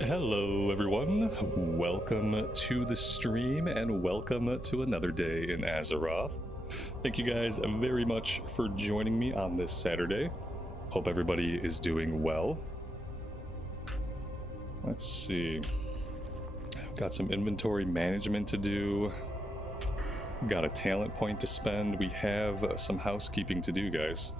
Hello everyone, welcome to the stream and welcome to another day in Azeroth. Thank you guys very much for joining me on this Saturday. Hope everybody is doing well. Let's see, got some inventory management to do, got a talent point to spend, we have some housekeeping to do, guys.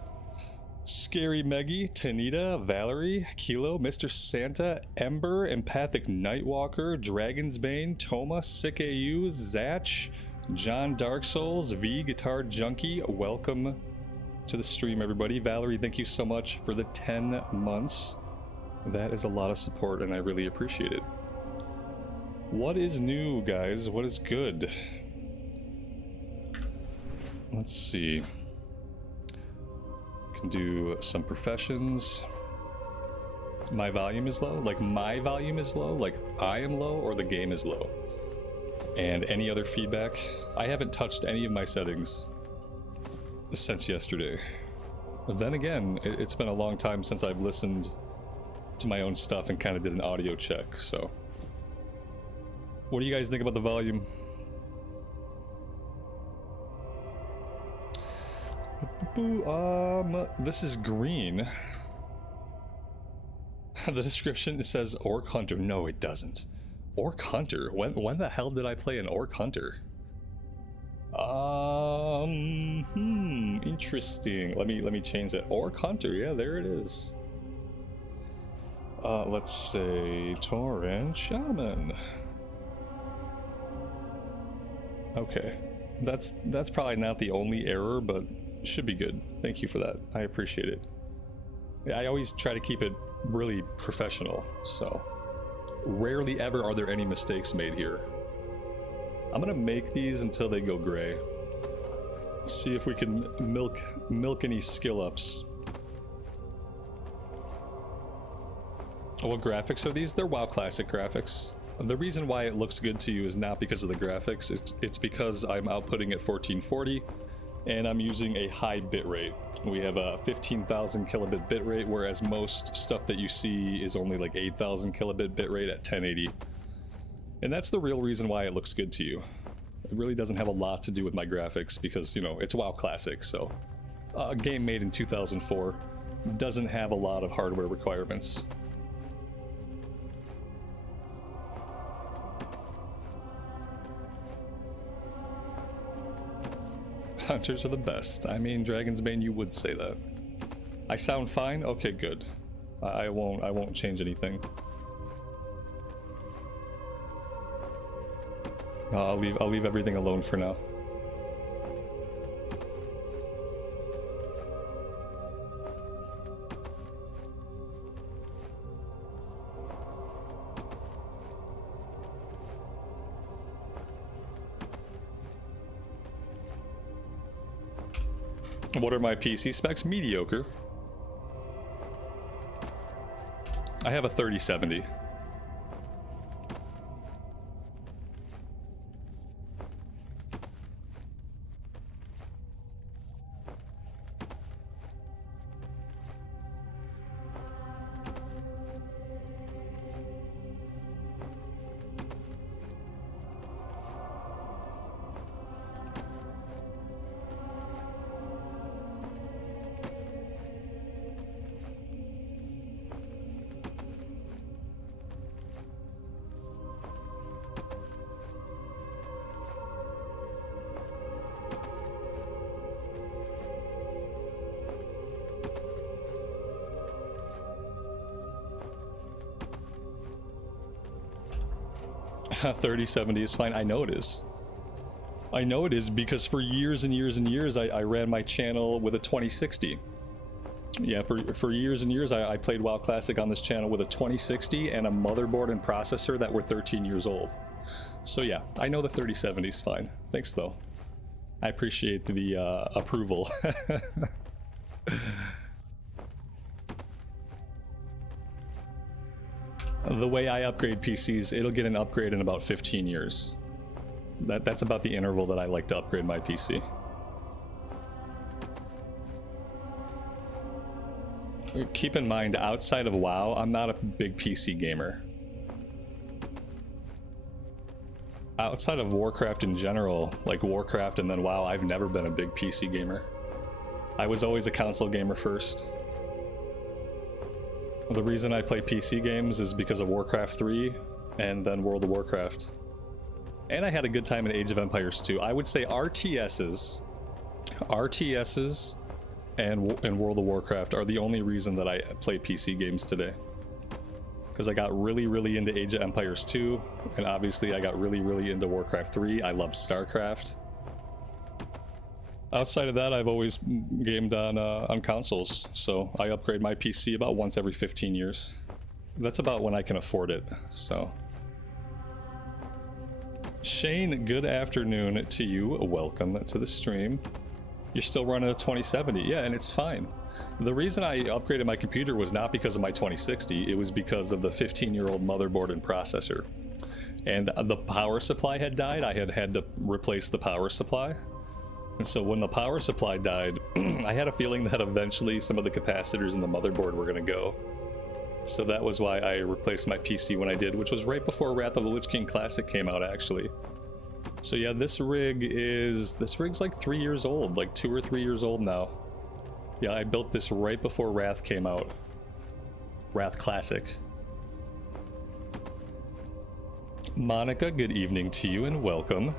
Scary Meggy, Tanita, Valerie, Kilo, Mr. Santa, Ember, Empathic Nightwalker, Dragon's Bane, Toma, Sick AU, Zatch, John Dark Souls, V Guitar Junkie, welcome to the stream, everybody. Valerie, thank you so much for the 10 months. That is a lot of support and I really appreciate it. What is new, guys? What is good? Let's see. Can do some professions. My volume is low, like my volume is low, like I am low, or the game is low. And any other feedback? I haven't touched any of my settings since yesterday. But then again, it's been a long time since I've listened to my own stuff and kind of did an audio check, so. What do you guys think about the volume? This is green. The description says Orc Hunter. No, it doesn't. Orc Hunter? When the hell did I play an Orc Hunter? Interesting. Let me change that. Orc Hunter, yeah, there it is. Let's say Tauren Shaman. Okay. That's probably not the only error, but should be good. Thank you for that. I appreciate it. I always try to keep it really professional, so rarely ever are there any mistakes made here. I'm gonna make these until they go gray. See if we can milk any skill ups. What graphics are these? They're WoW Classic graphics. The reason why it looks good to you is not because of the graphics, it's because I'm outputting at 1440 and I'm using a high bitrate. We have a 15,000 kilobit bitrate, whereas most stuff that you see is only like 8,000 kilobit bitrate at 1080. And that's the real reason why it looks good to you. It really doesn't have a lot to do with my graphics because, you know, it's WoW Classic, so a game made in 2004 doesn't have a lot of hardware requirements. Hunters are the best. I mean, Dragon's Bane, you would say that. I sound fine? Okay, good. I won't change anything. I'll leave everything alone for now. What are my PC specs? Mediocre. I have a 3070. A 3070 is fine. I know it is. I know it is because for years and years and years I ran my channel with a 2060. Yeah, for years and years I played WoW Classic on this channel with a 2060 and a motherboard and processor that were 13 years old. So yeah, I know the 3070 is fine. Thanks though. I appreciate the approval. The way I upgrade PCs, it'll get an upgrade in about 15 years. That's about the interval that I like to upgrade my PC. Keep in mind, outside of WoW, I'm not a big PC gamer. Outside of Warcraft in general, like Warcraft and then WoW, I've never been a big PC gamer. I was always a console gamer first. The reason I play PC games is because of Warcraft 3 and then World of Warcraft. And I had a good time in Age of Empires 2. I would say RTSs and World of Warcraft are the only reason that I play PC games today. Because I got really into Age of Empires 2, and obviously I got really into Warcraft 3. I loved StarCraft. Outside of that, I've always gamed on consoles, so I upgrade my PC about once every 15 years. That's about when I can afford it, so. Shane, good afternoon to you. Welcome to the stream. You're still running a 2070, yeah, and it's fine. The reason I upgraded my computer was not because of my 2060, it was because of the 15-year-old motherboard and processor. And the power supply had died, I had to replace the power supply. And so when the power supply died, I had a feeling that eventually some of the capacitors in the motherboard were going to go. So that was why I replaced my PC when I did, which was right before Wrath of the Lich King Classic came out, actually. So yeah, this rig's like 3 years old, like 2 or 3 years old now. Yeah, I built this right before Wrath came out. Wrath Classic. Monica, good evening to you and welcome.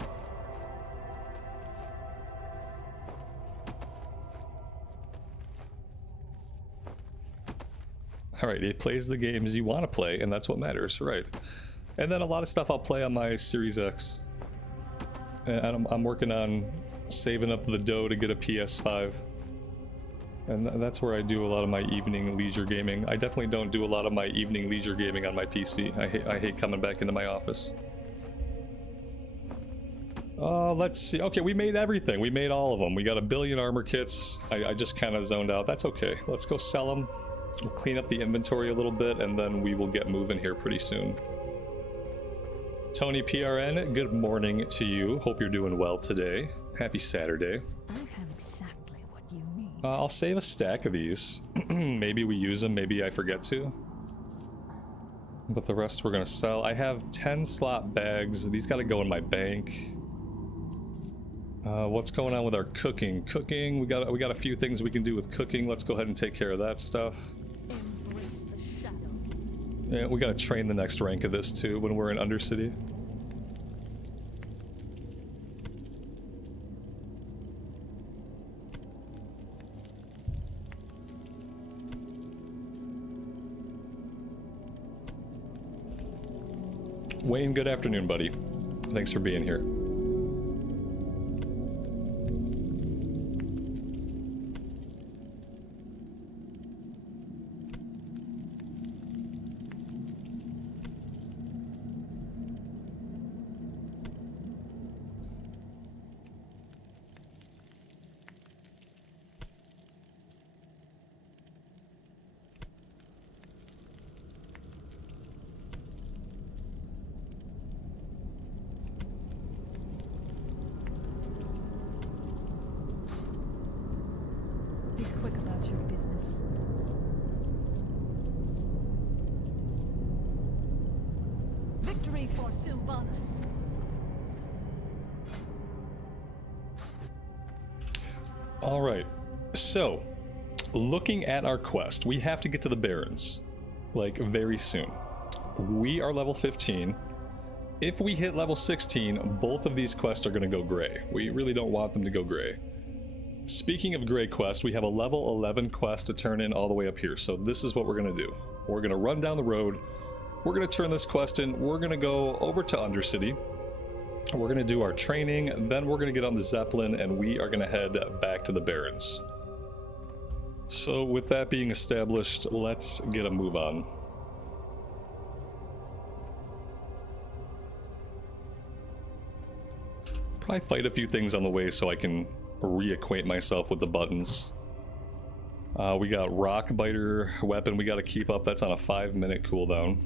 Alright, it plays the games you want to play, and that's what matters, right? And then a lot of stuff I'll play on my Series X. And I'm working on saving up the dough to get a PS5. And that's where I do a lot of my evening leisure gaming. I definitely don't do a lot of my evening leisure gaming on my PC. I hate coming back into my office. Let's see. Okay, we made everything. We made all of them. We got 1 billion armor kits. I just kind of zoned out. That's okay. Let's go sell them. We'll clean up the inventory a little bit, and then we will get moving here pretty soon. Tony PRN, good morning to you. Hope you're doing well today. Happy Saturday. I have exactly what you need. I'll save a stack of these. Maybe we use them, maybe I forget to. But the rest we're gonna sell. I have 10 slot bags. These gotta go in my bank. What's going on with our cooking? Cooking, we got a few things we can do with cooking. Let's go ahead and take care of that stuff. Embrace the shadow. Yeah, we gotta train the next rank of this too when we're in Undercity. Wayne, good afternoon, buddy. Thanks for being here. Be quick about your business. Victory for Sylvanas. All right, so looking at our quest, we have to get to the Barrens, like very soon. We are level 15. If we hit level 16, both of these quests are going to go gray. We really don't want them to go gray. Speaking of gray quest, we have a level 11 quest to turn in all the way up here. So this is what we're going to do. We're going to run down the road. We're going to turn this quest in. We're going to go over to Undercity. We're going to do our training. Then we're going to get on the Zeppelin and we are going to head back to the Barrens. So with that being established, let's get a move on. Probably fight a few things on the way so I can reacquaint myself with the buttons. We got Rock Biter weapon we got to keep up. That's on a 5-minute cooldown.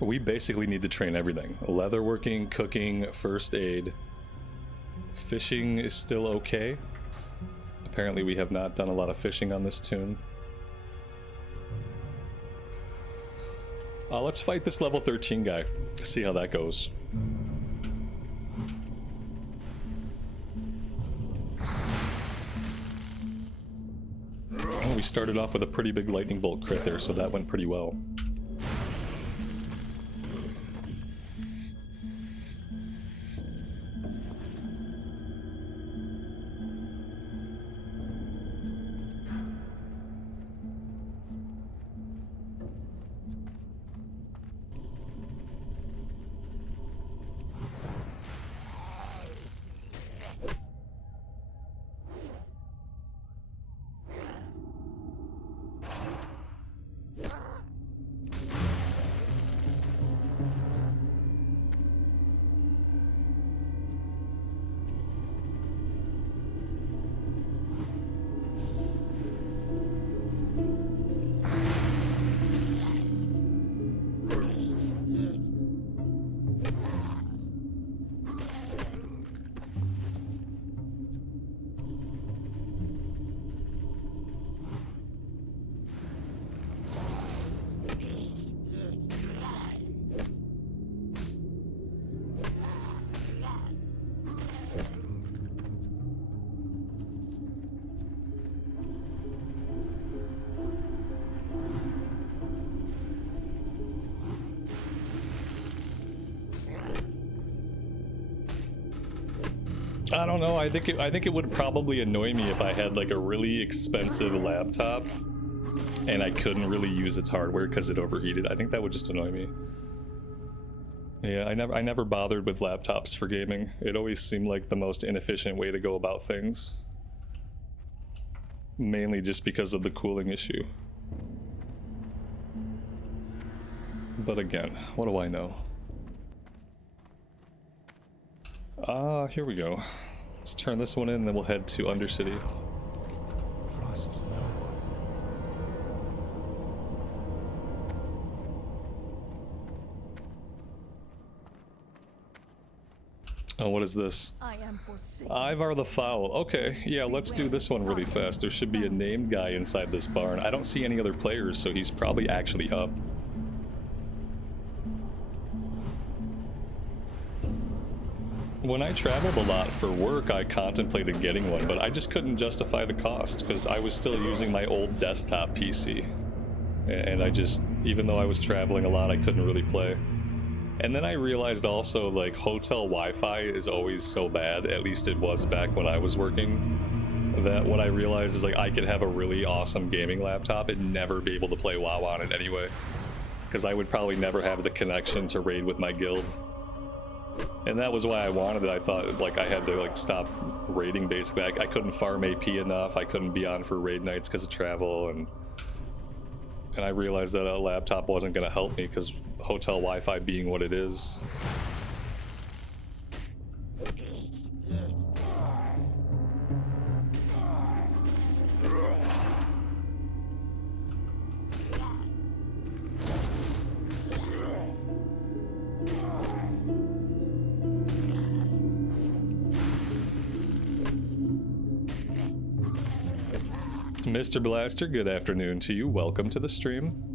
We basically need to train everything. Leatherworking, cooking, first aid. Fishing is still okay. Apparently we have not done a lot of fishing on this tune. Let's fight this level 13 guy. See how that goes. We started off with a pretty big lightning bolt crit there, so that went pretty well. I don't know. I think it would probably annoy me if I had like a really expensive laptop and I couldn't really use its hardware because it overheated. I think that would just annoy me. Yeah, I never bothered with laptops for gaming. It always seemed like the most inefficient way to go about things. Mainly just because of the cooling issue. But again, what do I know? Here we go. Let's turn this one in, and then we'll head to Undercity. Trust no one. Oh, what is this? I am forsaken. Ivar the Foul. Okay, yeah, let's do this one really fast. There should be a named guy inside this barn. I don't see any other players, so he's probably actually up. When I traveled a lot for work, I contemplated getting one, but I just couldn't justify the cost because I was still using my old desktop PC. And I just, even though I was traveling a lot, I couldn't really play. And then I realized also, like, hotel Wi-Fi is always so bad, at least it was back when I was working, that what I realized is, like, I could have a really awesome gaming laptop and never be able to play WoW on it anyway. Because I would probably never have the connection to raid with my guild. And that was why I wanted it. I thought, like, I had to, like, stop raiding, basically. I couldn't farm AP enough. I couldn't be on for raid nights because of travel, and I realized that a laptop wasn't going to help me because hotel Wi-Fi being what it is. Mr. Blaster, good afternoon to you. Welcome to the stream.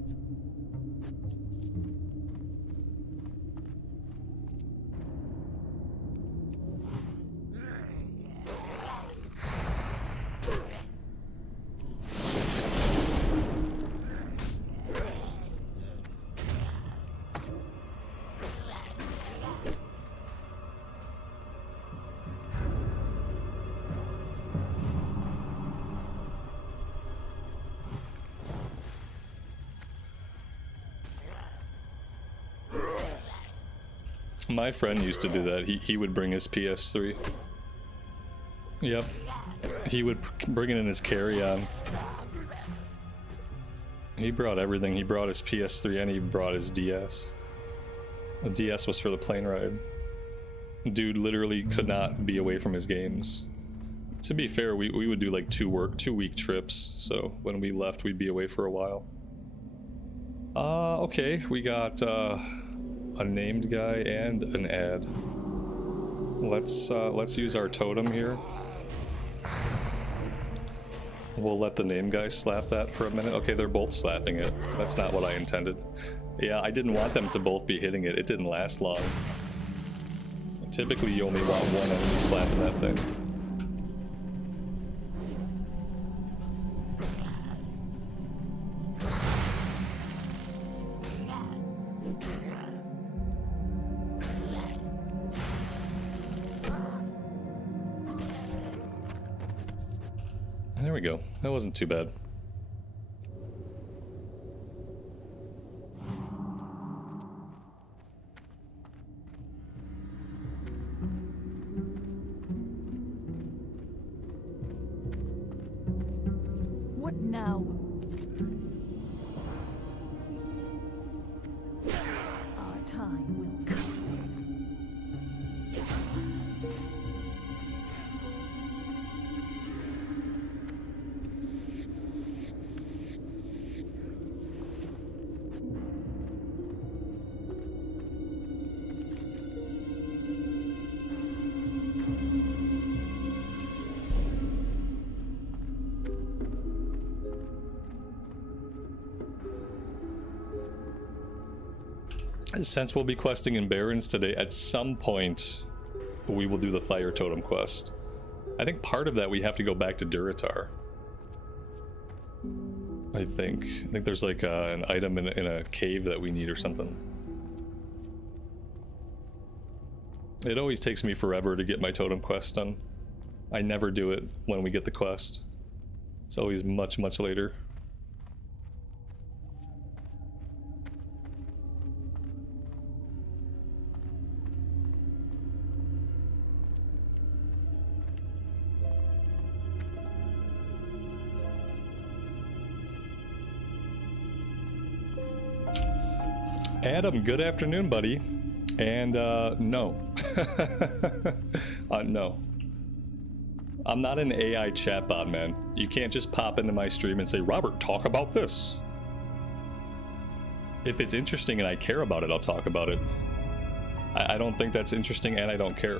My friend used to do that. He would bring his PS3. Yep. He would bring it in his carry-on. He brought everything. He brought his PS3 and he brought his DS. The DS was for the plane ride. Dude literally could not be away from his games. To be fair, we would do like 2 week trips, so when we left we'd be away for a while. Okay, we got a named guy and an ad. Let's use our totem here. We'll let the name guy slap that for a minute. Okay, they're both slapping it. That's not what I intended. Yeah, I didn't want them to both be hitting it. It didn't last long. Typically, you only want one enemy slapping that thing. There we go. That wasn't too bad. What now? Our time will come. Since we'll be questing in Barrens today, at some point we will do the fire totem quest. I think part of that we have to go back to Durotar. I think there's like an item in a cave that we need or something. It always takes me forever to get my totem quest done. I never do it when we get the quest. It's always much, much later. Adam, good afternoon, buddy. And no. No. I'm not an AI chatbot, man. You can't just pop into my stream and say, Robert, talk about this. If it's interesting and I care about it, I'll talk about it. I don't think that's interesting and I don't care.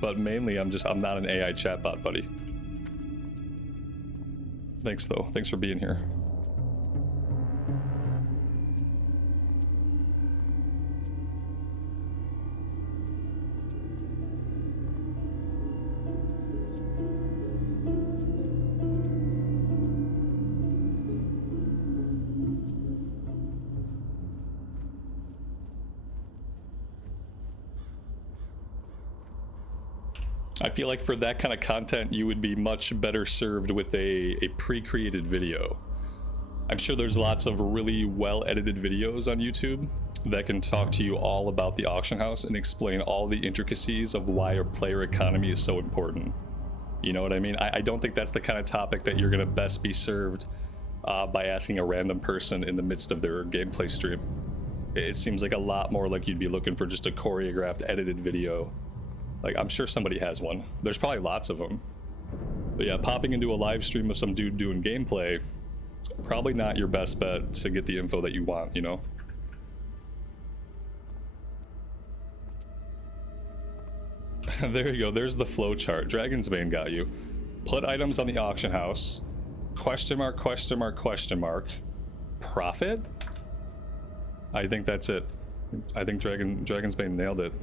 But mainly I'm not an AI chatbot, buddy. Thanks though. Thanks for being here. I feel like for that kind of content, you would be much better served with a pre-created video. I'm sure there's lots of really well-edited videos on YouTube that can talk to you all about the auction house and explain all the intricacies of why a player economy is so important. You know what I mean? I don't think that's the kind of topic that you're going to best be served by asking a random person in the midst of their gameplay stream. It seems like a lot more like you'd be looking for just a choreographed, edited video. Like, I'm sure somebody has one. There's probably lots of them. But yeah, popping into a live stream of some dude doing gameplay, probably not your best bet to get the info that you want, you know? There you go, there's the flow chart. Dragon's Bane got you. Put items on the auction house. Question mark, question mark, question mark. Profit? I think that's it. I think Dragon's Bane nailed it.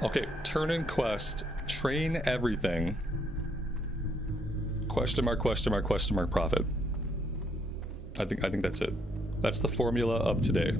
Okay, turn in quest, train everything. Question mark, question mark, question mark, profit. I think that's it. That's the formula of today.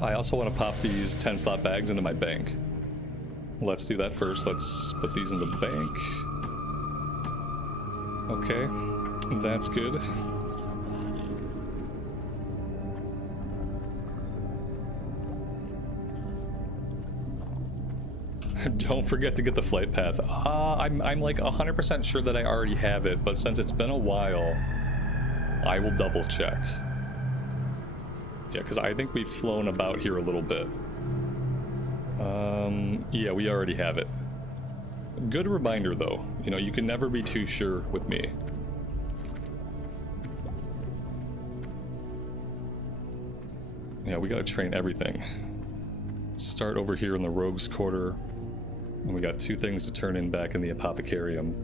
I also want to pop these 10 slot bags into my bank. Let's do that first. Let's put these in the bank. Okay, that's good. Don't forget to get the flight path. I'm like 100% sure that I already have it, but since it's been a while, I will double check. Yeah, because I think we've flown about here a little bit. Yeah, we already have it. Good reminder, though. You know, you can never be too sure with me. Yeah, we gotta train everything. Start over here in the Rogue's Quarter. And we got 2 things to turn in back in the Apothecarium.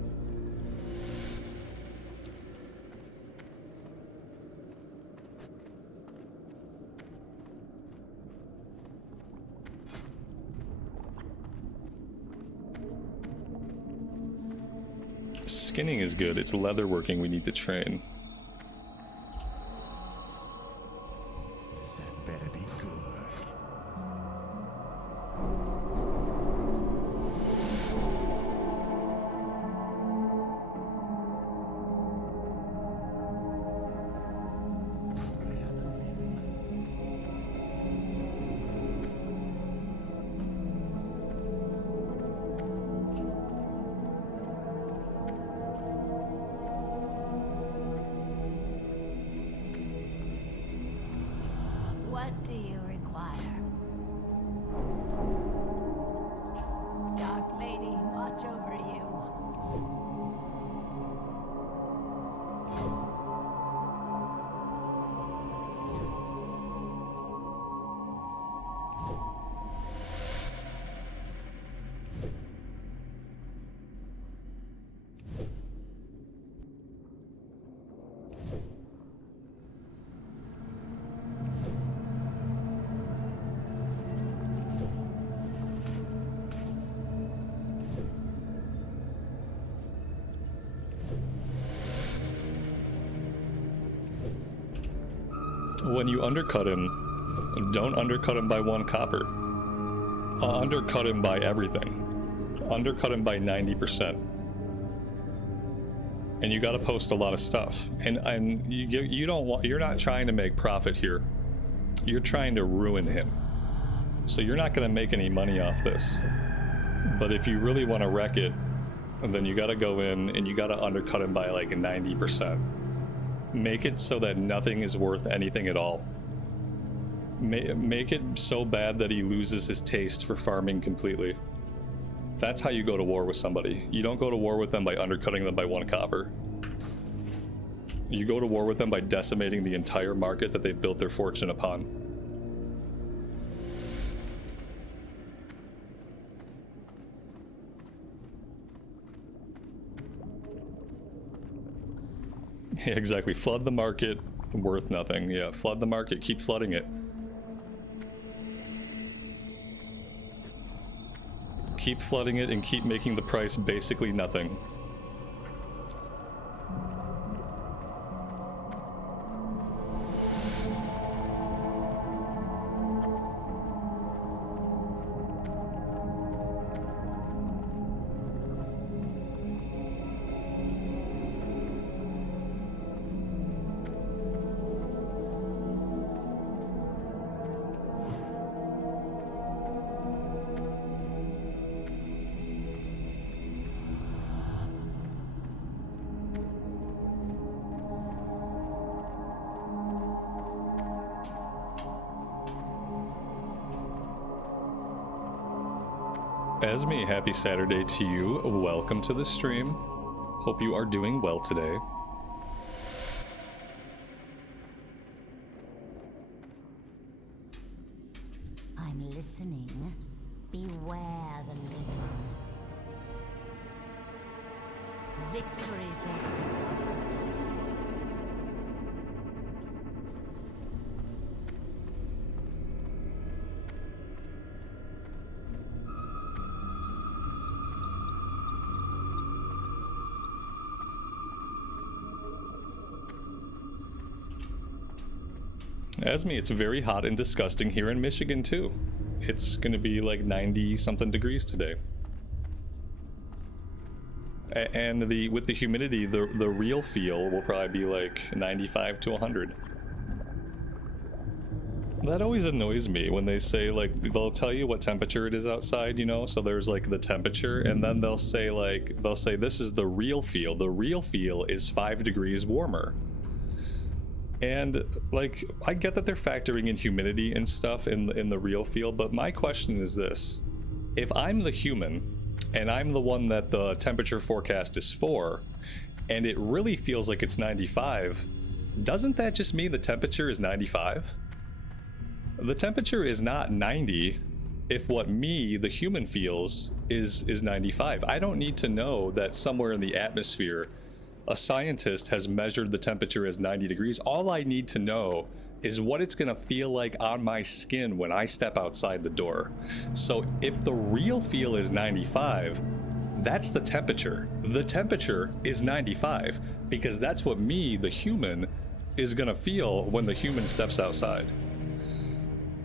Skinning is good. It's leatherworking we need to train. That better be good. What do you require? Dark Lady, watch over you. When you undercut him, don't undercut him by 1 copper. Undercut him by everything. Undercut him by 90%. And you gotta post a lot of stuff. And you don't want, you're not trying to make profit here. You're trying to ruin him. So you're not gonna make any money off this. But if you really want to wreck it, then you gotta go in and you gotta undercut him by like 90%. Make it so that nothing is worth anything at all. Make it so bad that he loses his taste for farming completely. That's how you go to war with somebody. You don't go to war with them by undercutting them by 1 copper. You go to war with them by decimating the entire market that they've built their fortune upon. Yeah, exactly. Flood the market, worth nothing. Yeah, flood the market, keep flooding it. Keep flooding it and keep making the price basically nothing. Esme, happy Saturday to you. Welcome to the stream. Hope you are doing well today. I'm listening. Beware the living. Victory for Symphonus. Esme, it's very hot and disgusting here in Michigan too. It's gonna be like 90 something degrees today. And with the humidity, the real feel will probably be like 95 to 100. That always annoys me when they say, like, they'll tell you what temperature it is outside, you know, so there's like the temperature, and then they'll say this is the real feel. The real feel is 5 degrees warmer. And like, I get that they're factoring in humidity and stuff in the real feel, but my question is this: if I'm the human and I'm the one that the temperature forecast is for, and it really feels like it's 95, doesn't that just mean the temperature is 95? The temperature is not 90 if what me, the human, feels is 95. I don't need to know that somewhere in the atmosphere a scientist has measured the temperature as 90 degrees. All I need to know is what it's gonna feel like on my skin when I step outside the door. So if the real feel is 95, that's the temperature. The temperature is 95 because that's what me, the human, is gonna feel when the human steps outside.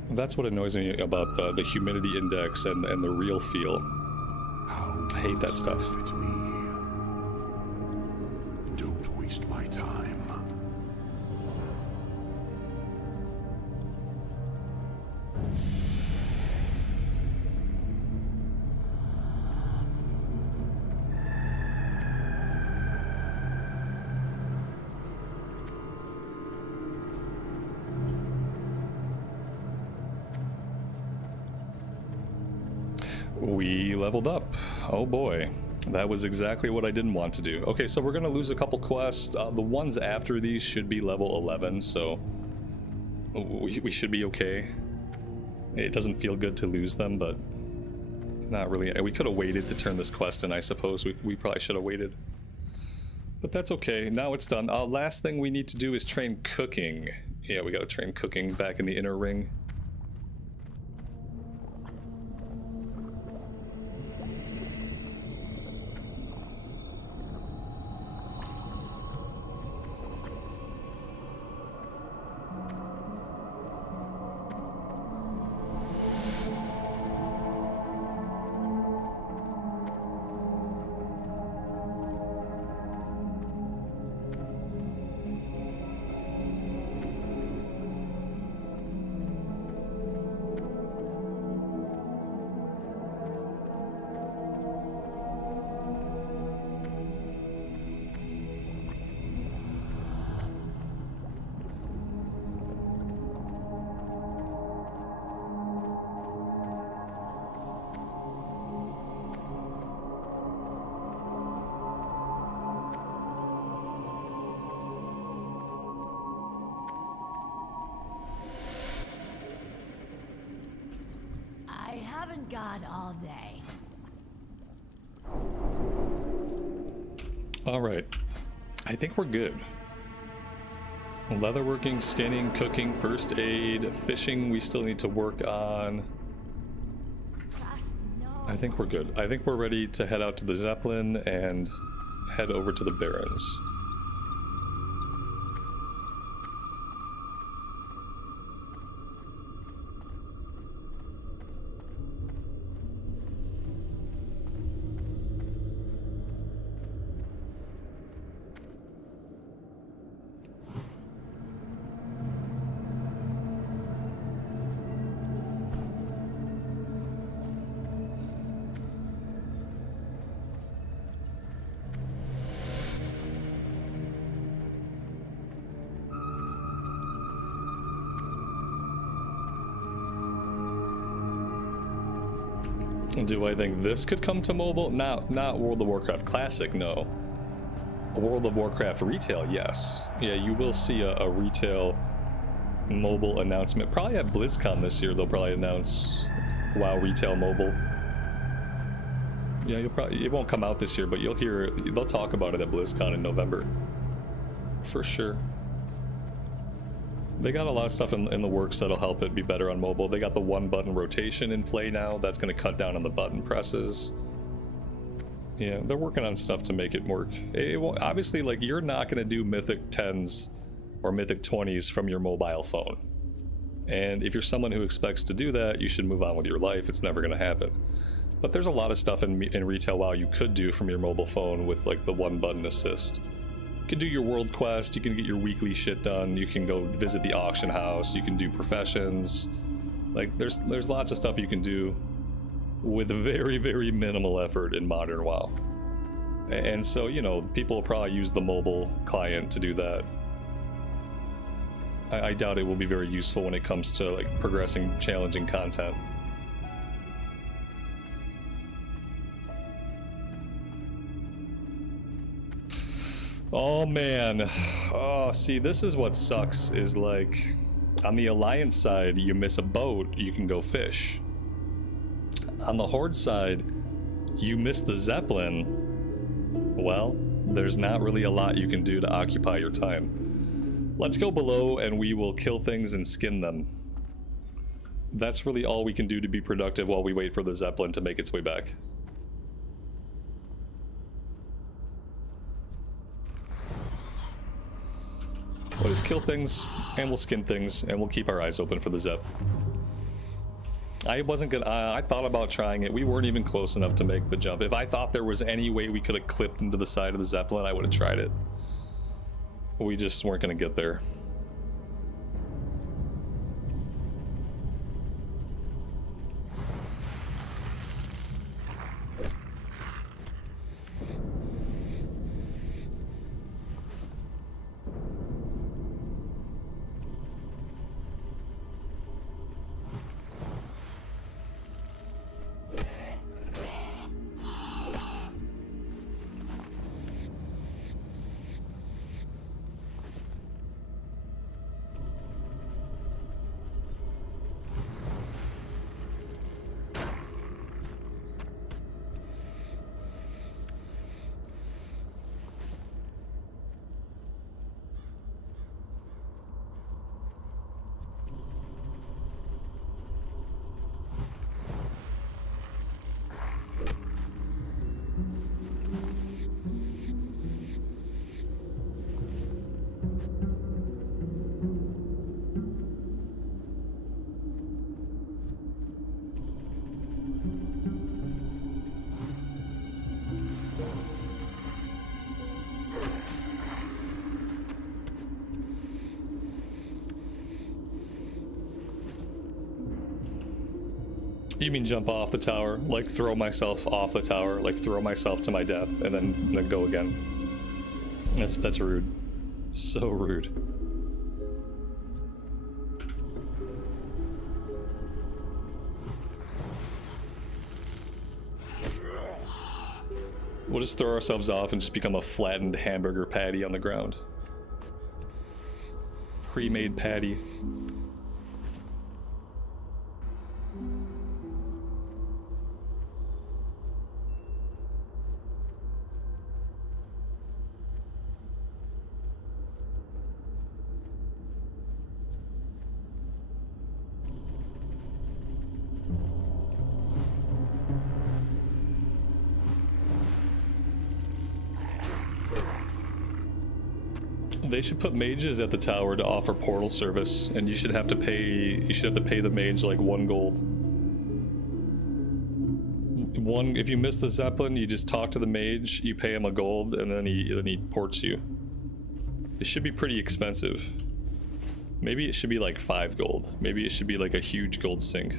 That's what annoys me about the humidity index and the real feel. I hate that stuff. Don't waste my time. We leveled up. Oh boy. That was exactly what I didn't want to do. Okay, so we're gonna lose a couple quests. The ones after these should be level 11, so we should be okay. It doesn't feel good to lose them, but not really. We could have waited to turn this quest in, I suppose. We probably should have waited. But that's okay. Now it's done. Last thing we need to do is train cooking. Yeah, we gotta train cooking back in the inner ring. God all day. All right, I think we're good. Leatherworking, scanning, cooking, first aid, fishing we still need to work on. I think we're good. I think we're ready to head out to the Zeppelin and head over to the Barrens. Do I think this could come to mobile? Not World of Warcraft Classic, no. World of Warcraft retail, yes. Yeah, you will see a retail mobile announcement. Probably at BlizzCon this year, they'll probably announce WoW retail mobile. Yeah, it won't come out this year, but they'll talk about it at BlizzCon in November. For sure. They got a lot of stuff in the works that'll help it be better on mobile. They got the one button rotation in play now. That's going to cut down on the button presses. Yeah, they're working on stuff to make it work. It won't, obviously, like, you're not going to do Mythic 10s or Mythic 20s from your mobile phone. And if you're someone who expects to do that, you should move on with your life. It's never going to happen. But there's a lot of stuff in retail WoW you could do from your mobile phone with, like, the one button assist. You can do your world quest, you can get your weekly shit done, you can go visit the auction house, you can do professions. Like, there's lots of stuff you can do with very, very minimal effort in modern WoW. And so, you know, people will probably use the mobile client to do that. I doubt it will be very useful when it comes to, like, progressing challenging content. Oh man, oh, see, this is what sucks, is like, on the Alliance side, you miss a boat, you can go fish. On the Horde side, you miss the Zeppelin, well, there's not really a lot you can do to occupy your time. Let's go below and we will kill things and skin them. That's really all we can do to be productive while we wait for the Zeppelin to make its way back. We'll just kill things, and we'll skin things, and we'll keep our eyes open for the Zep. I wasn't gonna, I thought about trying it. We weren't even close enough to make the jump. If I thought there was any way we could have clipped into the side of the Zeppelin, I would have tried it. We just weren't gonna get there. You mean jump off the tower? Like throw myself off the tower? Like throw myself to my death and then go again? That's rude. So rude. We'll just throw ourselves off and just become a flattened hamburger patty on the ground. Pre-made patty. They should put mages at the tower to offer portal service, and you should have to pay the mage like 1 gold. If you miss the Zeppelin, you just talk to the mage, you pay him a gold, and then he ports you. It should be pretty expensive. Maybe it should be like 5 gold. Maybe it should be like a huge gold sink.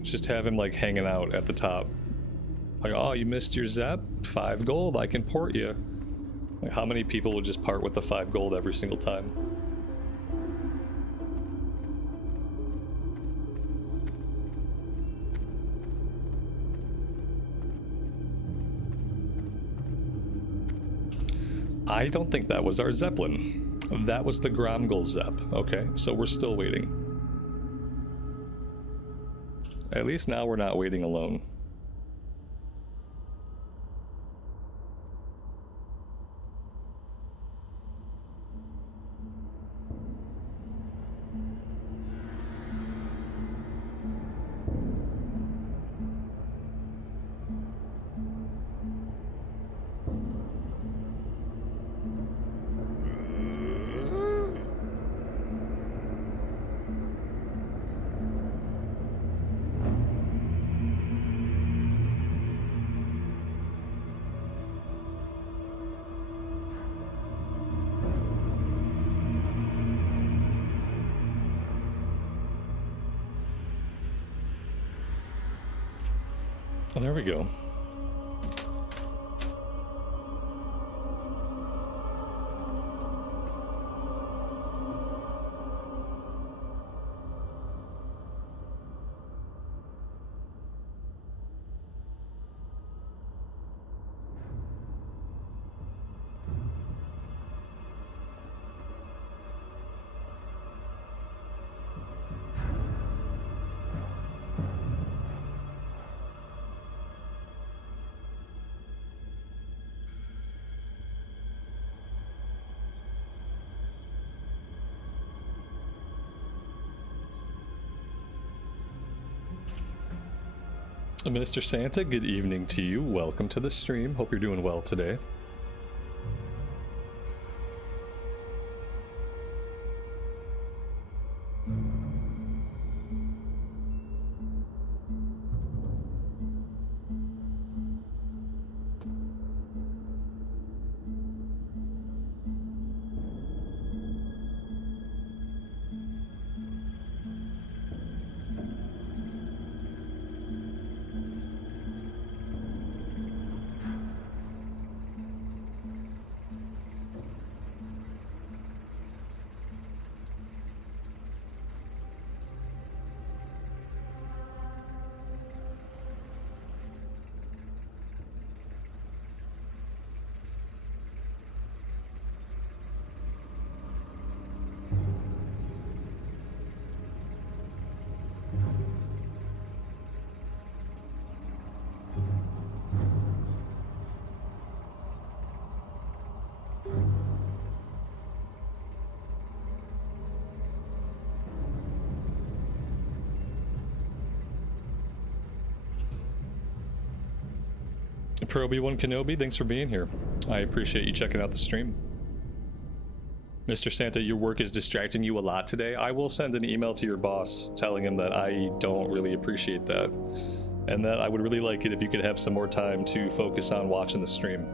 Just have him like hanging out at the top. Like, oh, you missed your Zep? 5 gold, I can port you. Like, how many people would just part with the 5 gold every single time? I don't think that was our Zeppelin. That was the Gromgol Zepp. Okay, so we're still waiting. At least now we're not waiting alone. Oh, there we go. Mr. Santa, good evening to you. Welcome to the stream. Hope you're doing well today. Proby1 Kenobi, thanks for being here. I appreciate you checking out the stream. Mr. Santa, your work is distracting you a lot today. I will send an email to your boss telling him that I don't really appreciate that, and that I would really like it if you could have some more time to focus on watching the stream.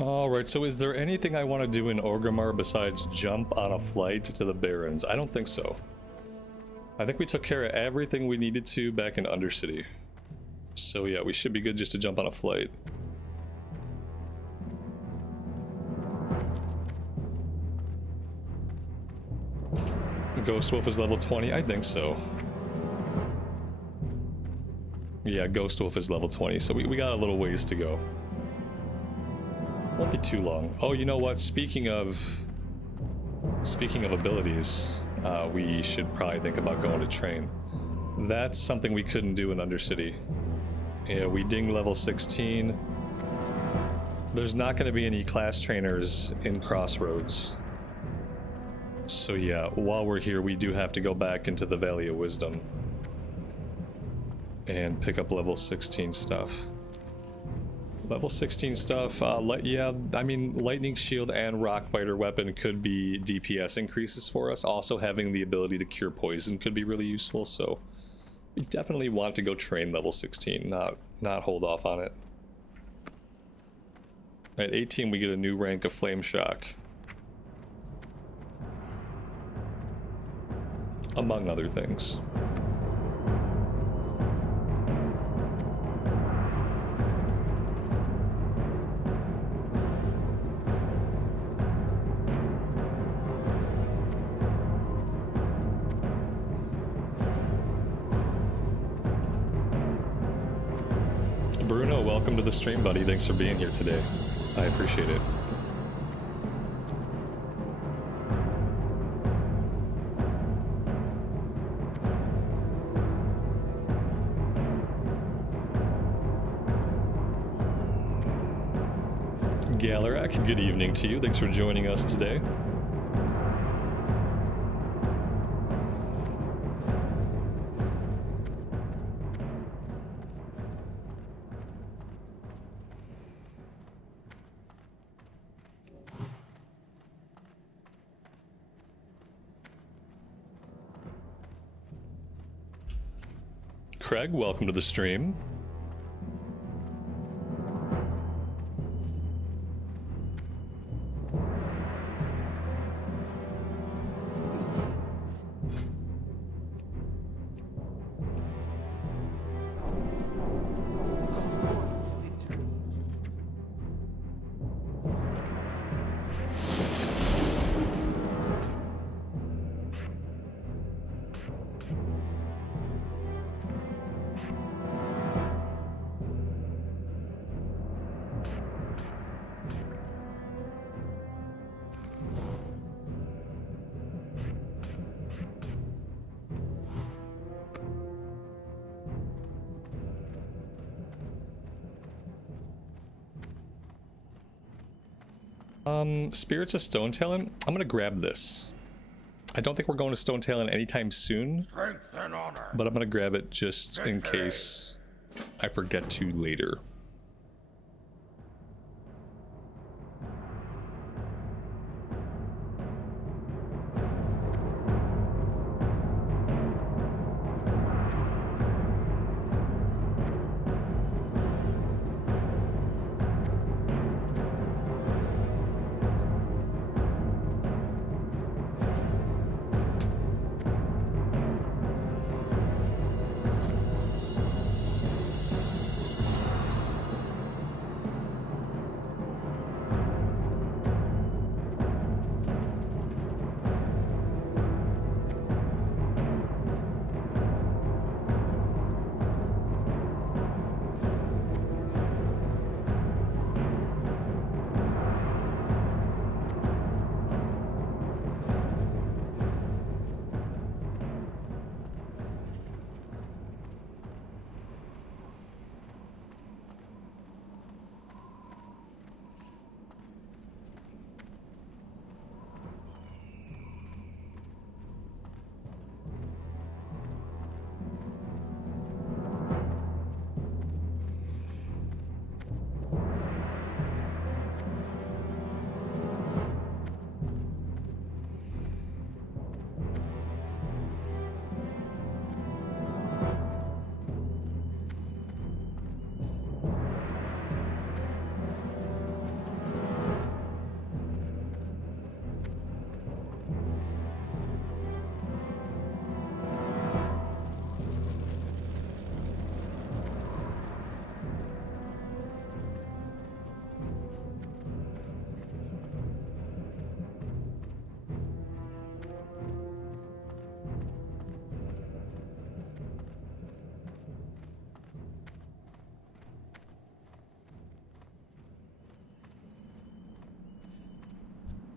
Alright, so is there anything I want to do in Orgrimmar besides jump on a flight to the Barrens? I don't think so. I think we took care of everything we needed to back in Undercity. So yeah, we should be good just to jump on a flight. Ghost Wolf is level 20? I think so. Yeah, Ghost Wolf is level 20, so we got a little ways to go. Won't be too long. Oh, you know what? Speaking of abilities, we should probably think about going to train. That's something we couldn't do in Undercity. Yeah, we ding level 16. There's not going to be any class trainers in Crossroads. So yeah, while we're here, we do have to go back into the Valley of Wisdom and pick up level 16 stuff. Level 16 stuff, yeah, I mean, Lightning Shield and Rockbiter weapon could be DPS increases for us. Also, having the ability to cure poison could be really useful, so we definitely want to go train level 16, not hold off on it. At 18, we get a new rank of Flame Shock. Among other things. Bruno, welcome to the stream, buddy. Thanks for being here today. I appreciate it. Galarak, good evening to you. Thanks for joining us today. Craig, welcome to the stream. Spirits of Stone Talon. I'm gonna grab this. I don't think we're going to Stone Talon anytime soon, but I'm gonna grab it just in case I forget to later.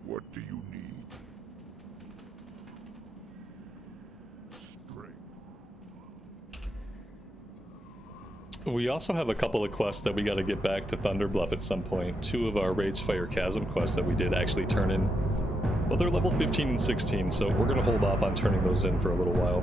What do you need? Strength. We also have a couple of quests that we got to get back to Thunderbluff at some point. 2 of our Ragefire Chasm quests that we did actually turn in. But they're level 15 and 16, so we're going to hold off on turning those in for a little while.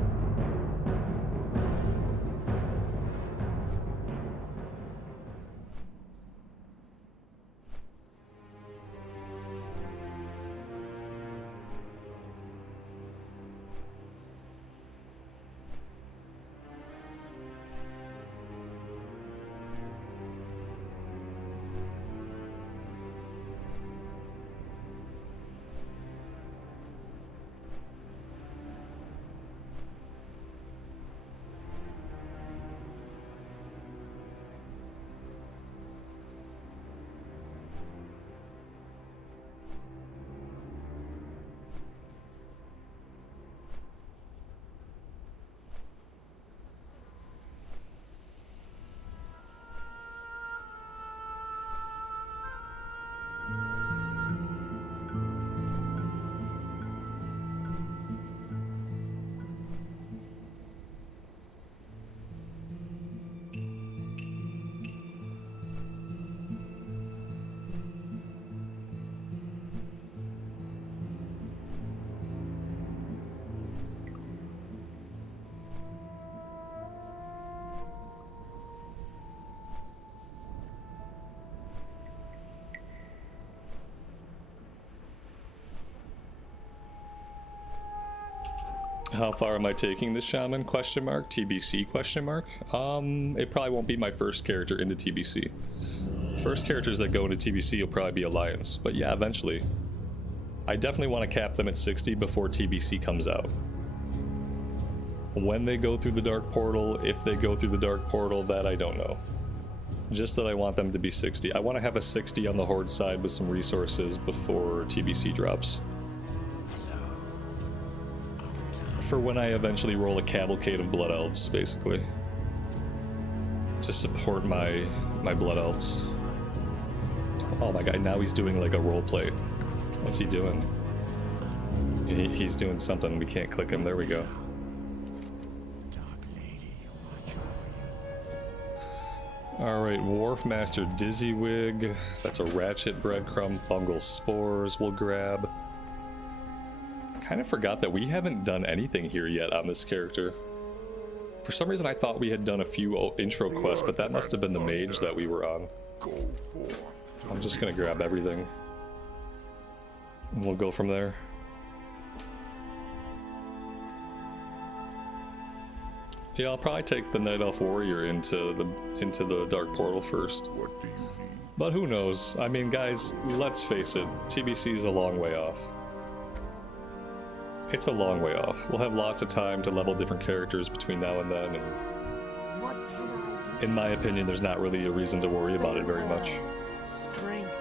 How far am I taking this shaman? Question mark. TBC? Question mark. It probably won't be my first character into TBC. First characters that go into TBC will probably be Alliance, but yeah, eventually. I definitely want to cap them at 60 before TBC comes out. When they go through the Dark Portal, if they go through the Dark Portal, that I don't know. Just that I want them to be 60. I want to have a 60 on the Horde side with some resources before TBC drops. For when I eventually roll a cavalcade of Blood Elves, basically. To support my Blood Elves. Oh my god, now he's doing like a roleplay. What's he doing? He's doing something. We can't click him. There we go. Alright, Wharf Master Dizzywig. That's a Ratchet Breadcrumb. Fungal Spores we'll grab. Kind of forgot that we haven't done anything here yet on this character. For some reason I thought we had done a few intro quests, but that must have been the mage that we were on. I'm just gonna grab everything. And we'll go from there. Yeah, I'll probably take the Night Elf Warrior into the Dark Portal first. What do you need? But who knows? I mean, guys, let's face it, TBC is a long way off. It's a long way off. We'll have lots of time to level different characters between now and then, and in my opinion, there's not really a reason to worry about it very much. Strength.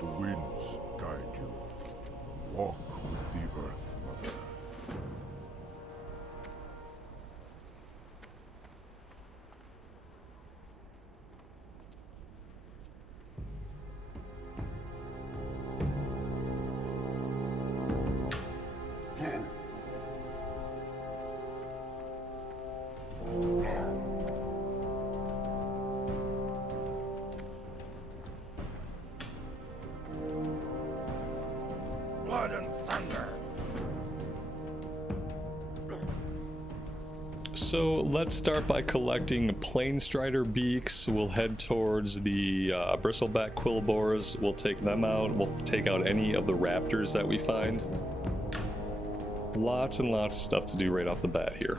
The winds guide you. Walk with the earth, Mother. Blood and thunder. So let's start by collecting Planestrider beaks. We'll head towards the bristleback quillboars. We'll take them out. We'll take out any of the raptors that we find. Lots and lots of stuff to do right off the bat here.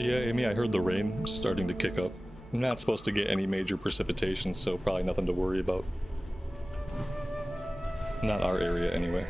Yeah, Amy, I heard the rain starting to kick up. I'm not supposed to get any major precipitation, so probably nothing to worry about. Not our area, anyway.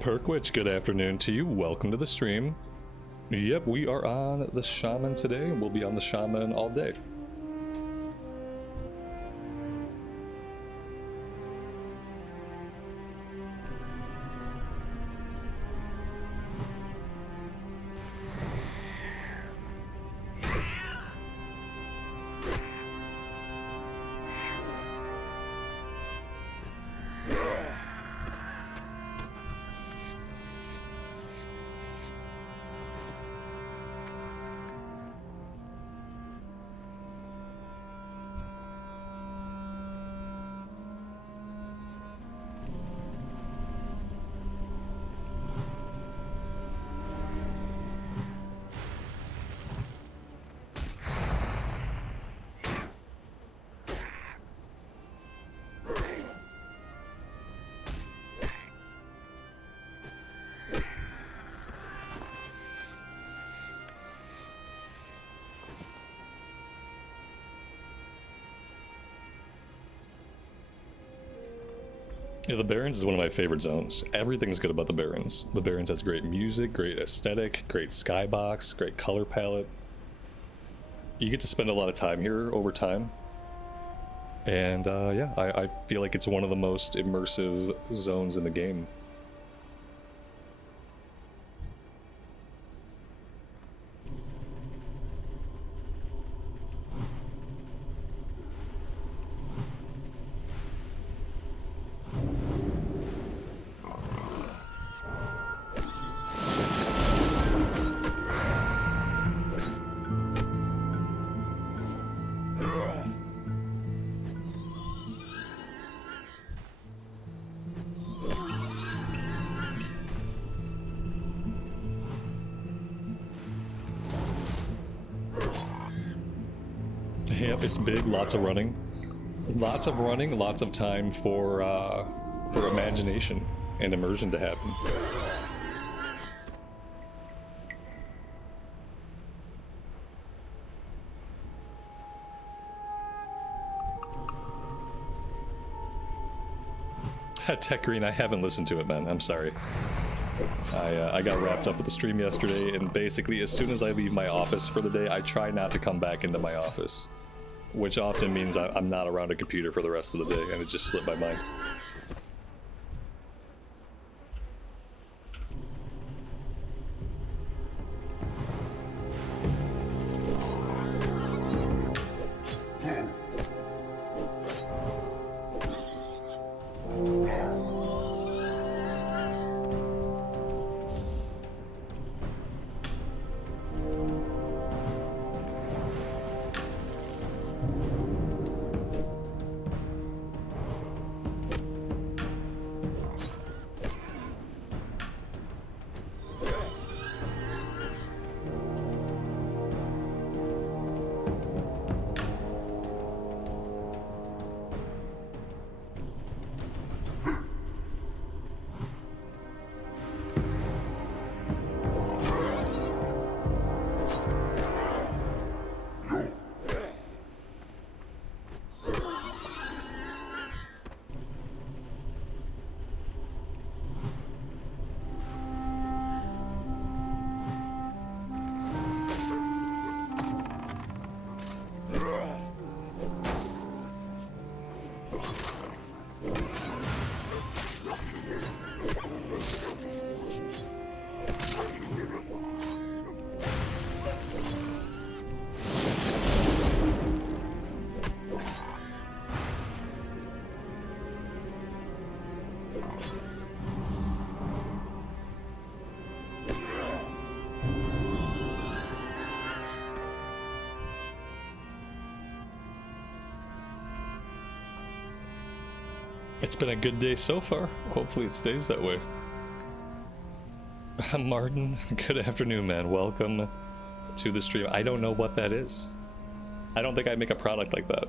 Perkwitch, good afternoon to you. Welcome to the stream. Yep, we are on the Shaman today. We'll be on the Shaman all day. Yeah, the Barrens is one of my favorite zones. Everything's good about the Barrens. The Barrens has great music, great aesthetic, great skybox, great color palette. You get to spend a lot of time here over time. And yeah, I feel like it's one of the most immersive zones in the game. Yep, it's big, lots of running. Lots of running, lots of time for imagination and immersion to happen. Tech Green, I haven't listened to it, man. I'm sorry. I got wrapped up with the stream yesterday, and basically as soon as I leave my office for the day, I try not to come back into my office. Which often means I'm not around a computer for the rest of the day, and it just slipped my mind. It's been a good day so far. Hopefully it stays that way. Martin, good afternoon, man. Welcome to the stream. I don't know what that is. I don't think I'd make a product like that.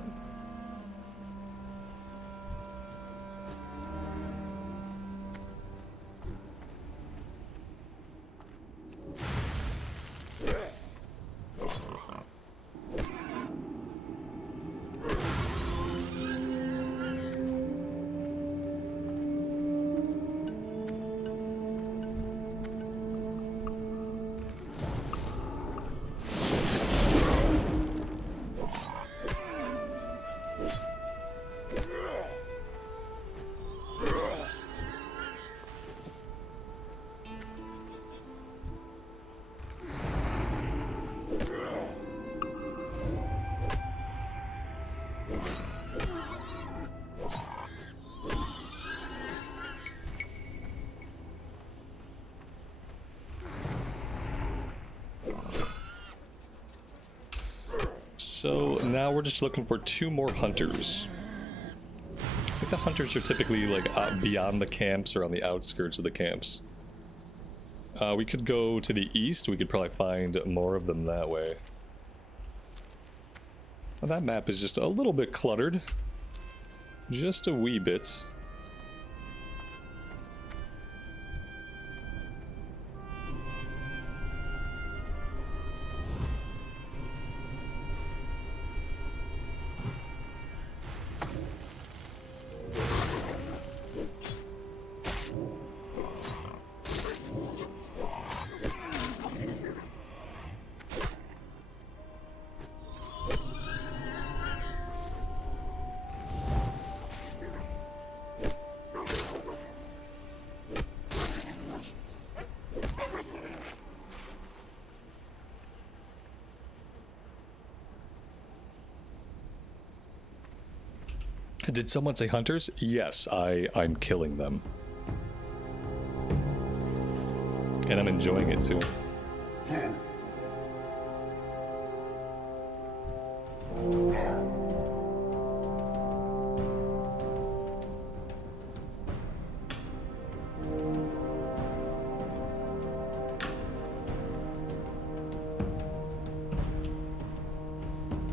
So now we're just looking for 2 more hunters. I think the hunters are typically like beyond the camps or on the outskirts of the camps. We could go to the east. We could probably find more of them that way. Well, that map is just a little bit cluttered. Just a wee bit. Did someone say hunters? Yes, I'm killing them. And I'm enjoying it too.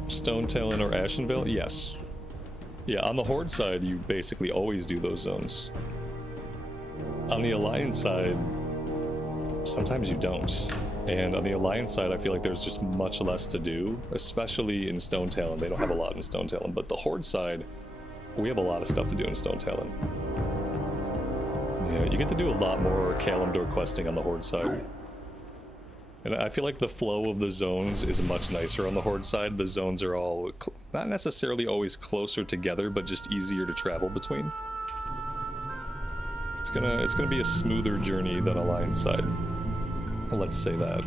Stone Talon or Ashenvale? Yes. Yeah, on the Horde side, you basically always do those zones. On the Alliance side, sometimes you don't. And on the Alliance side, I feel like there's just much less to do, especially in Stone Talon. They don't have a lot in Stone Talon, but the Horde side, we have a lot of stuff to do in Stone Talon. Yeah, you get to do a lot more Kalimdor questing on the Horde side. And I feel like the flow of the zones is much nicer on the Horde side. The zones are all not necessarily always closer together, but just easier to travel between. It's gonna be a smoother journey than Alliance side. Let's say that.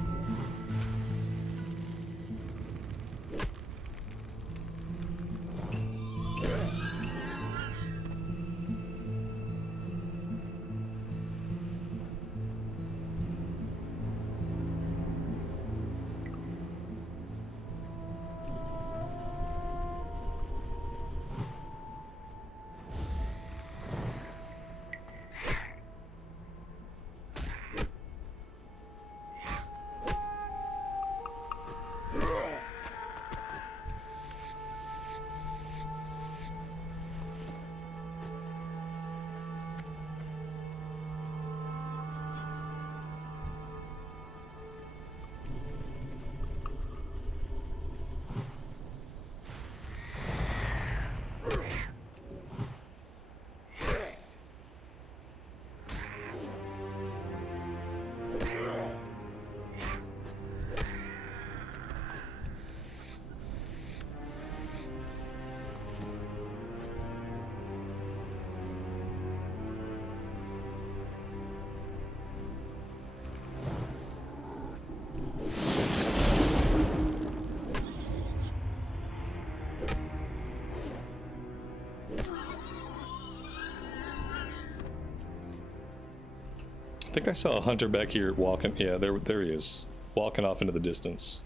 think I saw a hunter back here walking. Yeah, there he is. Walking off into the distance.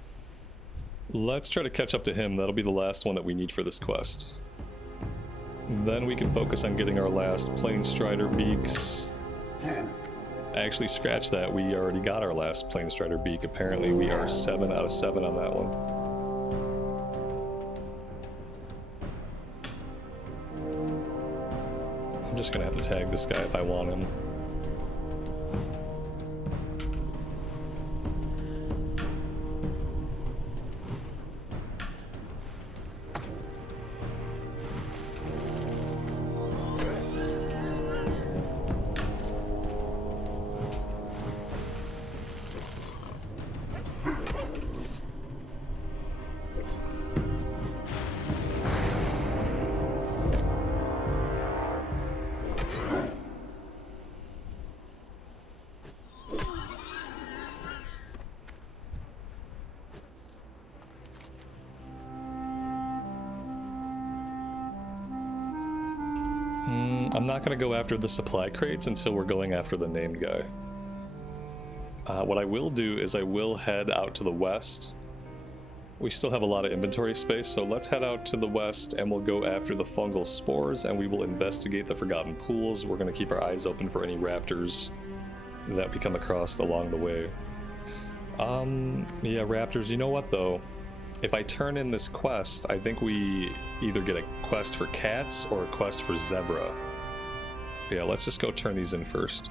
Let's try to catch up to him. That'll be the last one that we need for this quest. Then we can focus on getting our last Plane Strider beaks. Actually, scratch that. We already got our last Plane Strider beak. Apparently, we are 7 out of 7 on that one. I'm just gonna have to tag this guy if I want him. I'm not going to go after the supply crates until we're going after the named guy. What I will do is I will head out to the west. We still have a lot of inventory space, so let's head out to the west and we'll go after the fungal spores and we will investigate the forgotten pools. We're going to keep our eyes open for any raptors that we come across along the way. Yeah, raptors. You know what though? If I turn in this quest, I think we either get a quest for cats or a quest for zebra. Yeah, let's just go turn these in first.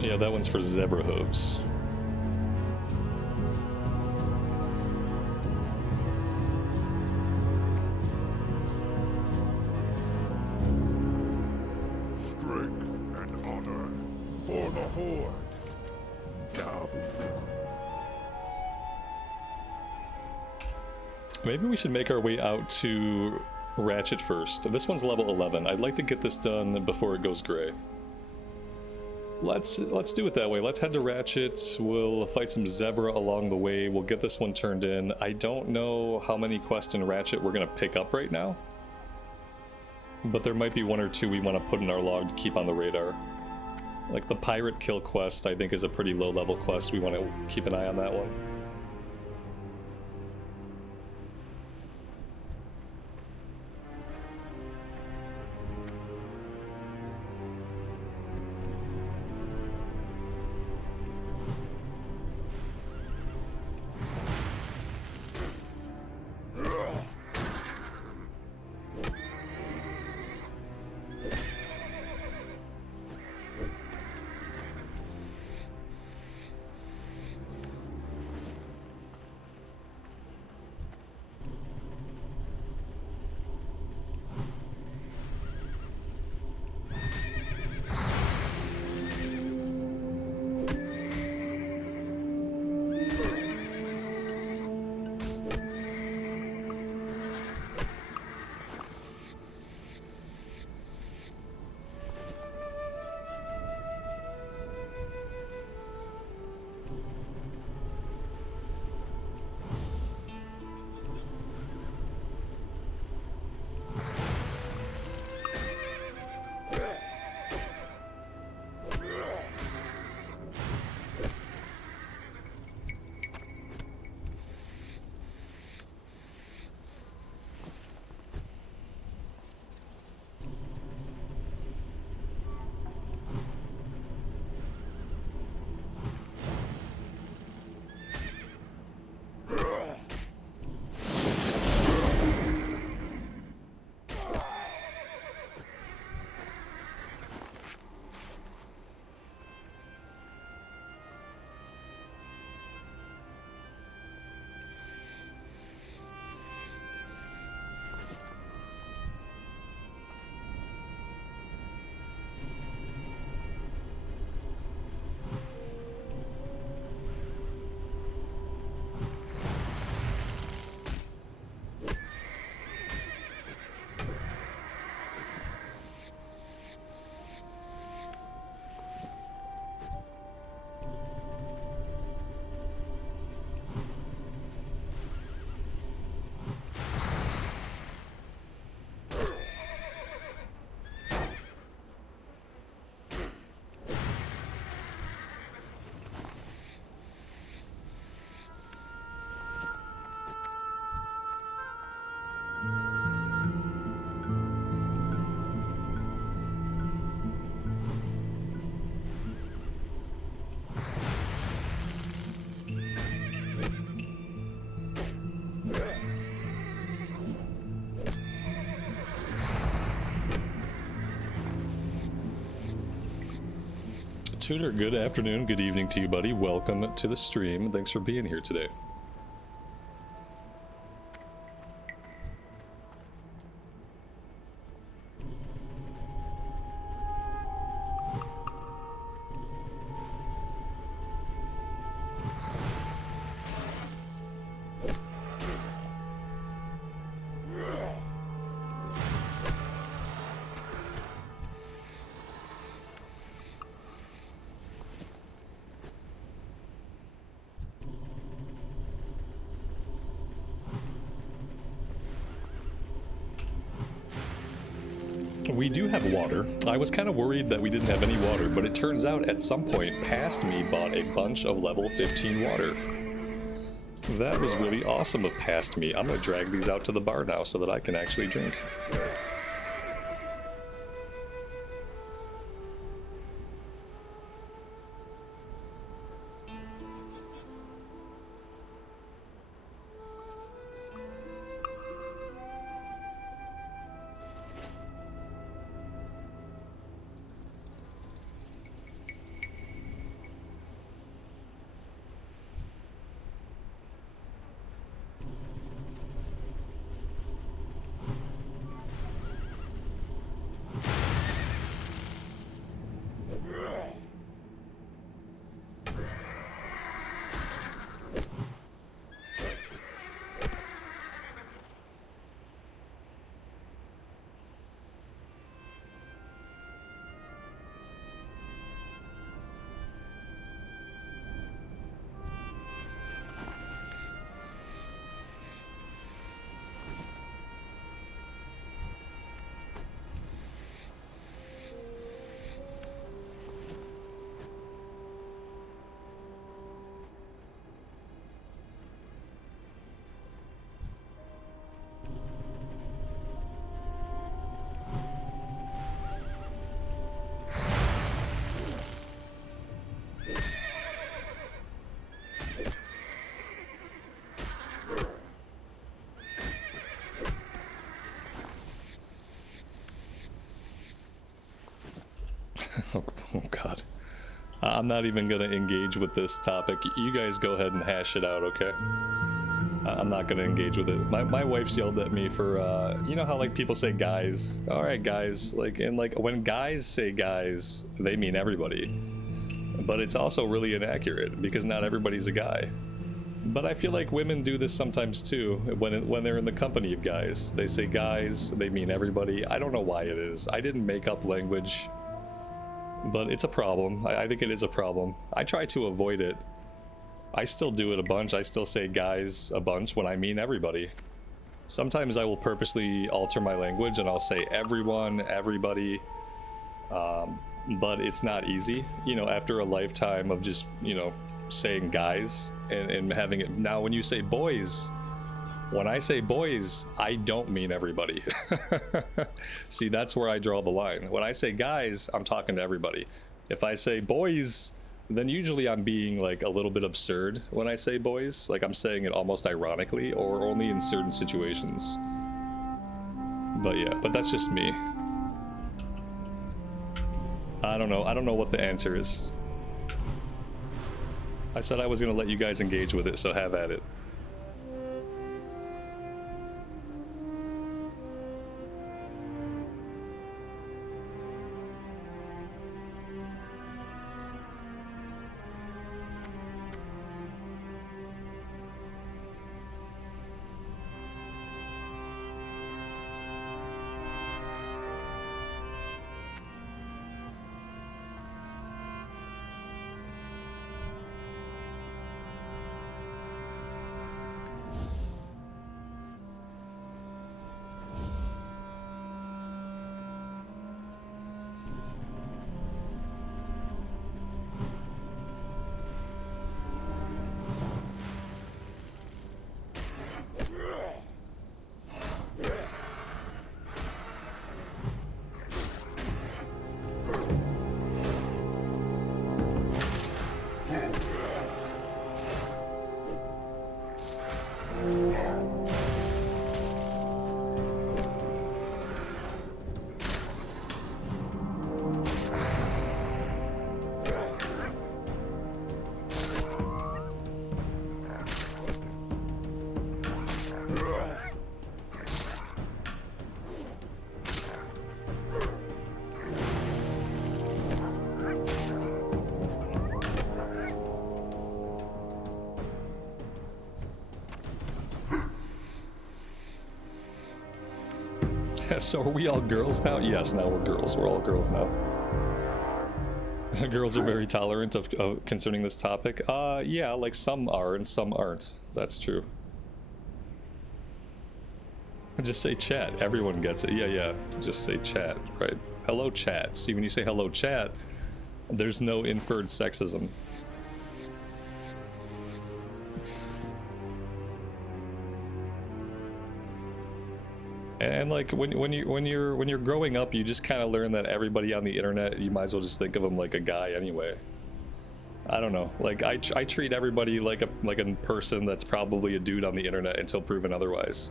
Yeah, that one's for zebra hooves. Strength and honor for the Horde. Down. Maybe we should make our way out to Ratchet first. This one's level 11. I'd like to get this done before it goes gray. Let's do it that way. Let's head to Ratchet. We'll fight some zebra along the way. We'll get this one turned in. I don't know how many quests in Ratchet we're going to pick up right now, but there might be one or two we want to put in our log to keep on the radar. Like the pirate kill quest, I think is a pretty low level quest. We want to keep an eye on that one. Tutor, good afternoon, good evening to you, buddy. Welcome to the stream. Thanks for being here today. We do have water. I was kind of worried that we didn't have any water, but it turns out at some point past me bought a bunch of level 15 water. That was really awesome of past me. I'm gonna drag these out to the bar now so that I can actually drink. Oh god. I'm not even gonna engage with this topic. You guys go ahead and hash it out, okay? I'm not gonna engage with it. My wife's yelled at me for, you know how like people say guys? Alright guys, like, and like when guys say guys, they mean everybody. But it's also really inaccurate because not everybody's a guy. But I feel like women do this sometimes too, when they're in the company of guys. They say guys, they mean everybody. I don't know why it is. I didn't make up language. But it's a problem. I think it is a problem. I try to avoid it. I still do it a bunch. I still say guys a bunch when I mean everybody. Sometimes I will purposely alter my language and I'll say everyone, everybody. But it's not easy. You know, after a lifetime of just, you know, saying guys and having it. Now when you say boys, when I say boys, I don't mean everybody. See, that's where I draw the line. When I say guys, I'm talking to everybody. If I say boys, then usually I'm being like a little bit absurd when I say boys. Like I'm saying it almost ironically or only in certain situations. But yeah, but that's just me. I don't know. I don't know what the answer is. I said I was going to let you guys engage with it, so have at it. So are we all girls now? Yes, now we're girls. We're all girls now. Girls are very tolerant of concerning this topic. Yeah, like some are and some aren't. That's true. Just say chat. Everyone gets it. Yeah, yeah. Just say chat, right? Hello, chat. See, when you say hello, chat, there's no inferred sexism. And like when you're growing up, you just kind of learn that everybody on the internet, you might as well just think of them like a guy anyway. I don't know. Like I treat everybody like a person that's probably a dude on the internet until proven otherwise.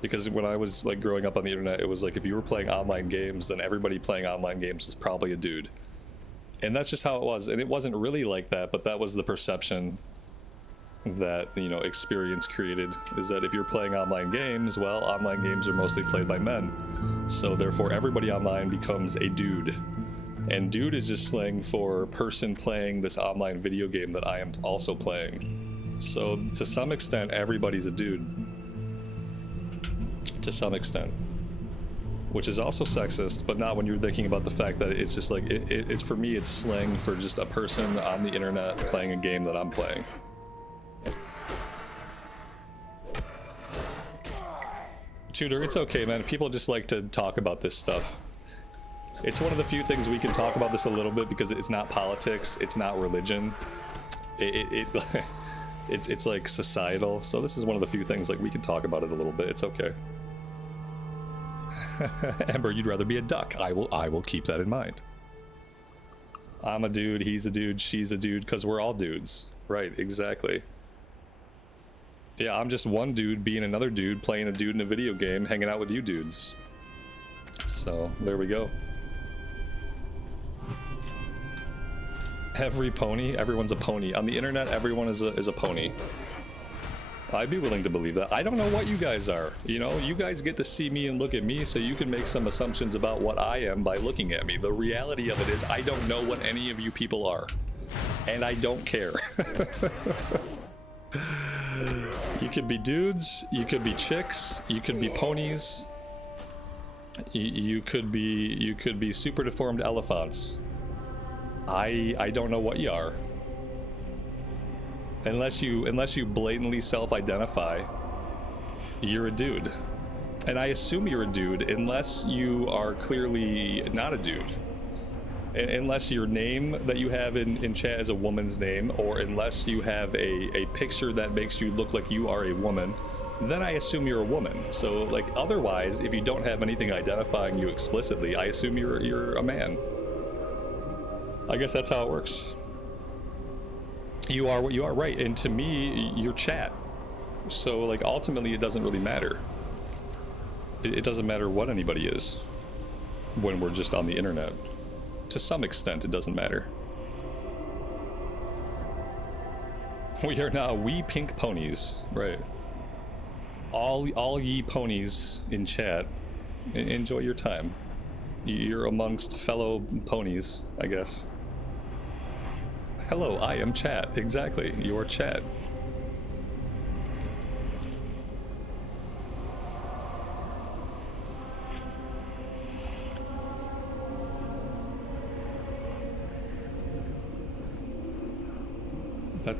Because when I was like growing up on the internet, it was like if you were playing online games, then everybody playing online games was probably a dude. And that's just how it was. And it wasn't really like that, but that was the perception that, you know, experience created, is that if you're playing online games, well, online games are mostly played by men. So therefore everybody online becomes a dude. And dude is just slang for person playing this online video game that I am also playing. So to some extent, everybody's a dude. To some extent. Which is also sexist, but not when you're thinking about the fact that it's just like, it's for me, it's slang for just a person on the internet playing a game that I'm playing. Tudor, it's okay, man. People just like to talk about this stuff. It's one of the few things we can talk about this a little bit because it's not politics, it's not religion. It's like societal. So this is one of the few things like we can talk about it a little bit. It's okay. Ember, you'd rather be a duck. I will keep that in mind. I'm a dude, he's a dude, she's a dude, because we're all dudes. Right, exactly. Yeah, I'm just one dude being another dude, playing a dude in a video game, hanging out with you dudes. So, there we go. Every pony? Everyone's a pony. On the internet, everyone is a pony. I'd be willing to believe that. I don't know what you guys are. You know, you guys get to see me and look at me, so you can make some assumptions about what I am by looking at me. The reality of it is, I don't know what any of you people are. And I don't care. You could be dudes, you could be chicks, you could be ponies, you could be super deformed elephants. I don't know what you are. Unless you blatantly self-identify, you're a dude. And I assume you're a dude unless you are clearly not a dude. Unless your name that you have in chat is a woman's name, or unless you have a picture that makes you look like you are a woman, then I assume you're a woman. So like otherwise, if you don't have anything identifying you explicitly, I assume you're a man. I guess that's how it works. You are what you are, right? And to me, you're chat. So like ultimately, it doesn't really matter. It doesn't matter what anybody is when we're just on the internet. To some extent, it doesn't matter. We are now we pink ponies, right? All ye ponies in chat, enjoy your time. You're amongst fellow ponies, I guess. Hello, I am chat. Exactly, you are chat.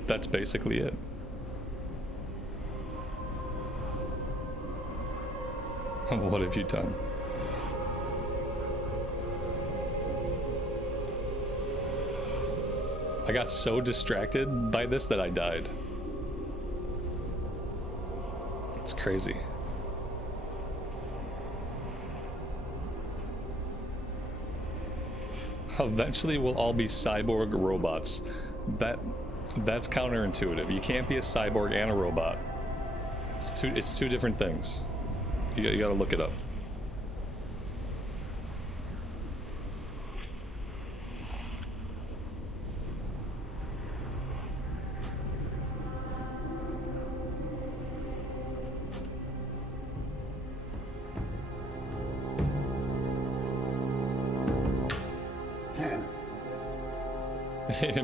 That's basically it. What have you done? I got so distracted by this that I died. It's crazy. Eventually we'll all be cyborg robots. That's counterintuitive. You can't be a cyborg and a robot. It's two different things. You gotta look it up.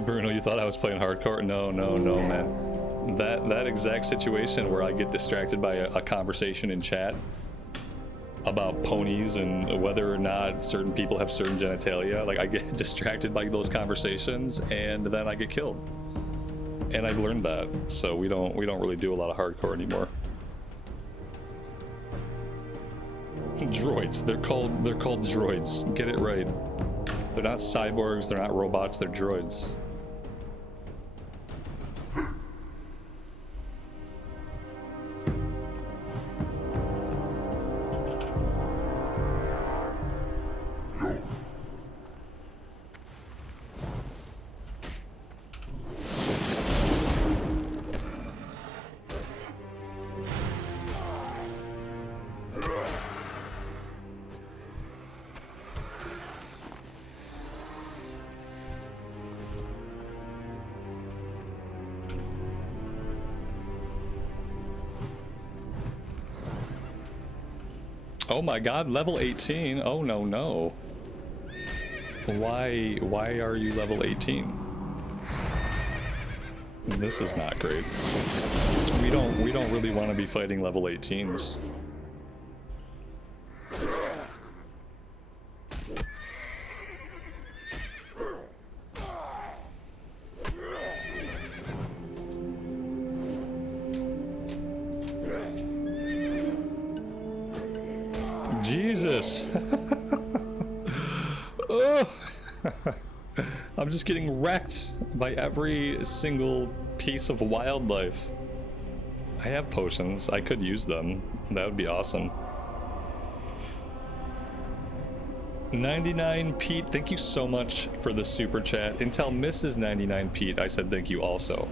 Bruno, you thought I was playing hardcore? No, man. That exact situation where I get distracted by a conversation in chat, about ponies and whether or not certain people have certain genitalia. Like, I get distracted by those conversations and then I get killed. And I've learned that, so we don't really do a lot of hardcore anymore. Droids, they're called droids. Get it right. They're not cyborgs, they're not robots, they're droids. Oh my god, level 18? Oh no, no. Why are you level 18? This is not great. We don't really want to be fighting level 18s. Jesus. Oh. I'm just getting wrecked by every single piece of wildlife. I have potions. I could use them. That would be awesome. 99 Pete, thank you so much for the super chat. Until Mrs. 99 Pete, I said thank you also.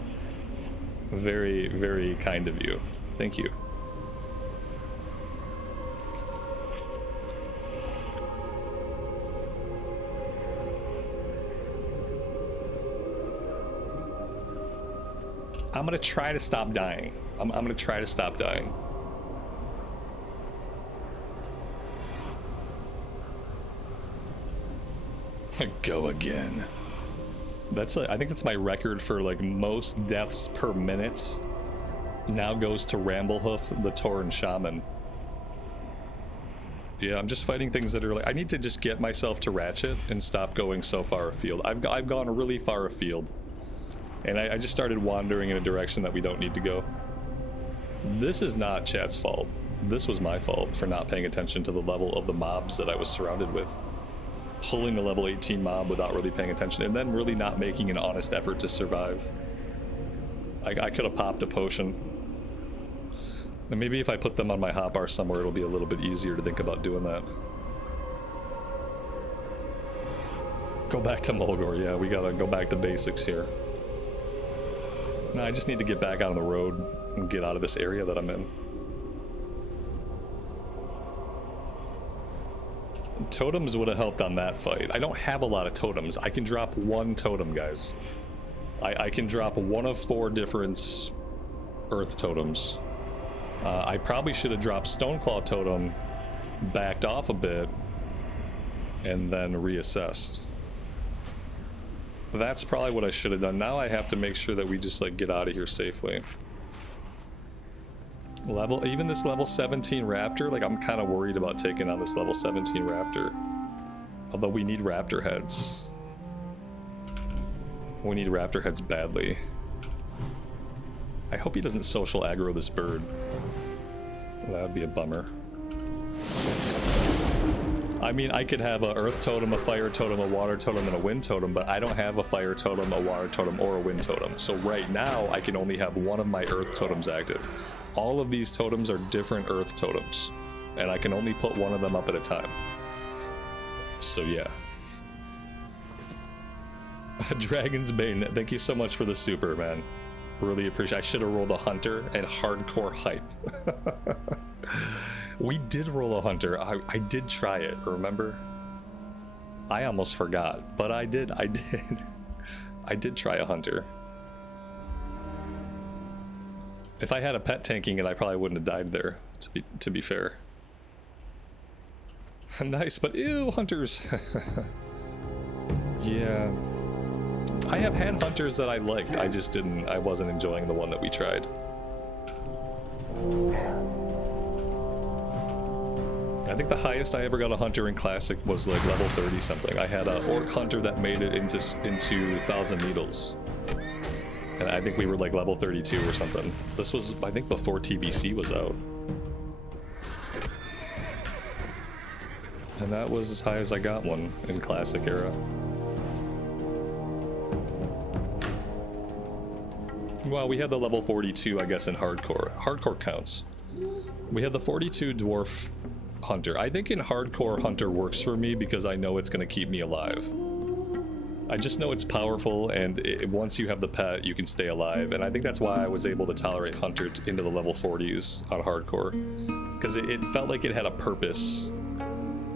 Very, very kind of you. Thank you. I'm gonna try to stop dying. I'm gonna try to stop dying. Go again. That's I think that's my record for like most deaths per minute. Now goes to Ramblehoof, the Tauren Shaman. Yeah, I'm just fighting things that are like, I need to just get myself to Ratchet and stop going so far afield. I've gone really far afield. And I just started wandering in a direction that we don't need to go. This is not chat's fault. This was my fault for not paying attention to the level of the mobs that I was surrounded with. Pulling a level 18 mob without really paying attention, and then really not making an honest effort to survive. I could have popped a potion. And maybe if I put them on my hotbar somewhere, it'll be a little bit easier to think about doing that. Go back to Mulgore, yeah, we gotta go back to basics here. No, I just need to get back out on the road and get out of this area that I'm in. Totems would have helped on that fight. I don't have a lot of totems. I can drop one totem, guys. I can drop one of 4 different earth totems. I probably should have dropped Stoneclaw totem, backed off a bit, and then reassessed. That's probably what I should have done. Now I have to make sure that we just like get out of here safely. Even this level 17 raptor, like I'm kind of worried about taking on this level 17 raptor. Although we need raptor heads. We need raptor heads badly. I hope he doesn't social aggro this bird. That would be a bummer. I mean, I could have a earth totem, a fire totem, a water totem, and a wind totem, but I don't have a fire totem, a water totem, or a wind totem. So right now, I can only have one of my earth totems active. All of these totems are different earth totems, and I can only put one of them up at a time. So yeah. Dragon's Bane, thank you so much for the super, man. Really appreciate it. I should have rolled a hunter and hardcore hype. We did roll a hunter. I did try it, remember? I almost forgot, but I did. I did try a hunter. If I had a pet tanking it, I probably wouldn't have died there, to be fair. Nice, but ew, hunters. Yeah. I have had hunters that I liked. I wasn't enjoying the one that we tried. I think the highest I ever got a hunter in Classic was like level 30 something. I had an orc hunter that made it into 1,000 needles. And I think we were like level 32 or something. This was, I think, before TBC was out. And that was as high as I got one in Classic era. Well, we had the level 42, I guess, in Hardcore. Hardcore counts. We had the 42 Dwarf Hunter. I think in Hardcore, Hunter works for me because I know it's going to keep me alive. I just know it's powerful, and once you have the pet, you can stay alive. And I think that's why I was able to tolerate Hunter into the level 40s on Hardcore. Because it felt like it had a purpose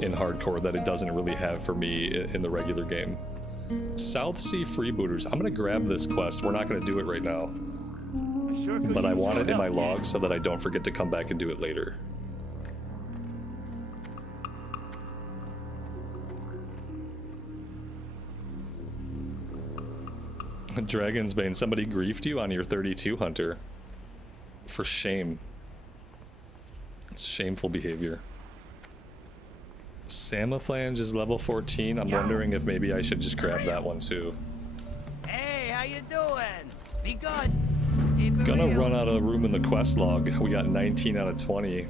in Hardcore that it doesn't really have for me in the regular game. South Sea Freebooters. I'm going to grab this quest. We're not going to do it right now. But I want it in my log so that I don't forget to come back and do it later. Dragon's Bane, somebody griefed you on your 32 hunter. For shame. It's shameful behavior. Samaflange is level 14. I'm wondering if maybe I should just grab that one too. Hey, how you doing? Be good. Keep it Gonna real. run out of room in the quest log. We got 19 out of 20.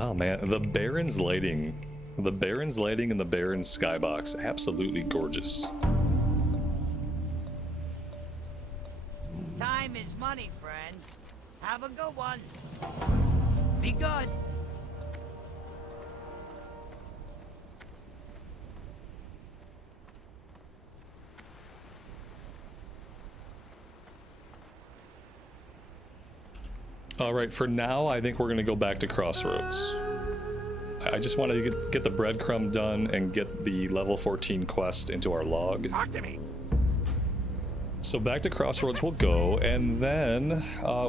Oh man, the Barrens lighting. The Barrens lighting and the Barrens skybox. Absolutely gorgeous. Time is money, friend. Have a good one. Be good. Alright, for now, I think we're going to go back to Crossroads. I just want to get the breadcrumb done and get the level 14 quest into our log. Talk to me. So back to Crossroads we'll go, and then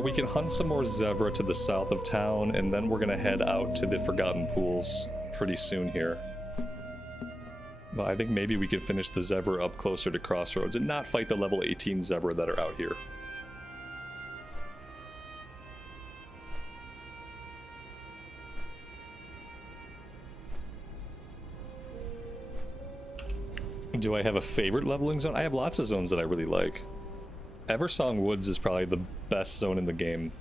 we can hunt some more Zevra to the south of town, and then we're going to head out to the Forgotten Pools pretty soon here. But I think maybe we could finish the Zevra up closer to Crossroads and not fight the level 18 Zevra that are out here. Do I have a favorite leveling zone? I have lots of zones that I really like. Eversong Woods is probably the best zone in the game.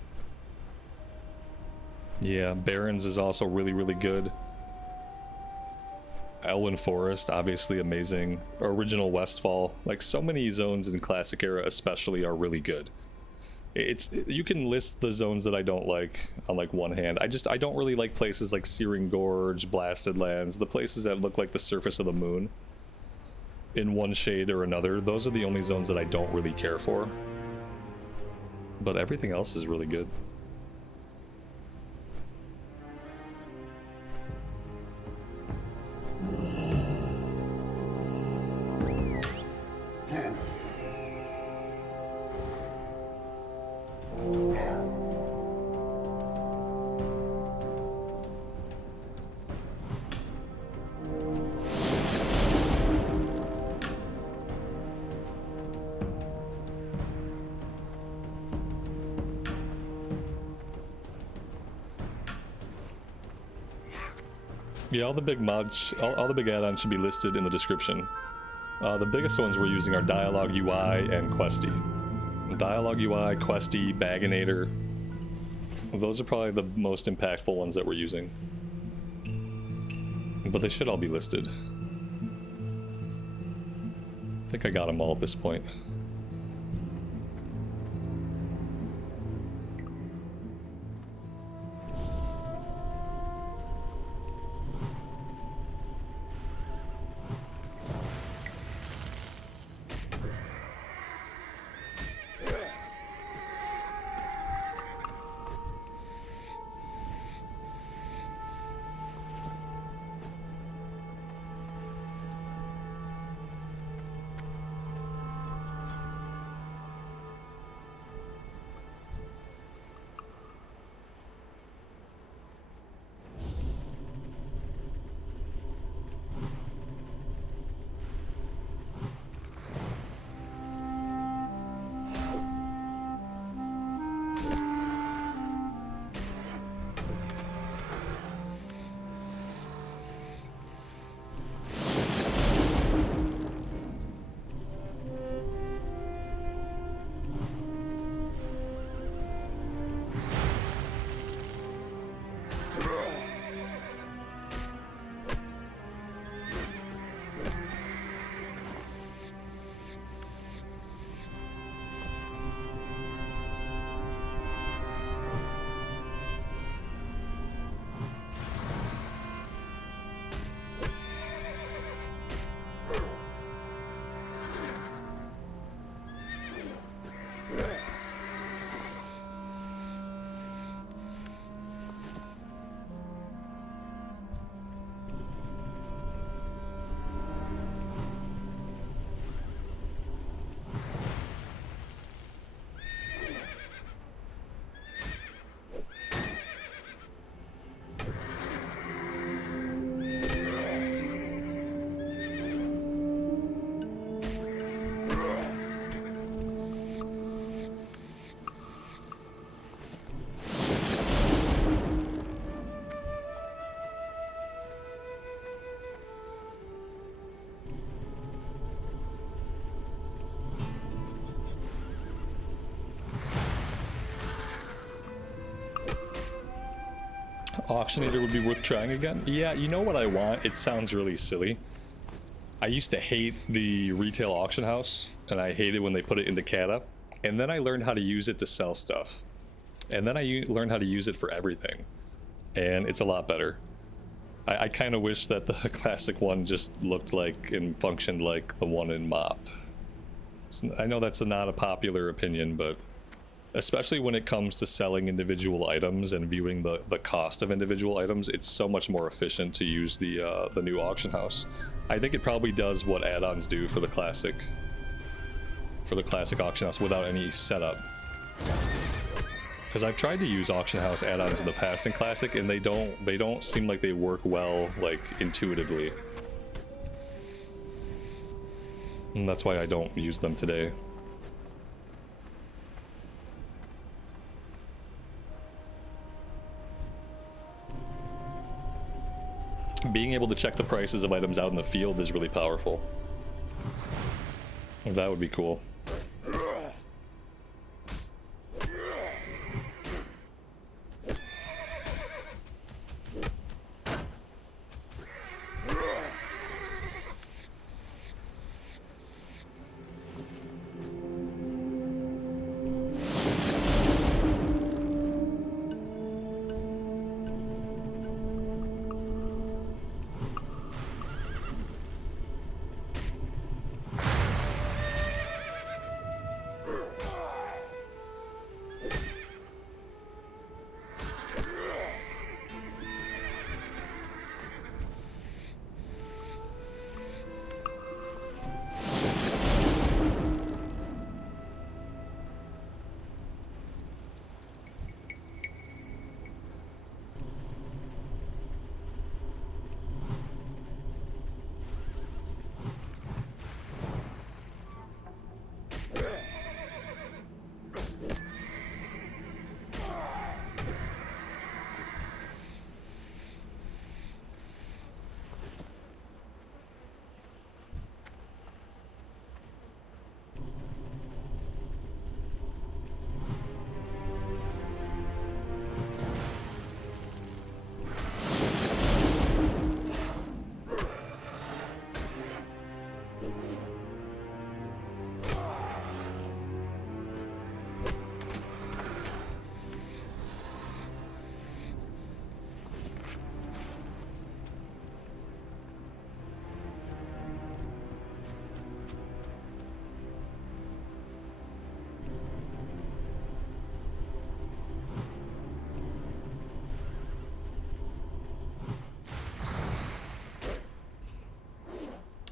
Yeah, Barrens is also really, really good. Elwyn Forest, obviously amazing. Original Westfall. Like, so many zones in Classic Era especially are really good. You can list the zones that I don't like on like one hand. I don't really like places like Searing Gorge, Blasted Lands, the places that look like the surface of the moon in one shade or another. Those are the only zones that I don't really care for. But everything else is really good. Yeah, all the big mods, all the big add-ons should be listed in the description. The biggest ones we're using are Dialogue UI and Questie. Dialogue UI, Questie, Baganator. Those are probably the most impactful ones that we're using. But they should all be listed. I think I got them all at this point. Auctionator would be worth trying again. Yeah, you know what I want? It sounds really silly. I used to hate the retail auction house, and I hated when they put it into Kata. And then I learned how to use it to sell stuff. And then I learned how to use it for everything. And it's a lot better. I kind of wish that the classic one just looked like and functioned like the one in MoP. I know that's not a popular opinion, but especially when it comes to selling individual items and viewing the cost of individual items, it's so much more efficient to use the new auction house. I think it probably does what add-ons do for the classic auction house without any setup. Because I've tried to use auction house add-ons in the past in classic, and they don't seem like they work well, like, intuitively. And that's why I don't use them today. Being able to check the prices of items out in the field is really powerful. That would be cool.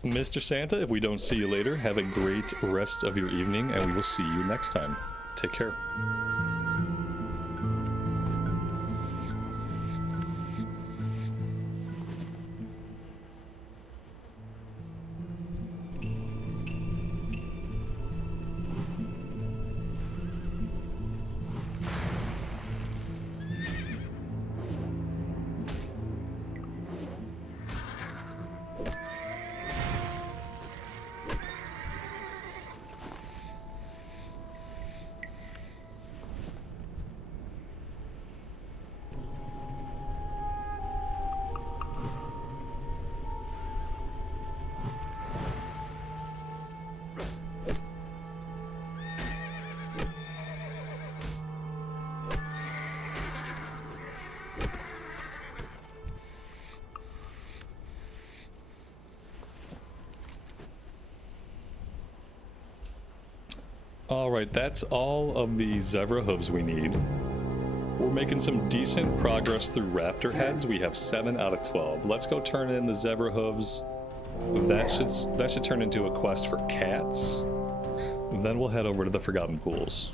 Mr. Santa, if we don't see you later, have a great rest of your evening, and we will see you next time. Take care. Alright, that's all of the zebra hooves we need. We're making some decent progress through raptor heads. We have 7 out of 12. Let's go turn in the zebra hooves. That should turn into a quest for cats. Then we'll head over to the Forgotten Pools.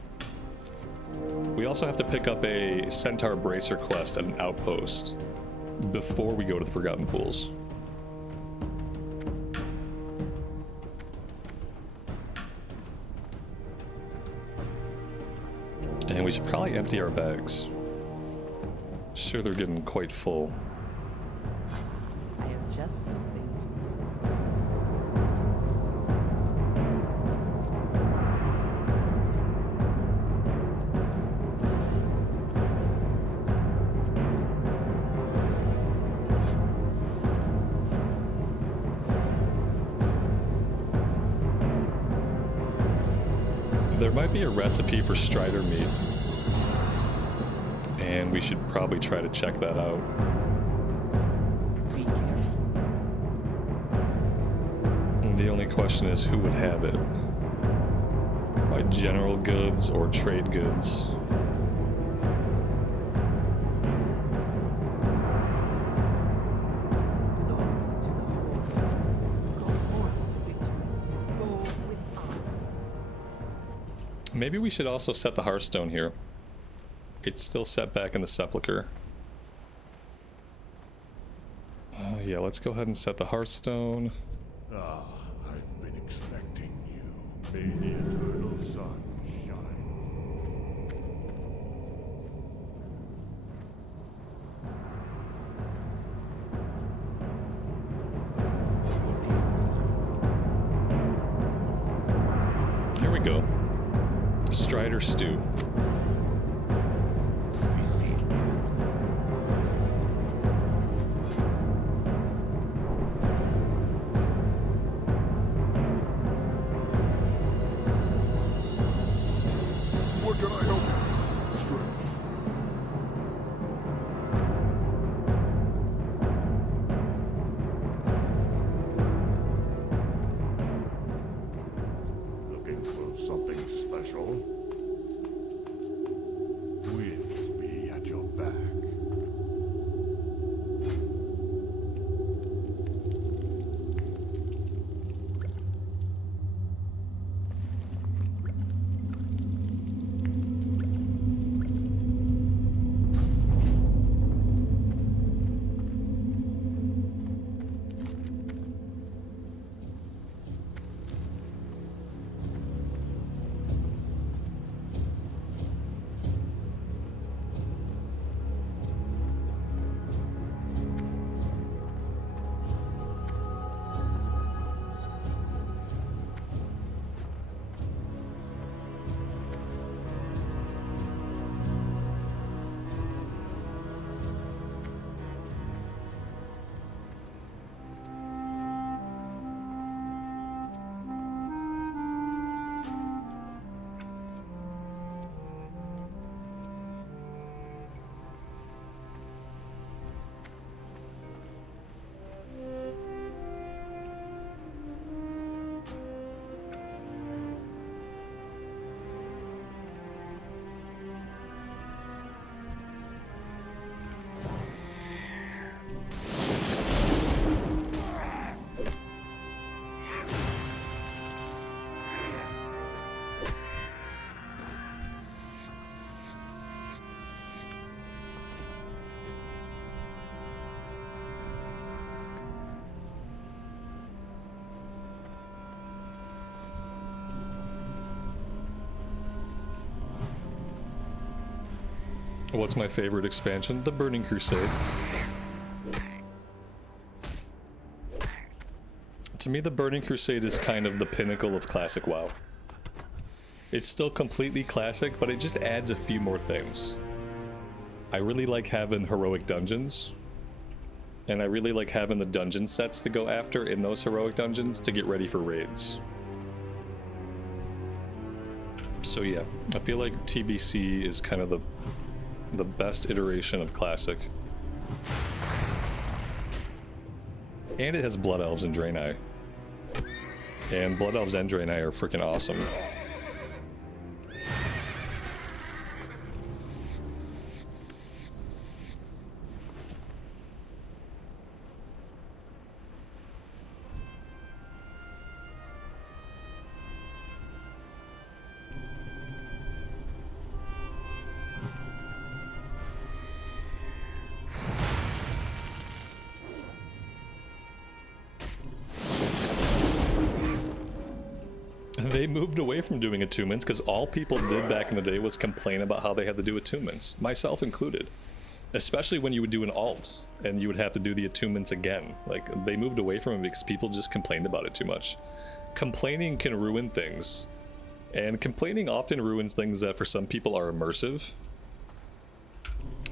We also have to pick up a Centaur Bracer quest at an outpost before we go to the Forgotten Pools. And we should probably empty our bags. Sure, they're getting quite full. I have just the thing. There might be a recipe for strider meat, and we should probably try to check that out. Be careful. And the only question is who would have it. By general goods or trade goods. Glory to the Horde. Go forth to victory. Go with honor. Maybe we should also set the Hearthstone here. It's still set back in the Sepulchre. Yeah, let's go ahead and set the Hearthstone. Ah, I've been expecting you. May the eternal sun shine. Here we go. Strider stew. We see. What can I help you? Strength. Looking for something special? We'll be at your back. What's my favorite expansion? The Burning Crusade. To me, the Burning Crusade is kind of the pinnacle of classic WoW. It's still completely classic, but it just adds a few more things. I really like having heroic dungeons, and I really like having the dungeon sets to go after in those heroic dungeons to get ready for raids. So yeah, I feel like TBC is kind of the best iteration of classic. And it has Blood Elves and Draenei. And Blood Elves and Draenei are freaking awesome. They moved away from doing attunements because all people did back in the day was complain about how they had to do attunements, myself included. Especially when you would do an alt and you would have to do the attunements again. Like, they moved away from it because people just complained about it too much. Complaining can ruin things, and complaining often ruins things that for some people are immersive.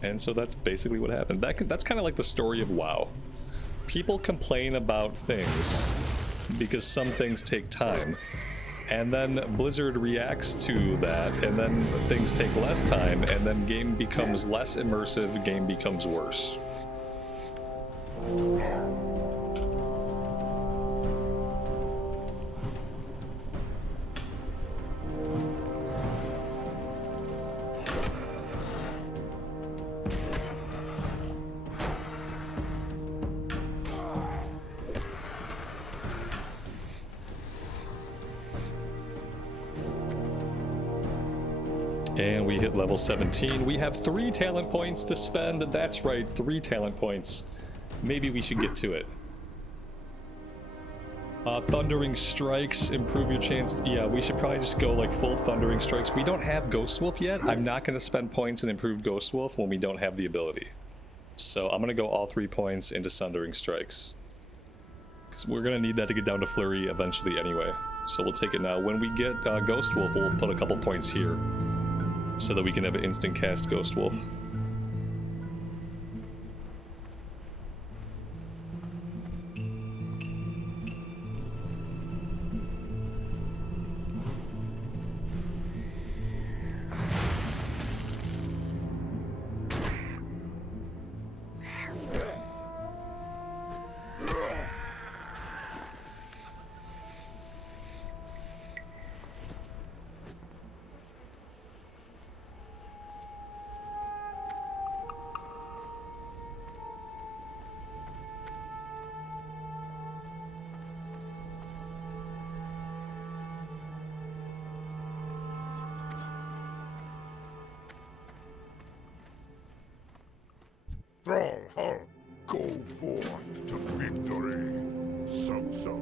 And so that's basically what happened. That's kind of like the story of WoW. People complain about things because some things take time. and then Blizzard reacts to that, and then things take less time, and then game becomes less immersive, game becomes worse. And we hit level 17. We have 3 talent points to spend. That's right, 3 talent points. Maybe we should get to it. Thundering Strikes, improve your chance. Yeah, we should probably just go like full Thundering Strikes. We don't have Ghost Wolf yet. I'm not going to spend points in improved Ghost Wolf when we don't have the ability. So I'm going to go all 3 points into Thundering Strikes. Because we're going to need that to get down to Flurry eventually anyway. So we'll take it now. When we get Ghost Wolf, we'll put a couple points here, so that we can have an instant cast Ghost Wolf. Thrallheart, go forth to victory. Sub-Sub.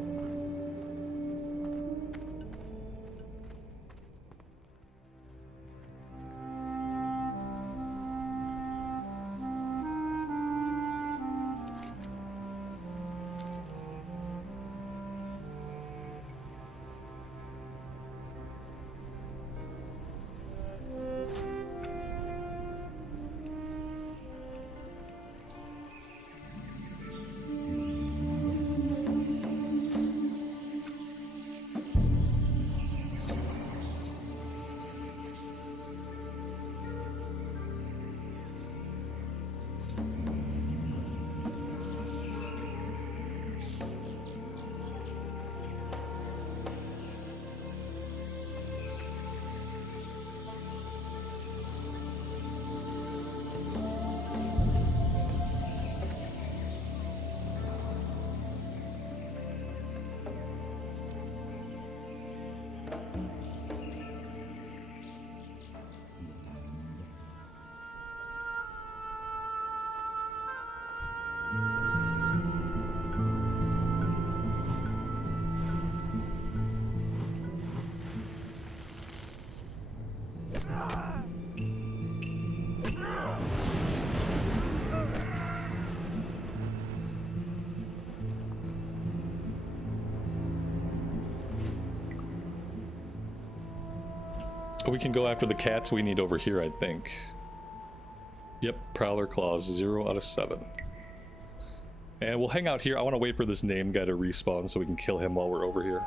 We can go after the cats we need over here, I think. Yep, Prowler Claws, 0 out of 7. And we'll hang out here. I want to wait for this name guy to respawn so we can kill him while we're over here.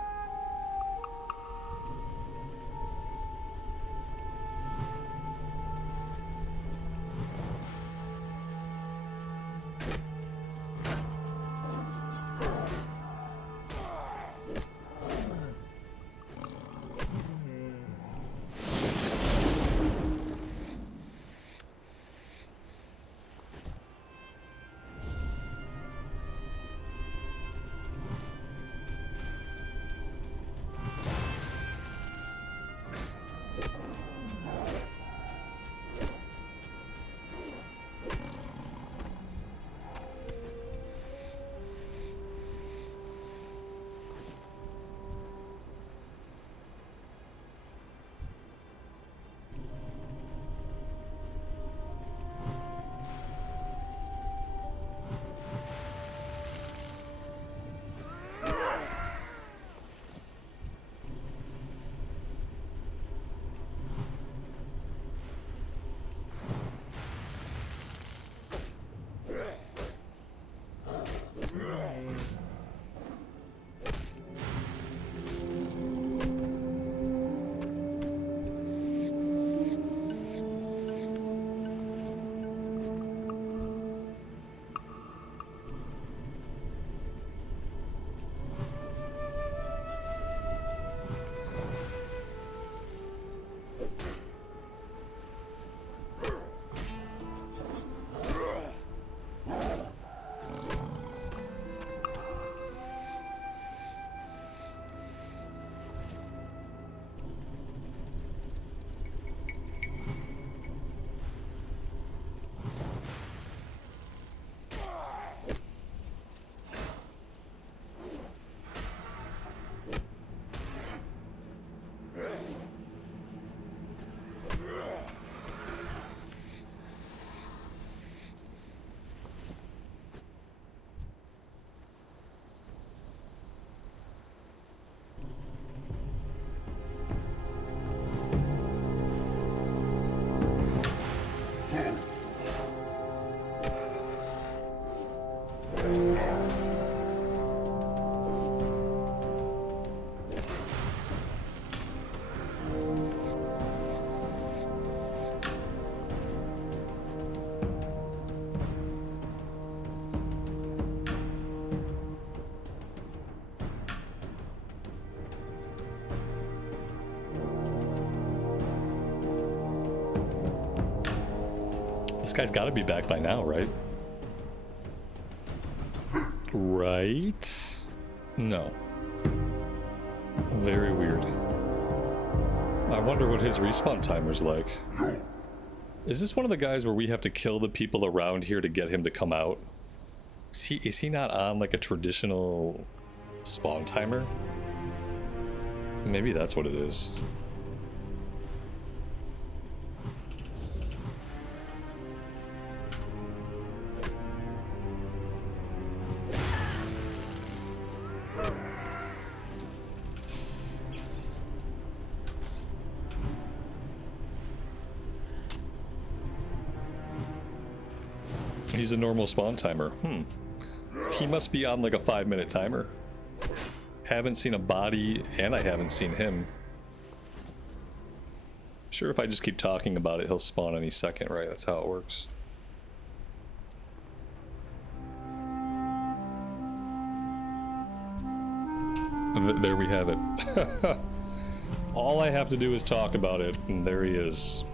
This guy's got to be back by now, right? Right? No. Very weird. I wonder what his respawn timer's like. Is this one of the guys where we have to kill the people around here to get him to come out? Is he not on like a traditional spawn timer? Maybe that's what it is. He's a normal spawn timer. He must be on like a 5-minute timer. Haven't seen a body, and I haven't seen him. Sure, if I just keep talking about it, he'll spawn any second, right? That's how it works. There we have it. All I have to do is talk about it, and there he is.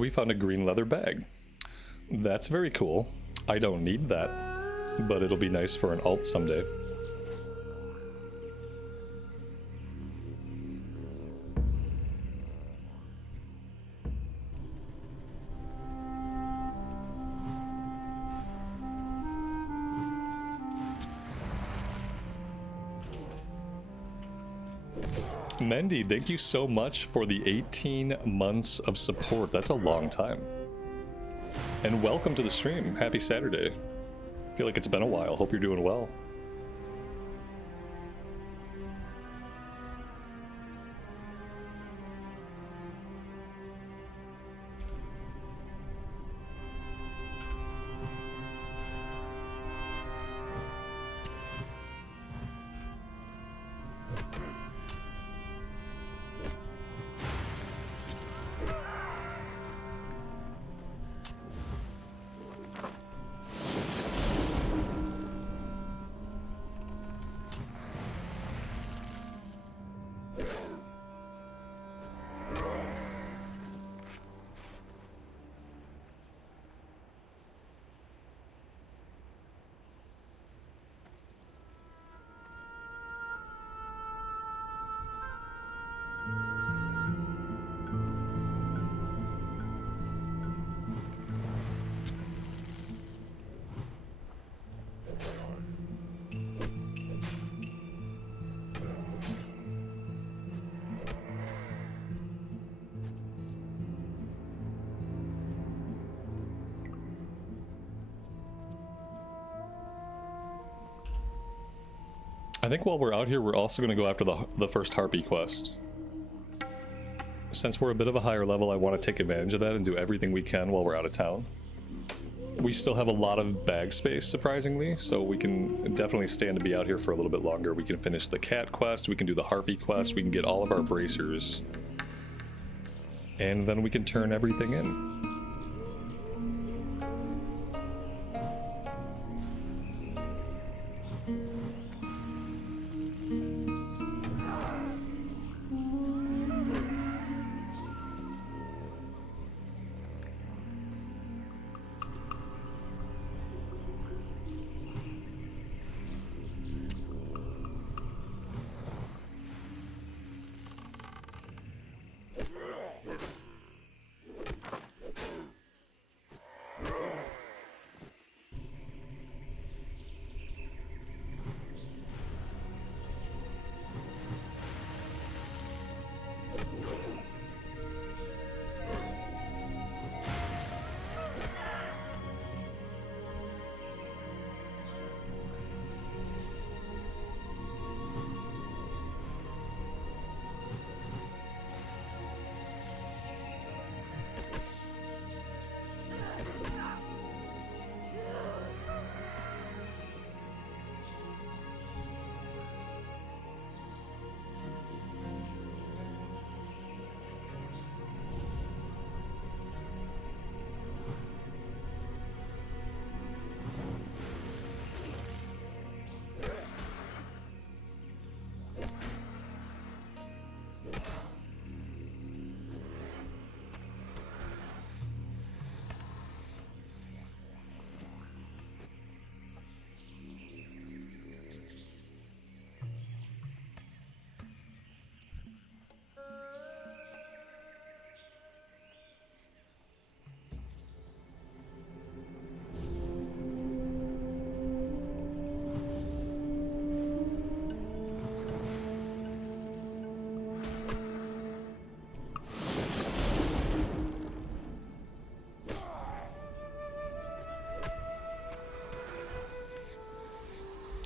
we found a green leather bag. That's very cool. I don't need that, but it'll be nice for an alt someday. Mendy, thank you so much for the 18 months of support. That's a long time. And welcome to the stream. Happy Saturday. I feel like it's been a while. Hope you're doing well. I think while we're out here, we're also going to go after the first Harpy quest. Since we're a bit of a higher level, I want to take advantage of that and do everything we can while we're out of town. We still have a lot of bag space, surprisingly, so we can definitely stand to be out here for a little bit longer. We can finish the cat quest, we can do the Harpy quest, we can get all of our bracers, and then we can turn everything in.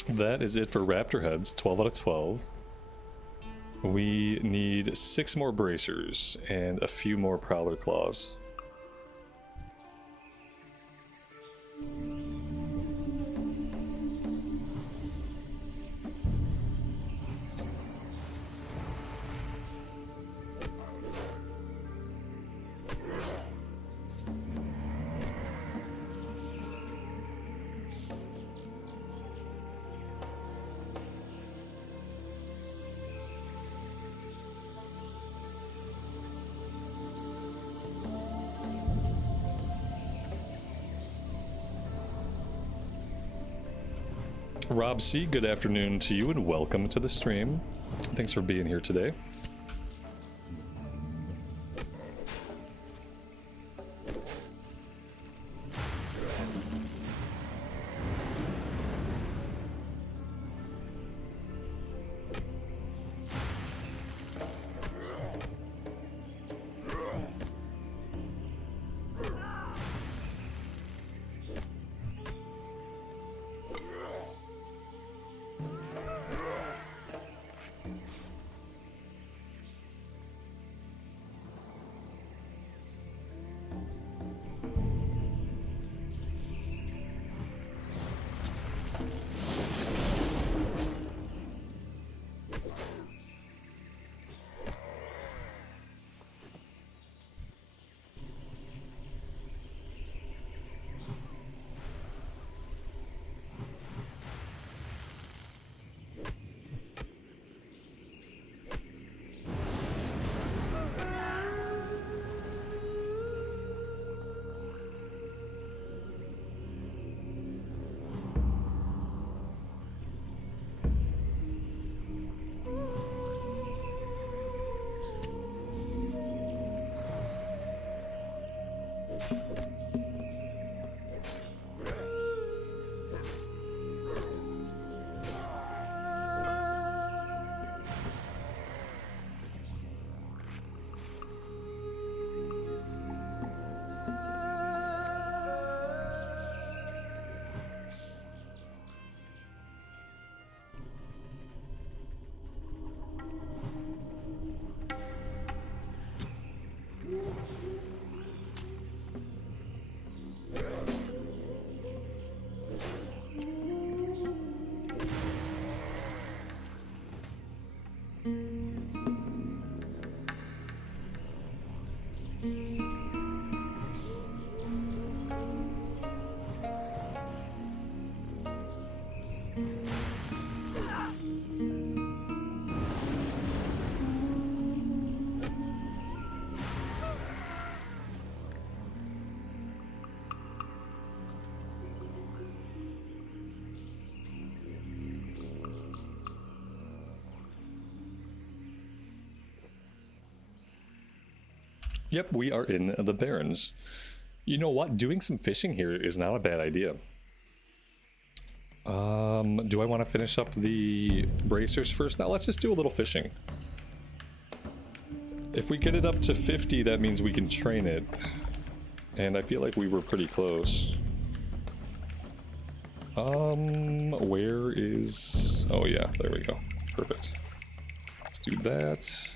That is it for Raptor Heads, 12 out of 12. We need 6 more bracers and a few more Prowler Claws. Rob C, good afternoon to you and welcome to the stream. Thanks for being here today. Yep, we are in the Barrens. You know what? Doing some fishing here is not a bad idea. Do I want to finish up the bracers first? Now let's just do a little fishing. If we get it up to 50, that means we can train it. And I feel like we were pretty close. Where is... Oh yeah, there we go. Perfect. Let's do that.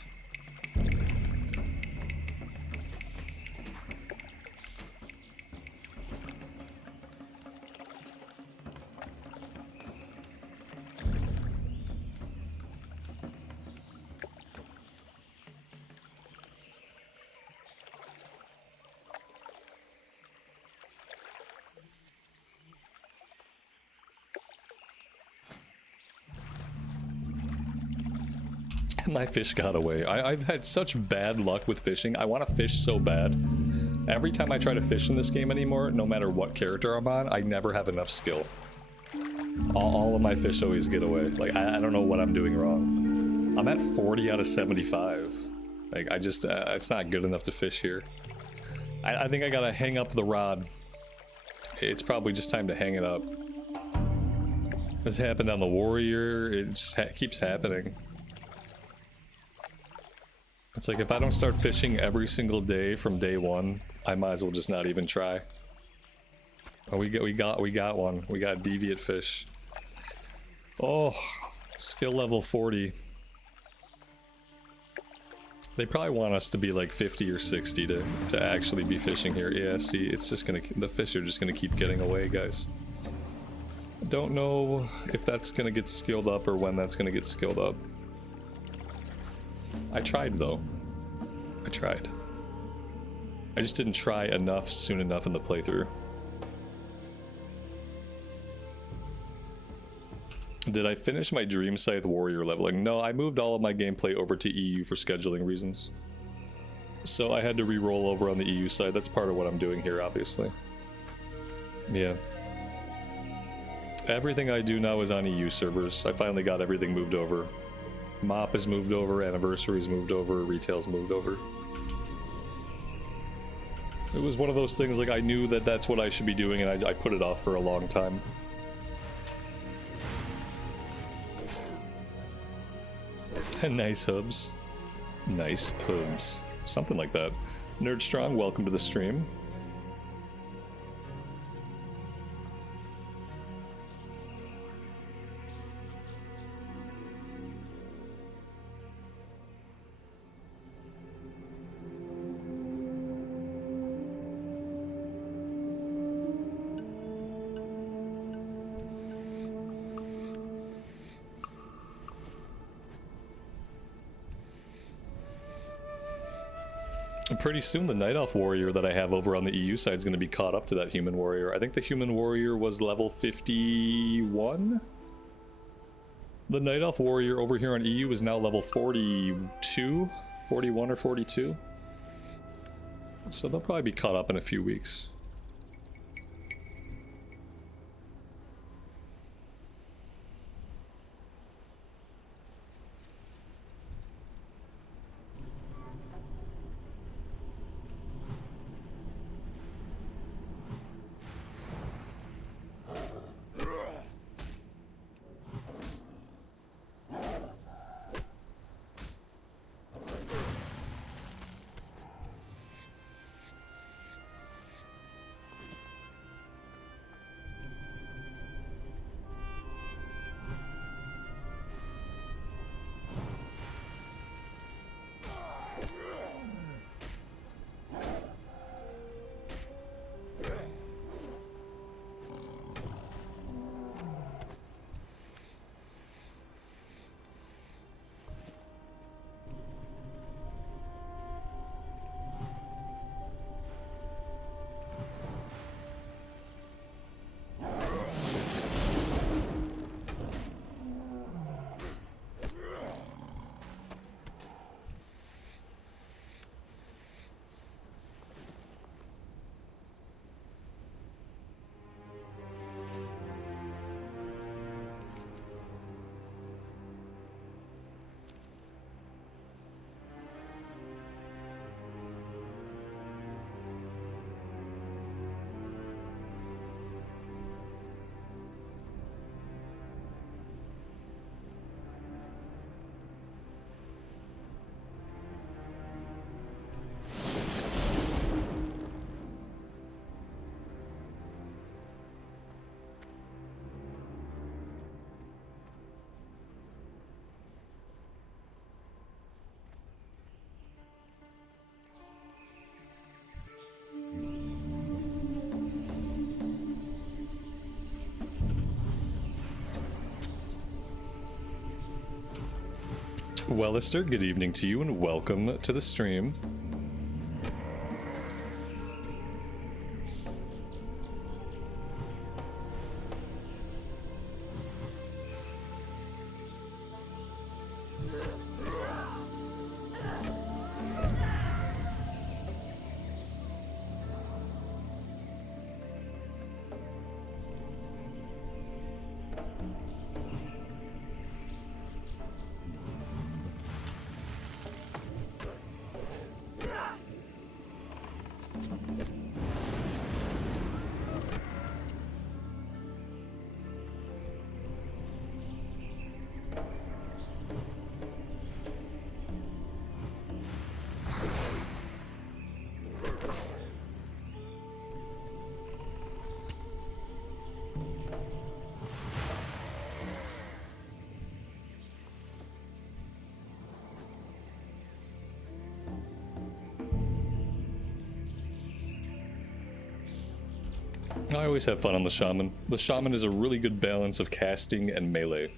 My fish got away. I've had such bad luck with fishing. I want to fish so bad. Every time I try to fish in this game anymore, no matter what character I'm on, I never have enough skill. All of my fish always get away. Like, I don't know what I'm doing wrong. I'm at 40 out of 75. Like, I just, it's not good enough to fish here. I think I gotta hang up the rod. It's probably just time to hang it up. This happened on the warrior. It just keeps happening. It's like if I don't start fishing every single day from day one, I might as well just not even try. Oh, we got one. We got a deviate fish. Oh, skill level 40. They probably want us to be like 50 or 60 to actually be fishing here. Yeah, see, it's just gonna, the fish are just gonna keep getting away, guys. Don't know if that's gonna get skilled up or when that's gonna get skilled up. I tried though. I tried. I just didn't try enough soon enough in the playthrough. Did I finish my Dream Scythe Warrior leveling? No, I moved all of my gameplay over to EU for scheduling reasons. So I had to re-roll over on the EU side. That's part of what I'm doing here, obviously. Yeah. Everything I do now is on EU servers. I finally got everything moved over. Mop is moved over, Anniversary's moved over, Retail's moved over. It was one of those things, like, I knew that that's what I should be doing, and I put it off for a long time. Nice hubs. Nice hubs. Something like that. Nerdstrong, welcome to the stream. Pretty soon the Night Elf Warrior that I have over on the EU side is going to be caught up to that Human Warrior. I think the Human Warrior was level 51? The Night Elf Warrior over here on EU is now level 42? 41 or 42? So they'll probably be caught up in a few weeks. Wellister, good evening to you and welcome to the stream. I always have fun on the Shaman. The Shaman is a really good balance of casting and melee.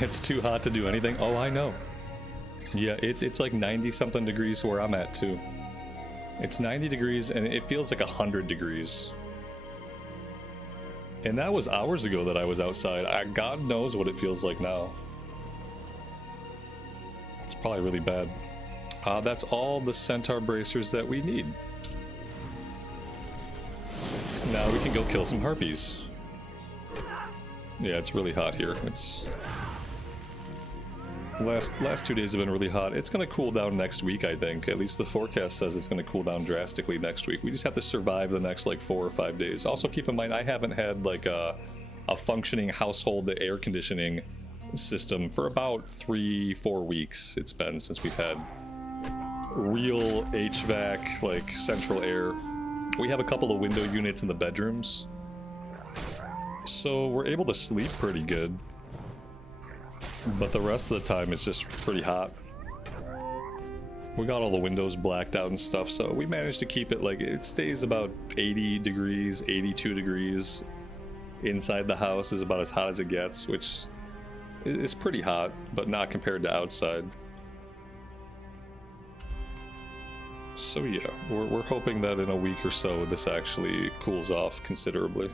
It's too hot to do anything. Oh, I know. Yeah, it's like 90 something degrees where I'm at too. It's 90 degrees and it feels like 100 degrees. And that was hours ago that I was outside. God knows what it feels like now. It's probably really bad. That's all the centaur bracers that we need. Now we can go kill some harpies. Yeah, it's really hot here. It's last 2 days have been really hot. It's gonna cool down next week, I think. At least the forecast says it's gonna cool down drastically next week. We just have to survive the next like 4 or 5 days. Also keep in mind I haven't had like a functioning household air conditioning system for about 3-4 weeks. It's been since we've had real HVAC, like central air. We have a couple of window units in the bedrooms, so we're able to sleep pretty good, but the rest of the time it's just pretty hot. We got all the windows blacked out and stuff, so we managed to keep it like it stays about 80 degrees, 82 degrees. Inside the house is about as hot as it gets, which is pretty hot, but not compared to outside. So yeah, we're hoping that in a week or so this actually cools off considerably.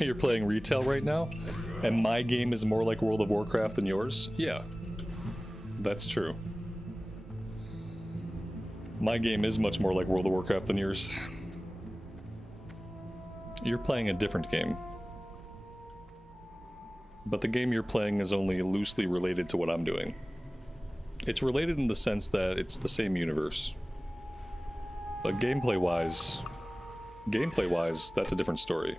You're playing retail right now, and my game is more like World of Warcraft than yours? Yeah, that's true. My game is much more like World of Warcraft than yours. You're playing a different game. But the game you're playing is only loosely related to what I'm doing. It's related in the sense that it's the same universe. But gameplay-wise, that's a different story.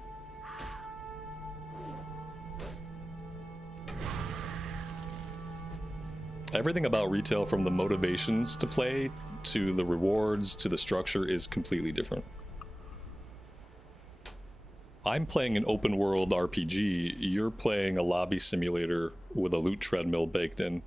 Everything about retail, from the motivations to play, to the rewards, to the structure, is completely different. I'm playing an open world RPG, you're playing a lobby simulator with a loot treadmill baked in.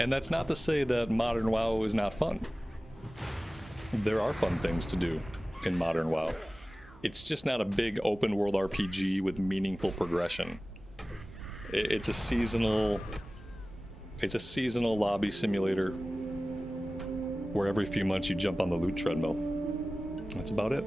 And that's not to say that Modern WoW is not fun. There are fun things to do in Modern WoW. It's just not a big open world RPG with meaningful progression. It's a seasonal lobby simulator where every few months you jump on the loot treadmill. That's about it.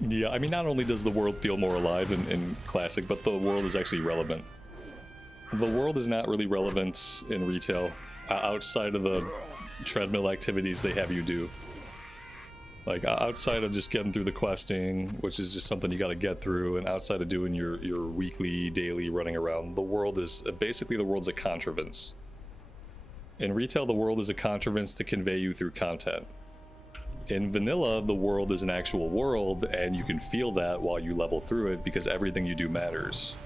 Yeah, I mean, not only does the world feel more alive in Classic, but the world is actually relevant. The world is not really relevant in retail, outside of the treadmill activities they have you do. Like, outside of just getting through the questing, which is just something you gotta get through, and outside of doing your weekly, daily running around, the world is, basically the world's a contrivance. In retail, the world is a contrivance to convey you through content. In vanilla, the world is an actual world, and you can feel that while you level through it because everything you do matters.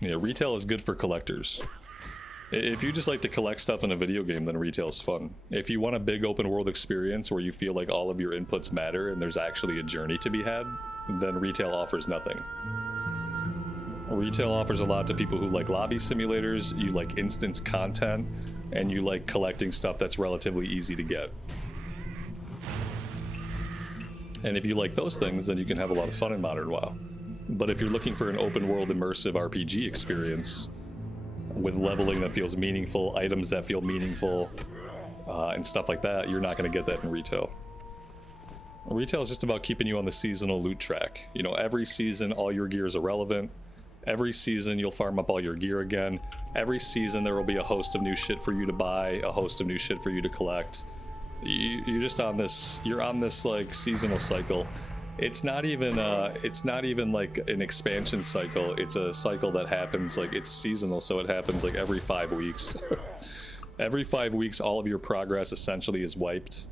Yeah, retail is good for collectors. If you just like to collect stuff in a video game, then retail is fun. If you want a big open world experience where you feel like all of your inputs matter and there's actually a journey to be had, then retail offers nothing. Retail offers a lot to people who like lobby simulators, you like instance content, and you like collecting stuff that's relatively easy to get. And if you like those things, then you can have a lot of fun in Modern WoW. But if you're looking for an open world immersive RPG experience with leveling that feels meaningful, items that feel meaningful, and stuff like that, you're not going to get that in retail. Retail is just about keeping you on the seasonal loot track. You know, every season all your gear is irrelevant. Every season you'll farm up all your gear again. Every season there will be a host of new shit for you to buy, a host of new shit for you to collect. You're just on this, you're on this like seasonal cycle. It's not even like an expansion cycle. It's a cycle that happens, like, it's seasonal, so it happens like every 5 weeks. Every 5 weeks all of your progress essentially is wiped,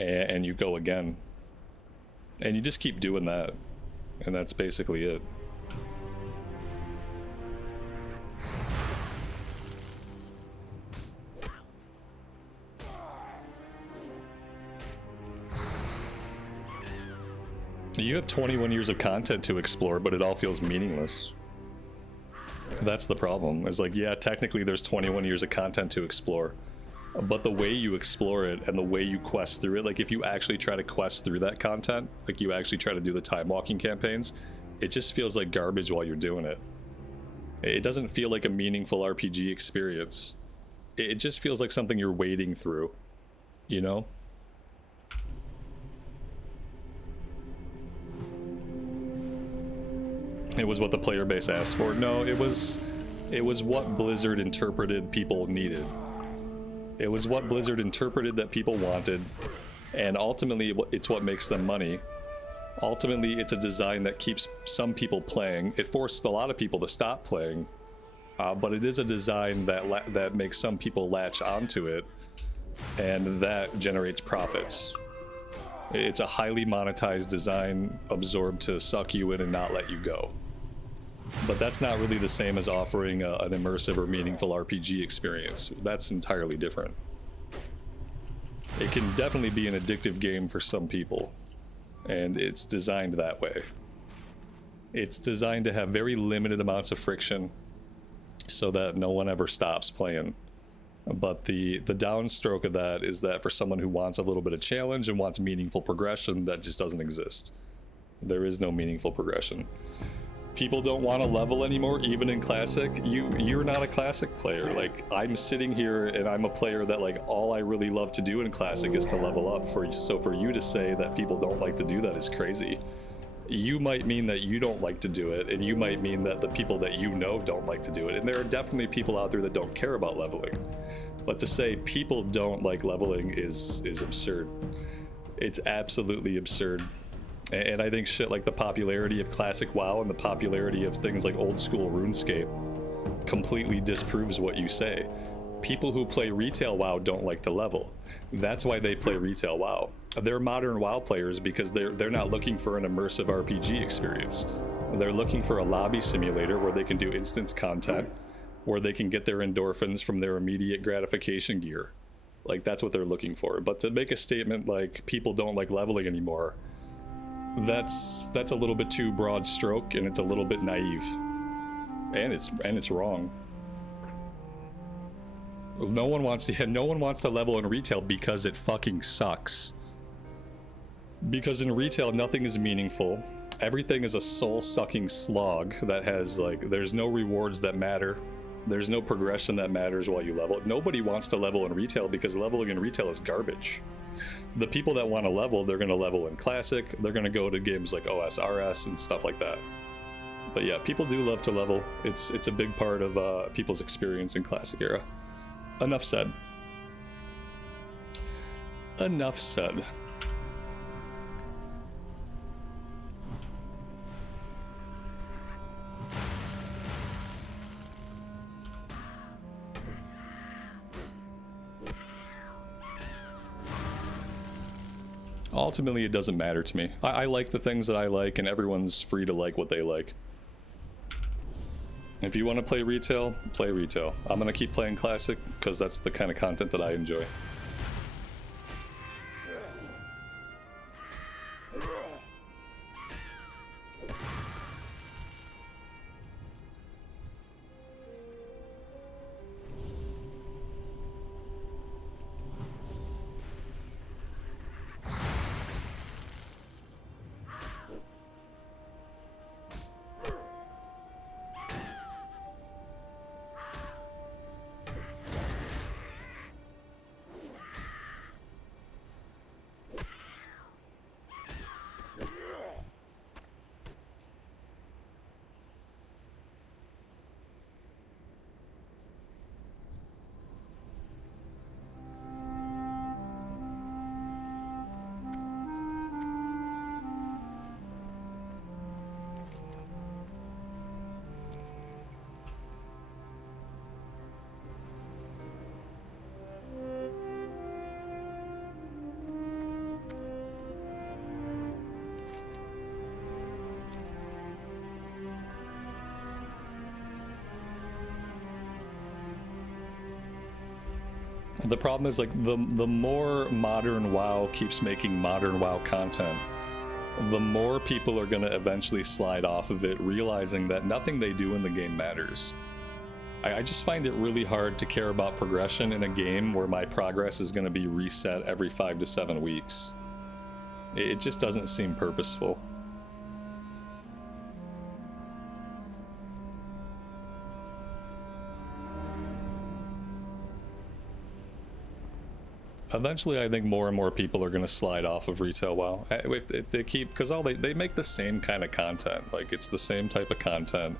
and you go again. And you just keep doing that, and that's basically it. You have 21 years of content to explore, but it all feels meaningless. That's the problem. It's like, yeah, technically there's 21 years of content to explore, but the way you explore it and the way you quest through it, like if you actually try to quest through that content, like you actually try to do the time walking campaigns, it just feels like garbage while you're doing it. It doesn't feel like a meaningful RPG experience. It just feels like something you're wading through, you know? It was what the player base asked for. No, it was what Blizzard interpreted people needed. It was what Blizzard interpreted that people wanted, and ultimately it's what makes them money. Ultimately, it's a design that keeps some people playing. It forced a lot of people to stop playing, but it is a design that makes some people latch onto it, and that generates profits. It's a highly monetized design, absorbed to suck you in and not let you go. But that's not really the same as offering an immersive or meaningful RPG experience. That's entirely different. It can definitely be an addictive game for some people, and it's designed that way. It's designed to have very limited amounts of friction so that no one ever stops playing. But the downstroke of that is that for someone who wants a little bit of challenge and wants meaningful progression, that just doesn't exist. There is no meaningful progression. People don't want to level anymore, even in Classic. You're not a Classic player. Like, I'm sitting here and I'm a player that, like, all I really love to do in Classic is to level up. So for you to say that people don't like to do that is crazy. You might mean that you don't like to do it, and you might mean that the people that you know don't like to do it. And there are definitely people out there that don't care about leveling. But to say people don't like leveling is absurd. It's absolutely absurd. And I think shit like the popularity of Classic WoW and the popularity of things like old school RuneScape completely disproves what you say. People who play retail WoW don't like to level. That's why they play retail WoW. They're modern WoW players because they're not looking for an immersive RPG experience. They're looking for a lobby simulator where they can do instance content, where they can get their endorphins from their immediate gratification gear. Like, that's what they're looking for. But to make a statement like people don't like leveling anymore, that's a little bit too broad stroke, and it's a little bit naive, and it's wrong. No one wants to level in retail because it fucking sucks. Because in retail nothing is meaningful. Everything is a soul-sucking slog that has, like, there's no rewards that matter. There's no progression that matters while you level. Nobody wants to level in retail because leveling in retail is garbage. The people that want to level, they're going to level in Classic. They're going to go to games like OSRS and stuff like that. But yeah, people do love to level. It's a big part of people's experience in Classic era. Enough said. Enough said. Ultimately, it doesn't matter to me. I like the things that I like, and everyone's free to like what they like. If you want to play retail, play retail. I'm going to keep playing Classic, because that's the kind of content that I enjoy. The problem is, like, the more modern WoW keeps making modern WoW content, the more people are going to eventually slide off of it, realizing that nothing they do in the game matters. I just find it really hard to care about progression in a game where my progress is going to be reset every 5 to 7 weeks. It just doesn't seem purposeful. Eventually, I think more and more people are going to slide off of retail WoW. If they keep, because they make the same kind of content. Like, it's the same type of content.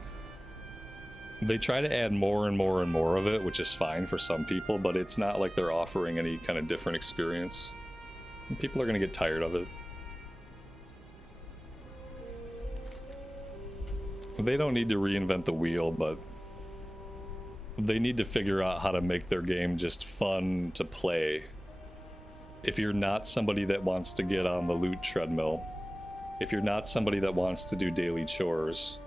They try to add more and more and more of it, which is fine for some people, but it's not like they're offering any kind of different experience. And people are going to get tired of it. They don't need to reinvent the wheel, but they need to figure out how to make their game just fun to play. If you're not somebody that wants to get on the loot treadmill, if you're not somebody that wants to do daily chores,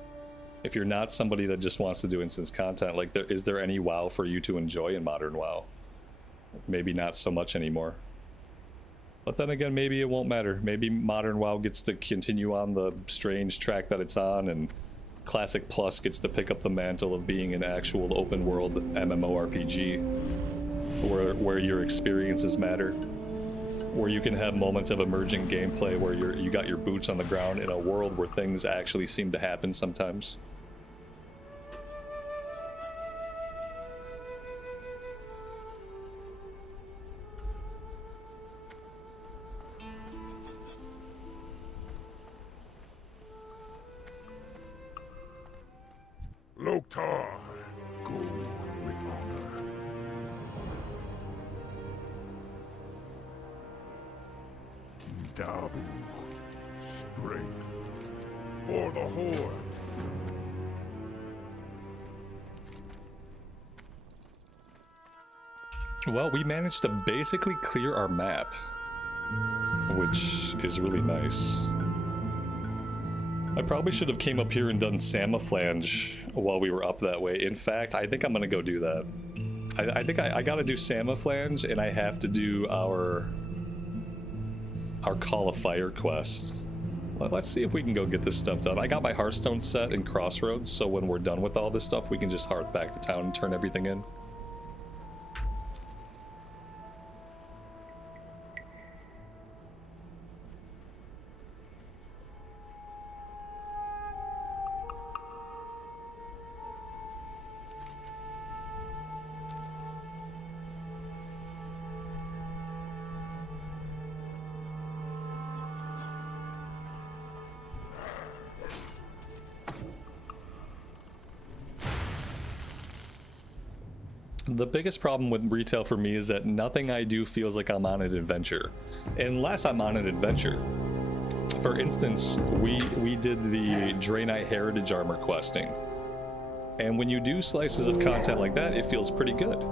if you're not somebody that just wants to do instance content, like, is there any WoW for you to enjoy in modern WoW? Maybe not so much anymore. But then again, maybe it won't matter. Maybe modern WoW gets to continue on the strange track that it's on, and Classic Plus gets to pick up the mantle of being an actual open world MMORPG where your experiences matter, where you can have moments of emerging gameplay where you got your boots on the ground in a world where things actually seem to happen sometimes. Loktar, go with honor. Dabu, strength for the Horde. Well, we managed to basically clear our map, which is really nice. I probably should have came up here and done Samaflange while we were up that way. In fact, I think I'm gonna go do that. I think I gotta do Samaflange, and I have to do our Call of Fire quest. Let's see if we can go get this stuff done. I got my Hearthstone set in Crossroads, so when we're done with all this stuff, we can just hearth back to town and turn everything in. The biggest problem with retail for me is that nothing I do feels like I'm on an adventure, unless I'm on an adventure. For instance, we did the Draenei Heritage Armor questing, and when you do slices of content like that, it feels pretty good.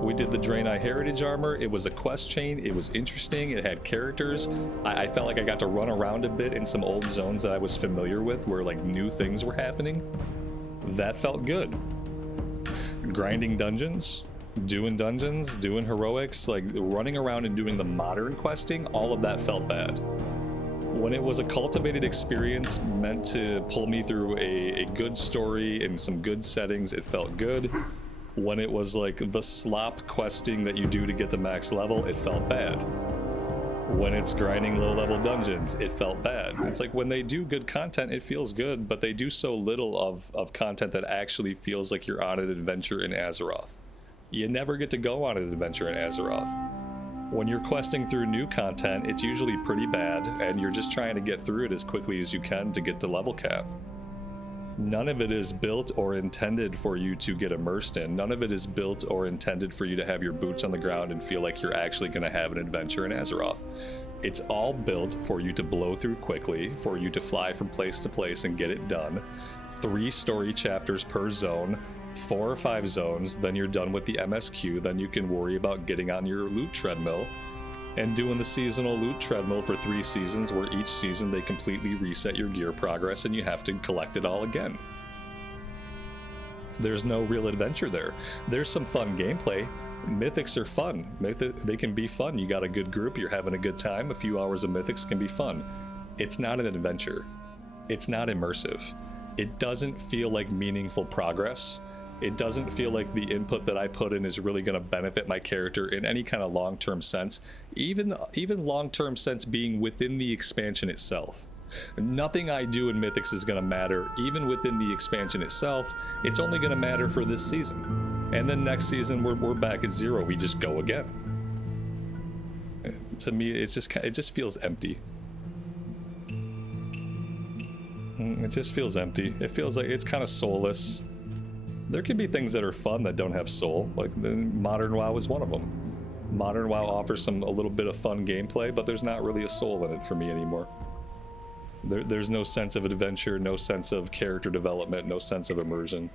We did the Draenei Heritage Armor, it was a quest chain, it was interesting, it had characters. I felt like I got to run around a bit in some old zones that I was familiar with, where like new things were happening. That felt good. Grinding dungeons, doing heroics, like running around and doing the modern questing, all of that felt bad. When it was a cultivated experience meant to pull me through a good story and some good settings, it felt good. When it was like the slop questing that you do to get the max level, it felt bad. When it's grinding low-level dungeons, it felt bad. It's like when they do good content, it feels good, but they do so little of content that actually feels like you're on an adventure in Azeroth. You never get to go on an adventure in Azeroth. When you're questing through new content, it's usually pretty bad, and you're just trying to get through it as quickly as you can to get to level cap. None of it is built or intended for you to get immersed in. None of it is built or intended for you to have your boots on the ground and feel like you're actually going to have an adventure in Azeroth. It's all built for you to blow through quickly, for you to fly from place to place and get it done. 3 story chapters per zone, 4 or 5 zones, then you're done with the MSQ, then you can worry about getting on your loot treadmill and doing the seasonal loot treadmill for 3 seasons, where each season they completely reset your gear progress and you have to collect it all again. There's no real adventure there. There's some fun gameplay. Mythics are fun. They can be fun. You got a good group, you're having a good time, a few hours of Mythics can be fun. It's not an adventure. It's not immersive. It doesn't feel like meaningful progress. It doesn't feel like the input that I put in is really going to benefit my character in any kind of long-term sense, even long-term sense being within the expansion itself. Nothing I do in Mythics is going to matter, even within the expansion itself. It's only going to matter for this season. And then next season, we're back at 0. We just go again. to me, it just feels empty. It just feels empty. It feels like it's kind of soulless. There can be things that are fun that don't have soul. Like Modern WoW is one of them. Modern WoW offers a little bit of fun gameplay, but there's not really a soul in it for me anymore. There's no sense of adventure, no sense of character development, no sense of immersion.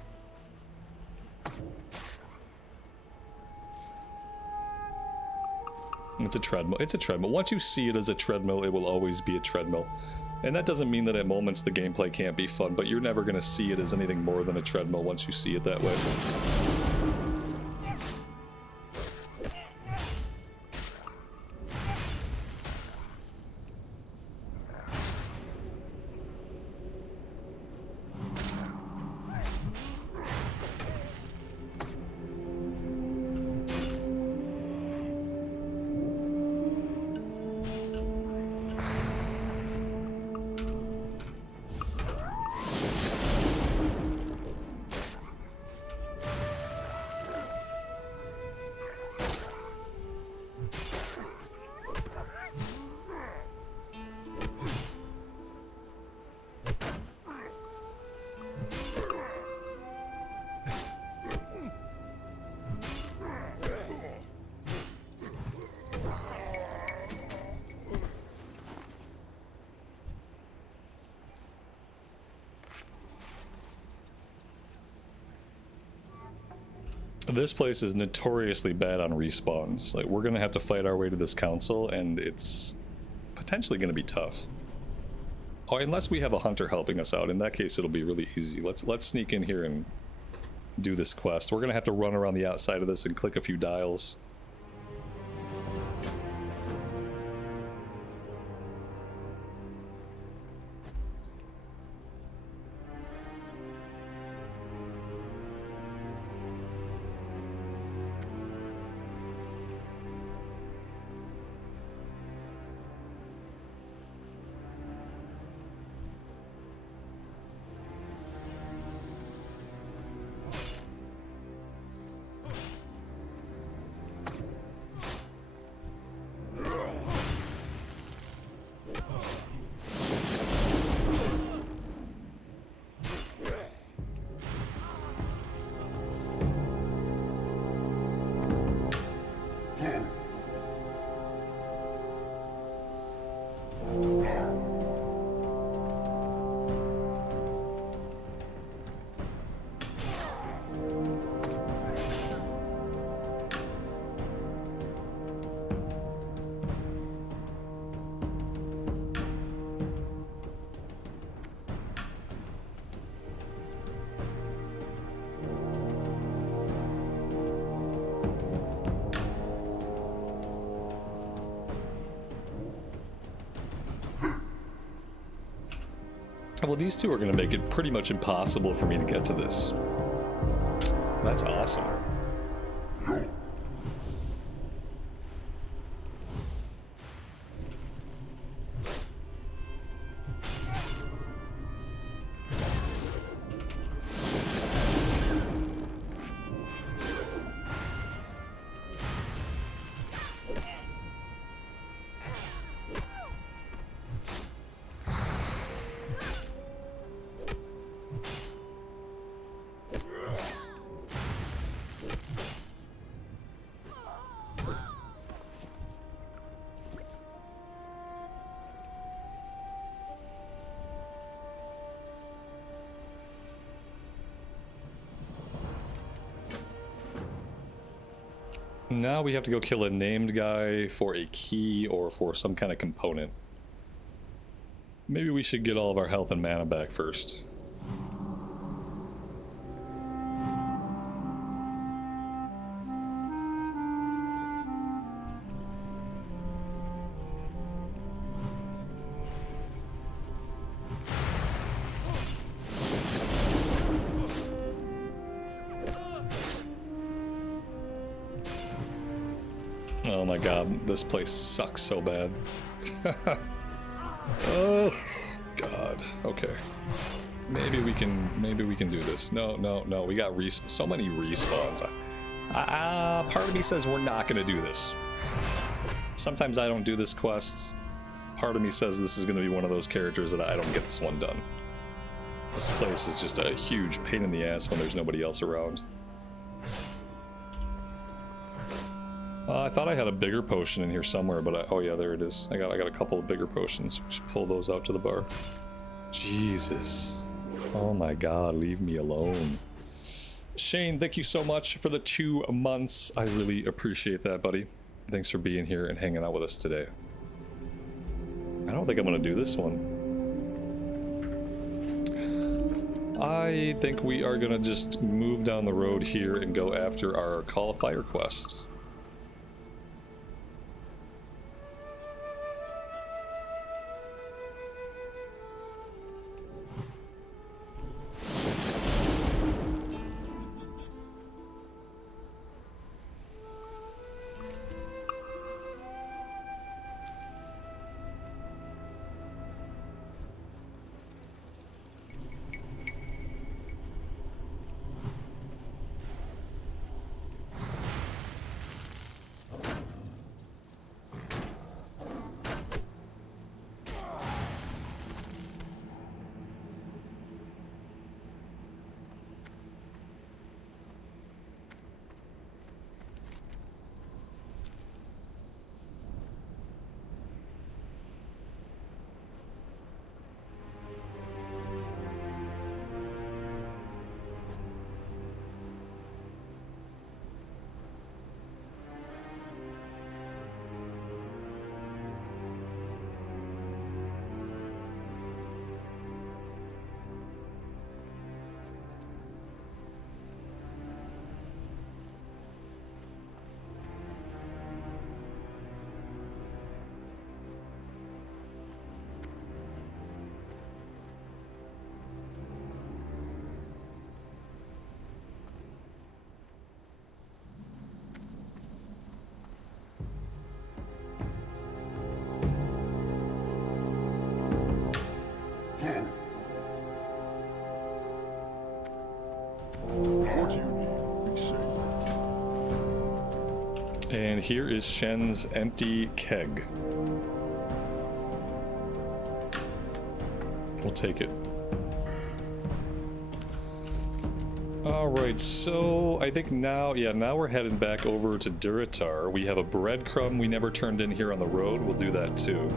It's a treadmill. It's a treadmill. Once you see it as a treadmill, it will always be a treadmill. And that doesn't mean that at moments the gameplay can't be fun, but you're never going to see it as anything more than a treadmill once you see it that way. This place is notoriously bad on respawns. Like, we're gonna have to fight our way to this council, and it's potentially gonna be tough. Oh, unless we have a hunter helping us out. In that case, it'll be really easy. Let's sneak in here and do this quest. We're gonna have to run around the outside of this and click a few dials. Well, these two are going to make it pretty much impossible for me to get to this. That's awesome. Now we have to go kill a named guy for a key or for some kind of component. Maybe we should get all of our health and mana back first. Oh my god, this place sucks so bad. Oh god. Okay. Maybe we can do this. No, we got so many respawns. Part of me says we're not gonna do this. Sometimes I don't do this quest. Part of me says this is going to be one of those characters that I don't get this one done. This place is just a huge pain in the ass when there's nobody else around. I thought I had a bigger potion in here somewhere, but oh yeah, there it is. I got a couple of bigger potions. We should pull those out to the bar. Jesus. Oh my god, leave me alone. Shane, thank you so much for the 2 months. I really appreciate that, buddy. Thanks for being here and hanging out with us today. I don't think I'm gonna do this one. I think we are gonna just move down the road here and go after our Call of Fire quest. What do you need? Be safe. And here is Shen's empty keg. We'll take it. Alright, so I think now, yeah, now we're heading back over to Duratar. We have a breadcrumb we never turned in here on the road. We'll do that too.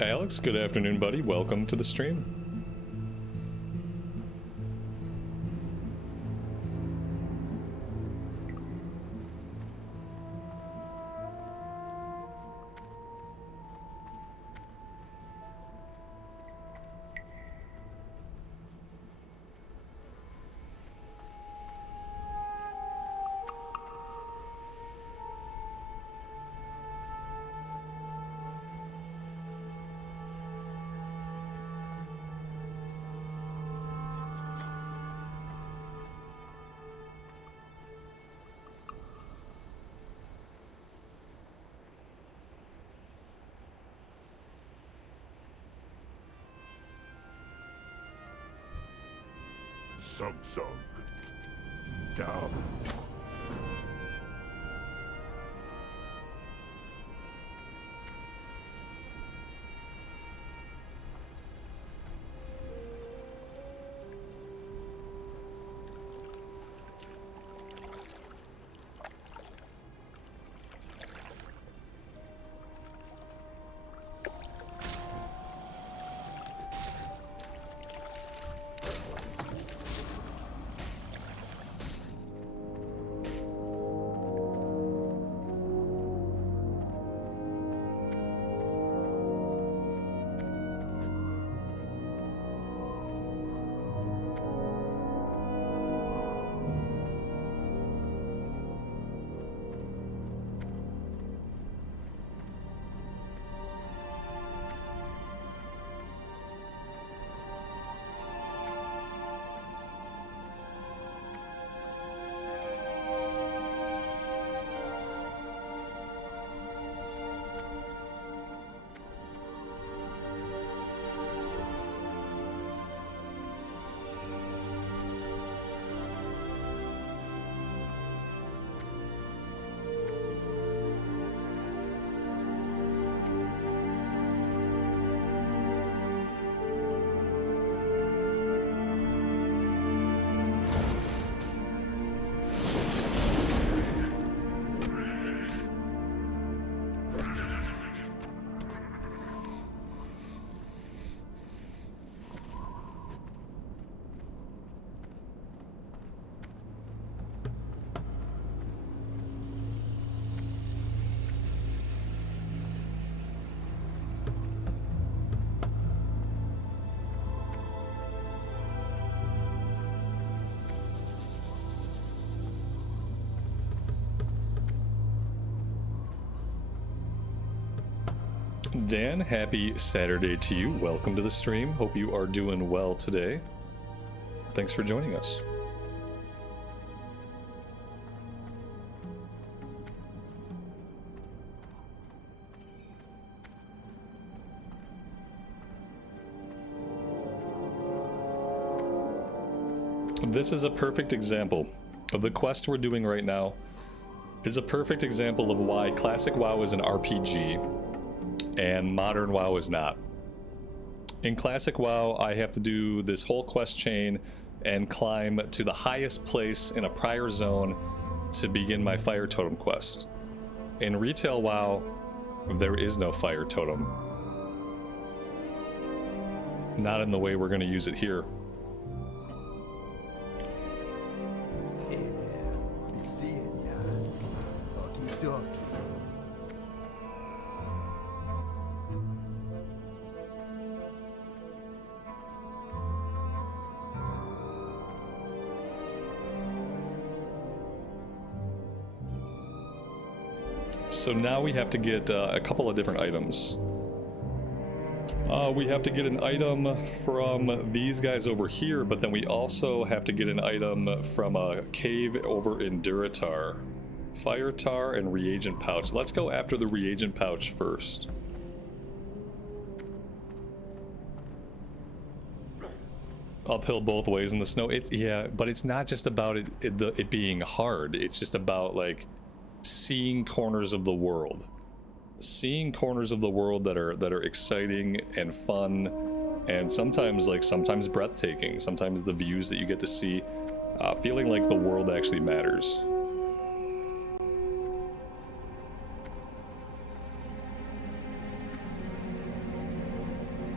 Alex, good afternoon, buddy. Welcome to the stream. Samsung. Down. Dan, happy Saturday to you. Welcome to the stream. Hope you are doing well today. Thanks for joining us. This is a perfect example of the quest we're doing right now. Is a perfect example of why classic WoW is an RPG and modern WoW is not. In classic WoW, I have to do this whole quest chain and climb to the highest place in a prior zone to begin my fire totem quest. In retail WoW, there is no fire totem. Not in the way we're going to use it here. So now we have to get a couple of different items. We have to get an item from these guys over here, but then we also have to get an item from a cave over in Durotar. Fire tar and reagent pouch. Let's go after the reagent pouch first. Uphill both ways in the snow. Yeah, but it's not just about it being hard. It's just about like seeing corners of the world. Seeing corners of the world that are exciting and fun, and sometimes breathtaking. Sometimes the views that you get to see, feeling like the world actually matters.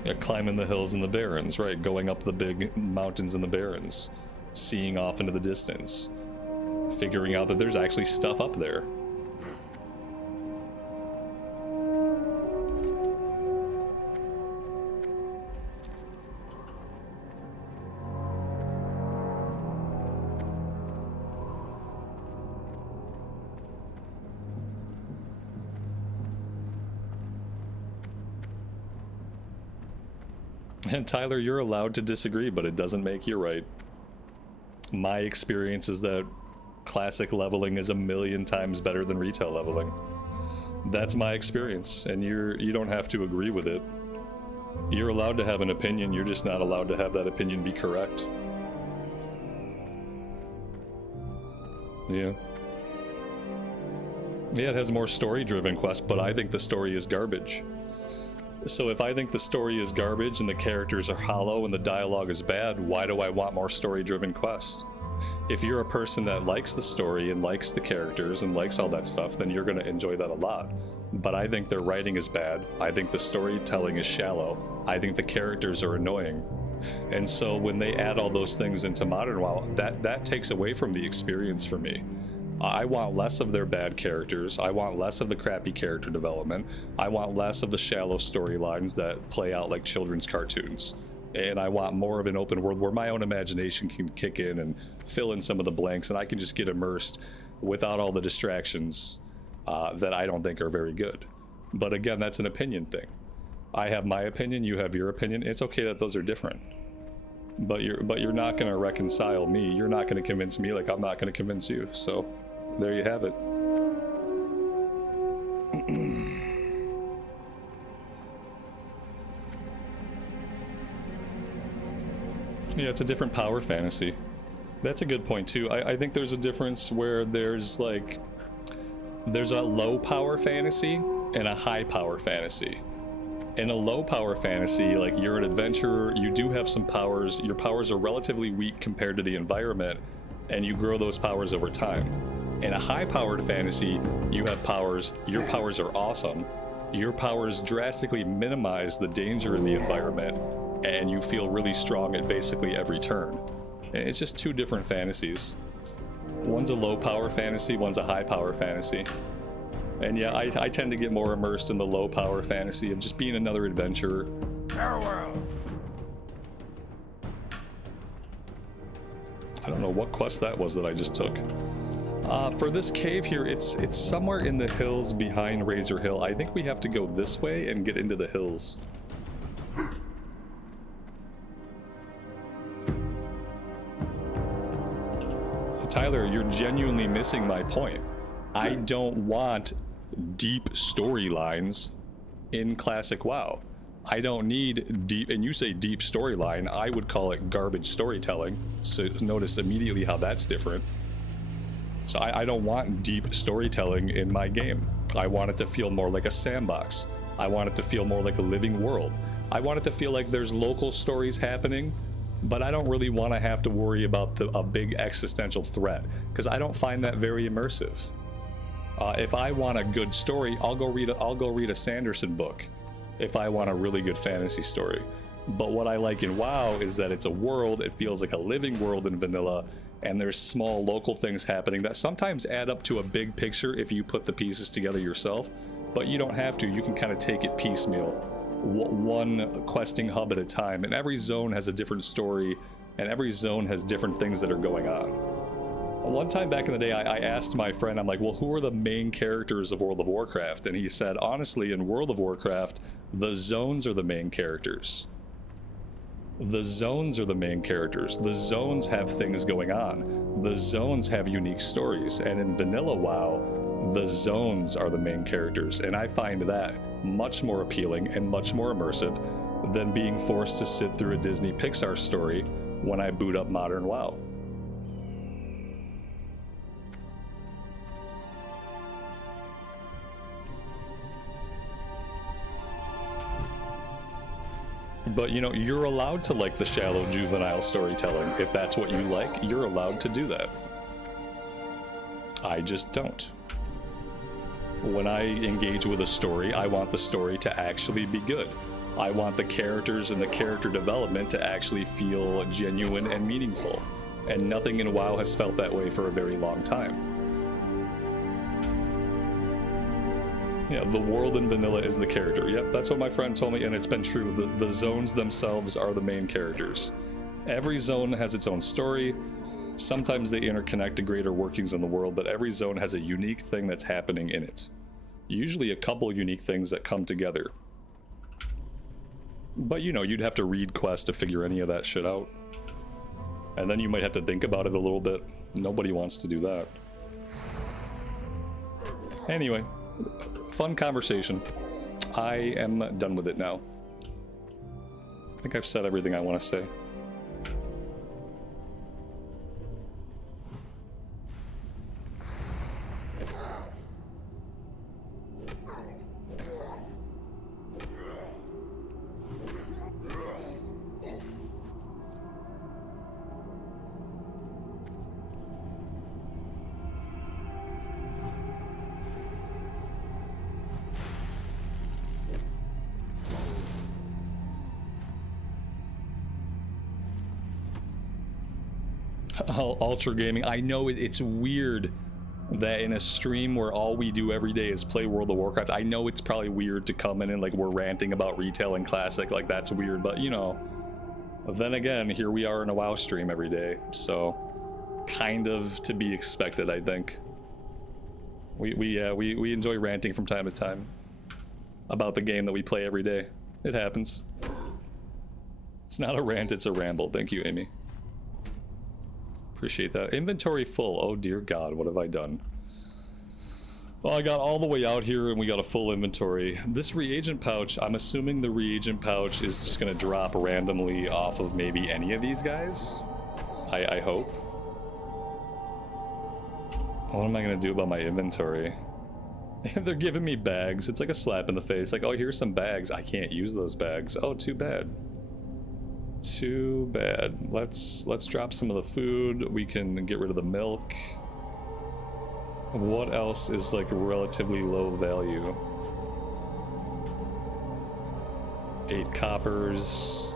Yeah, climbing the hills in the Barrens, right? Going up the big mountains in the Barrens, seeing off into the distance, figuring out that there's actually stuff up there. And Tyler, you're allowed to disagree, but it doesn't make you right. My experience is that classic leveling is 1,000,000 times better than retail leveling. That's my experience, and you don't have to agree with it. You're allowed to have an opinion, you're just not allowed to have that opinion be correct. Yeah. Yeah, it has more story-driven quests, but I think the story is garbage. So if I think the story is garbage and the characters are hollow and the dialogue is bad, why do I want more story-driven quests? If you're a person that likes the story and likes the characters and likes all that stuff, then you're going to enjoy that a lot. But I think their writing is bad. I think the storytelling is shallow. I think the characters are annoying. And so when they add all those things into Modern WoW, that takes away from the experience for me. I want less of their bad characters. I want less of the crappy character development. I want less of the shallow storylines that play out like children's cartoons. And I want more of an open world where my own imagination can kick in and fill in some of the blanks, and I can just get immersed without all the distractions that I don't think are very good. But again, that's an opinion thing. I have my opinion, you have your opinion. It's okay that those are different. But you're not going to reconcile me. You're not going to convince me like I'm not going to convince you. So there you have it. Yeah, it's a different power fantasy. That's a good point too. I think there's a difference where there's a low power fantasy and a high power fantasy. In a low power fantasy, like you're an adventurer, you do have some powers, your powers are relatively weak compared to the environment, and you grow those powers over time. In a high powered fantasy, you have powers, your powers are awesome, your powers drastically minimize the danger in the environment, and you feel really strong at basically every turn. And it's just two different fantasies. One's a low power fantasy, one's a high power fantasy. And yeah, I tend to get more immersed in the low power fantasy of just being another adventurer. Farewell. I don't know what quest that was that I just took. For this cave here, it's somewhere in the hills behind Razor Hill. I think we have to go this way and get into the hills. Tyler, you're genuinely missing my point. I don't want deep storylines in Classic WoW. I don't need deep, and you say deep storyline, I would call it garbage storytelling. So notice immediately how that's different. So I don't want deep storytelling in my game. I want it to feel more like a sandbox. I want it to feel more like a living world. I want it to feel like there's local stories happening, but I don't really want to have to worry about a big existential threat, because I don't find that very immersive. If I want a good story, I'll go read a Sanderson book. If I want a really good fantasy story. But what I like in WoW is that it's a world, it feels like a living world in vanilla, and there's small local things happening that sometimes add up to a big picture if you put the pieces together yourself, but you don't have to. You can kind of take it piecemeal, one questing hub at a time, and every zone has a different story, and every zone has different things that are going on. One time back in the day, I asked my friend, I'm like, well, who are the main characters of World of Warcraft? And he said, honestly, in World of Warcraft, the zones are the main characters. The zones are the main characters. The zones have things going on. The zones have unique stories. And in vanilla WoW, the zones are the main characters. And I find that much more appealing and much more immersive than being forced to sit through a Disney Pixar story when I boot up modern WoW. But, you know, you're allowed to like the shallow juvenile storytelling. If that's what you like, you're allowed to do that. I just don't. When I engage with a story, I want the story to actually be good. I want the characters and the character development to actually feel genuine and meaningful. And nothing in WoW has felt that way for a very long time. Yeah, the world in vanilla is the character. Yep, that's what my friend told me, and it's been true. The zones themselves are the main characters. Every zone has its own story. Sometimes they interconnect to greater workings in the world, but every zone has a unique thing that's happening in it. Usually a couple unique things that come together. But, you know, you'd have to read quests to figure any of that shit out. And then you might have to think about it a little bit. Nobody wants to do that. Anyway. Fun conversation. I am done with it now. I think I've said everything I want to say. Ultra gaming. I know it's weird that in a stream where all we do every day is play World of Warcraft, I know it's probably weird to come in and like we're ranting about retail and classic, like that's weird, but you know, then again, here we are in a WoW stream every day, so kind of to be expected, I think. We enjoy ranting from time to time about the game that we play every day. It happens. It's not a rant, it's a ramble. Thank you, Amy. Appreciate that. Inventory full. Oh dear God, what have I done? Well, I got all the way out here and we got a full inventory. This reagent pouch, I'm assuming the reagent pouch is just gonna drop randomly off of maybe any of these guys. I hope. What am I gonna do about my inventory? They're giving me bags. It's like a slap in the face. Like, oh, here's some bags. I can't use those bags. Oh, too bad. Too bad. Let's drop some of the food. We can get rid of the milk. What else is like relatively low value? 8 coppers.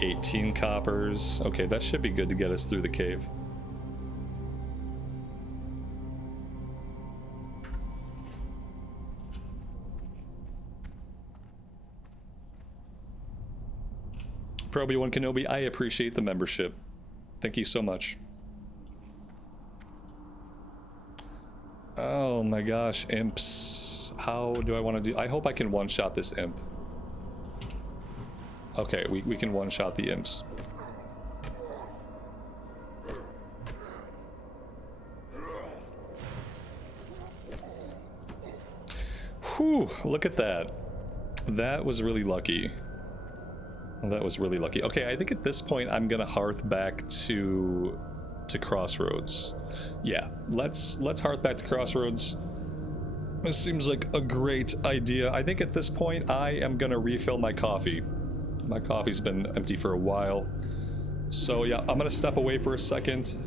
18 coppers. Okay, that should be good to get us through the cave. For Obi-Wan Kenobi, I appreciate the membership. Thank you so much. Oh my gosh, imps. How do I want to do? I hope I can one-shot this imp. Okay, we can one-shot the imps. Whew, look at that. That was really lucky. That was really lucky. Okay, I think at this point I'm gonna hearth back to Crossroads. Yeah, let's hearth back to Crossroads. This seems like a great idea. I think at this point I am gonna refill my coffee. My coffee's been empty for a while. So yeah, I'm gonna step away for a second.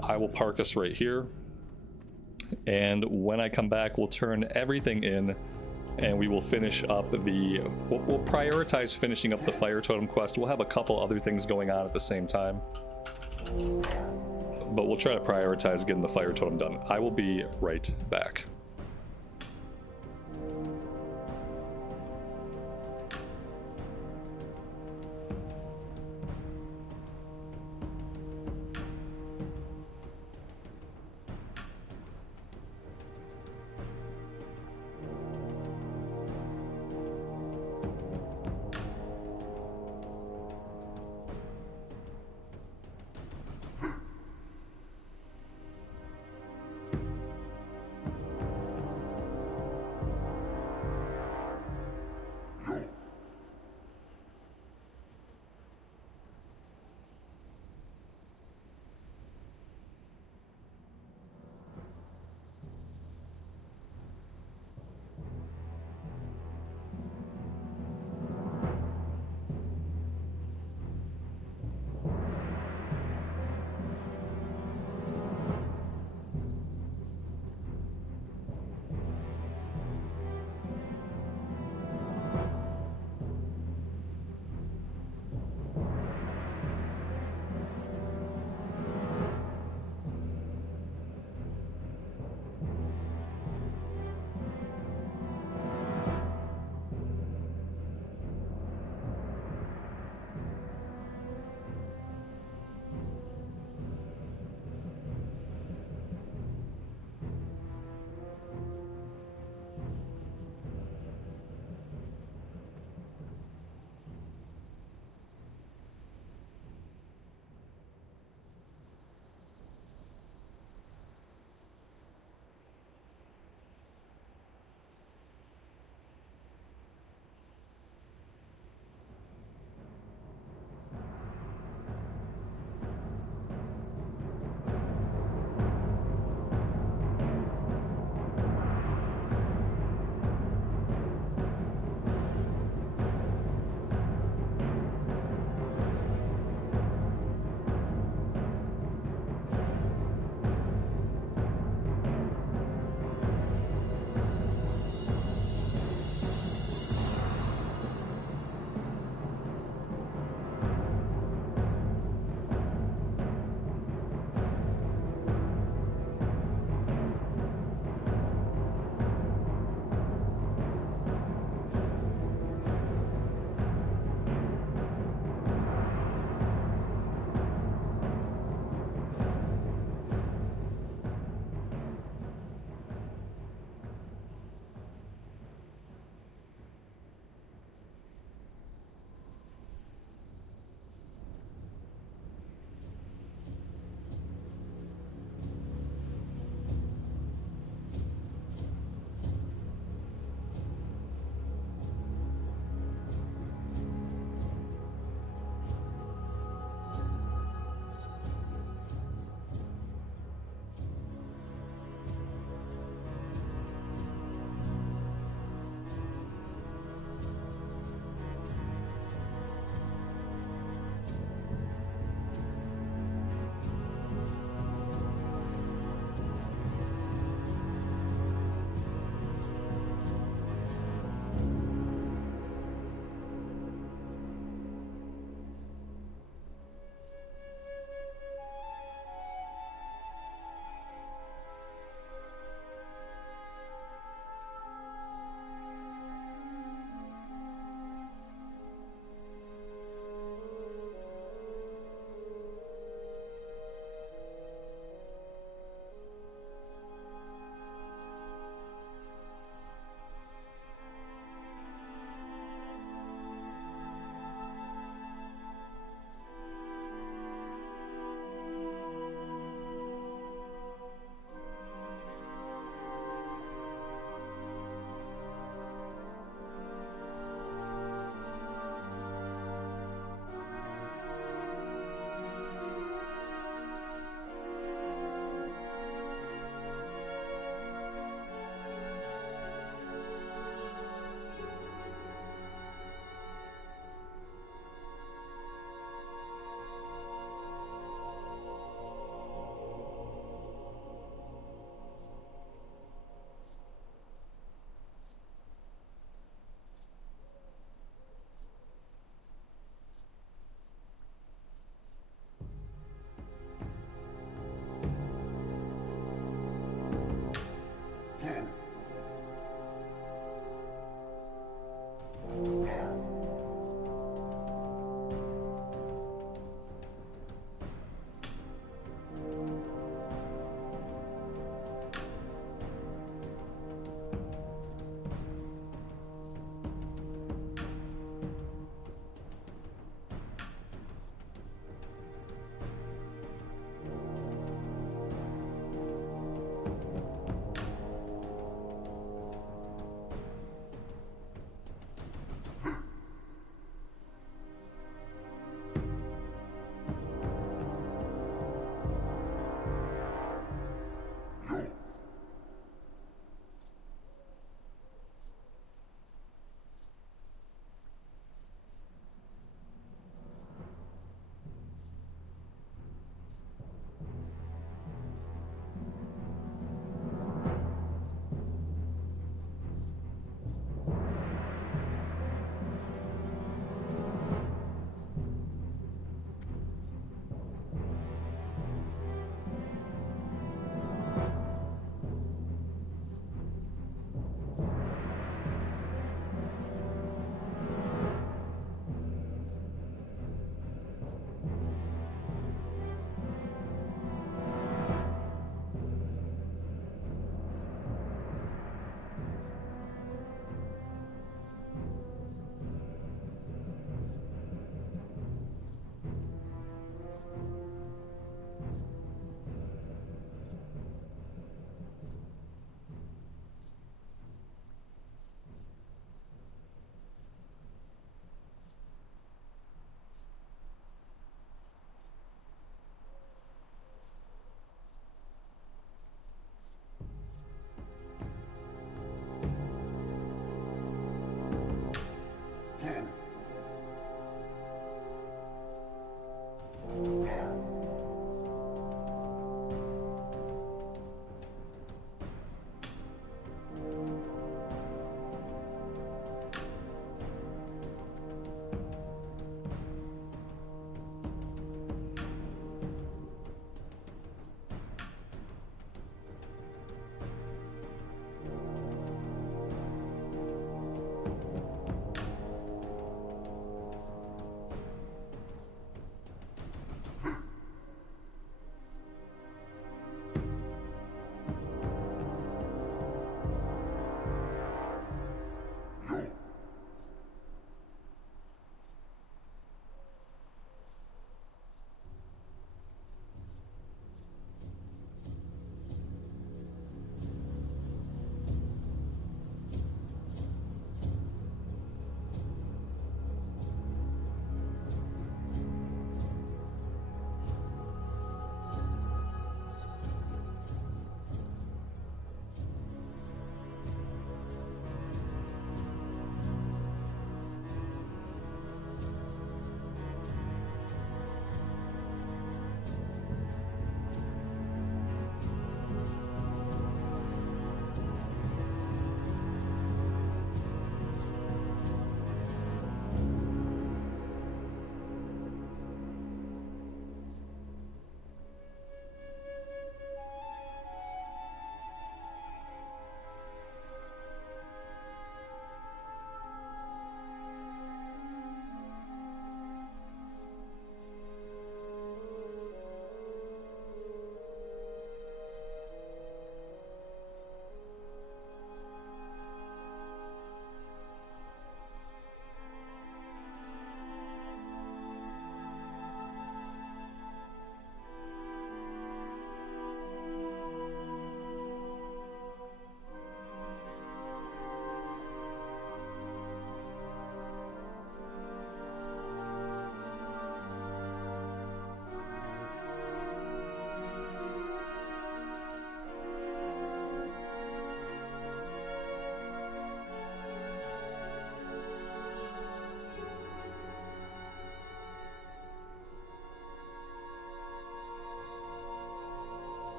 I will park us right here. And when I come back, we'll turn everything in and we will finish up the... We'll prioritize finishing up the Fire Totem quest. We'll have a couple other things going on at the same time. But we'll try to prioritize getting the Fire Totem done. I will be right back.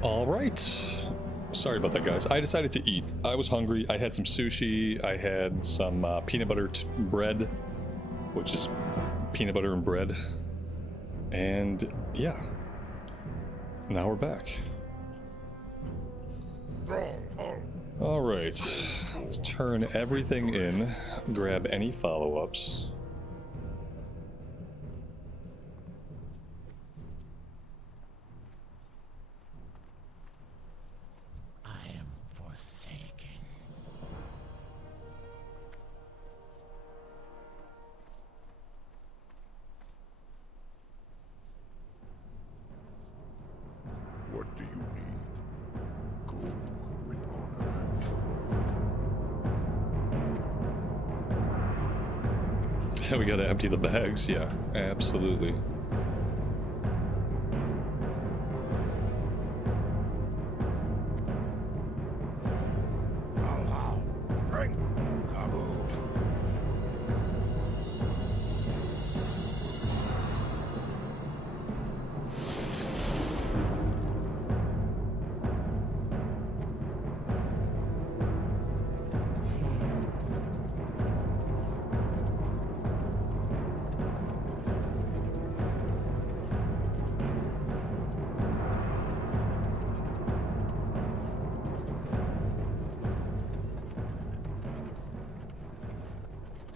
All right. Sorry about that, guys. I decided to eat. I was hungry. I had some sushi. I had some peanut butter bread, which is peanut butter and bread. And yeah, now we're back. All right. Let's turn everything in. Grab any follow-ups. What do you need? Go with honor. We gotta empty the bags. Yeah, absolutely. How? Strength. Kabu.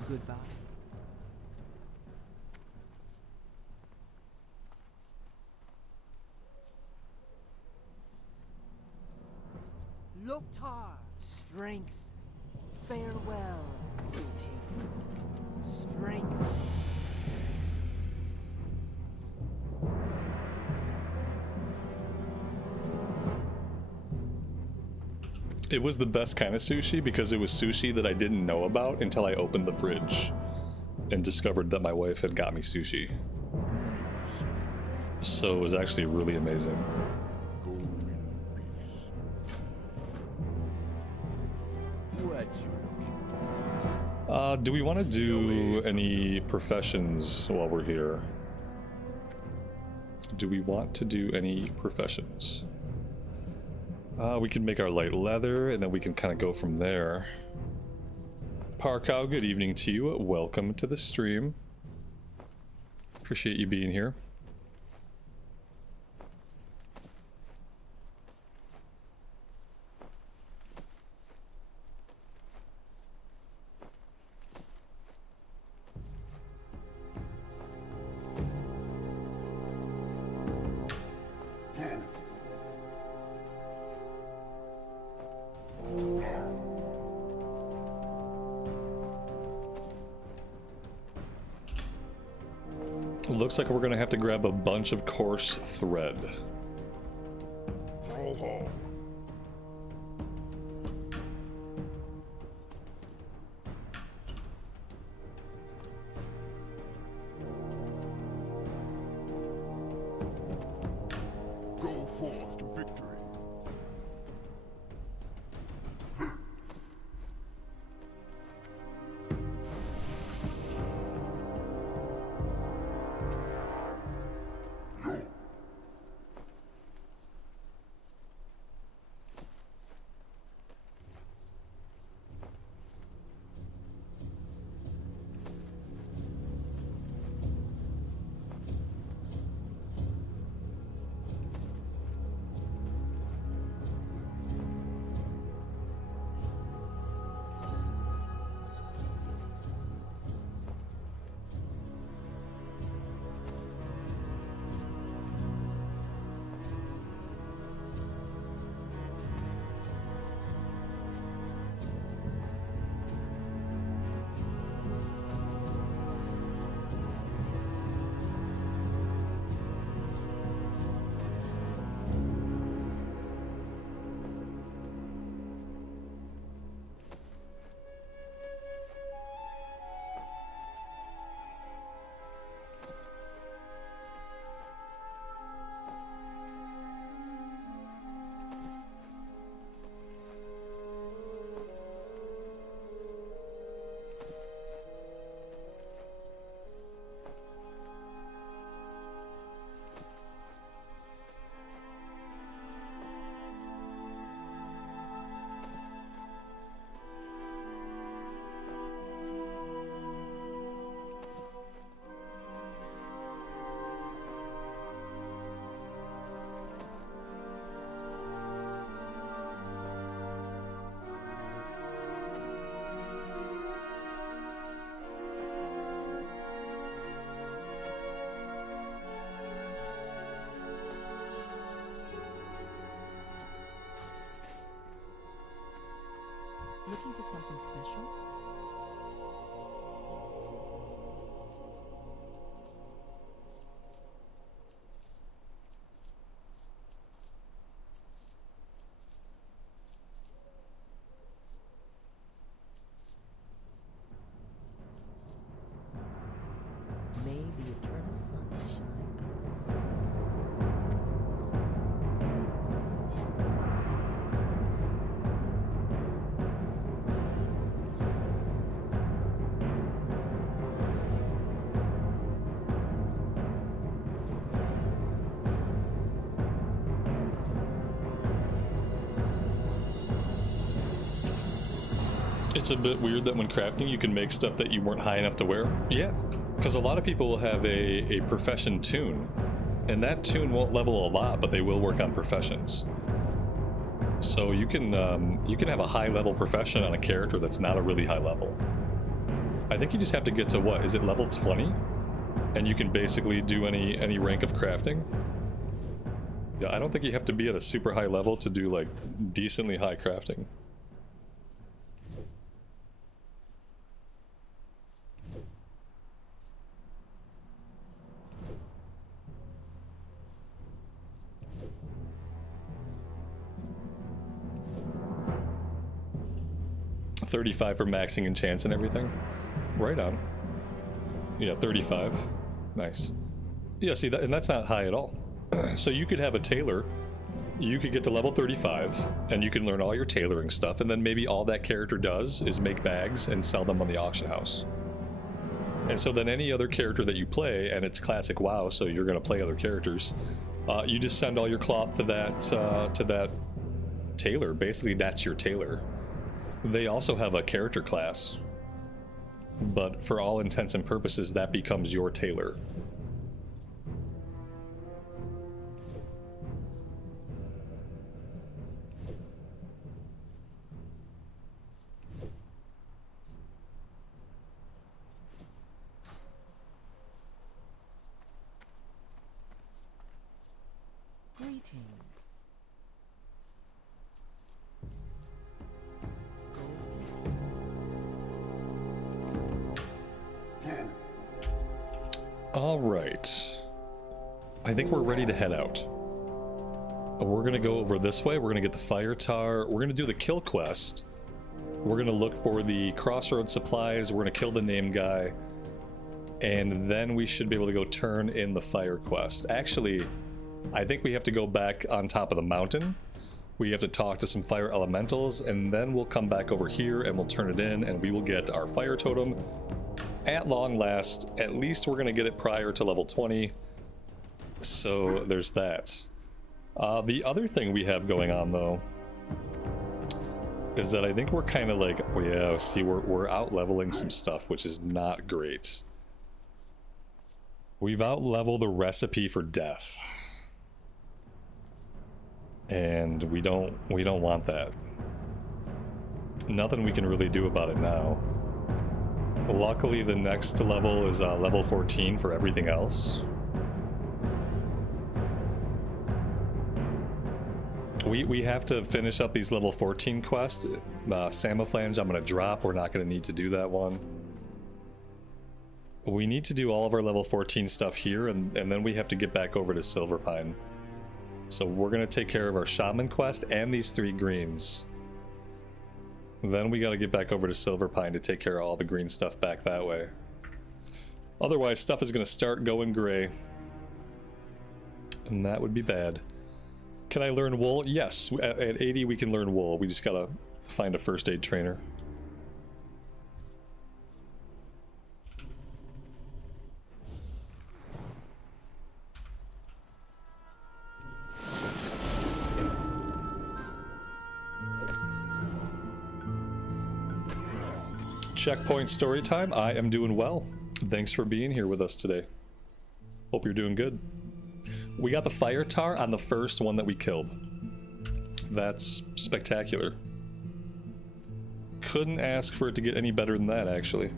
Goodbye. Loktar, strength. Farewell, greetings. Strength. It was the best kind of sushi because it was sushi that I didn't know about until I opened the fridge and discovered that my wife had got me sushi. So it was actually really amazing. Go in peace. What you looking for? Do we want to do any professions while we're here? Do we want to do any professions? We can make our light leather, and then we can kind of go from there. Parkow, good evening to you. Welcome to the stream. Appreciate you being here. Looks like we're gonna have to grab a bunch of coarse thread. Throw home. Go forth to victory. Anything special? May the eternal sun shine upon you. It's a bit weird that when crafting you can make stuff that you weren't high enough to wear. Yeah, because a lot of people will have a profession tune, and that tune won't level a lot, but they will work on professions. So you can have a high level profession on a character that's not a really high level. I think you just have to get to what is it, level 20, and you can basically do any rank of crafting. Yeah, I don't think you have to be at a super high level to do like decently high crafting. $35 for maxing enchants and everything. Right on. Yeah, 35. Nice. Yeah, see, and that's not high at all. So you could have a tailor, you could get to level 35, and you can learn all your tailoring stuff, and then maybe all that character does is make bags and sell them on the auction house. And so then any other character that you play, and it's classic WoW, so you're going to play other characters, you just send all your cloth to that tailor. Basically, that's your tailor. They also have a character class, but for all intents and purposes, that becomes your tailor. Greetings. All right. I think we're ready to head out. We're gonna go over this way. We're gonna get the fire tar. We're gonna do the kill quest. We're gonna look for the crossroads supplies. We're gonna kill the name guy. And then we should be able to go turn in the fire quest. Actually, I think we have to go back on top of the mountain. We have to talk to some fire elementals, and then we'll come back over here and we'll turn it in, and we will get our fire totem. At long last, at least we're going to get it prior to level 20. So there's that. The other thing we have going on, though, is that I think we're kind of like, oh yeah, see, we're out leveling some stuff, which is not great. We've out leveled the recipe for death. And we don't want that. Nothing we can really do about it now. Luckily, the next level is level 14 for everything else. We have to finish up these level 14 quests. Samoflange I'm going to drop. We're not going to need to do that one. We need to do all of our level 14 stuff here, and then we have to get back over to Silverpine. So we're going to take care of our Shaman quest and these 3 greens. Then we got to get back over to Silverpine to take care of all the green stuff back that way. Otherwise, stuff is going to start going gray. And that would be bad. Can I learn wool? Yes, at 80 we can learn wool. We just got to find a first aid trainer. Checkpoint story time. I am doing well. Thanks for being here with us today. Hope you're doing good. We got the fire tar on the first one that we killed. That's spectacular. Couldn't ask for it to get any better than that, actually.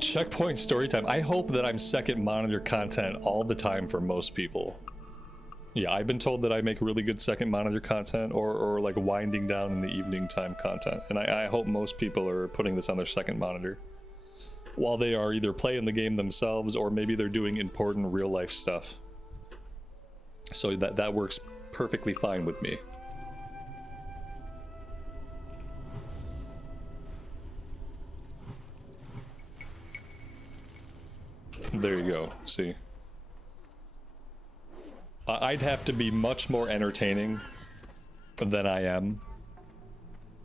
Checkpoint story time. I hope that I'm second monitor content all the time for most people. Yeah, I've been told that I make really good second monitor content or like winding down in the evening time content. And I hope most people are putting this on their second monitor while they are either playing the game themselves or maybe they're doing important real life stuff. So that works perfectly fine with me. There you go, see. I'd have to be much more entertaining than I am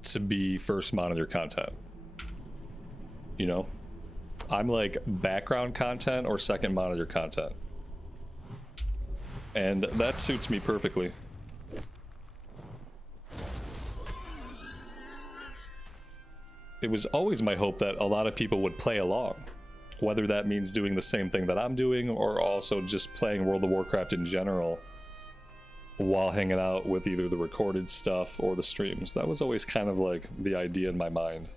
to be first monitor content. You know? I'm like background content or second monitor content. And that suits me perfectly. It was always my hope that a lot of people would play along. Whether that means doing the same thing that I'm doing or also just playing World of Warcraft in general while hanging out with either the recorded stuff or the streams. That was always kind of like the idea in my mind.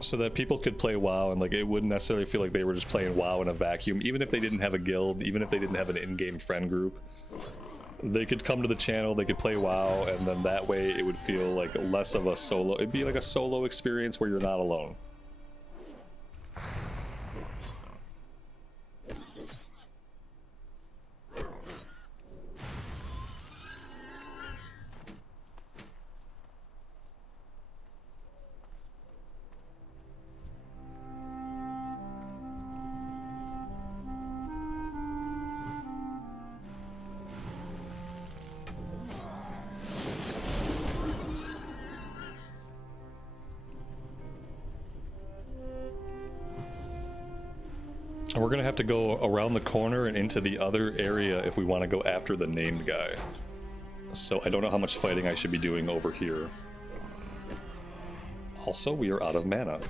So that people could play WoW and like it wouldn't necessarily feel like they were just playing WoW in a vacuum, even if they didn't have a guild, even if they didn't have an in-game friend group. They could come to the channel, they could play WoW, and then that way it would feel like less of a solo. It'd be like a solo experience where you're not alone. And we're gonna have to go around the corner and into the other area if we want to go after the named guy. So I don't know how much fighting I should be doing over here. Also, we are out of mana.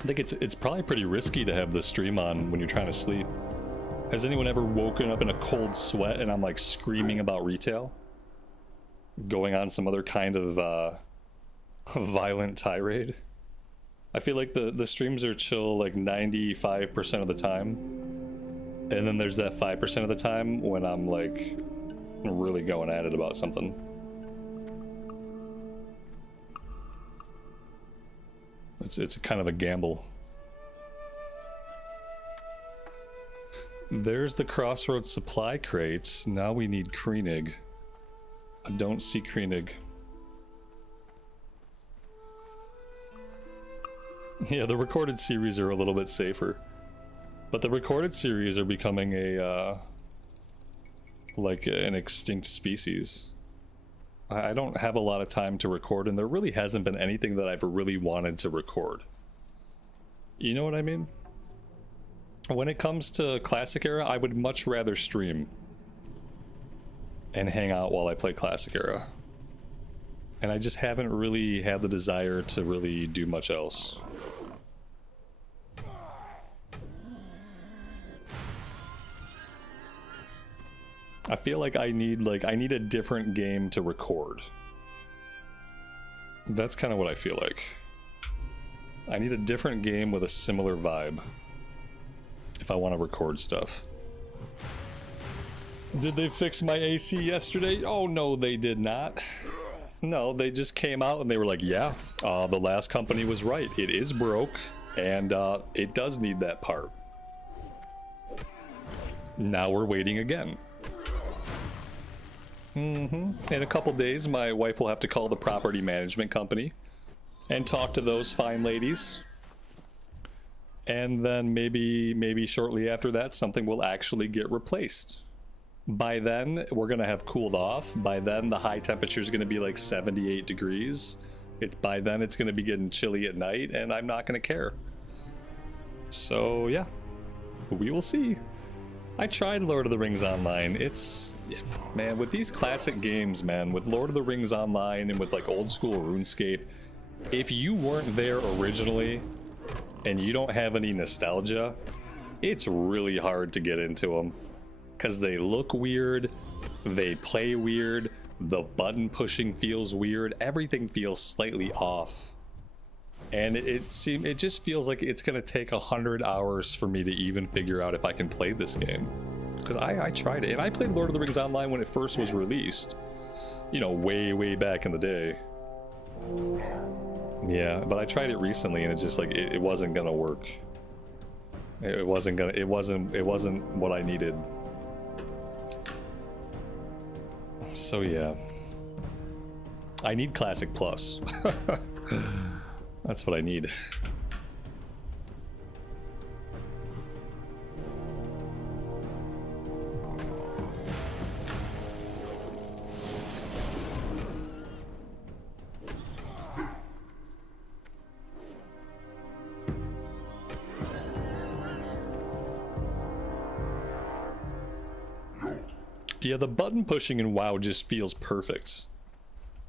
I think it's probably pretty risky to have the stream on when you're trying to sleep. Has anyone ever woken up in a cold sweat and I'm like screaming about retail? Going on some other kind of violent tirade? I feel like the streams are chill like 95% of the time. And then there's that 5% of the time when I'm like really going at it about something. It's kind of a gamble. There's the Crossroads supply crates. Now we need Kreenig. I don't see Kreenig. Yeah, the recorded series are a little bit safer. But the recorded series are becoming a, like an extinct species. I don't have a lot of time to record, and there really hasn't been anything that I've really wanted to record. You know what I mean? When it comes to Classic Era, I would much rather stream and hang out while I play Classic Era. And I just haven't really had the desire to really do much else. I feel like I need a different game to record. That's kind of what I feel like. I need a different game with a similar vibe if I want to record stuff. Did they fix my AC yesterday? Oh no, they did not. No, they just came out and they were like, yeah, the last company was right. It is broke, and it does need that part. Now we're waiting again. In a couple days, my wife will have to call the property management company and talk to those fine ladies. And then maybe shortly after that, something will actually get replaced. By then, we're going to have cooled off. By then, the high temperature is going to be like 78 degrees. By then, it's going to be getting chilly at night, and I'm not going to care. So, yeah. We will see. I tried Lord of the Rings Online. It's... Man, with these classic games, man, with Lord of the Rings Online and with, like, old school RuneScape, if you weren't there originally, and you don't have any nostalgia, it's really hard to get into them. Because they look weird, they play weird, the button pushing feels weird, everything feels slightly off. And it just feels like it's going to take 100 hours for me to even figure out if I can play this game. Because I tried it, and I played Lord of the Rings Online when it first was released. You know, way back in the day. Yeah, but I tried it recently, and it's just like, it wasn't going to work. It wasn't what I needed. So yeah, I need Classic Plus. That's what I need. Yeah, the button pushing in WoW just feels perfect.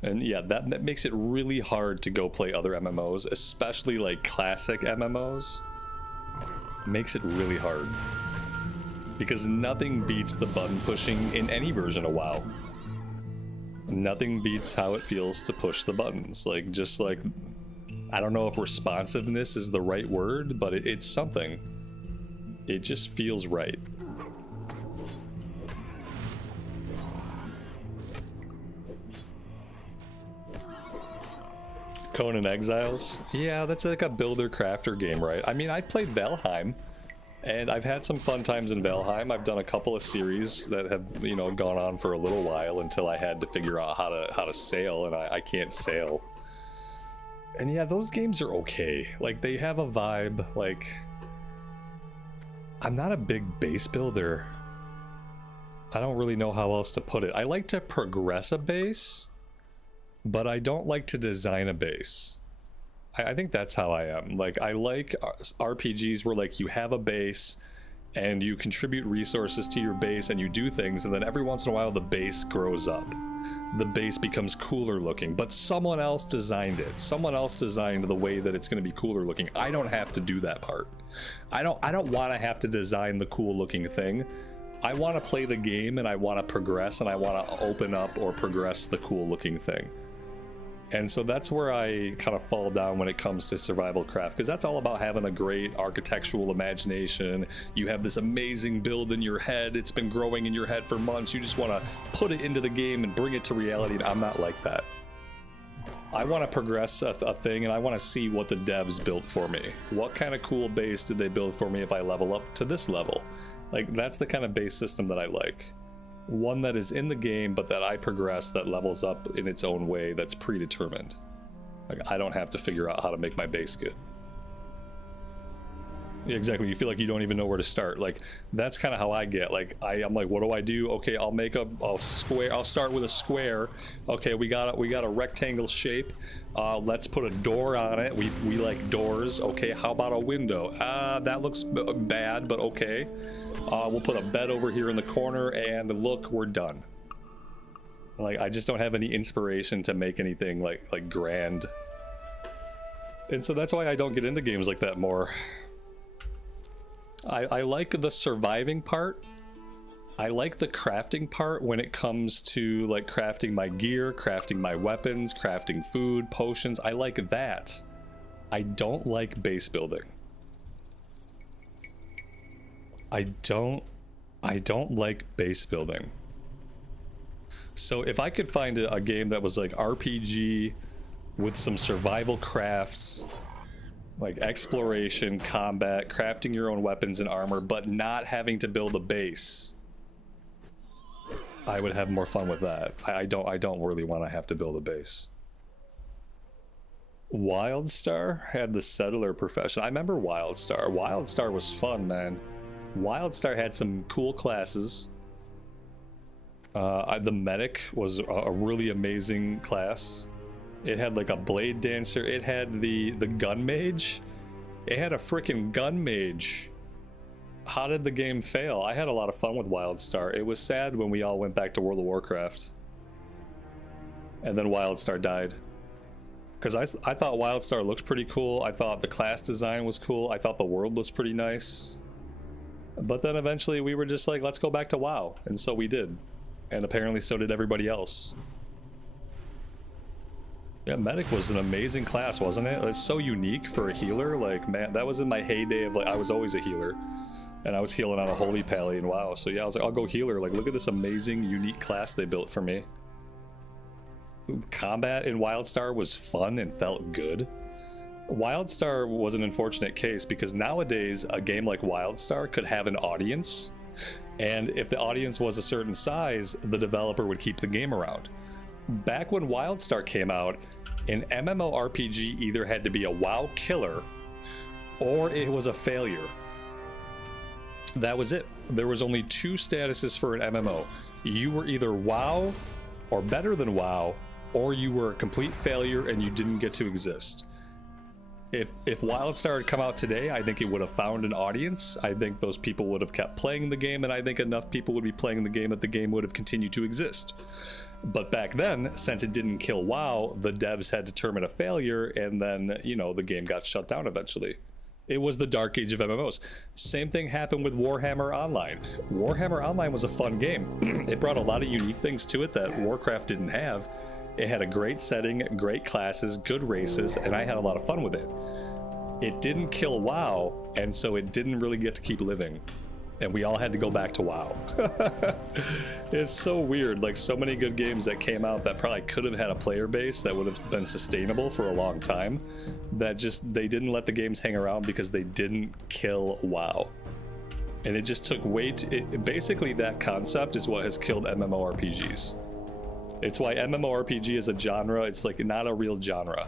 And yeah, that makes it really hard to go play other MMOs, especially like classic MMOs. Makes it really hard. Because nothing beats the button pushing in any version of WoW. Nothing beats how it feels to push the buttons. Like, just like, I don't know if responsiveness is the right word, but it's something. It just feels right. Conan Exiles? Yeah, that's like a builder crafter game, right? I mean, I played Valheim, and I've had some fun times in Valheim. I've done a couple of series that have, you know, gone on for a little while until I had to figure out how to sail, and I can't sail. And yeah, those games are okay. Like, they have a vibe. Like, I'm not a big base builder. I don't really know how else to put it. I like to progress a base, but I don't like to design a base. I think that's how I am. Like, I like RPGs where, like, you have a base and you contribute resources to your base and you do things, and then every once in a while the base grows up. The base becomes cooler looking, but someone else designed it. Someone else designed the way that it's going to be cooler looking. I don't have to do that part. I don't want to have to design the cool looking thing. I want to play the game, and I want to progress, and I want to open up or progress the cool looking thing. And so that's where I kind of fall down when it comes to survival craft, because that's all about having a great architectural imagination. You have this amazing build in your head. It's been growing in your head for months. You just want to put it into the game and bring it to reality. And I'm not like that. I want to progress a thing, and I want to see what the devs built for me. What kind of cool base did they build for me if I level up to this level? Like, that's the kind of base system that I like. One that is in the game, but that I progress, that levels up in its own way, that's predetermined. Like, I don't have to figure out how to make my base good. Yeah, exactly. You feel like you don't even know where to start. Like, that's kind of how I get. Like, I'm like, what do I do? Okay, I'll make a square. I'll start with a square. Okay, we got a rectangle shape. Let's put a door on it. We like doors. Okay, how about a window? That looks bad, but okay. We'll put a bed over here in the corner, and look, we're done. Like, I just don't have any inspiration to make anything like grand. And so that's why I don't get into games like that more. I like the surviving part. I like the crafting part when it comes to like crafting my gear, crafting my weapons, crafting food, potions. I like that. I don't like base building. I don't like base building. So if I could find a game that was like RPG with some survival crafts, like exploration, combat, crafting your own weapons and armor, but not having to build a base, I would have more fun with that. I don't really want to have to build a base. WildStar had the settler profession. I remember WildStar. WildStar was fun, man. WildStar had some cool classes. The medic was a really amazing class. It had like a blade dancer. It had the gun mage. It had a freaking gun mage. How did the game fail? I had a lot of fun with WildStar. It was sad when we all went back to World of Warcraft. And then WildStar died. Because I thought WildStar looked pretty cool. I thought the class design was cool. I thought the world was pretty nice. But then eventually we were just like, let's go back to WoW. And so we did. And apparently so did everybody else. Yeah, Medic was an amazing class, wasn't it? It's so unique for a healer. Like, man, that was in my heyday of like, I was always a healer. And I was healing on a Holy Pally in WoW. So yeah, I was like, I'll go healer. Like, look at this amazing, unique class they built for me. Combat in WildStar was fun and felt good. WildStar was an unfortunate case because nowadays a game like WildStar could have an audience, and if the audience was a certain size, the developer would keep the game around. Back when WildStar came out, an MMORPG either had to be a WoW killer or it was a failure. That was it. There was only two statuses for an MMO. You were either WoW or better than WoW, or you were a complete failure and you didn't get to exist. If WildStar had come out today, I think it would have found an audience. I think those people would have kept playing the game, and I think enough people would be playing the game that the game would have continued to exist. But back then, since it didn't kill WoW, the devs had determined a failure, and then, you know, the game got shut down eventually. It was the dark age of MMOs. Same thing happened with Warhammer Online. Warhammer Online was a fun game. It brought a lot of unique things to it that Warcraft didn't have. It had a great setting, great classes, good races, and I had a lot of fun with it. It didn't kill WoW, and so it didn't really get to keep living. And we all had to go back to WoW. It's so weird, like so many good games that came out that probably could have had a player base that would have been sustainable for a long time, that just, they didn't let the games hang around because they didn't kill WoW. And it just took basically that concept is what has killed MMORPGs. It's why MMORPG is a genre, it's like not a real genre.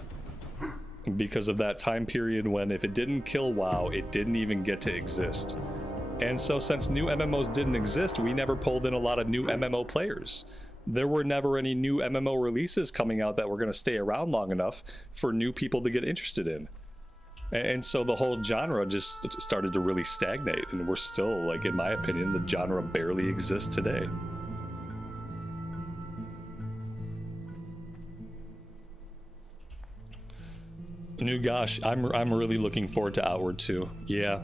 Because of that time period when if it didn't kill WoW, it didn't even get to exist. And so since new MMOs didn't exist, we never pulled in a lot of new MMO players. There were never any new MMO releases coming out that were going to stay around long enough for new people to get interested in. And so the whole genre just started to really stagnate, and we're still, like, in my opinion, the genre barely exists today. Gosh, I'm really looking forward to Outward 2. Yeah.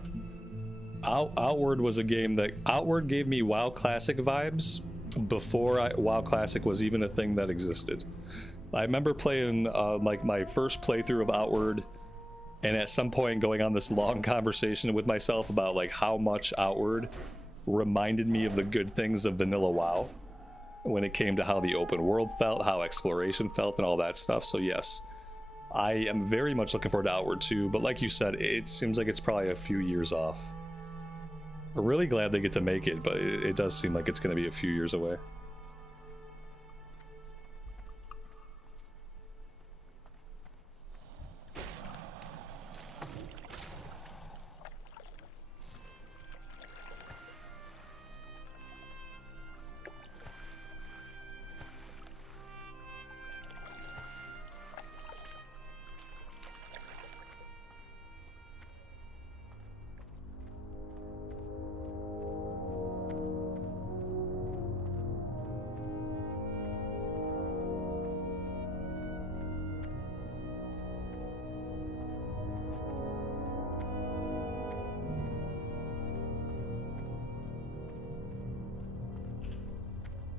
Outward was a game that... Outward gave me WoW Classic vibes before WoW Classic was even a thing that existed. I remember playing like my first playthrough of Outward, and at some point going on this long conversation with myself about like how much Outward reminded me of the good things of vanilla WoW when it came to how the open world felt, how exploration felt, and all that stuff. So yes, I am very much looking forward to Outward 2, but like you said, it seems like it's probably a few years off. We're really glad they get to make it, but it does seem like it's going to be a few years away.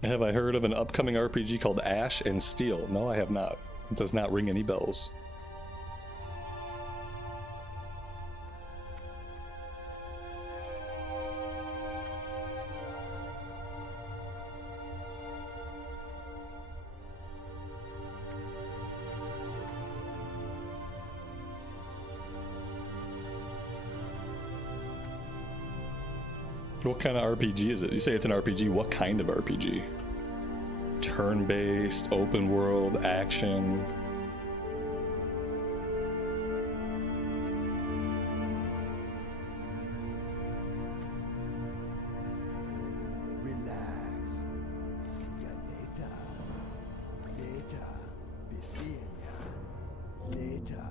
Have I heard of an upcoming RPG called Ash and Steel? No, I have not. It does not ring any bells. What kind of RPG is it? You say it's an RPG. What kind of RPG? Turn-based, open world, action. Relax. See ya later. Later. Be seeing ya. Later.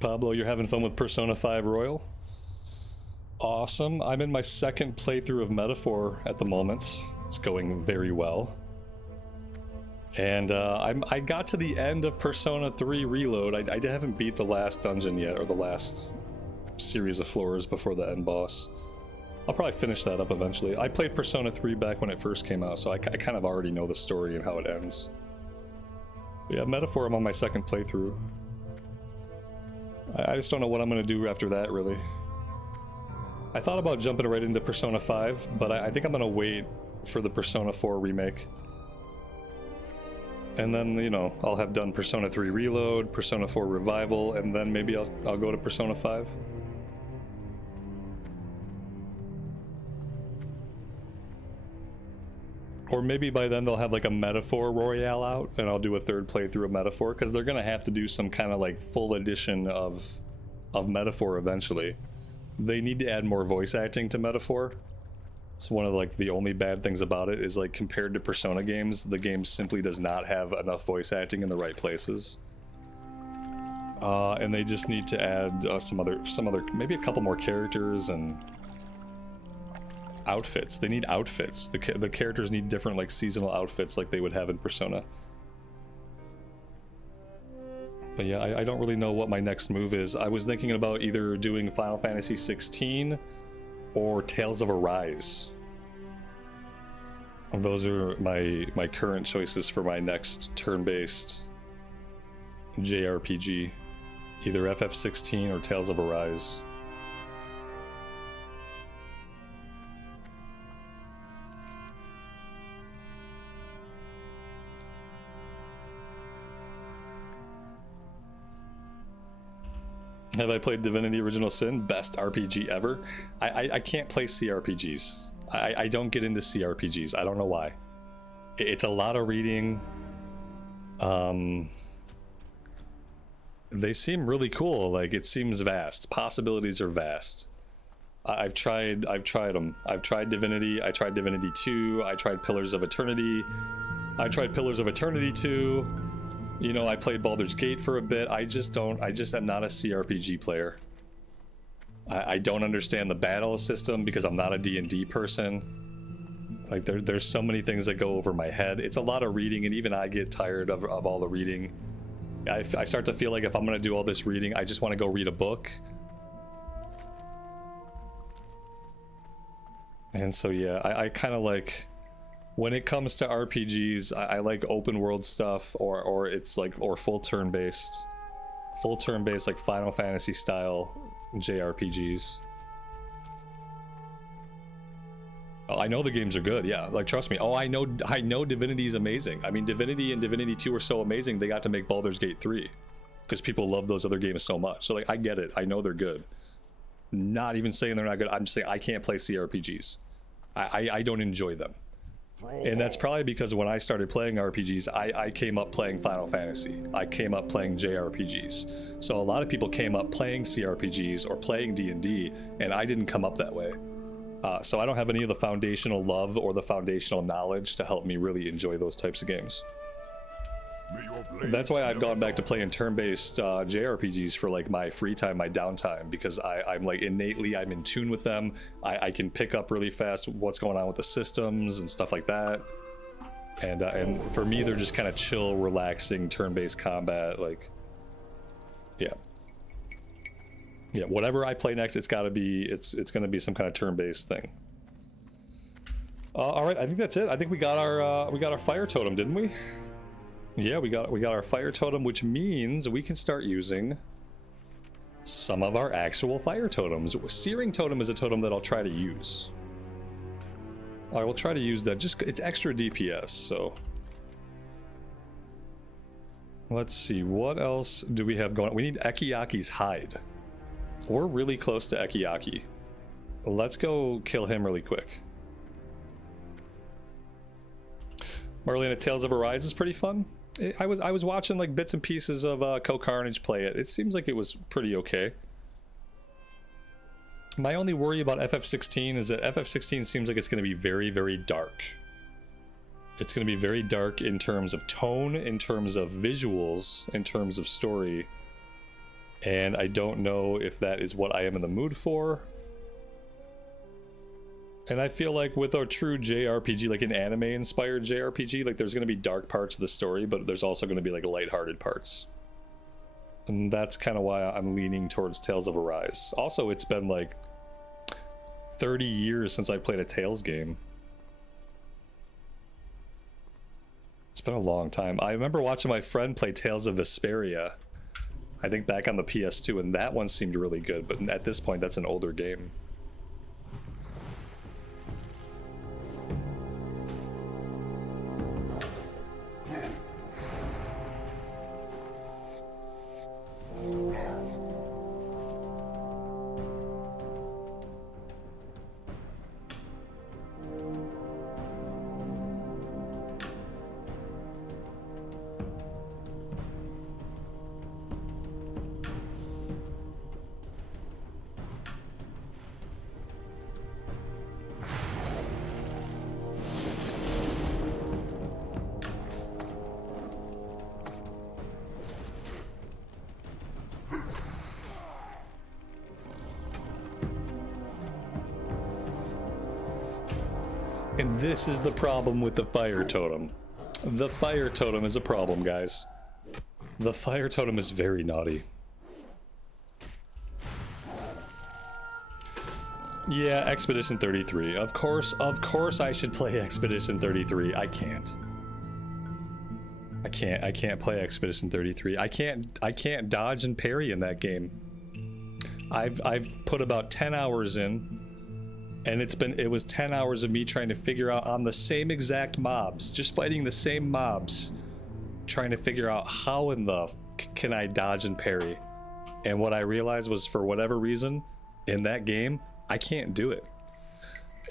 Pablo, you're having fun with Persona 5 Royal? Awesome. I'm in my second playthrough of Metaphor at the moment. It's going very well. And I got to the end of Persona 3 Reload. I haven't beat the last dungeon yet, or the last series of floors before the end boss. I'll probably finish that up eventually. I played Persona 3 back when it first came out, so I kind of already know the story and how it ends. But yeah, Metaphor, I'm on my second playthrough. I just don't know what I'm going to do after that, really. I thought about jumping right into Persona 5, but I think I'm going to wait for the Persona 4 remake. And then, you know, I'll have done Persona 3 Reload, Persona 4 Revival, and then maybe I'll go to Persona 5. Or maybe by then they'll have like a Metaphor Royale out, and I'll do a third playthrough of Metaphor, because they're gonna have to do some kind of like full edition of Metaphor eventually. They need to add more voice acting to Metaphor. It's one of like the only bad things about it is like compared to Persona games, the game simply does not have enough voice acting in the right places. And they just need to add some other, maybe a couple more characters and outfits. They need outfits. The characters need different like seasonal outfits like they would have in Persona. But yeah, I don't really know what my next move is. I was thinking about either doing Final Fantasy 16 or Tales of Arise. Those are my current choices for my next turn-based JRPG. Either FF16 or Tales of Arise. Have I played Divinity Original Sin? Best RPG ever. I can't play CRPGs. I don't get into CRPGs. I don't know why. It's a lot of reading. They seem really cool. Like, it seems vast. Possibilities are vast. I've tried them. I've tried Divinity. I tried Divinity 2. I tried Pillars of Eternity. I tried Pillars of Eternity 2. You know, I played Baldur's Gate for a bit. I just am not a CRPG player. I don't understand the battle system because I'm not a D&D person. Like, there's so many things that go over my head. It's a lot of reading, and even I get tired of all the reading. I start to feel like if I'm going to do all this reading, I just want to go read a book. And so, yeah, I kind of like... When it comes to RPGs, I like open world stuff, or it's like, or full turn based like Final Fantasy style JRPGs. Oh, I know the games are good, yeah. Like, trust me. Oh, I know Divinity is amazing. I mean, Divinity and Divinity 2 are so amazing they got to make Baldur's Gate 3. because people love those other games so much. So like, I get it. I know they're good. Not even saying they're not good. I'm just saying I can't play CRPGs. I don't enjoy them. And that's probably because when I started playing RPGs, I came up playing Final Fantasy. I came up playing JRPGs. So a lot of people came up playing CRPGs or playing D&D, and I didn't come up that way. So I don't have any of the foundational love or the foundational knowledge to help me really enjoy those types of games. That's why I've gone back to playing turn-based JRPGs for like my free time, my downtime, because I'm like innately, I'm in tune with them. I can pick up really fast what's going on with the systems and stuff like that. And for me, they're just kind of chill, relaxing, turn-based combat. Like, yeah, whatever I play next, it's got to be, it's going to be some kind of turn-based thing. All right, I think that's it. I think we got our fire totem, didn't we? Yeah, we got our fire totem, which means we can start using some of our actual fire totems. Searing totem is a totem that I'll try to use. I will try to use that. Just it's extra DPS, so let's see, what else do we have going on? We need Ekiyaki's hide. We're really close to Ekiyaki. Let's go kill him really quick. Marlena, Tales of Arise is pretty fun. I was watching like bits and pieces of Co-Carnage play it. It seems like it was pretty okay. My only worry about FF16 is that FF16 seems like it's going to be very, very dark. It's going to be very dark in terms of tone, in terms of visuals, in terms of story. And I don't know if that is what I am in the mood for. And I feel like with a true JRPG, like an anime-inspired JRPG, like there's going to be dark parts of the story, but there's also going to be like lighthearted parts. And that's kind of why I'm leaning towards Tales of Arise. Also, it's been like 30 years since I played a Tales game. It's been a long time. I remember watching my friend play Tales of Vesperia, I think back on the PS2, and that one seemed really good, but at this point, that's an older game. And this is the problem with the fire totem. The fire totem is a problem, guys. The fire totem is very naughty. Yeah, Expedition 33. Of course I should play Expedition 33. I can't play Expedition 33. I can't dodge and parry in that game. I've put about 10 hours in. And it was 10 hours of me trying to figure out on the same exact mobs, just fighting the same mobs, trying to figure out how in the can I dodge and parry. And what I realized was, for whatever reason, in that game, I can't do it.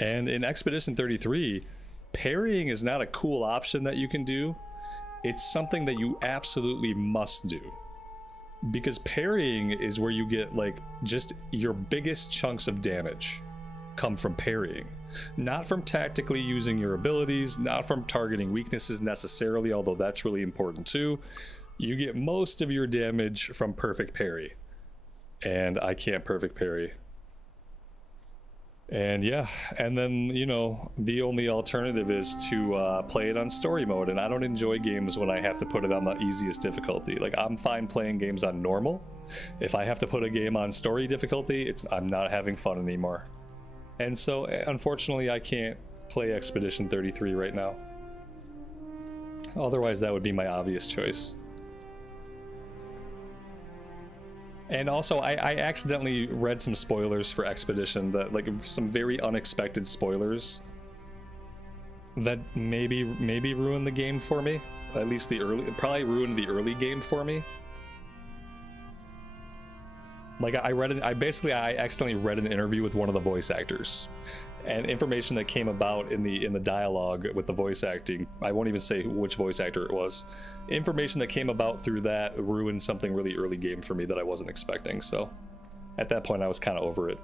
And in Expedition 33, parrying is not a cool option that you can do. It's something that you absolutely must do. Because parrying is where you get like just your biggest chunks of damage come from parrying, not from tactically using your abilities, not from targeting weaknesses necessarily, although that's really important too. You get most of your damage from perfect parry, and I can't perfect parry. And yeah, and then, you know, the only alternative is to play it on story mode, and I don't enjoy games when I have to put it on the easiest difficulty. Like, I'm fine playing games on normal. If I have to put a game on story difficulty, I'm not having fun anymore. And so, unfortunately, I can't play Expedition 33 right now. Otherwise, that would be my obvious choice. And also, I accidentally read some spoilers for Expedition, that like some very unexpected spoilers that maybe ruined the game for me. At least the early, it probably ruined the early game for me. Like I basically accidentally read an interview with one of the voice actors, and information that came about in the dialogue with the voice acting, I won't even say which voice actor it was. Information that came about through that ruined something really early game for me that I wasn't expecting. So at that point I was kind of over it.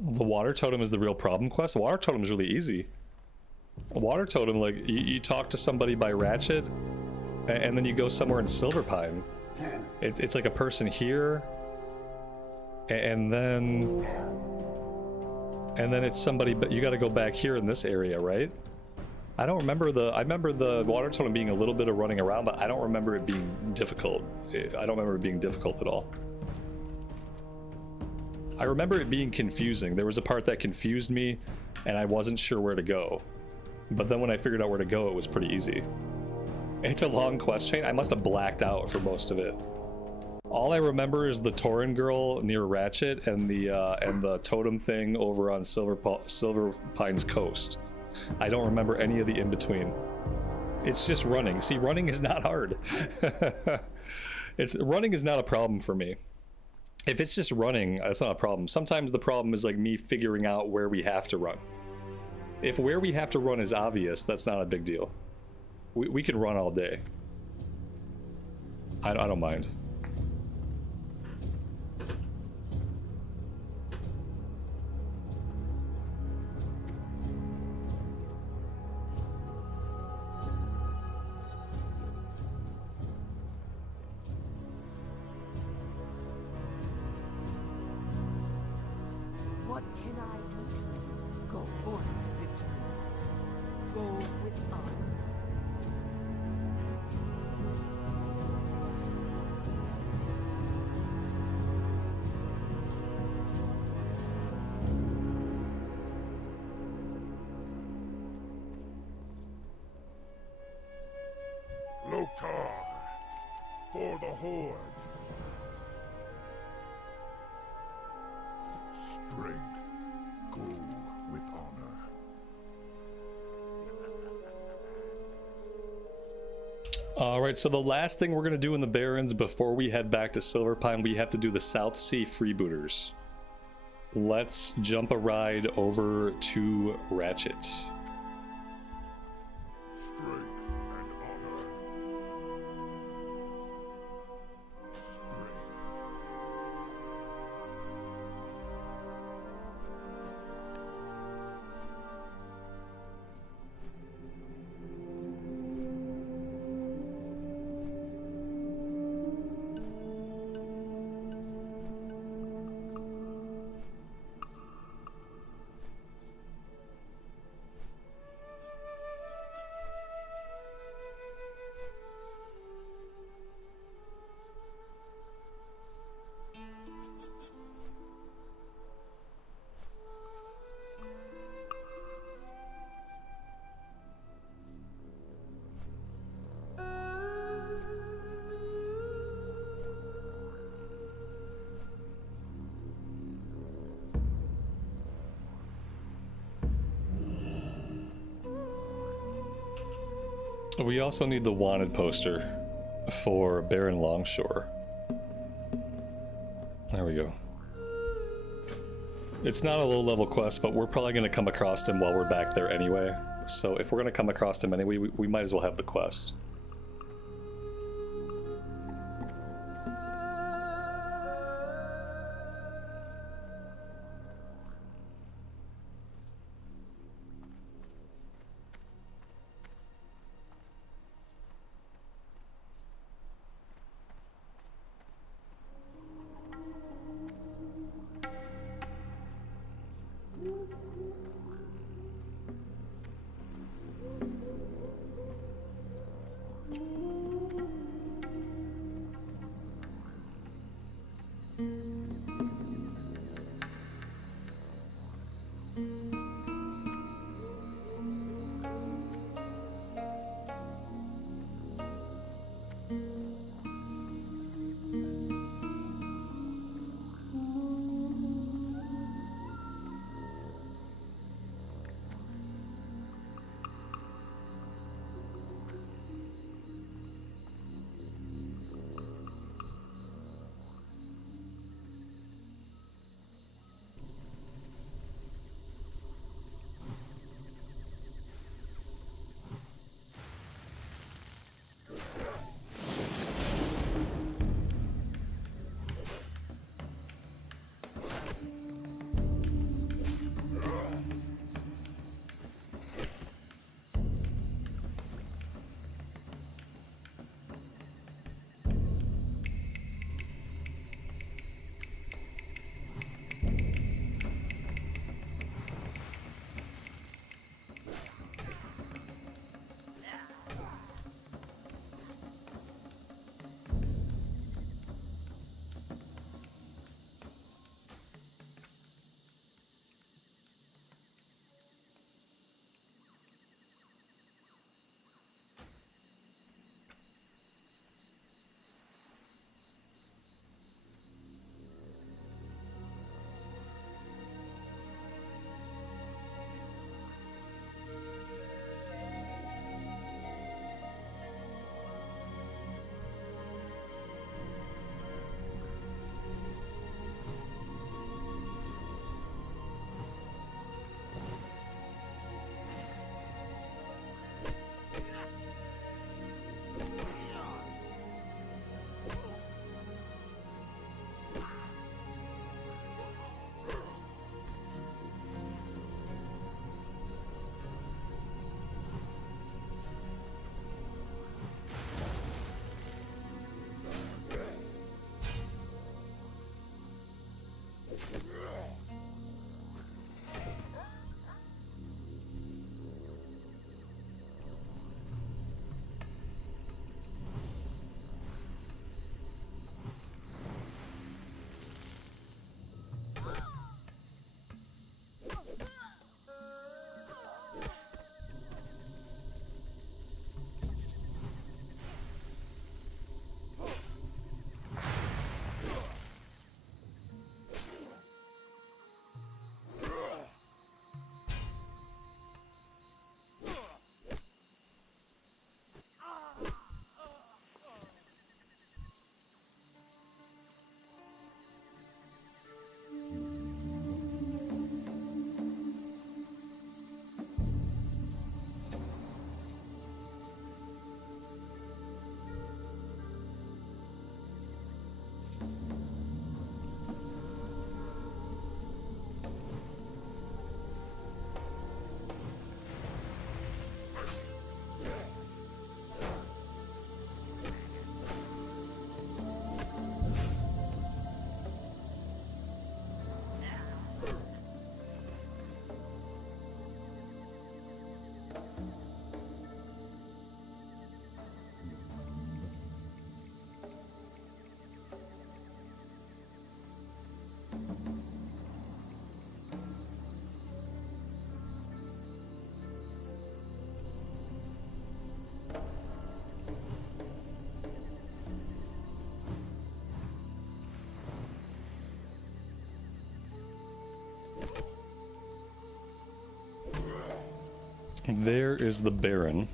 The water totem is the real problem quest. The water totem is really easy. A water totem, like you talk to somebody by Ratchet, and then you go somewhere in Silverpine. It's like a person here, and then it's somebody, but you got to go back here in this area, right? I don't remember I remember the water totem being a little bit of running around, but I don't remember it being difficult. I don't remember it being difficult at all. I remember it being confusing. There was a part that confused me, and I wasn't sure where to go. But then when I figured out where to go, it was pretty easy. It's a long quest chain. I must have blacked out for most of it. All I remember is the Tauren girl near Ratchet and the totem thing over on Silverpine's coast. I don't remember any of the in-between. It's just running. See, running is not hard. Running is not a problem for me. If it's just running, that's not a problem. Sometimes the problem is like me figuring out where we have to run. If where we have to run is obvious, that's not a big deal. We can run all day. I don't mind. What can I do? Go forth to victory. Go with honor. Loktar, for the Horde. Strength, go with honor. Alright, so the last thing we're going to do in the Barrens before we head back to Silverpine, we have to do the South Sea Freebooters. Let's jump a ride over to Ratchet. Strength and honor. Strength. We also need the wanted poster for Baron Longshore. There we go. It's not a low-level quest, but we're probably going to come across him while we're back there anyway. So if we're going to come across him anyway, we might as well have the quest. There is the Baron.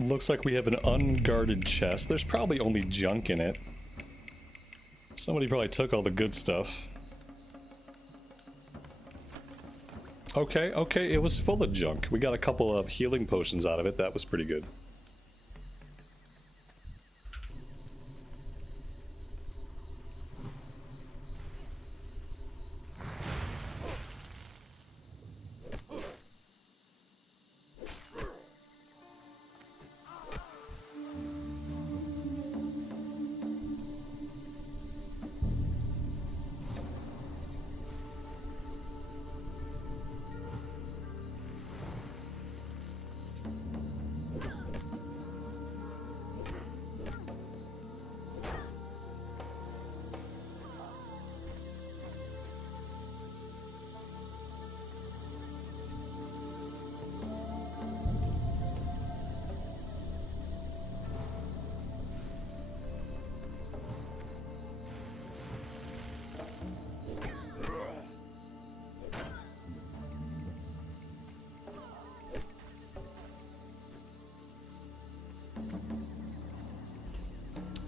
Looks like we have an unguarded chest. There's probably only junk in it. Somebody probably took all the good stuff. Okay, okay, it was full of junk. We got a couple of healing potions out of it. That was pretty good.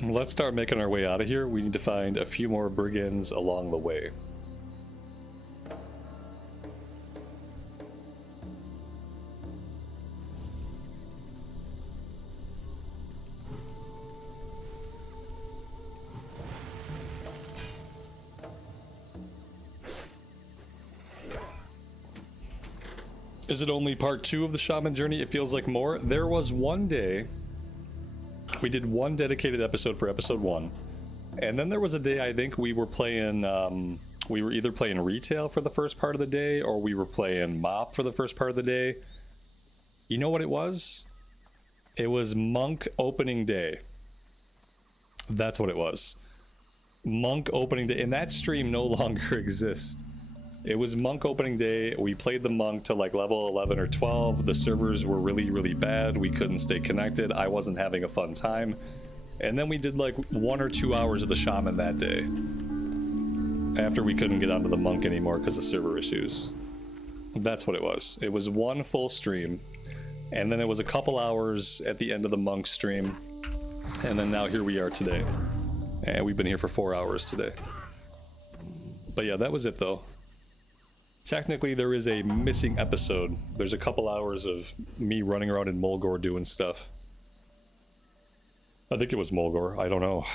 Let's start making our way out of here. We need to find a few more brigands along the way. Is it only part 2 of the shaman journey? It feels like more. There was one day we did one dedicated episode for episode 1, and then there was a day I think we were playing we were either playing retail for the first part of the day, or we were playing mop for the first part of the day. You know what it was? It was monk opening day. That's what it was. Monk opening day, and that stream no longer exists. It was monk opening day. We played the monk to like level 11 or 12. The servers were really, really bad. We couldn't stay connected. I wasn't having a fun time. And then we did like 1 or 2 hours of the shaman that day, after we couldn't get onto the monk anymore because of server issues. That's what it was. It was one full stream, and then it was a couple hours at the end of the monk stream, and then now here we are today. And we've been here for 4 hours today. But yeah, that was it though. Technically, there is a missing episode. There's a couple hours of me running around in Mulgore doing stuff. I think it was Mulgore. I don't know.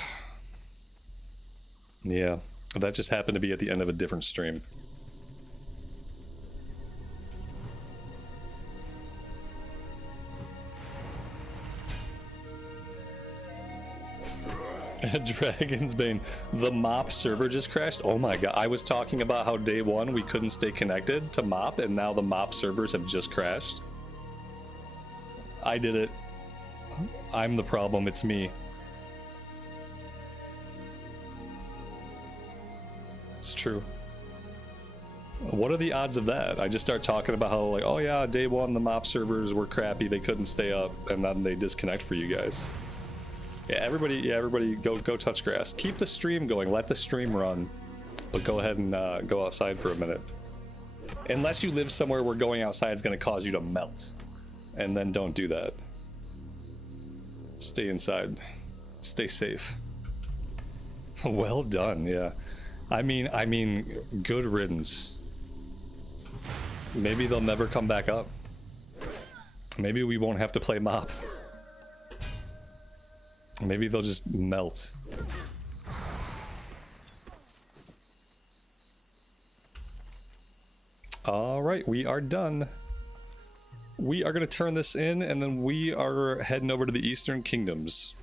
Yeah, that just happened to be at the end of a different stream. Dragon's Bane. The mop server just crashed. Oh my god. I was talking about how day 1 we couldn't stay connected to mop, and now the mop servers have just crashed. I did it. I'm the problem. It's me. It's true. What are the odds of that? I just start talking about how, like, oh yeah, day 1 the mop servers were crappy, they couldn't stay up, and then they disconnect for you guys. Yeah, everybody go touch grass. Keep the stream going, let the stream run, but go ahead and go outside for a minute. Unless you live somewhere where going outside is going to cause you to melt, and then don't do that. Stay inside. Stay safe. Well done, yeah. I mean, good riddance. Maybe they'll never come back up. Maybe we won't have to play mop. Maybe they'll just melt. Alright, we are done. We are going to turn this in, and then we are heading over to the Eastern Kingdoms.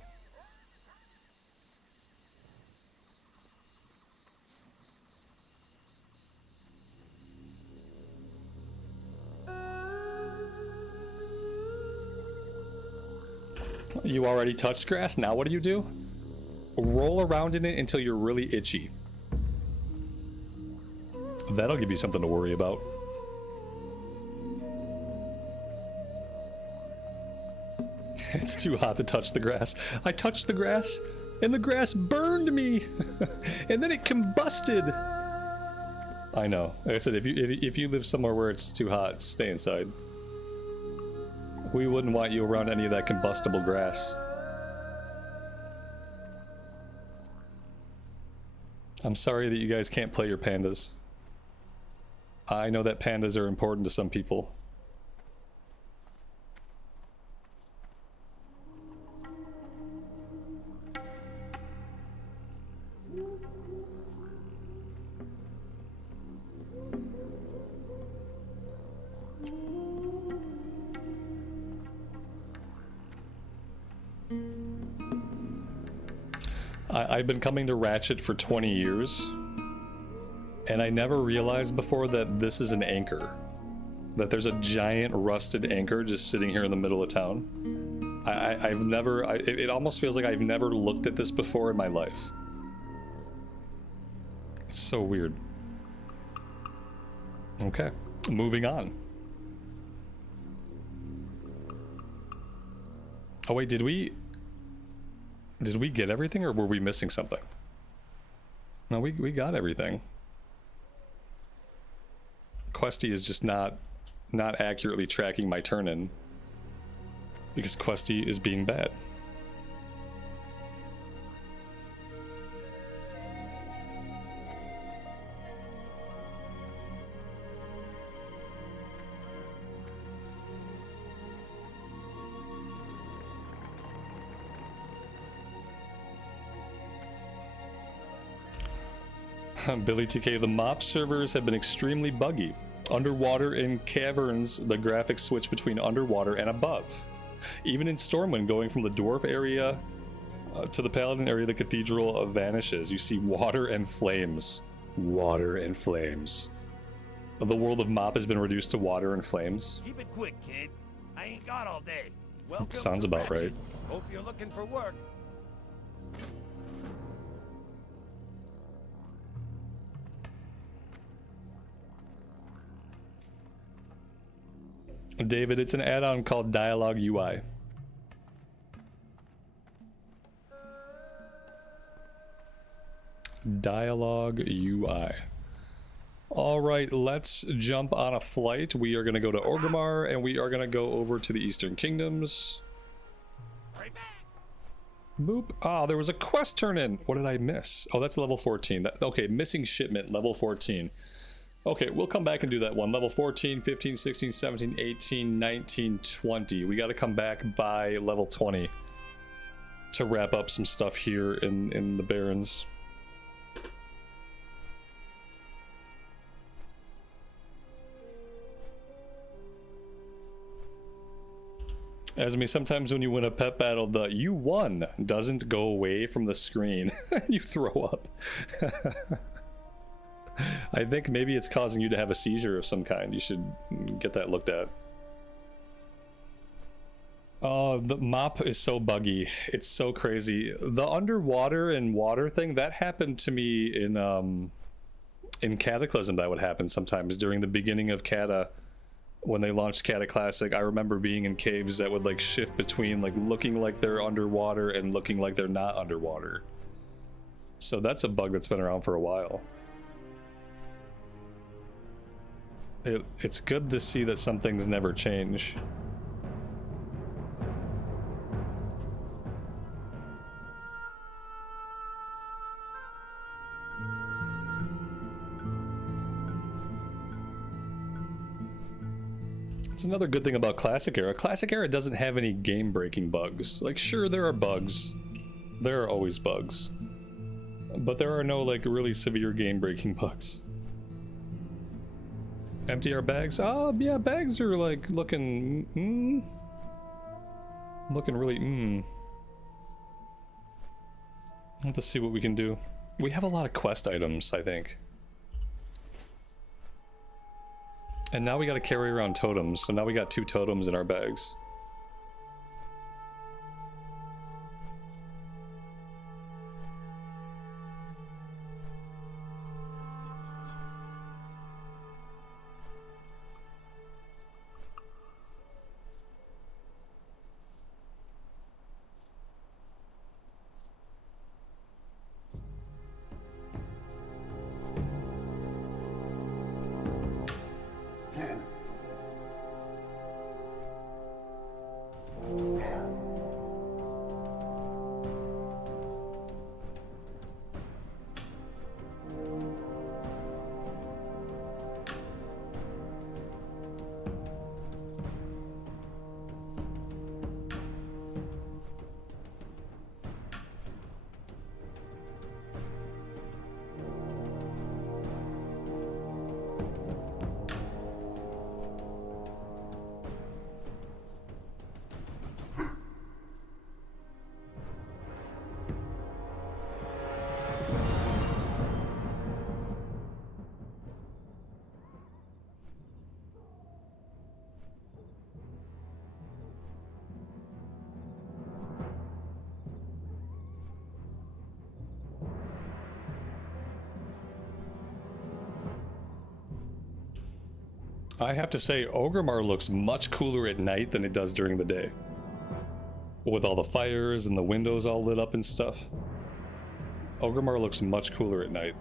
You already touched grass, now what do? Roll around in it until you're really itchy. That'll give you something to worry about. It's too hot to touch the grass. I touched the grass, and the grass burned me! And then it combusted! I know. Like I said, if you live somewhere where it's too hot, stay inside. We wouldn't want you around any of that combustible grass. I'm sorry that you guys can't play your pandas. I know that pandas are important to some people. I've been coming to Ratchet for 20 years, and I never realized before that this is an anchor. That there's a giant rusted anchor just sitting here in the middle of town. I've never... it almost feels like I've never looked at this before in my life. It's so weird. Okay, moving on. Oh wait, did we get everything, or were we missing something? No, we got everything. Questie is just not accurately tracking my turn-in because Questie is being bad. Billy TK, the mop servers have been extremely buggy. Underwater in caverns, the graphics switch between underwater and above. Even in Stormwind, going from the dwarf area to the paladin area, the cathedral vanishes. You see water and flames. Water and flames. The world of Mop has been reduced to water and flames. Keep it quick, kid. I ain't got all day. Welcome Sounds to about Ratchet. right. Hope you're looking for work. David, it's an add-on called Dialogue UI. Dialogue UI. All right, let's jump on a flight. We are going to go to Orgrimmar, and we are going to go over to the Eastern Kingdoms. Right back. Boop. Ah, there was a quest turn in. What did I miss? Oh, that's level 14. Okay, missing shipment, level 14. Okay, we'll come back and do that one. Level 14, 15, 16, 17, 18, 19, 20. We got to come back by level 20 to wrap up some stuff here in the Barrens. As sometimes when you win a pet battle, the "you won" doesn't go away from the screen. You throw up. I think maybe it's causing you to have a seizure of some kind. You should get that looked at. Oh, the mop is so buggy. It's so crazy. The underwater and water thing, that happened to me in Cataclysm. That would happen sometimes during the beginning of Cata. When they launched Cata Classic, I remember being in caves that would like shift between like looking like they're underwater and looking like they're not underwater. So that's a bug that's been around for a while. It's good to see that some things never change. It's another good thing about Classic Era. Classic Era doesn't have any game-breaking bugs. Like, sure, there are bugs. There are always bugs. But there are no, like, really severe game-breaking bugs. Empty our bags? Oh, yeah, bags are, like, looking... Looking really... Let's see what we can do. We have a lot of quest items, I think. And now we gotta carry around totems, so now we got 2 totems in our bags. I have to say, Orgrimmar looks much cooler at night than it does during the day. With all the fires and the windows all lit up and stuff. Orgrimmar looks much cooler at night.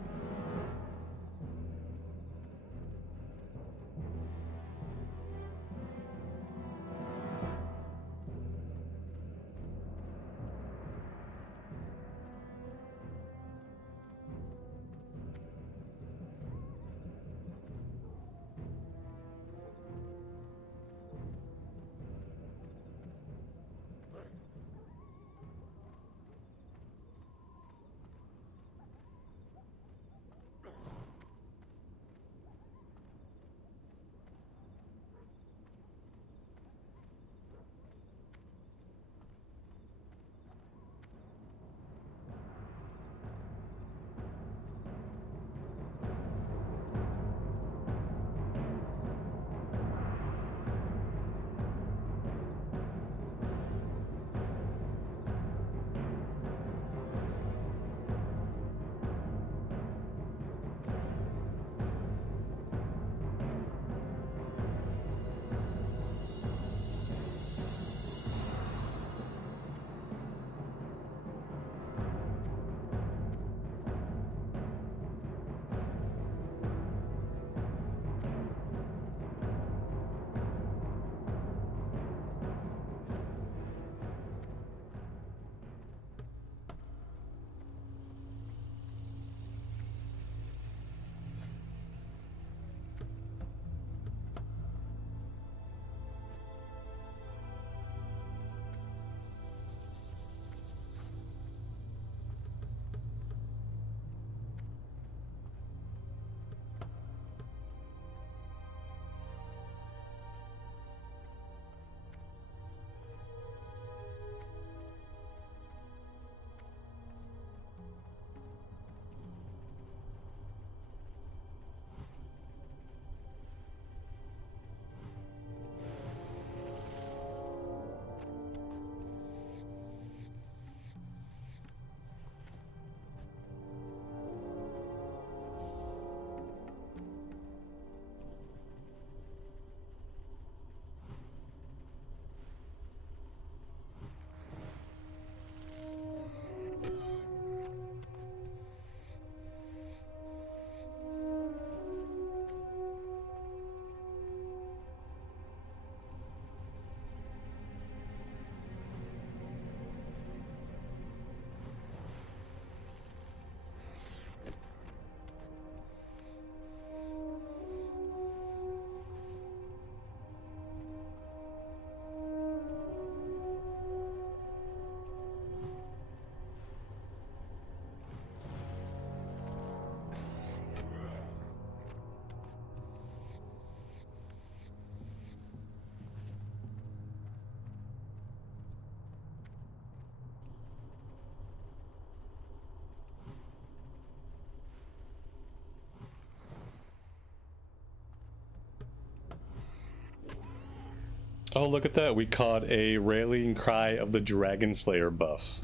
Oh, look at that. We caught a Rallying Cry of the Dragon Slayer buff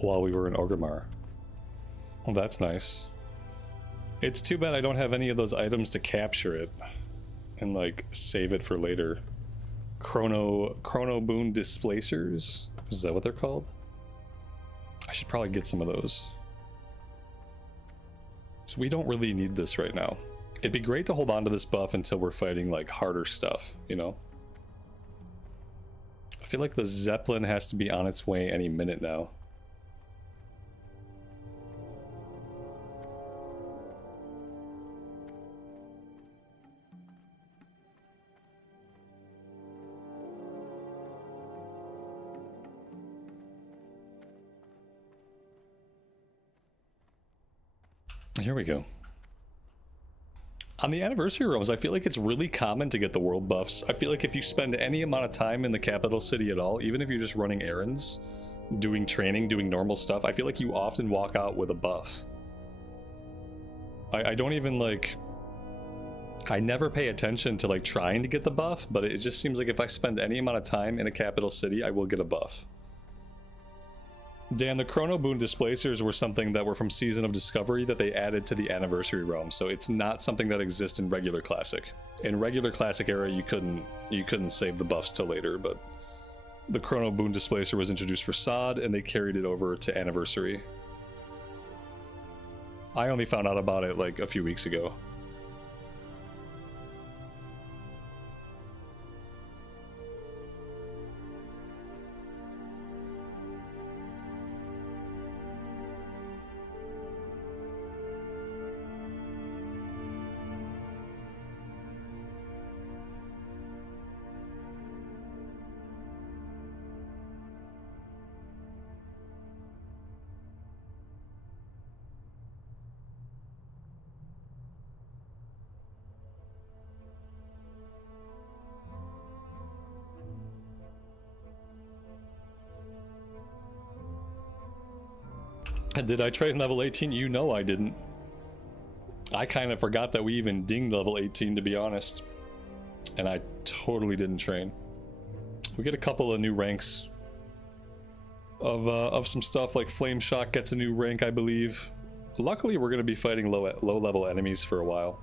while we were in Orgrimmar. Well, that's nice. It's too bad I don't have any of those items to capture it and, like, save it for later. Chrono Boon Displacers? Is that what they're called? I should probably get some of those. So we don't really need this right now. It'd be great to hold on to this buff until we're fighting, like, harder stuff, you know? I feel like the Zeppelin has to be on its way any minute now. Here we go. On the anniversary realms, I feel like it's really common to get the world buffs. I feel like if you spend any amount of time in the capital city at all, even if you're just running errands, doing training, doing normal stuff, I feel like you often walk out with a buff. I don't even, like... I never pay attention to, like, trying to get the buff, but it just seems like if I spend any amount of time in a capital city, I will get a buff. Dan, the Chrono Boon Displacers were something that were from Season of Discovery that they added to the Anniversary realm, so it's not something that exists in regular Classic. In regular Classic era, you couldn't save the buffs till later, but the Chrono Boon Displacer was introduced for Sod, and they carried it over to Anniversary. I only found out about it like a few weeks ago. Did I train level 18? You know I didn't. I kind of forgot that we even dinged level 18, to be honest. And I totally didn't train. We get a couple of new ranks of some stuff, like Flame Shock gets a new rank, I believe. Luckily, we're going to be fighting low level enemies for a while.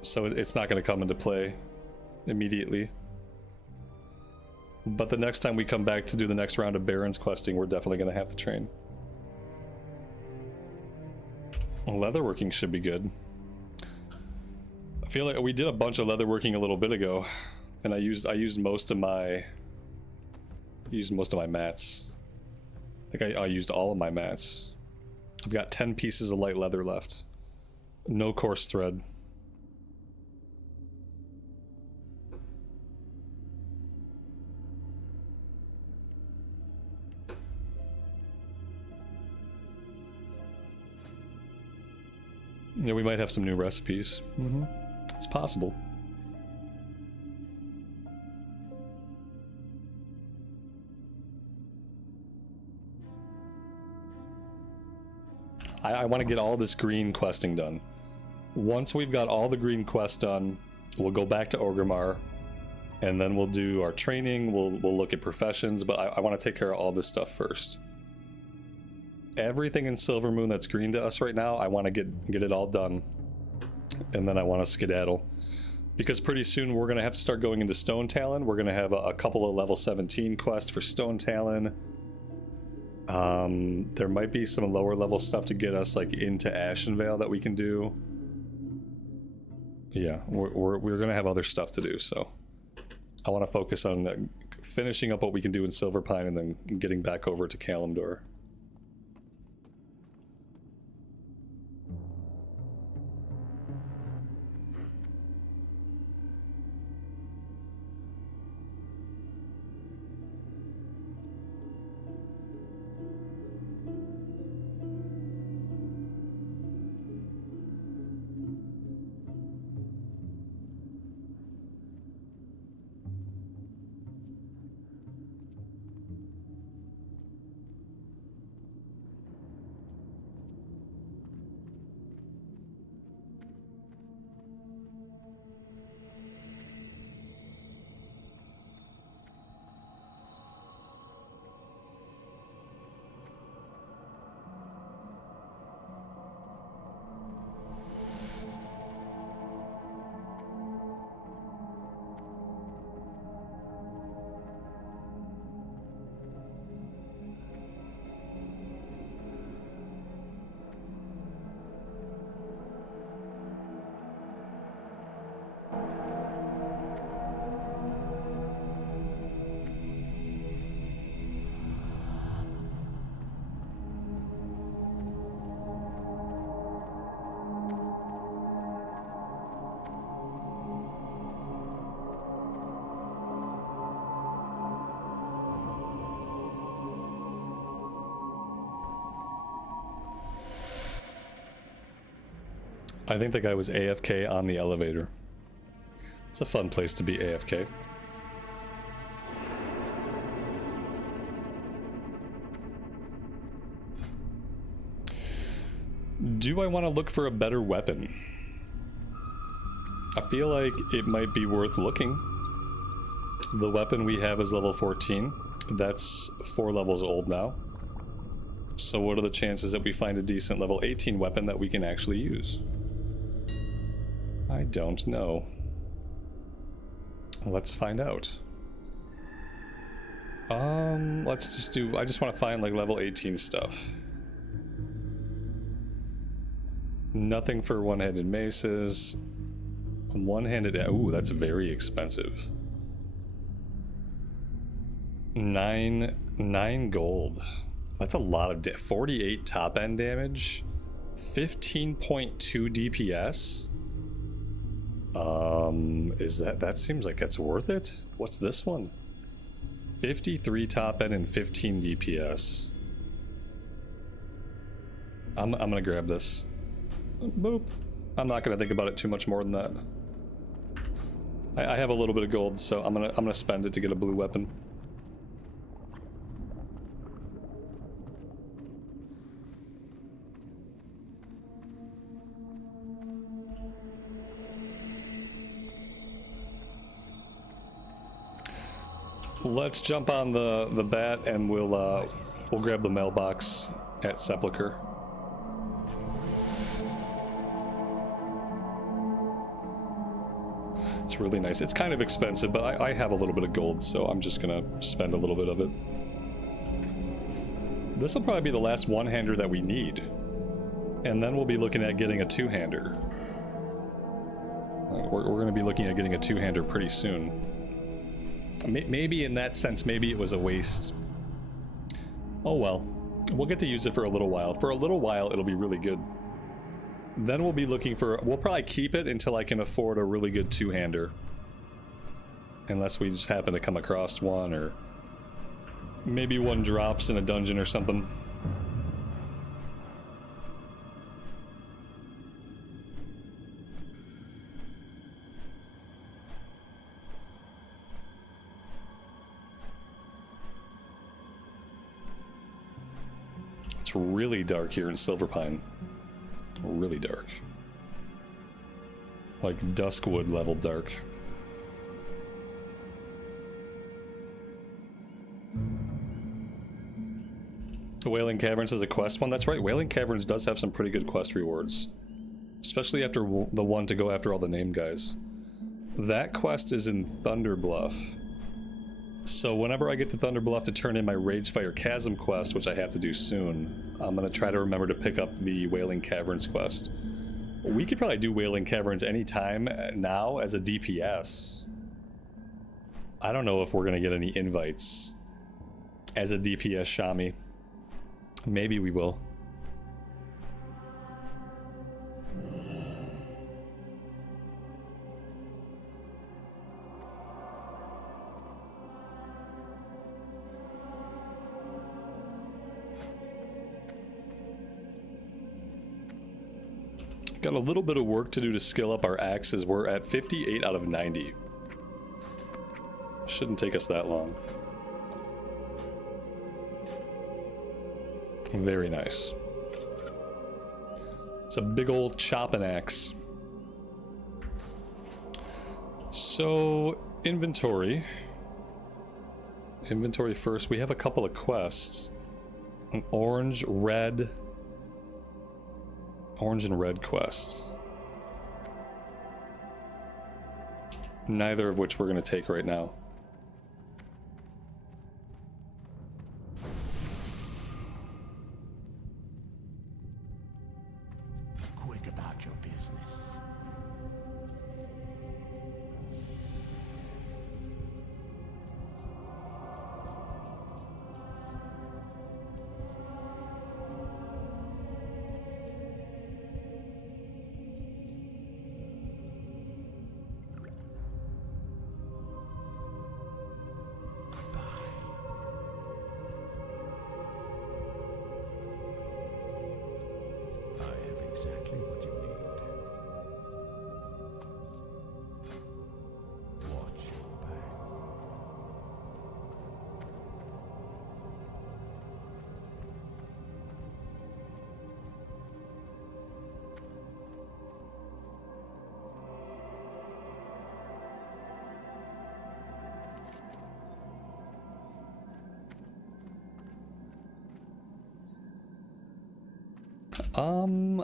So it's not going to come into play immediately. But the next time we come back to do the next round of Barrens questing, we're definitely going to have to train. Leatherworking should be good. I feel like we did a bunch of leatherworking a little bit ago, and I used most of my mats. I think I used all of my mats. I've got 10 pieces of light leather left. No coarse thread. Yeah, we might have some new recipes. It's possible. I want to get all this green questing done. Once we've got all the green quests done, we'll go back to Orgrimmar, and then we'll do our training, we'll look at professions, but I want to take care of all this stuff first. Everything in Silvermoon that's green to us right now, I want to get it all done, and then I want to skedaddle, because pretty soon we're gonna have to start going into Stone Talon. We're gonna have a couple of level 17 quests for Stone Talon. There might be some lower level stuff to get us like into Ashenvale that we can do. Yeah, we're gonna have other stuff to do, so I want to focus on finishing up what we can do in Silverpine and then getting back over to Kalimdor. I think the guy was AFK on the elevator. It's a fun place to be AFK. Do I want to look for a better weapon? I feel like it might be worth looking. The weapon we have is level 14. That's 4 levels old now. So what are the chances that we find a decent level 18 weapon that we can actually use? I don't know. Let's find out. Let's just do... I just want to find like level 18 stuff. Nothing for one-handed maces. One-handed... Ooh, that's very expensive. 9 gold. That's a lot of 48 top-end damage. 15.2 DPS. Is that seems like it's worth it? What's this one? 53 top-end and 15 DPS. I'm gonna grab this. Boop. I'm not gonna think about it too much more than that. I have a little bit of gold, so I'm gonna spend it to get a blue weapon. Let's jump on the bat and we'll grab the mailbox at Sepulchre. It's really nice. It's kind of expensive, but I have a little bit of gold, so I'm just gonna spend a little bit of it. This will probably be the last one-hander that we need. And then we'll be looking at getting a two-hander. We're gonna be looking at getting a two-hander pretty soon. Maybe in that sense, maybe it was a waste. Oh well. We'll get to use it for a little while. For a little while, it'll be really good. Then we'll be looking for... We'll probably keep it until I can afford a really good two-hander. Unless we just happen to come across one, or... maybe one drops in a dungeon or something. It's really dark here in Silverpine. Really dark. Like Duskwood level dark. Wailing Caverns is a quest one. That's right, Wailing Caverns does have some pretty good quest rewards. Especially after the one to go after all the named guys. That quest is in Thunderbluff. So whenever I get to Thunderbluff to turn in my Ragefire Chasm quest, which I have to do soon, I'm going to try to remember to pick up the Wailing Caverns quest. We could probably do Wailing Caverns anytime now as a DPS. I don't know if we're going to get any invites as a DPS Shami. Maybe we will. Got a little bit of work to do to skill up our axes. We're at 58 out of 90. Shouldn't take us that long. Very nice. It's a big old chopping axe. So, inventory. Inventory first. We have a couple of quests. An orange and red quest. Neither of which we're going to take right now. Quick about your business. Exactly what you need.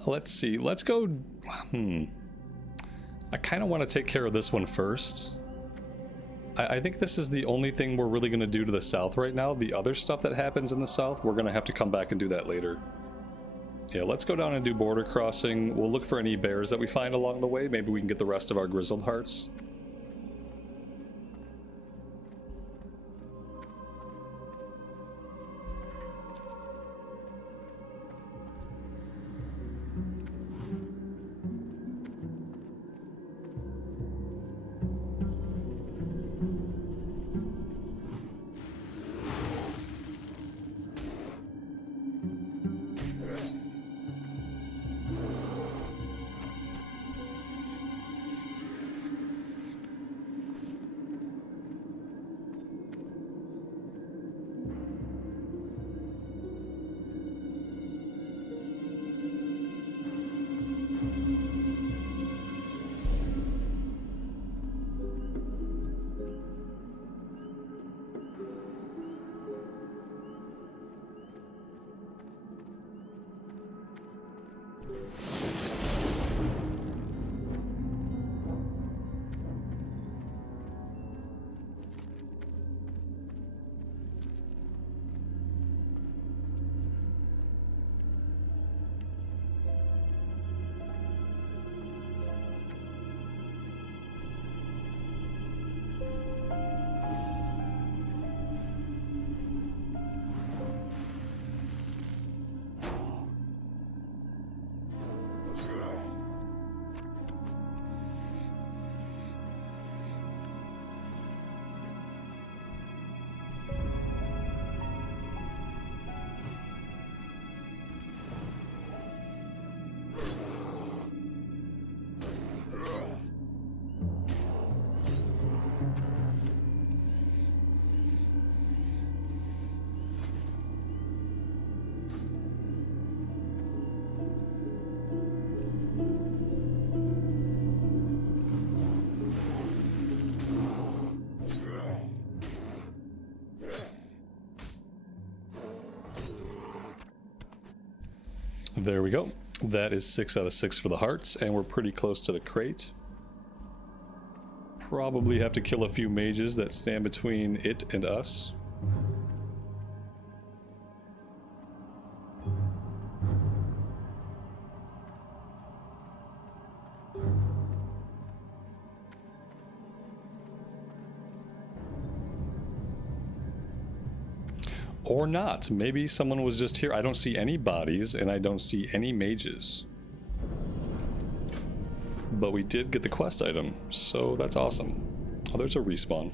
Let's see. Let's go. I kind of want to take care of this one first. I think this is the only thing we're really going to do to the south right now. The other stuff that happens in the south, we're going to have to come back and do that later. Yeah, let's go down and do border crossing. We'll look for any bears that we find along the way. Maybe we can get the rest of our grizzled hearts. There we go. That is 6 out of 6 for the hearts, and we're pretty close to the crate. Probably have to kill a few mages that stand between it and us. Or not. Maybe someone was just here. I don't see any bodies, and I don't see any mages. But we did get the quest item, so that's awesome. Oh, there's a respawn.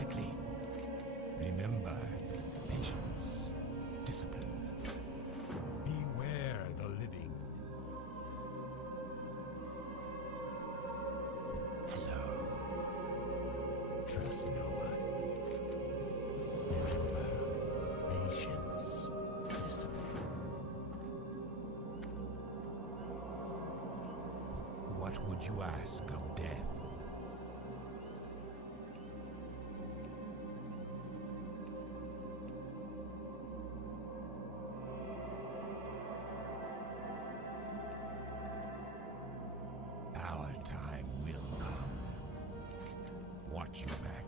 quickly. Remember, patience, discipline. Beware the living. Hello. Trust no one. Remember, patience, discipline. What would you ask of death? Our time will come. Watch your back.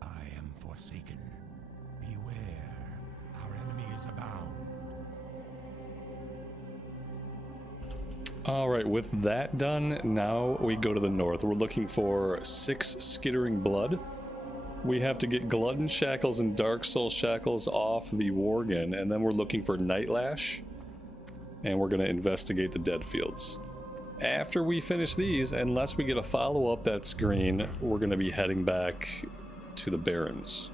I am forsaken. Beware, our enemies abound. Alright, with that done, now we go to the north. We're looking for 6 skittering blood. We have to get Glutton Shackles and Dark Soul Shackles off the Worgen, and then we're looking for Night Lash. And we're going to investigate the dead fields. After we finish these, unless we get a follow-up that's green, we're going to be heading back to the Barrens.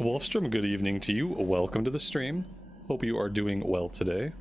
Wolfstrom, good evening to you. Welcome to the stream. Hope you are doing well today.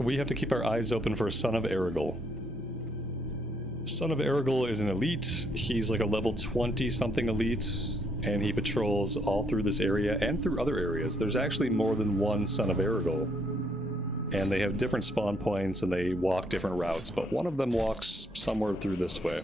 We have to keep our eyes open for Son of Erigel. Son of Erigel is an elite. He's like a level 20 something elite, and he patrols all through this area and through other areas. There's actually more than one Son of Erigel, and they have different spawn points and they walk different routes, but one of them walks somewhere through this way.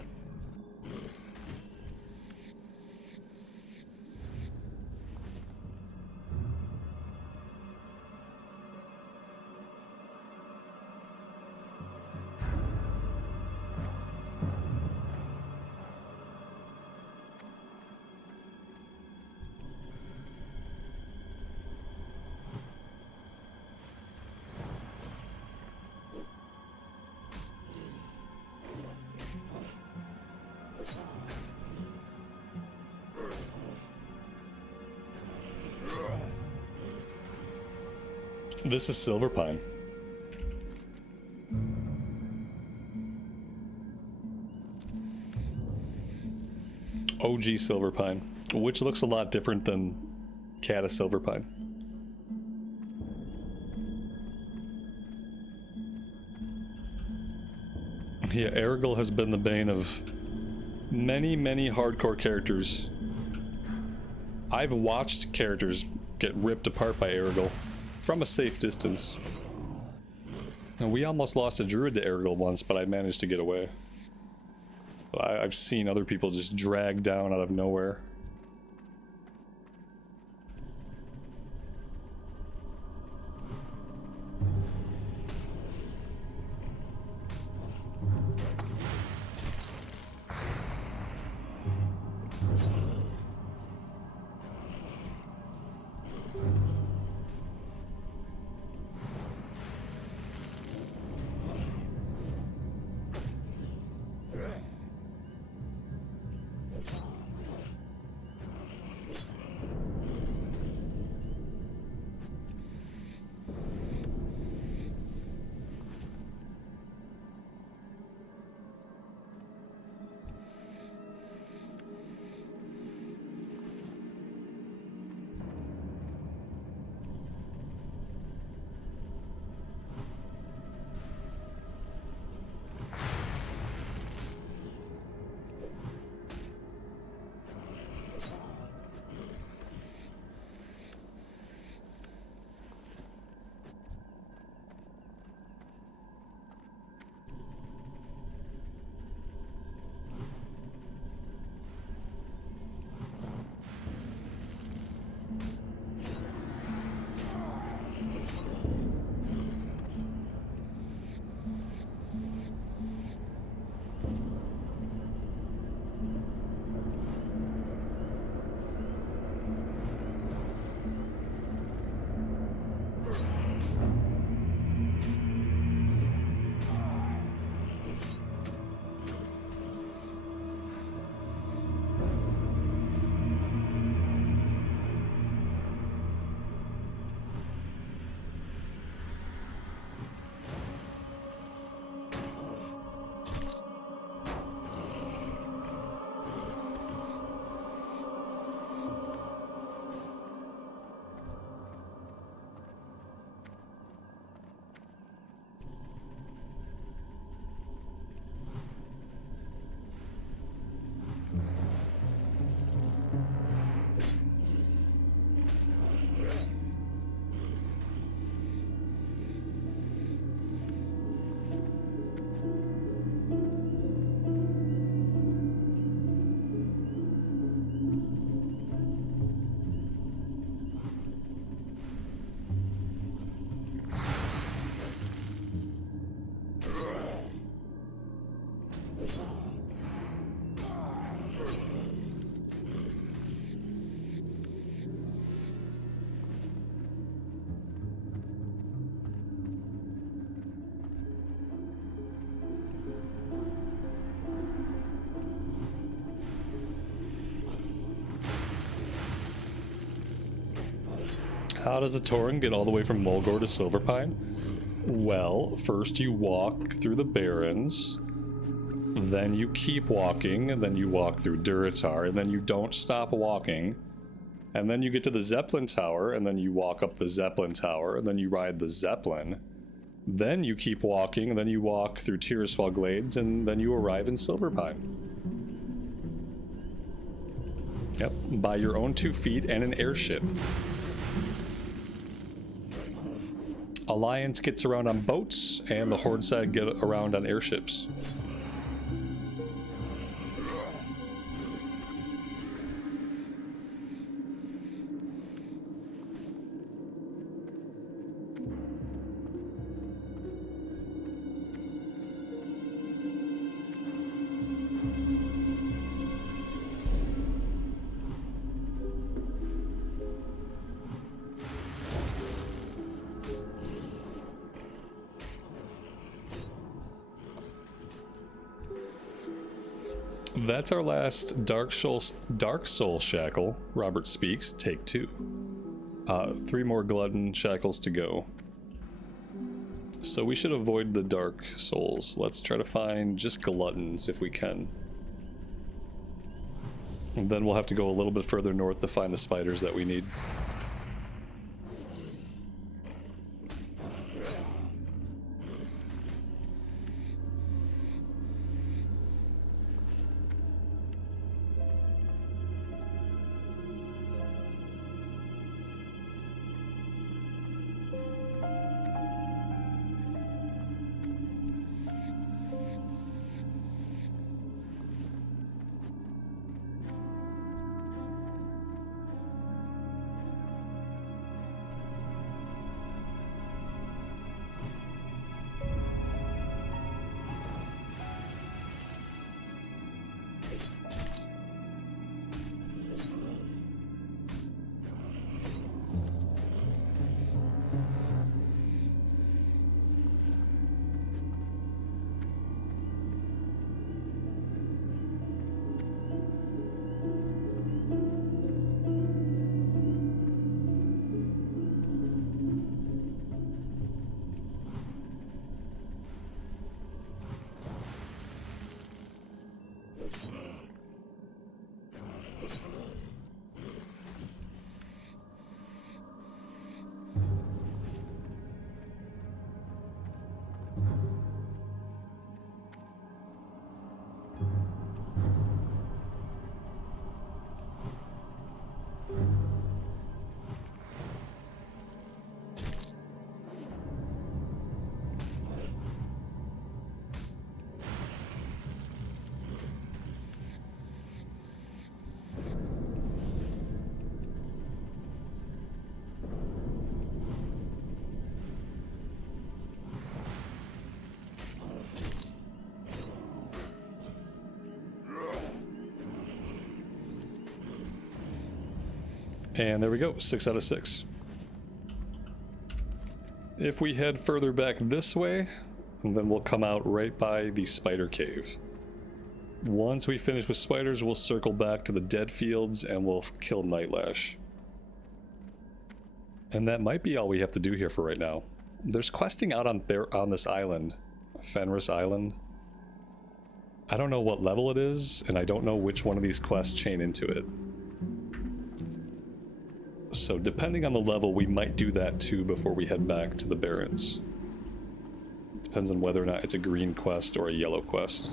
This is Silverpine. OG Silverpine, which looks a lot different than Cata Silverpine. Yeah, Erigel has been the bane of many, many hardcore characters. I've watched characters get ripped apart by Erigel from a safe distance. And we almost lost a druid to Erigel once, but I managed to get away. I've seen other people just dragged down out of nowhere. How does a Tauren get all the way from Mulgore to Silverpine? Well, first you walk through the Barrens, then you keep walking, and then you walk through Durotar, and then you don't stop walking, and then you get to the Zeppelin Tower, and then you walk up the Zeppelin Tower, and then you ride the Zeppelin. Then you keep walking, and then you walk through Tirisfal Glades, and then you arrive in Silverpine. Yep, by your own 2 feet and an airship. Alliance gets around on boats, and the Horde side get around on airships. That's our last Dark Soul Shackle. Robert speaks. Take 2. 3 more Glutton Shackles to go. So we should avoid the Dark Souls. Let's try to find just Gluttons if we can. And then we'll have to go a little bit further north to find the spiders that we need. And there we go, 6 out of 6. If we head further back this way, then we'll come out right by the spider cave. Once we finish with spiders, we'll circle back to the dead fields and we'll kill Nightlash. And that might be all we have to do here for right now. There's questing out on this island, Fenris Island. I don't know what level it is, and I don't know which one of these quests chain into it. So depending on the level, we might do that too before we head back to the Barrens. Depends on whether or not it's a green quest or a yellow quest.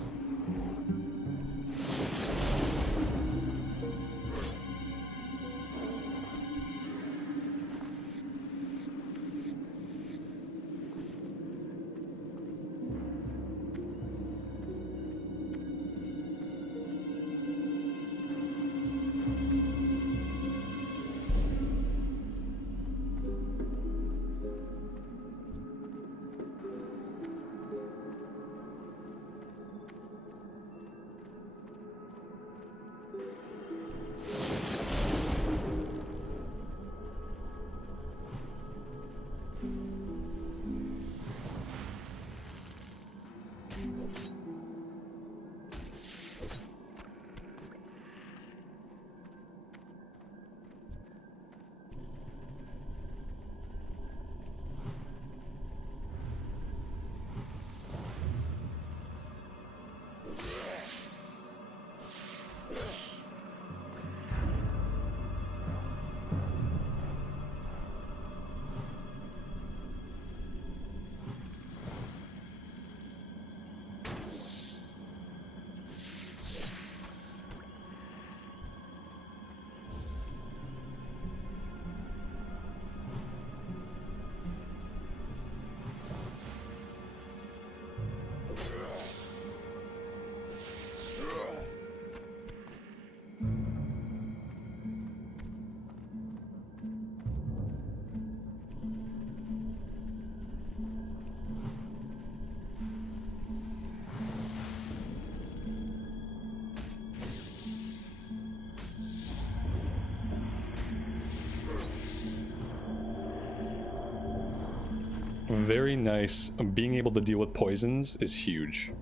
Very nice. Being able to deal with poisons is huge.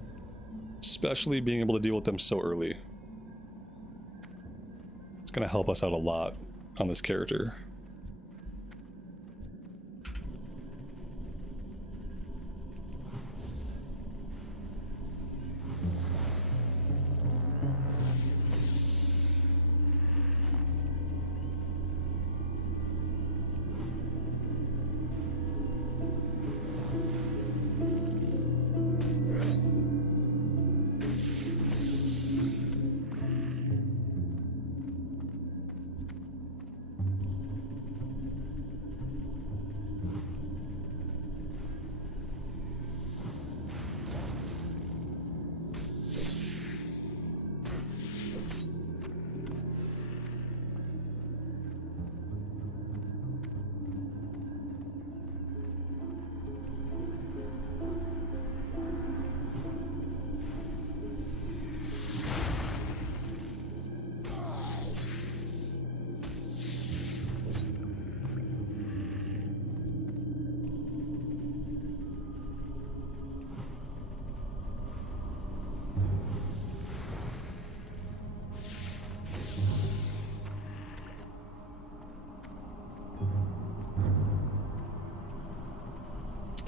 Especially being able to deal with them so early. It's gonna help us out a lot on this character.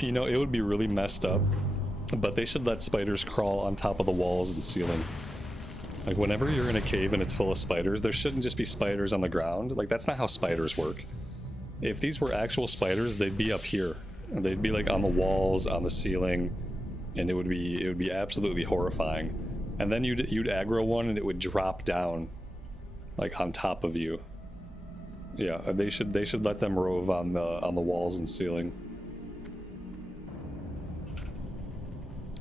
You know, it would be really messed up, but they should let spiders crawl on top of the walls and ceiling. Like, whenever you're in a cave and it's full of spiders, there shouldn't just be spiders on the ground. Like, that's not how spiders work. If these were actual spiders, they'd be up here. And they'd be, like, on the walls, on the ceiling, and it would be absolutely horrifying. And then you'd aggro one and it would drop down, like, on top of you. Yeah, they should let them rove on the walls and ceiling.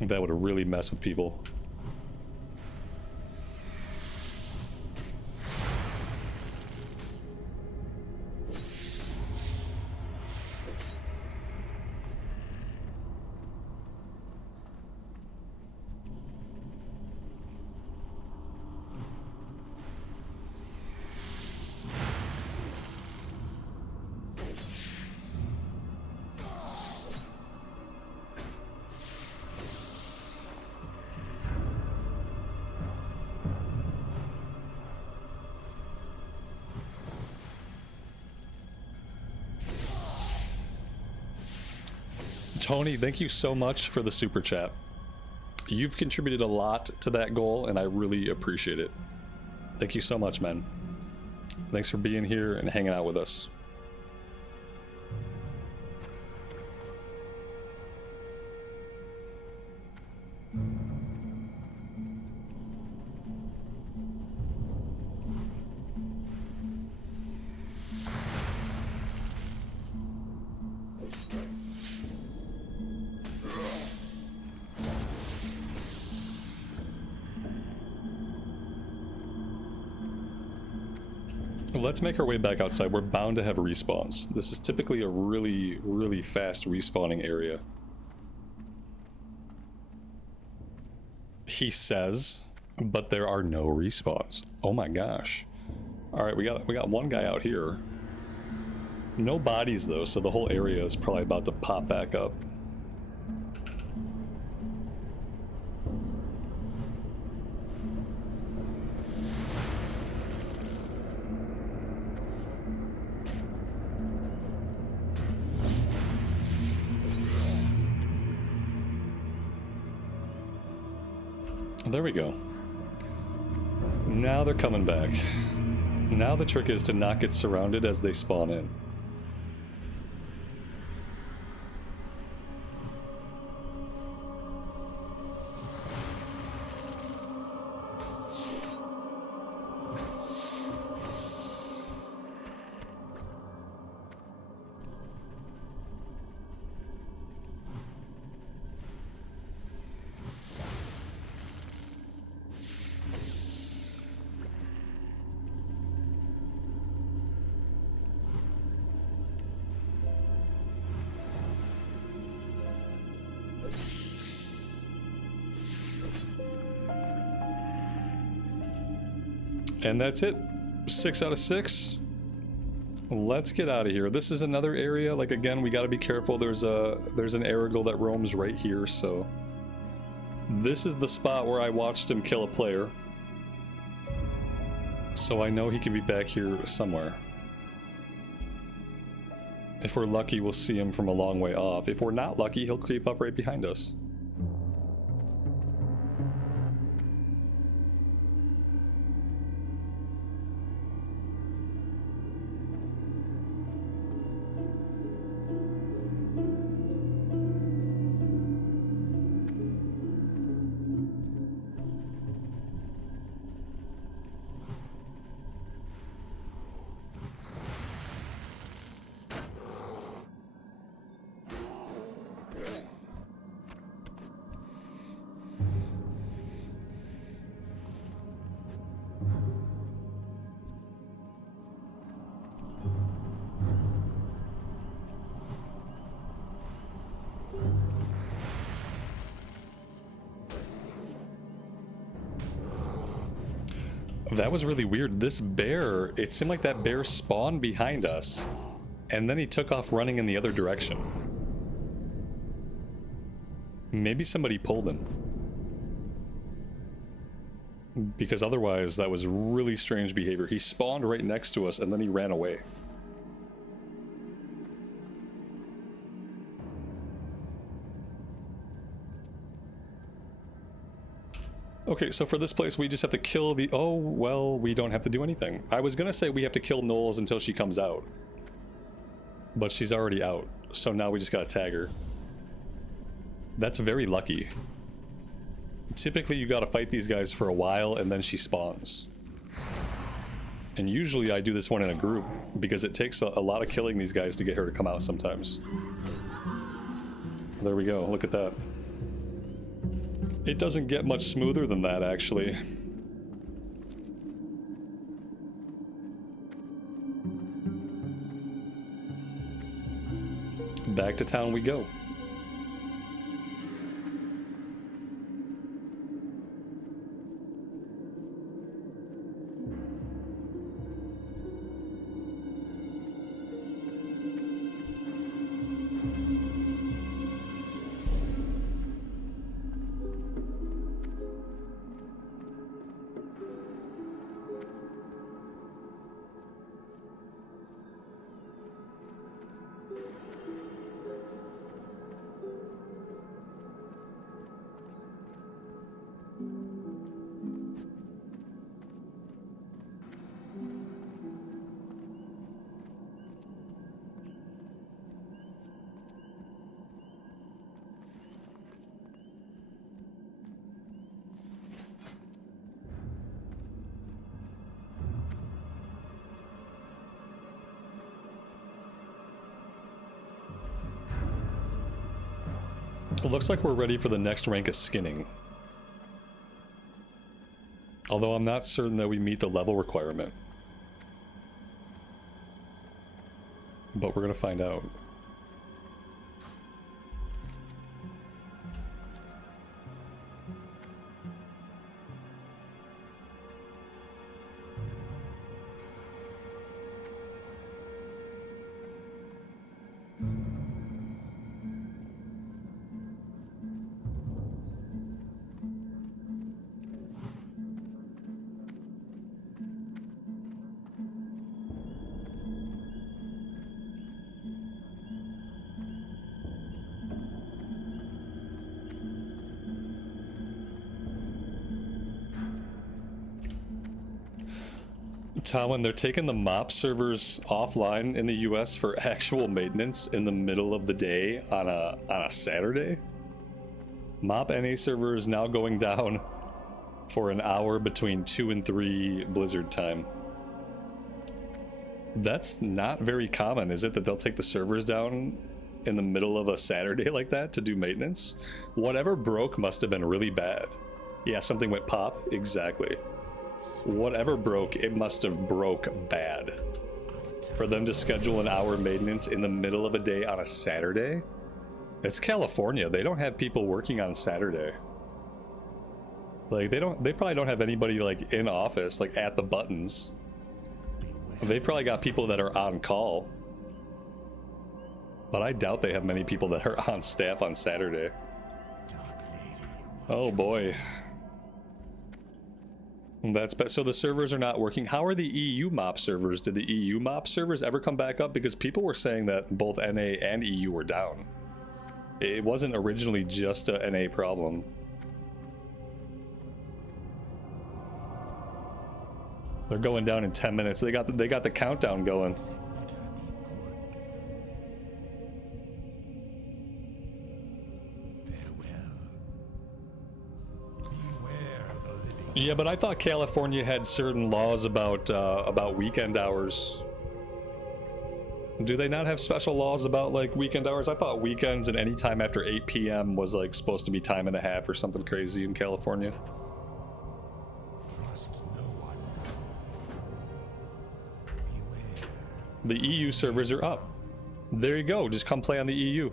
That would really mess with people. Tony, thank you so much for the super chat. You've contributed a lot to that goal, and I really appreciate it. Thank you so much, man. Thanks for being here and hanging out with us. Let's make our way back outside. We're bound to have respawns. This is typically a really, really fast respawning area. He says, but there are no respawns. Oh my gosh. All right, we got one guy out here. No bodies though, so the whole area is probably about to pop back up. There we go. Now they're coming back. Now the trick is to not get surrounded as they spawn in. And that's it. 6 out of 6. Let's get out of here. This is another area. Like, again, we got to be careful. There's an Aragal that roams right here, so this is the spot where I watched him kill a player. So I know he can be back here somewhere. If we're lucky, we'll see him from a long way off. If we're not lucky, he'll creep up right behind us. That was really weird. This bear, it seemed like that bear spawned behind us, and then he took off running in the other direction. Maybe somebody pulled him. Because otherwise, that was really strange behavior. He spawned right next to us, and then he ran away. Okay, so for this place, we just have to kill the... Oh, well, we don't have to do anything. I was gonna say we have to kill Knowles until she comes out. But she's already out, so now we just gotta tag her. That's very lucky. Typically, you gotta fight these guys for a while, and then she spawns. And usually I do this one in a group, because it takes a lot of killing these guys to get her to come out sometimes. There we go, look at that. It doesn't get much smoother than that, actually. Back to town we go. It looks like we're ready for the next rank of skinning. Although I'm not certain that we meet the level requirement. But we're gonna find out. Talon, they're taking the mop servers offline in the US for actual maintenance in the middle of the day on a Saturday. Mop NA server is now going down for an hour between 2 and 3 Blizzard time. That's not very common, is it, that they'll take the servers down in the middle of a Saturday like that to do maintenance? Whatever broke must have been really bad. Yeah, something went pop? Exactly. Whatever broke, it must have broke bad. For them to schedule an hour maintenance in the middle of a day on a Saturday? It's California. They don't have people working on Saturday. Like, they probably don't have anybody, like, in office, like, at the buttons. They probably got people that are on call. But I doubt they have many people that are on staff on Saturday. Oh boy. So the servers are not working. How are the EU mop servers? Did the EU mop servers ever come back up? Because people were saying that both NA and EU were down. It wasn't originally just a NA problem. They're going down in 10 minutes. They got the countdown going. Yeah, but I thought California had certain laws about weekend hours. Do they not have special laws about, like, weekend hours? I thought weekends and any time after 8 p.m. was, like, supposed to be time and a half or something crazy in California. The EU servers are up. There you go. Just come play on the EU.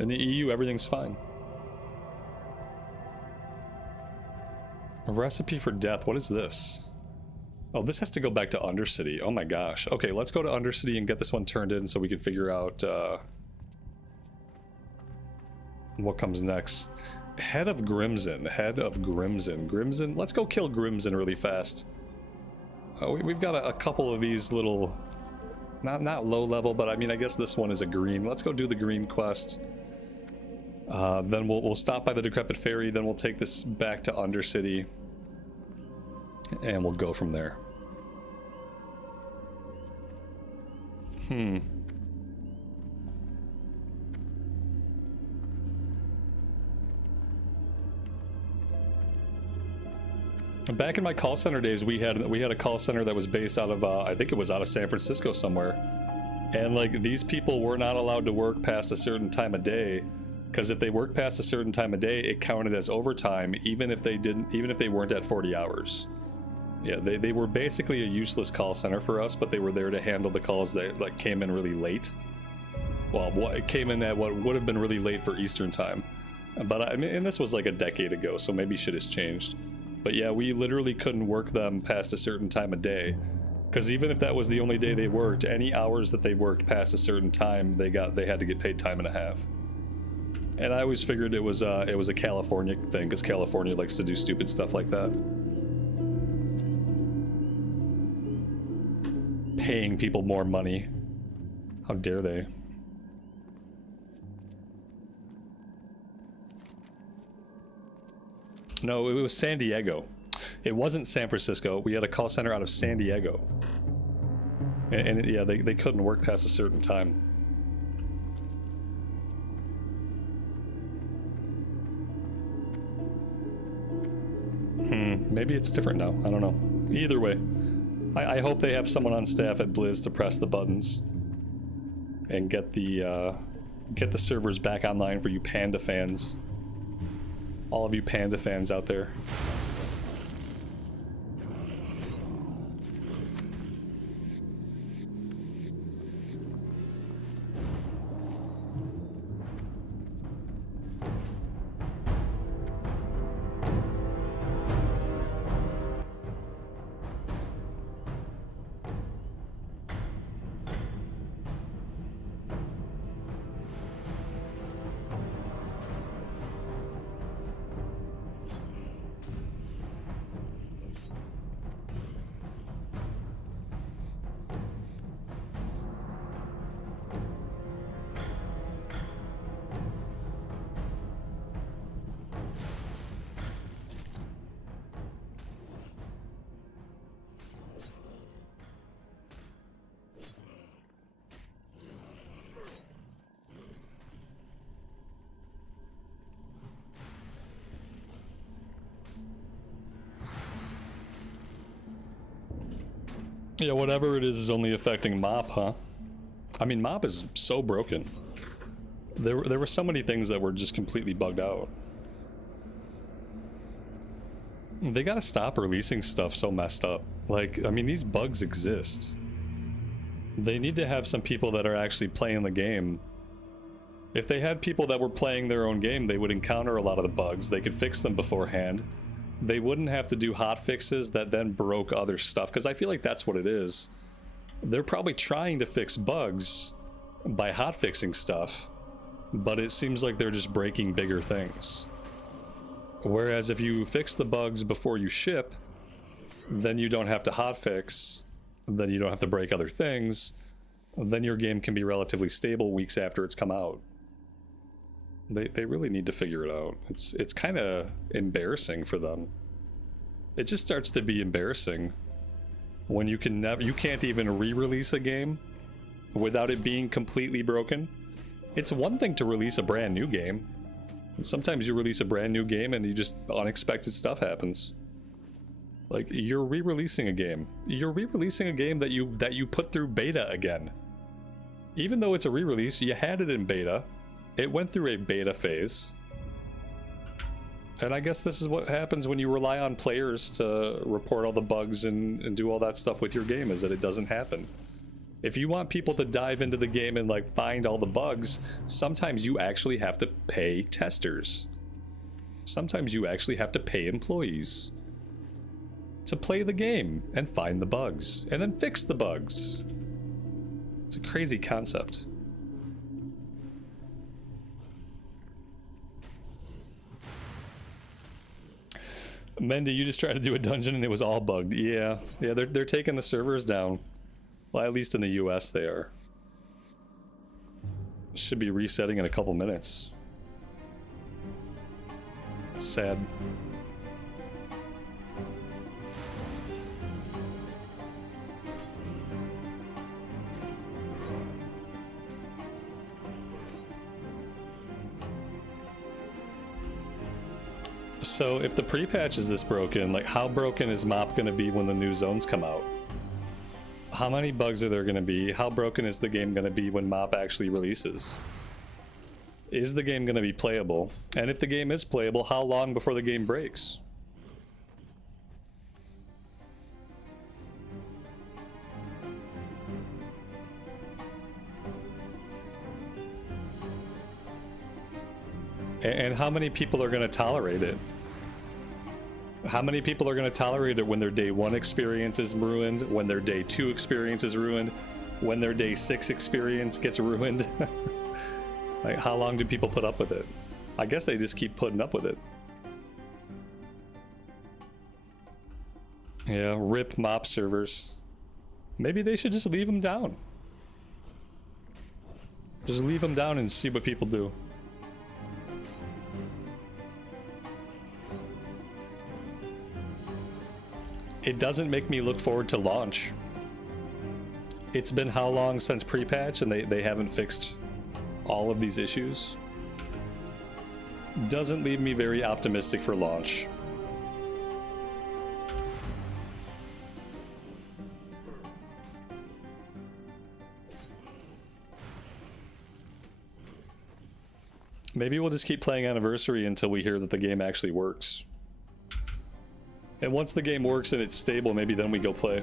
In the EU, everything's fine. A recipe for death. What is this? Oh, this has to go back to Undercity. Oh my gosh. Okay, let's go to Undercity and get this one turned in so we can figure out what comes next. Head of Grimson. Head of Grimson. Grimson. Let's go kill Grimson really fast. We've got a couple of these little... Not low level, but I mean, I guess this one is a green. Let's go do the green quest. Then we'll stop by the Decrepit Ferry, then we'll take this back to Undercity. And we'll go from there. Back in my call center days, we had a call center that was based out of I think it was out of San Francisco somewhere, and like these people were not allowed to work past a certain time of day, because if they worked past a certain time of day, it counted as overtime, even if they weren't at 40 hours. Yeah, they were basically a useless call center for us, but they were there to handle the calls that like came in really late. Well, it came in at what would have been really late for Eastern time, but I mean, and this was like a decade ago, so maybe shit has changed. But yeah, we literally couldn't work them past a certain time of day, because even if that was the only day they worked, any hours that they worked past a certain time, they had to get paid time and a half. And I always figured it was a California thing, because California likes to do stupid stuff like that. Paying people more money. How dare they? No, it was San Diego. It wasn't San Francisco. We had a call center out of San Diego. And yeah, they couldn't work past a certain time. Maybe it's different now. I don't know. Either way, I hope they have someone on staff at Blizz to press the buttons and get the Get the servers back online for you Panda fans. All of you Panda fans out there. Yeah, whatever it is only affecting Mop, huh? I mean, Mop is so broken. There were so many things that were just completely bugged out. They gotta stop releasing stuff so messed up. Like, I mean, these bugs exist. They need to have some people that are actually playing the game. If they had people that were playing their own game, they would encounter a lot of the bugs. They could fix them beforehand. They wouldn't have to do hot fixes that then broke other stuff, because I feel like that's what it is. They're probably trying to fix bugs by hot fixing stuff, but it seems like they're just breaking bigger things. Whereas if you fix the bugs before you ship, then you don't have to hot fix, then you don't have to break other things, then your game can be relatively stable weeks after it's come out. They really need to figure it out. It's kind of embarrassing for them. It just starts to be embarrassing when you can't even re-release a game without it being completely broken. It's one thing to release a brand new game. Sometimes you release a brand new game and you just unexpected stuff happens. Like, you're re-releasing a game. You're re-releasing a game that you put through beta again. Even though it's a re-release, you had it in beta. It went through a beta phase. And I guess this is what happens when you rely on players to report all the bugs and do all that stuff with your game, is that it doesn't happen. If you want people to dive into the game and like find all the bugs, sometimes you actually have to pay testers. Sometimes you actually have to pay employees to play the game and find the bugs and then fix the bugs. It's a crazy concept. Mendy, you just tried to do a dungeon and it was all bugged. Yeah, they're taking the servers down. Well, at least in the US they are. Should be resetting in a couple minutes. It's sad. So if the pre-patch is this broken, like how broken is Mop going to be when the new zones come out? How many bugs are there going to be? How broken is the game going to be when Mop actually releases? Is the game going to be playable? And if the game is playable, how long before the game breaks? And how many people are going to tolerate it? How many people are going to tolerate it when their day 1 experience is ruined, when their day 2 experience is ruined, when their day 6 experience gets ruined? Like, how long do people put up with it? I guess they just keep putting up with it. Yeah, rip Mop servers. Maybe they should just leave them down. Just leave them down and see what people do. It doesn't make me look forward to launch. It's been how long since pre-patch and they haven't fixed all of these issues? Doesn't leave me very optimistic for launch. Maybe we'll just keep playing Anniversary until we hear that the game actually works. And once the game works and it's stable, maybe then we go play.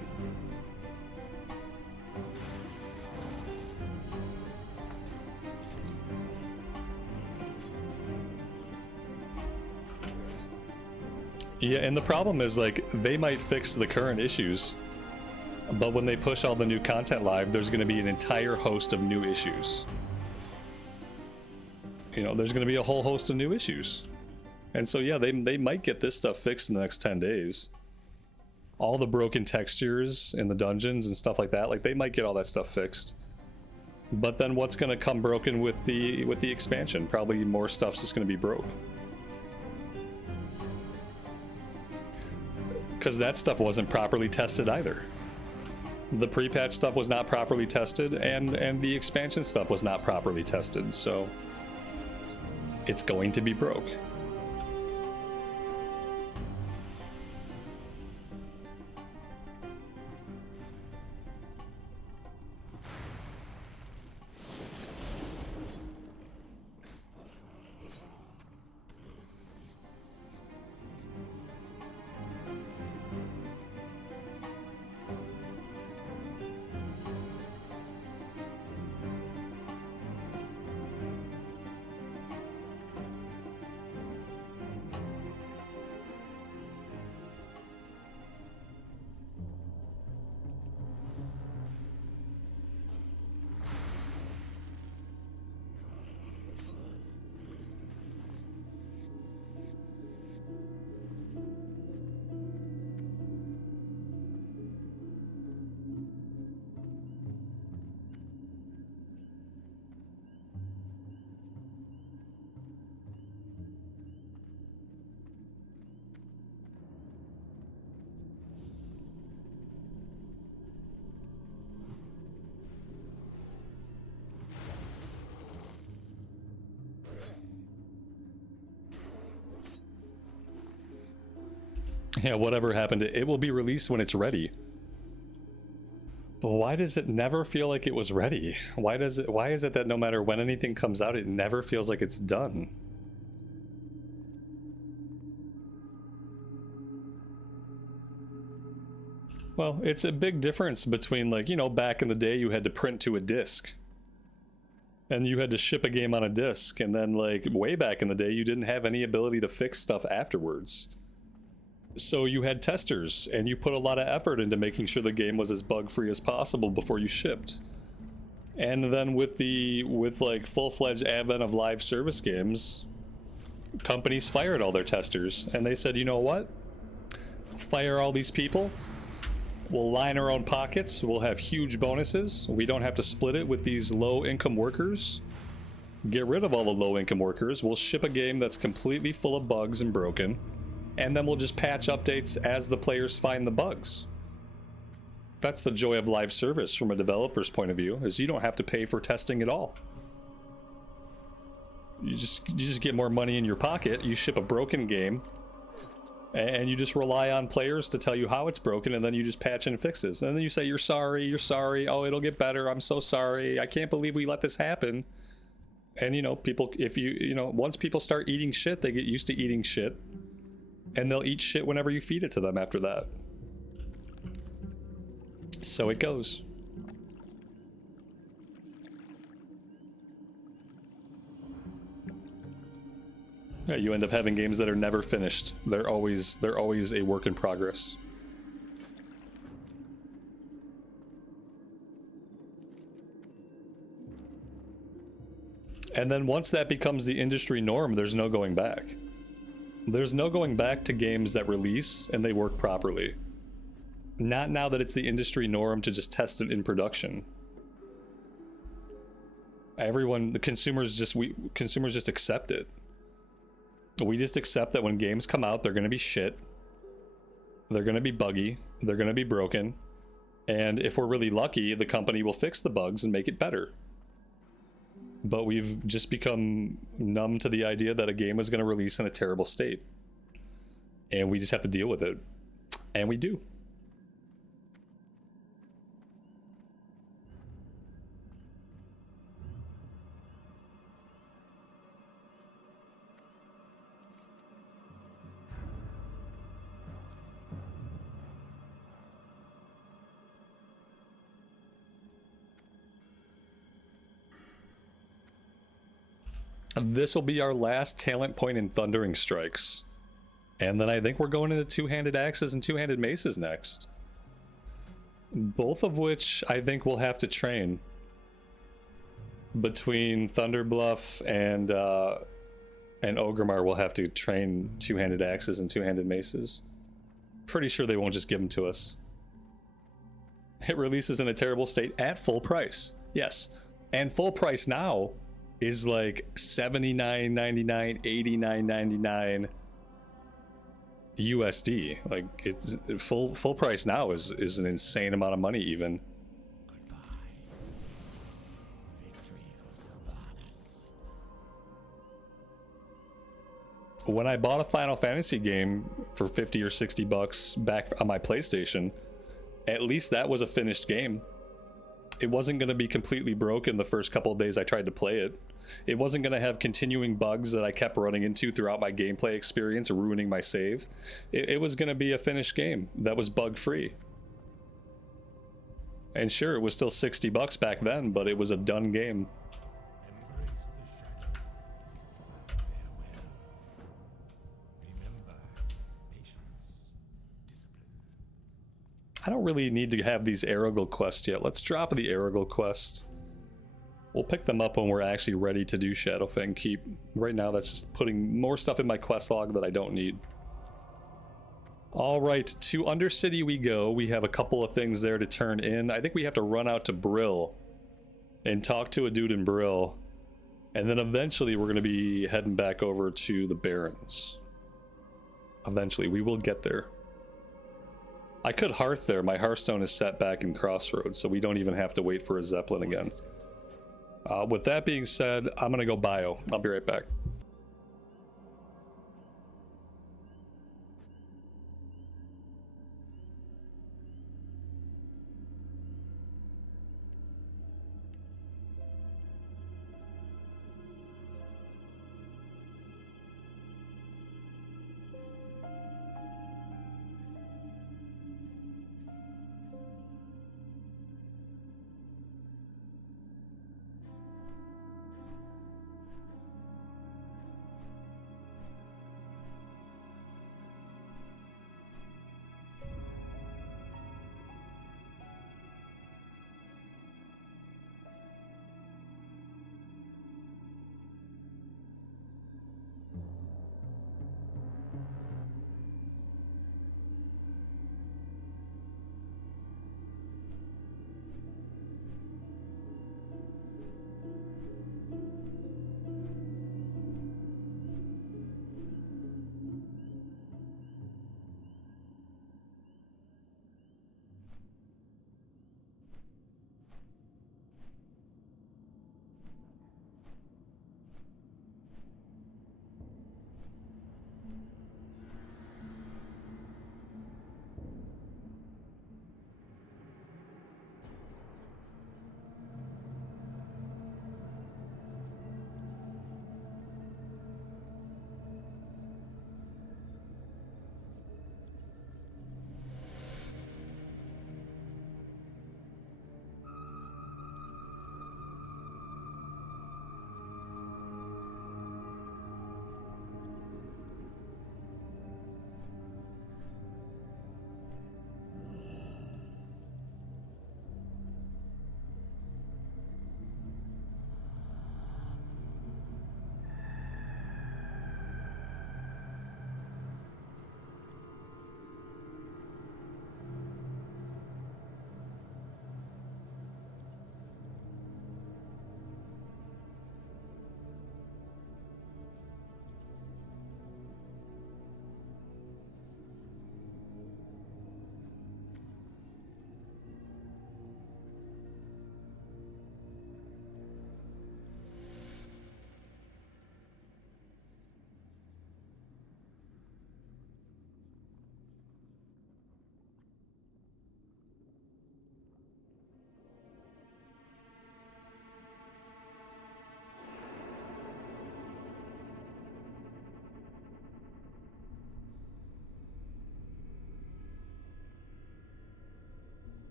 Yeah, and the problem is, like, they might fix the current issues, but when they push all the new content live, there's going to be an entire host of new issues. You know, there's going to be a whole host of new issues. And so, yeah, they might get this stuff fixed in the next 10 days. All the broken textures in the dungeons and stuff like that, like, they might get all that stuff fixed. But then what's going to come broken with the expansion? Probably more stuff's just going to be broke. Because that stuff wasn't properly tested either. The pre-patch stuff was not properly tested, and the expansion stuff was not properly tested, so it's going to be broke. Yeah, whatever happened, it will be released when it's ready. But why does it never feel like it was ready? Why is it that no matter when anything comes out, it never feels like it's done? Well, it's a big difference between, like, you know, back in the day you had to print to a disc. And you had to ship a game on a disc, and then, like, way back in the day you didn't have any ability to fix stuff afterwards. So you had testers, and you put a lot of effort into making sure the game was as bug-free as possible before you shipped. And then with like full-fledged advent of live service games, companies fired all their testers, and they said, you know what? Fire all these people. We'll line our own pockets. We'll have huge bonuses. We don't have to split it with these low-income workers. Get rid of all the low-income workers. We'll ship a game that's completely full of bugs and broken. And then we'll just patch updates as the players find the bugs. That's the joy of live service from a developer's point of view, is you don't have to pay for testing at all. You just get more money in your pocket, you ship a broken game, and you just rely on players to tell you how it's broken, and then you just patch in fixes. And then you say, you're sorry, oh, it'll get better, I'm so sorry, I can't believe we let this happen. And, you know, people, if you know, once people start eating shit, they get used to eating shit. And they'll eat shit whenever you feed it to them after that. So it goes. Yeah, you end up having games that are never finished. They're always a work in progress. And then once that becomes the industry norm, there's no going back. There's no going back to games that release and they work properly. Not now that it's the industry norm to just test it in production. Consumers just accept it. We just accept that when games come out, they're going to be shit. They're going to be buggy. They're going to be broken. And if we're really lucky, the company will fix the bugs and make it better. But we've just become numb to the idea that a game is going to release in a terrible state. And we just have to deal with it. And we do. This will be our last talent point in Thundering Strikes. And then I think we're going into two-handed axes and two-handed maces next. Both of which I think we'll have to train. Between Thunderbluff and Orgrimmar, we'll have to train two-handed axes and two-handed maces. Pretty sure they won't just give them to us. It releases in a terrible state at full price. Yes. And full price now is like $79.99, $89.99 USD. Like, it's full price now is an insane amount of money even. When I bought a Final Fantasy game for 50 or 60 bucks back on my PlayStation, at least that was a finished game. It wasn't going to be completely broken the first couple of days I tried to play it. It wasn't going to have continuing bugs that I kept running into throughout my gameplay experience, ruining my save. It was going to be a finished game that was bug-free. And sure, it was still 60 bucks back then, but it was a done game. I don't really need to have these Aragorn quests yet. Let's drop the Aragorn quests. We'll pick them up when we're actually ready to do Shadowfang Keep. Right now, that's just putting more stuff in my quest log that I don't need. All right, to Undercity we go. We have a couple of things there to turn in. I think we have to run out to Brill and talk to a dude in Brill. And then eventually we're going to be heading back over to the Barrens. Eventually, we will get there. I could Hearth there. My Hearthstone is set back in Crossroads, so we don't even have to wait for a Zeppelin again. With that being said, I'm going to go bio. I'll be right back.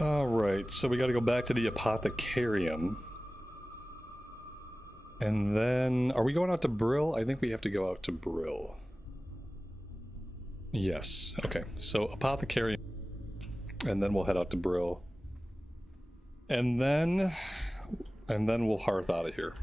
Alright, so we gotta go back to the Apothecarium. And then, are we going out to Brill? I think we have to go out to Brill. Yes, okay. So Apothecary, and then we'll head out to Brill. And then we'll hearth out of here.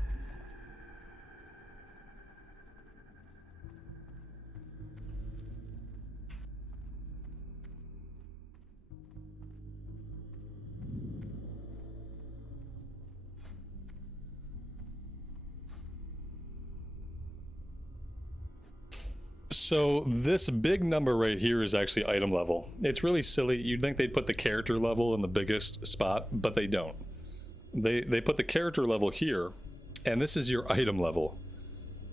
So this big number right here is actually item level. It's really silly. You'd think they'd put the character level in the biggest spot, but they don't. They put the character level here, and this is your item level,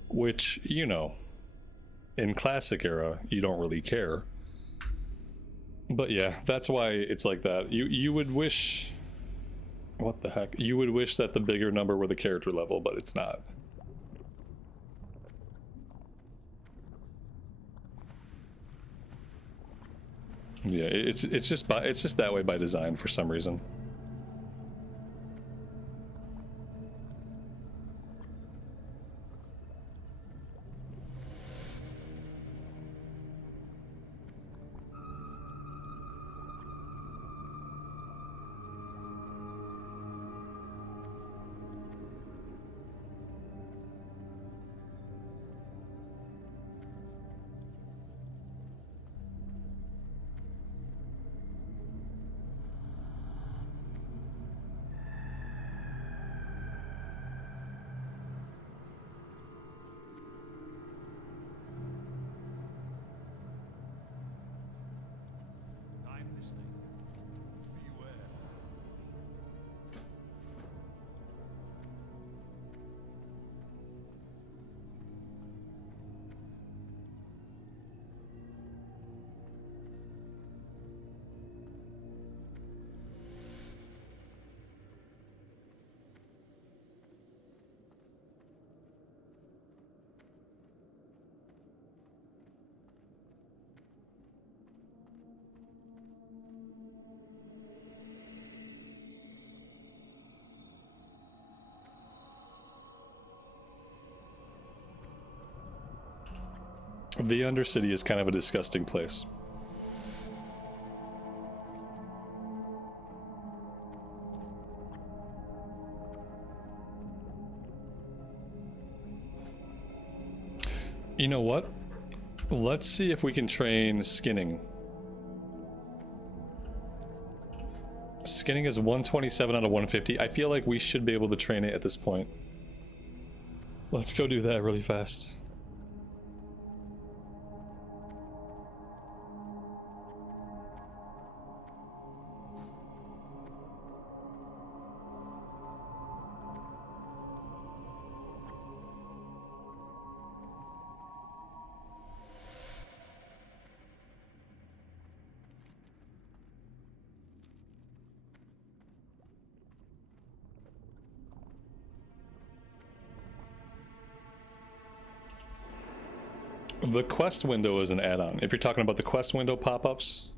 which, you know, in classic era, you don't really care. But yeah, that's why it's like that. You would wish... What the heck? You would wish that the bigger number were the character level, but it's not. Yeah, it's just that way by design for some reason. I'm listening. Beware. The Undercity is kind of a disgusting place. You know what? Let's see if we can train skinning. Skinning is 127 out of 150. I feel like we should be able to train it at this point. Let's go do that really fast. The quest window is an add-on. If you're talking about the quest window pop-ups,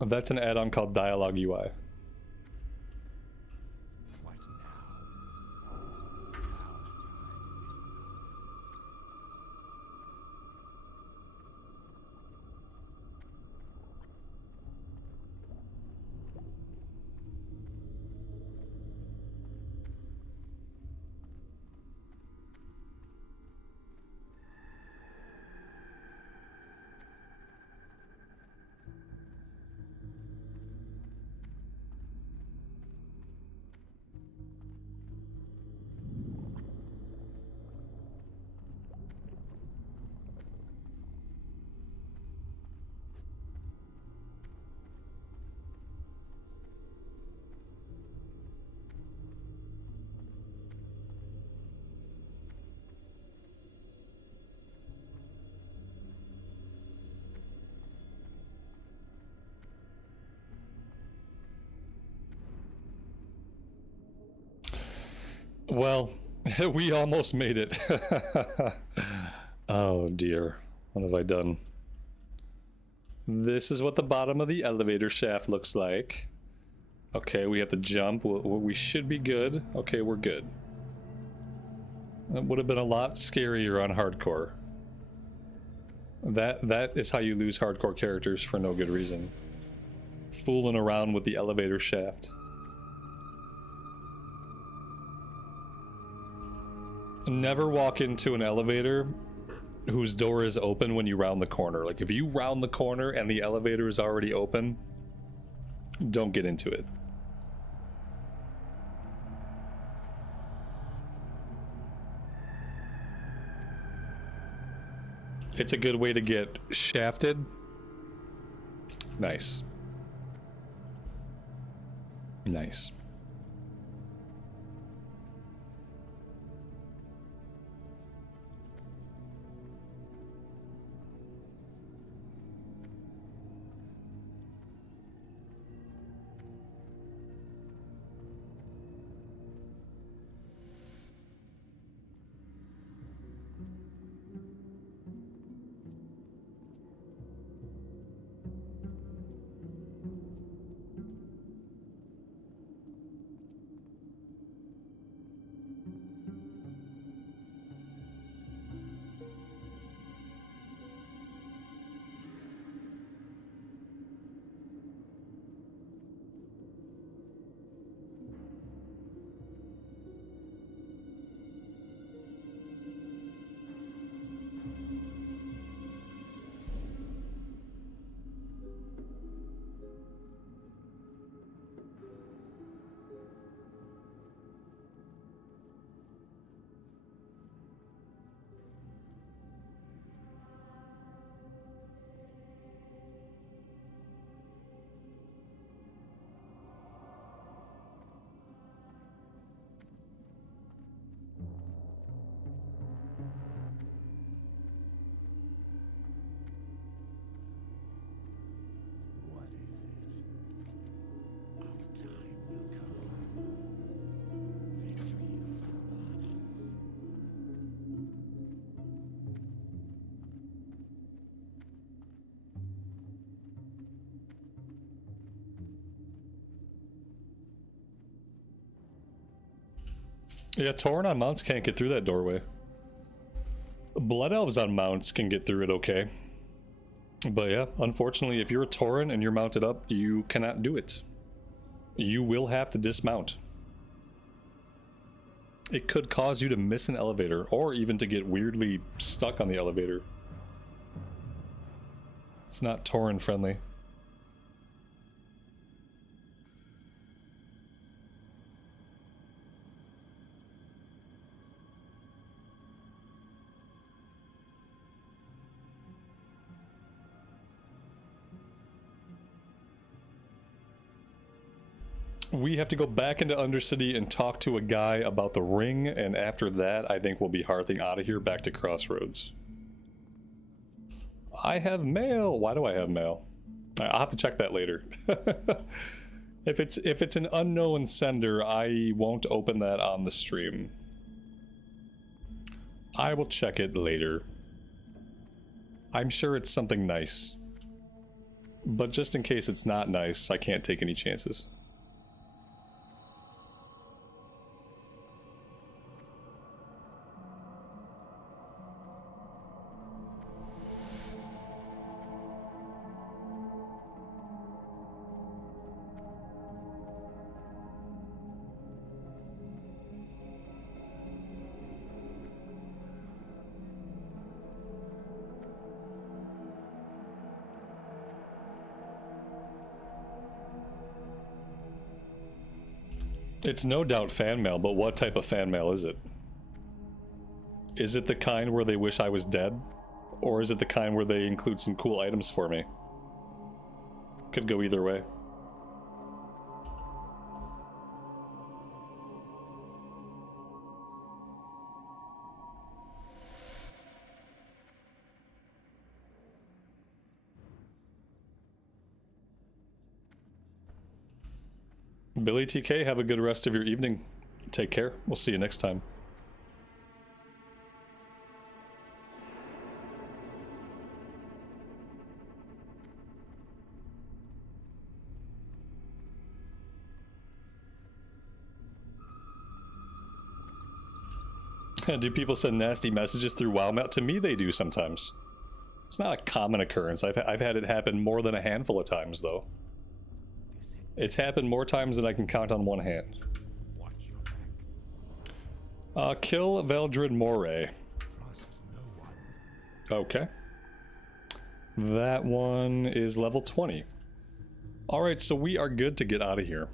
that's an add-on called Dialogue UI. What now? Well, we almost made it. Oh dear, what have I done? This is what the bottom of the elevator shaft looks like. Okay, we have to jump. We should be good. Okay, we're good. That would have been a lot scarier on hardcore. That is how you lose hardcore characters for no good reason. Fooling around with the elevator shaft. Never walk into an elevator whose door is open when you round the corner. Like, if you round the corner and the elevator is already open, don't get into it. It's a good way to get shafted. Nice. Nice. Yeah, Tauren on mounts can't get through that doorway. Blood elves on mounts can get through it okay. But yeah, unfortunately, if you're a Tauren and you're mounted up, you cannot do it. You will have to dismount. It could cause you to miss an elevator, or even to get weirdly stuck on the elevator. It's not Tauren friendly. We have to go back into Undercity and talk to a guy about the ring, and after that, I think we'll be hearthing out of here back to Crossroads. I have mail. Why do I have mail? I'll have to check that later. If it's an unknown sender, I won't open that on the stream. I will check it later. I'm sure it's something nice. But just in case it's not nice, I can't take any chances. It's no doubt fan mail, but what type of fan mail is it? Is it the kind where they wish I was dead? Or is it the kind where they include some cool items for me? Could go either way. Billy TK, have a good rest of your evening. Take care. We'll see you next time. Do people send nasty messages through WoW? To me, they do sometimes. It's not a common occurrence. I've had it happen more than a handful of times, though. It's happened more times than I can count on one hand. Watch your back. Kill Veldred Moray. Trust no one. Okay. That one is level 20. Alright, so we are good to get out of here.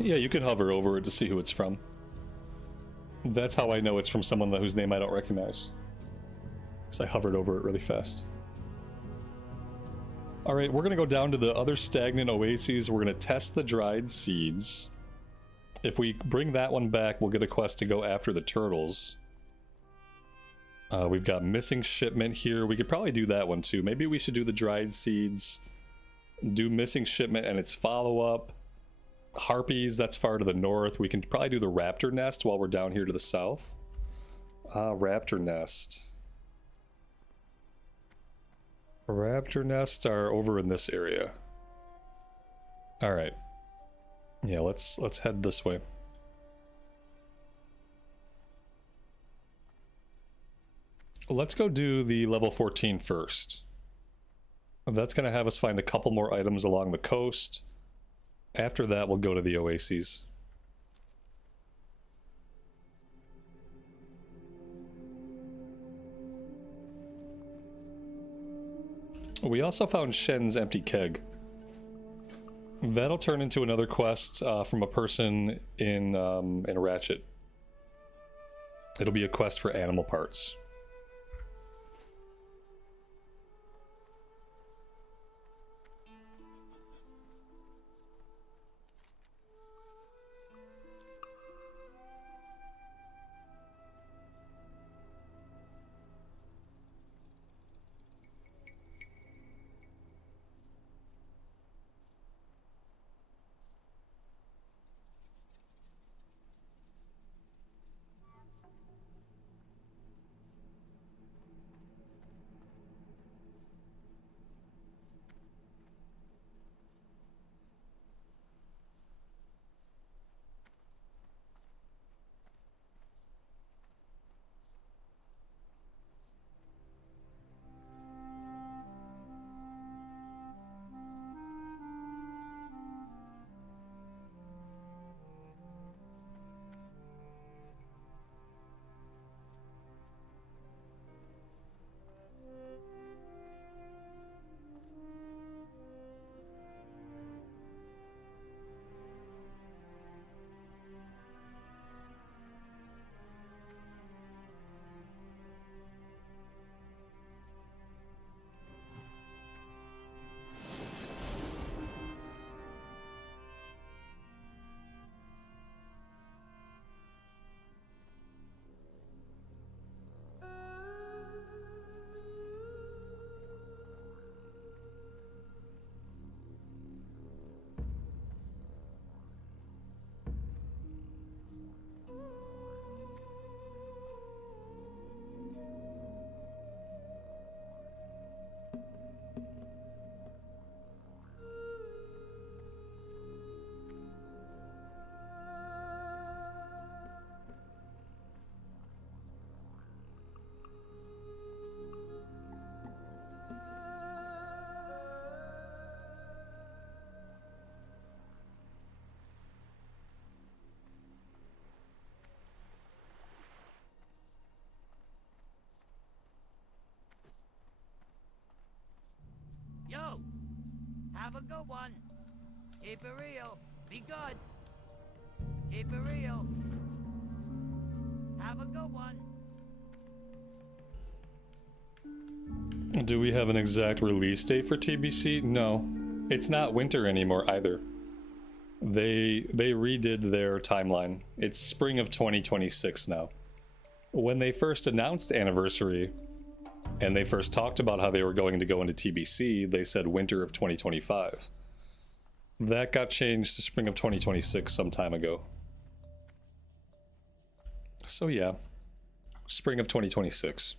Yeah, you can hover over it to see who it's from. That's how I know it's from someone whose name I don't recognize. Because I hovered over it really fast. Alright, we're going to go down to the other stagnant oases. We're going to test the dried seeds. If we bring that one back, we'll get a quest to go after the turtles. We've got missing shipment here. We could probably do that one too. Maybe we should do the dried seeds, do missing shipment and its follow-up. Harpies, that's far to the north. We can probably do the raptor nest while we're down here to the south. Raptor nest. Raptor nests are over in this area. Alright. Yeah, let's head this way. Let's go do the level 14 first. That's going to have us find a couple more items along the coast. After that, we'll go to the oases. We also found Shen's empty keg. That'll turn into another quest from a person in Ratchet. It'll be a quest for animal parts. Yo, have a good one. Keep it real. Be good. Keep it real. Have a good one. Do we have an exact release date for TBC? No. It's not winter anymore either. They redid their timeline. It's spring of 2026 now. When they first announced Anniversary, and they first talked about how they were going to go into TBC, they said winter of 2025. That got changed to spring of 2026 some time ago. So yeah, spring of 2026.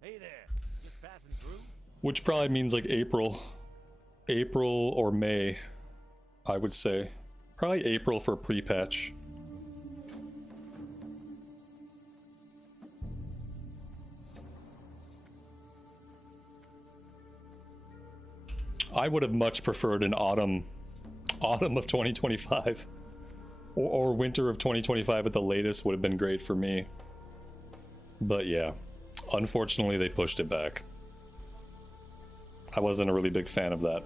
Hey there, just passing through. Which probably means like April or May, I would say. Probably April for pre-patch. I would have much preferred an autumn of 2025 or winter of 2025 at the latest would have been great for me. But yeah, unfortunately they pushed it back. I wasn't a really big fan of that.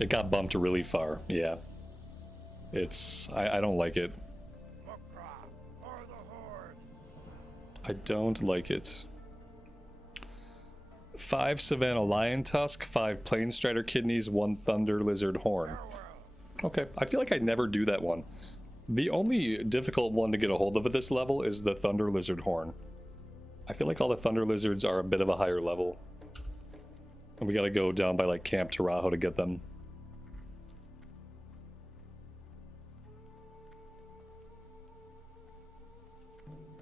It got bumped really far. Yeah, I don't like it. I don't like it. 5 Savannah Lion Tusk, 5 Planestrider Kidneys, 1 Thunder Lizard Horn. Okay, I feel like I never do that one. The only difficult one to get a hold of at this level is the Thunder Lizard Horn. I feel like all the Thunder Lizards are a bit of a higher level. And we gotta go down by like Camp Taurajo to get them.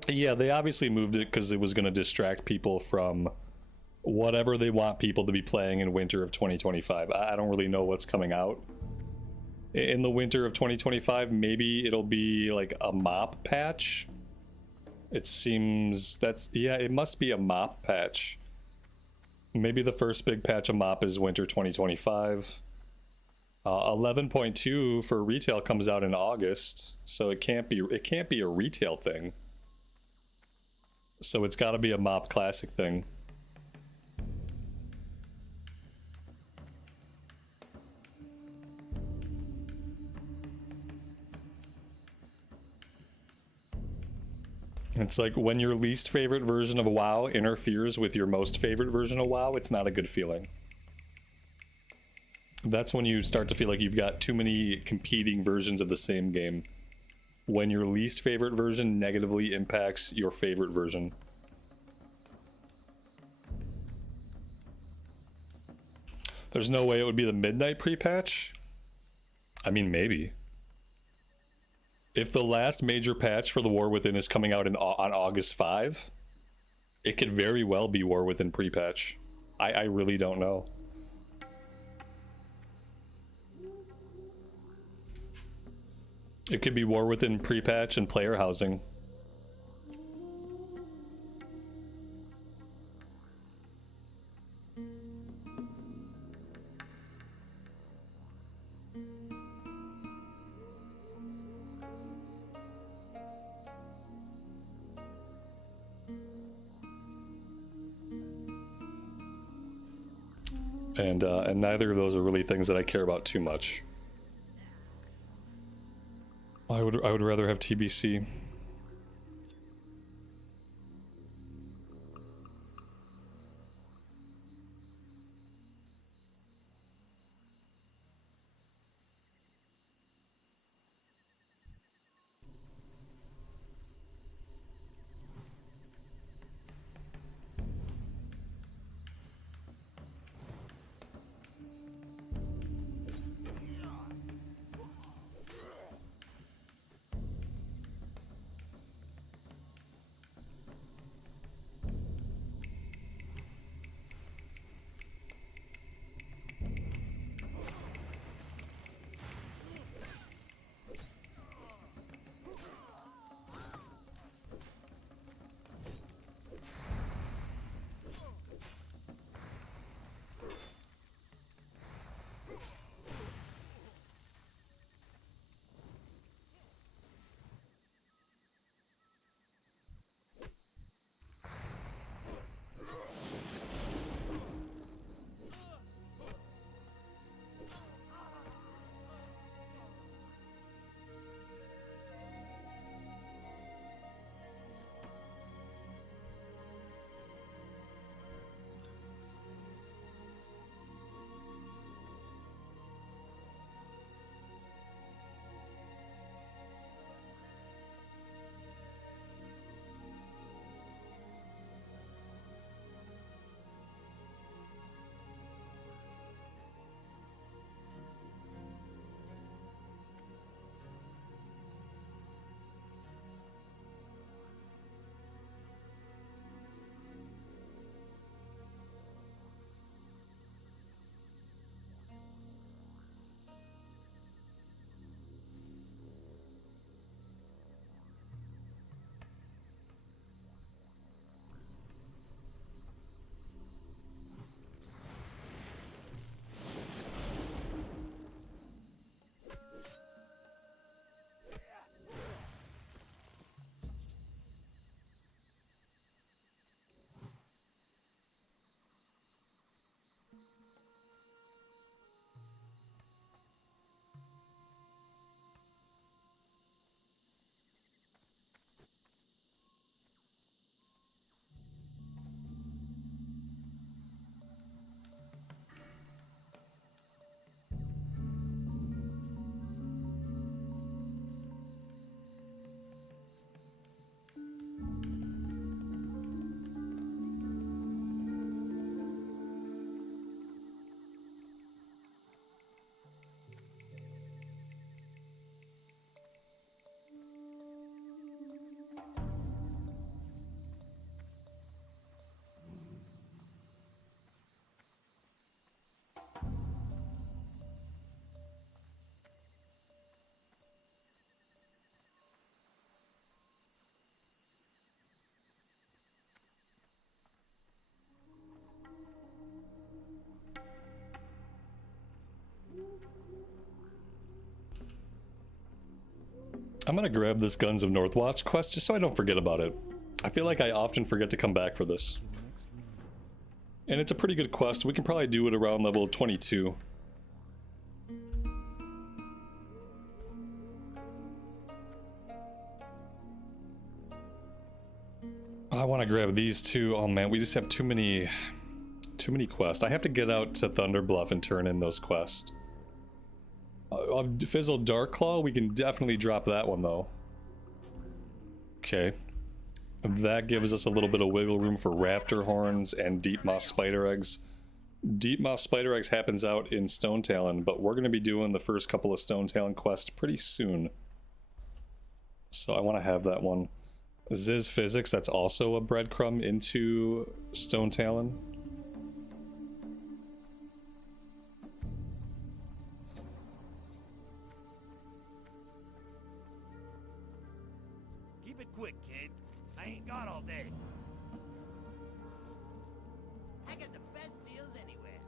Yeah, they obviously moved it because it was going to distract people from whatever they want people to be playing in winter of 2025. I don't really know what's coming out in the winter of 2025. Maybe it'll be like a mop patch. It seems yeah, it must be a mop patch. Maybe the first big patch of mop is winter 2025. 11.2 for retail comes out in August, so it can't be a retail thing. So it's got to be a mop classic thing. It's like when your least favorite version of WoW interferes with your most favorite version of WoW, it's not a good feeling. That's when you start to feel like you've got too many competing versions of the same game. When your least favorite version negatively impacts your favorite version. There's no way it would be the midnight pre-patch? I mean, maybe. If the last major patch for the War Within is coming out on August 5, it could very well be War Within pre-patch. I really don't know. It could be War Within pre-patch and player housing. And neither of those are really things that I care about too much. I would rather have TBC. I'm gonna grab this Guns of Northwatch quest just so I don't forget about it. I feel like I often forget to come back for this. And it's a pretty good quest. We can probably do it around level 22. I want to grab these two. Oh man, we just have too many quests. I have to get out to Thunderbluff and turn in those quests. Fizzled Darkclaw, we can definitely drop that one though. Okay. That gives us a little bit of wiggle room for raptor horns and deep moss spider eggs. Deep moss spider eggs happens out in Stone Talon, but we're going to be doing the first couple of Stone Talon quests pretty soon. So I want to have that one. Ziz Physics, that's also a breadcrumb into Stone Talon. Keep it quick, kid. I ain't got all day. I got the best deals anywhere.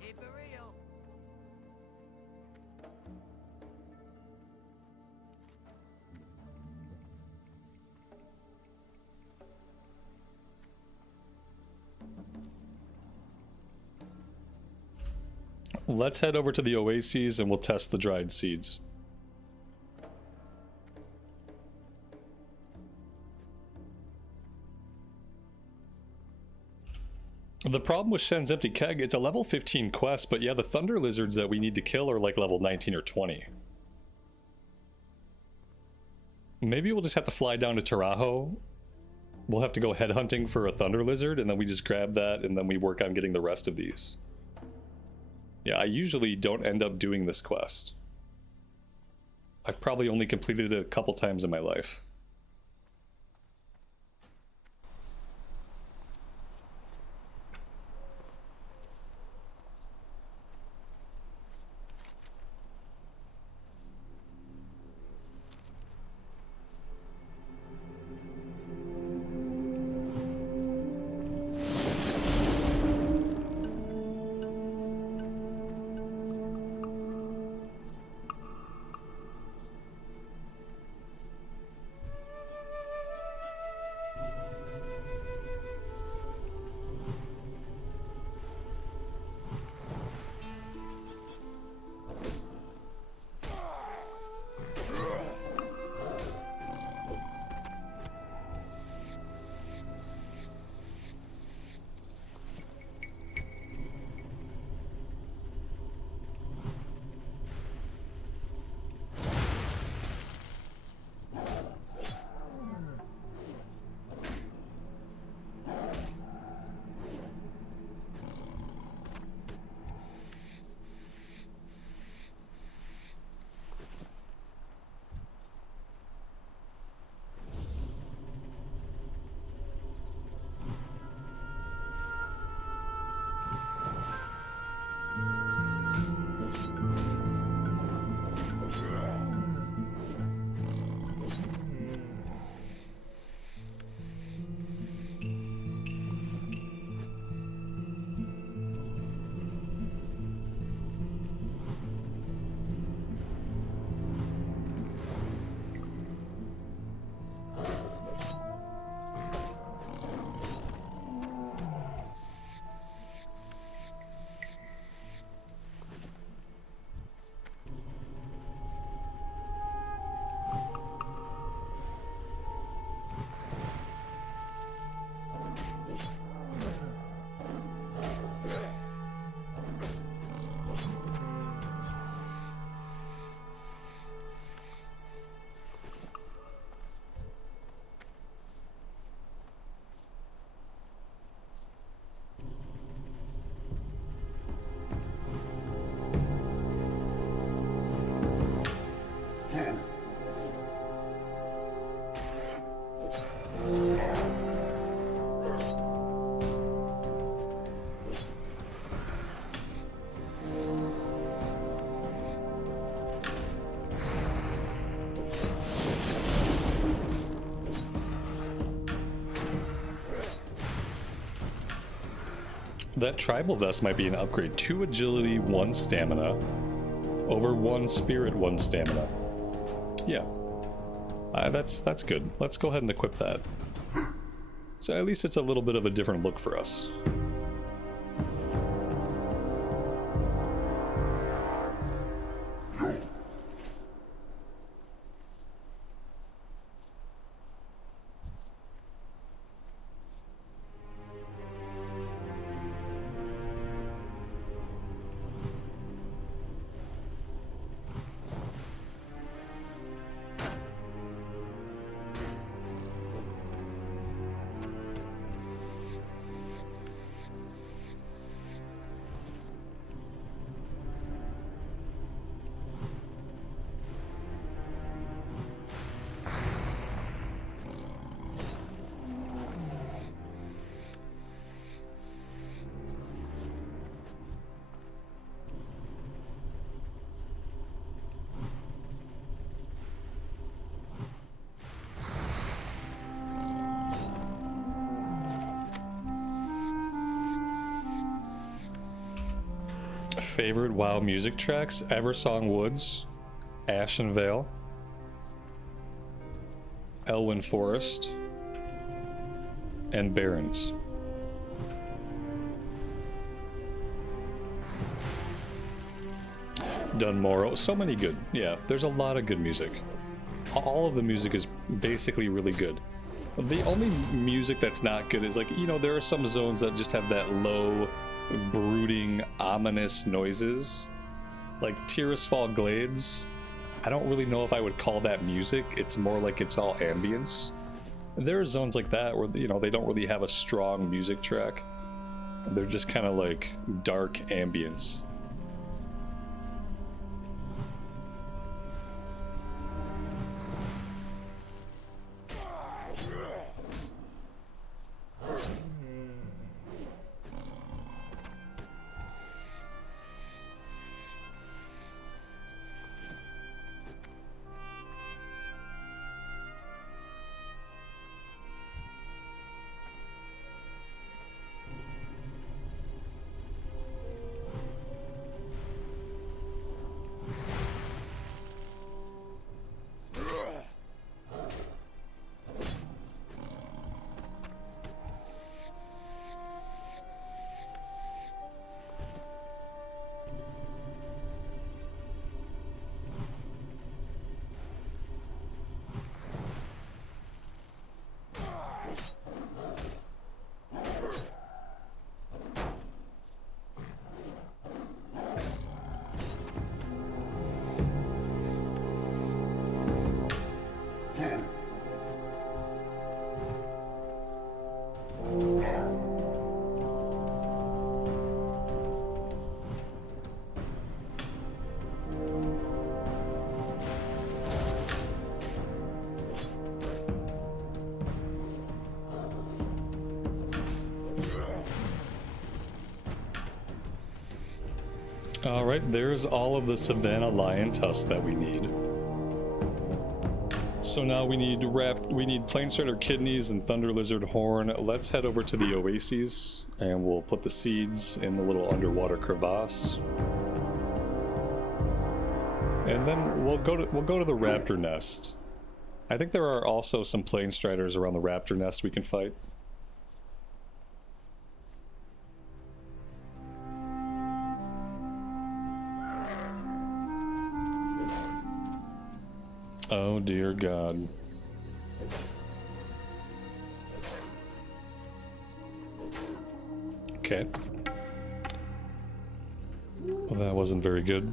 Keep it real. Let's head over to the oases and we'll test the dried seeds. The problem with Shen's Empty Keg, it's a level 15 quest, but yeah, the thunder lizards that we need to kill are like level 19 or 20. Maybe we'll just have to fly down to Tarajo. We'll have to go headhunting for a thunder lizard, and then we just grab that, and then we work on getting the rest of these. Yeah, I usually don't end up doing this quest. I've probably only completed it a couple times in my life. That tribal vest might be an upgrade. 2 agility, 1 stamina. Over 1 spirit, 1 stamina. Yeah. That's good. Let's go ahead and equip that. So at least it's a little bit of a different look for us. Favorite WoW music tracks: Eversong Woods, Ashen Vale, Elwyn Forest, and Barrens. Dunmorrow, so many good. Yeah, there's a lot of good music. All of the music is basically really good. The only music that's not good is, like, you know, there are some zones that just have that low, brooding, ominous noises, like Tirisfal Glades. I don't really know if I would call that music. It's more like it's all ambience. There are zones like that where, you know, they don't really have a strong music track. They're just kind of like dark ambience. Alright, there's all of the Savannah Lion Tusk that we need. So now we need Planestrider Kidneys and Thunder Lizard Horn. Let's head over to the Oases, and we'll put the seeds in the little underwater crevasse. And then we'll go to the Raptor Nest. I think there are also some Planestriders around the Raptor Nest we can fight. Oh dear God. Okay. Well, that wasn't very good.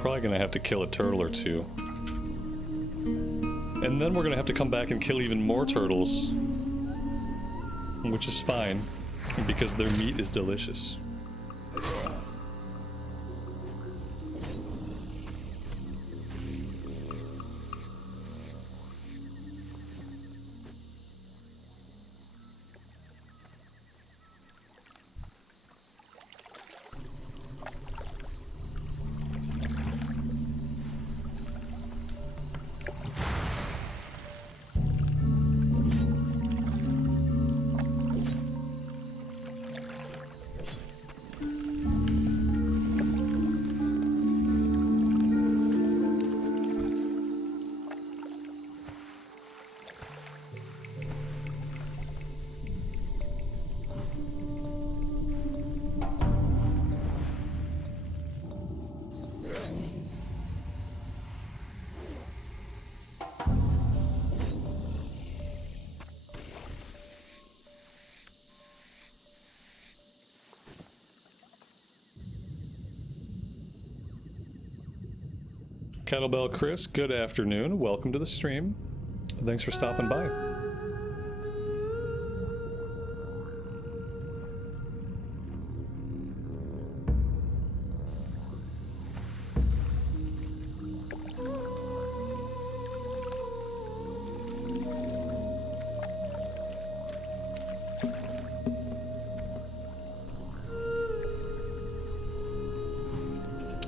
Probably gonna have to kill a turtle or two. And then we're gonna have to come back and kill even more turtles. Which is fine, because their meat is delicious. Kettlebell Chris, good afternoon. Welcome to the stream. Thanks for stopping by.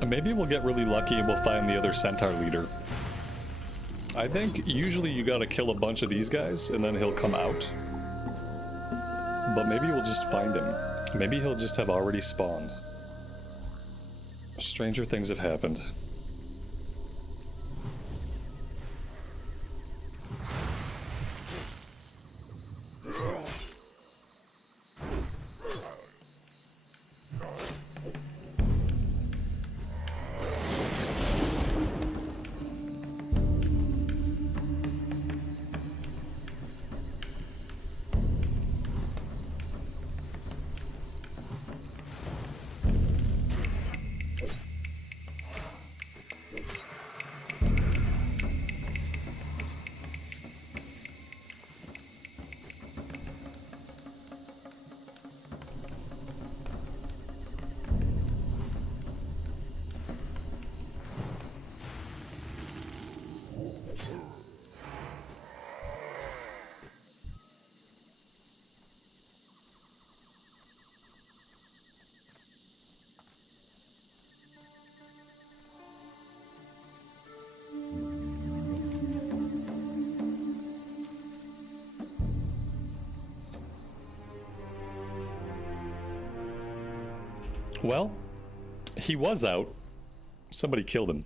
Maybe we'll get really lucky and we'll find the other centaur leader. I think usually you gotta kill a bunch of these guys and then he'll come out. But maybe we'll just find him. Maybe he'll just have already spawned. Stranger things have happened. Well, he was out. Somebody killed him.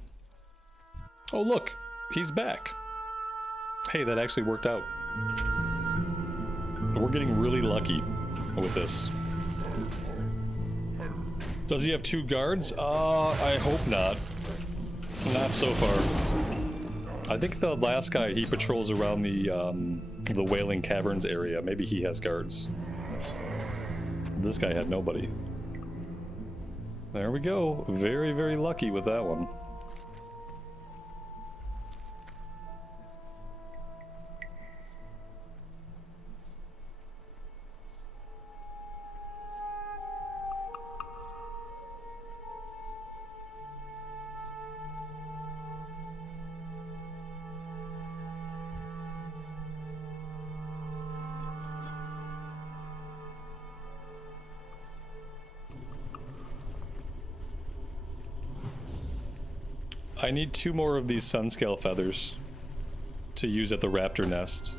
Oh, look, he's back. Hey, that actually worked out. We're getting really lucky with this. Does he have 2 guards? I hope not. Not so far. I think the last guy, he patrols around the Wailing Caverns area. Maybe he has guards. This guy had nobody. There we go. Very, very lucky with that one. I need 2 more of these sunscale feathers to use at the raptor nest.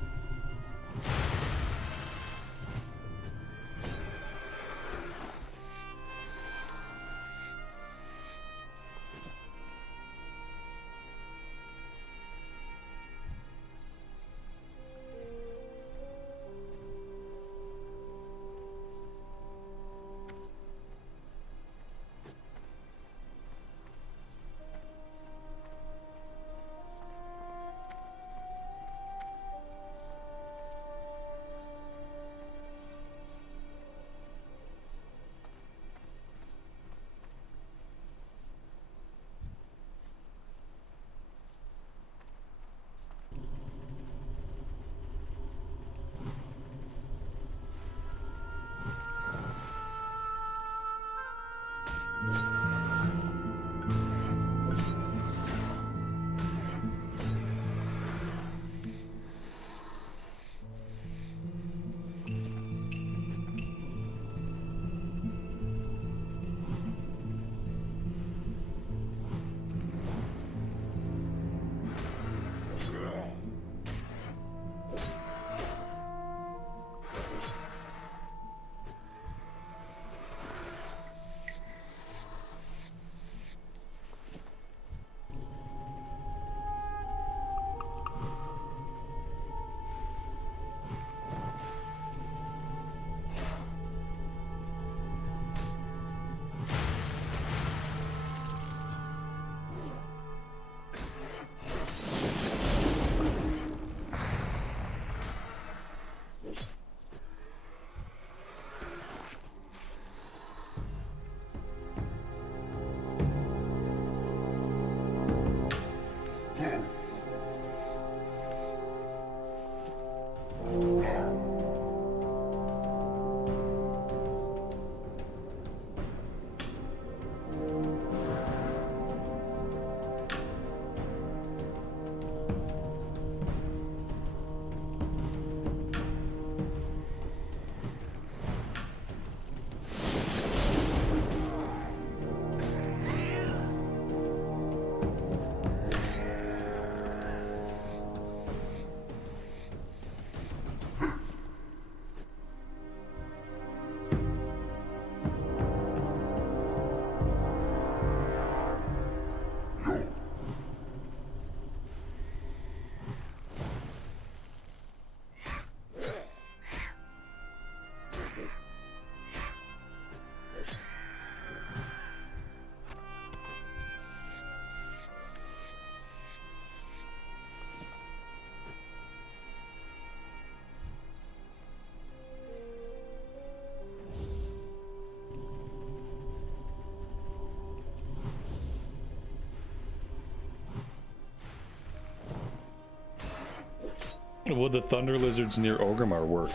Would the thunder lizards near Orgrimmar work?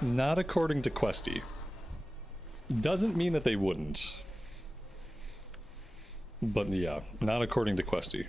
Not according to Questie. Doesn't mean that they wouldn't. But yeah, not according to Questie.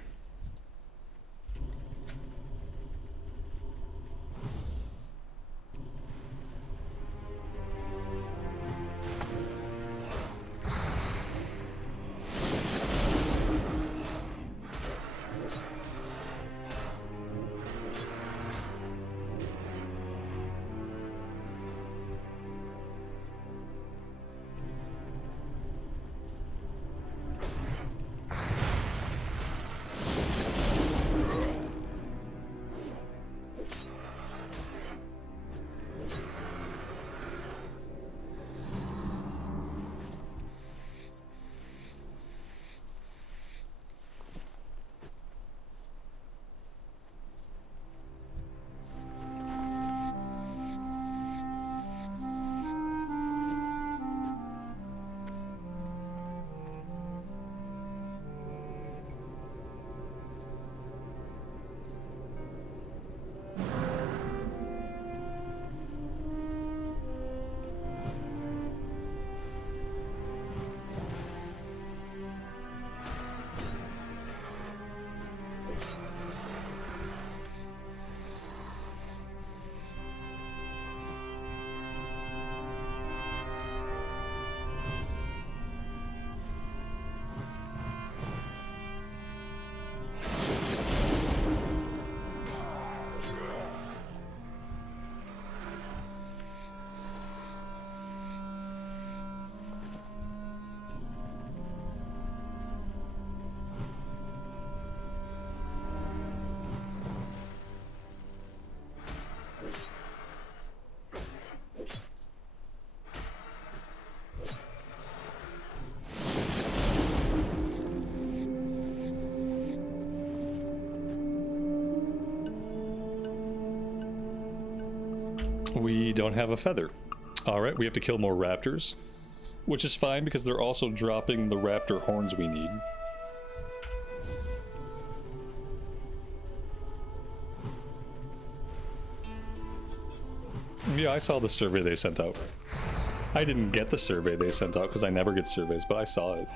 We don't have a feather. Alright, we have to kill more raptors, which is fine because they're also dropping the raptor horns we need. Yeah, I saw the survey they sent out. I didn't get the survey they sent out because I never get surveys, but I saw it.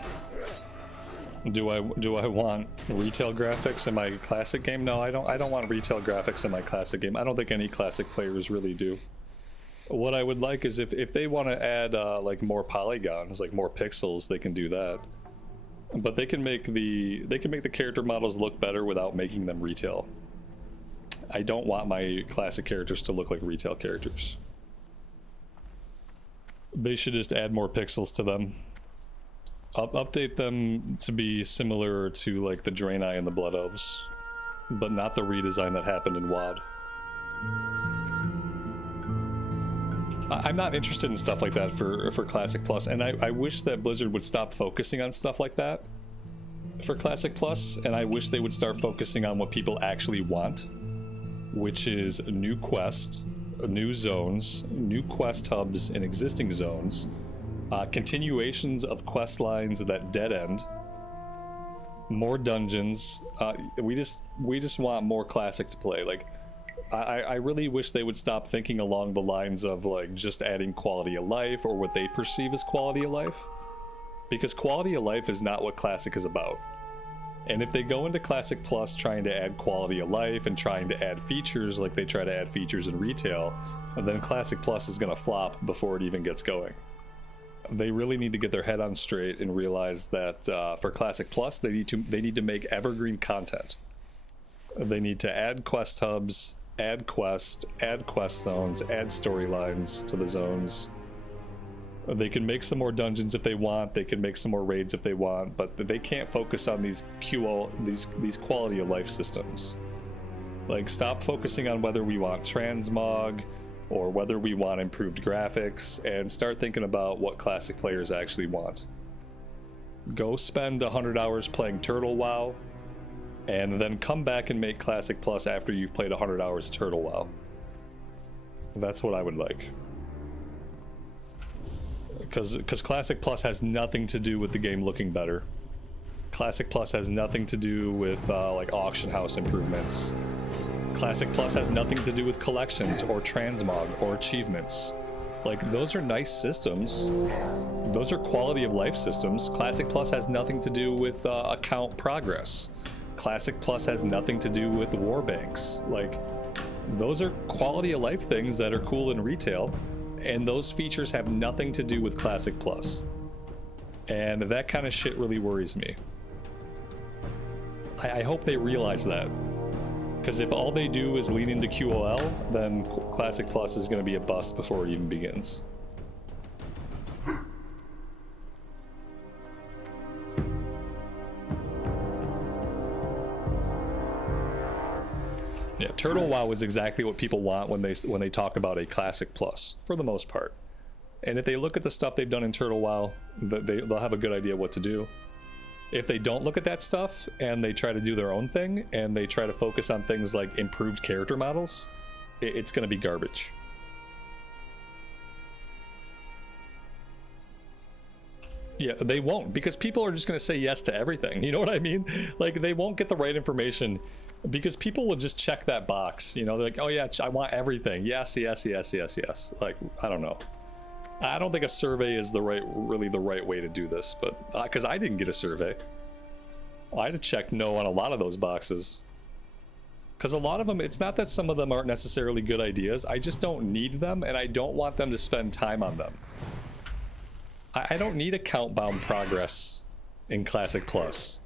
Do I want retail graphics in my classic game? No, I don't want retail graphics in my classic game. I don't think any classic players really do. What I would like is if they want to add like more polygons, like more pixels, they can do that. But they can make the character models look better without making them retail. I don't want my classic characters to look like retail characters. They should just add more pixels to them. Update them to be similar to like the Draenei and the Blood Elves, but not the redesign that happened in WoD. I'm not interested in stuff like that for Classic Plus, and I wish that Blizzard would stop focusing on stuff like that for Classic Plus, and I wish they would start focusing on what people actually want, which is new quests, new zones, new quest hubs in existing zones, continuations of quest lines that dead end, more dungeons. We just want more Classic to play. Like, I really wish they would stop thinking along the lines of like just adding quality of life or what they perceive as quality of life, because quality of life is not what Classic is about. And if they go into Classic Plus trying to add quality of life and trying to add features like they try to add features in retail, then Classic Plus is going to flop before it even gets going. They really need to get their head on straight and realize that for Classic Plus they need to make evergreen content. They need to add quest hubs, add quest zones, add storylines to the zones. They can make some more dungeons if they want, they can make some more raids if they want, but they can't focus on these quality of life systems. Like, stop focusing on whether we want transmog or whether we want improved graphics, and start thinking about what Classic players actually want. Go spend 100 hours playing Turtle WoW, and then come back and make Classic Plus after you've played 100 hours of Turtle WoW. That's what I would like. Because Classic Plus has nothing to do with the game looking better. Classic Plus has nothing to do with like auction house improvements. Classic Plus has nothing to do with collections or transmog or achievements. Like, those are nice systems. Those are quality of life systems. Classic Plus has nothing to do with account progress. Classic Plus has nothing to do with war banks. Like, those are quality of life things that are cool in retail, and those features have nothing to do with Classic Plus. And that kind of shit really worries me. I hope they realize that. Because if all they do is lean into QOL, then Classic Plus is going to be a bust before it even begins. Yeah, Turtle WoW is exactly what people want when they talk about a Classic Plus, for the most part. And if they look at the stuff they've done in Turtle WoW, they'll have a good idea what to do. If they don't look at that stuff and they try to do their own thing and they try to focus on things like improved character models, it's going to be garbage. Yeah, they won't, because people are just going to say yes to everything. You know what I mean? Like, they won't get the right information because people will just check that box. You know, they're like, oh yeah, I want everything. Yes, yes, yes, yes, yes. Like, I don't know. I don't think a survey is really the right way to do this, but because I didn't get a survey. I had to check no on a lot of those boxes. Because a lot of them, it's not that some of them aren't necessarily good ideas, I just don't need them, and I don't want them to spend time on them. I don't need account-bound progress in Classic Plus.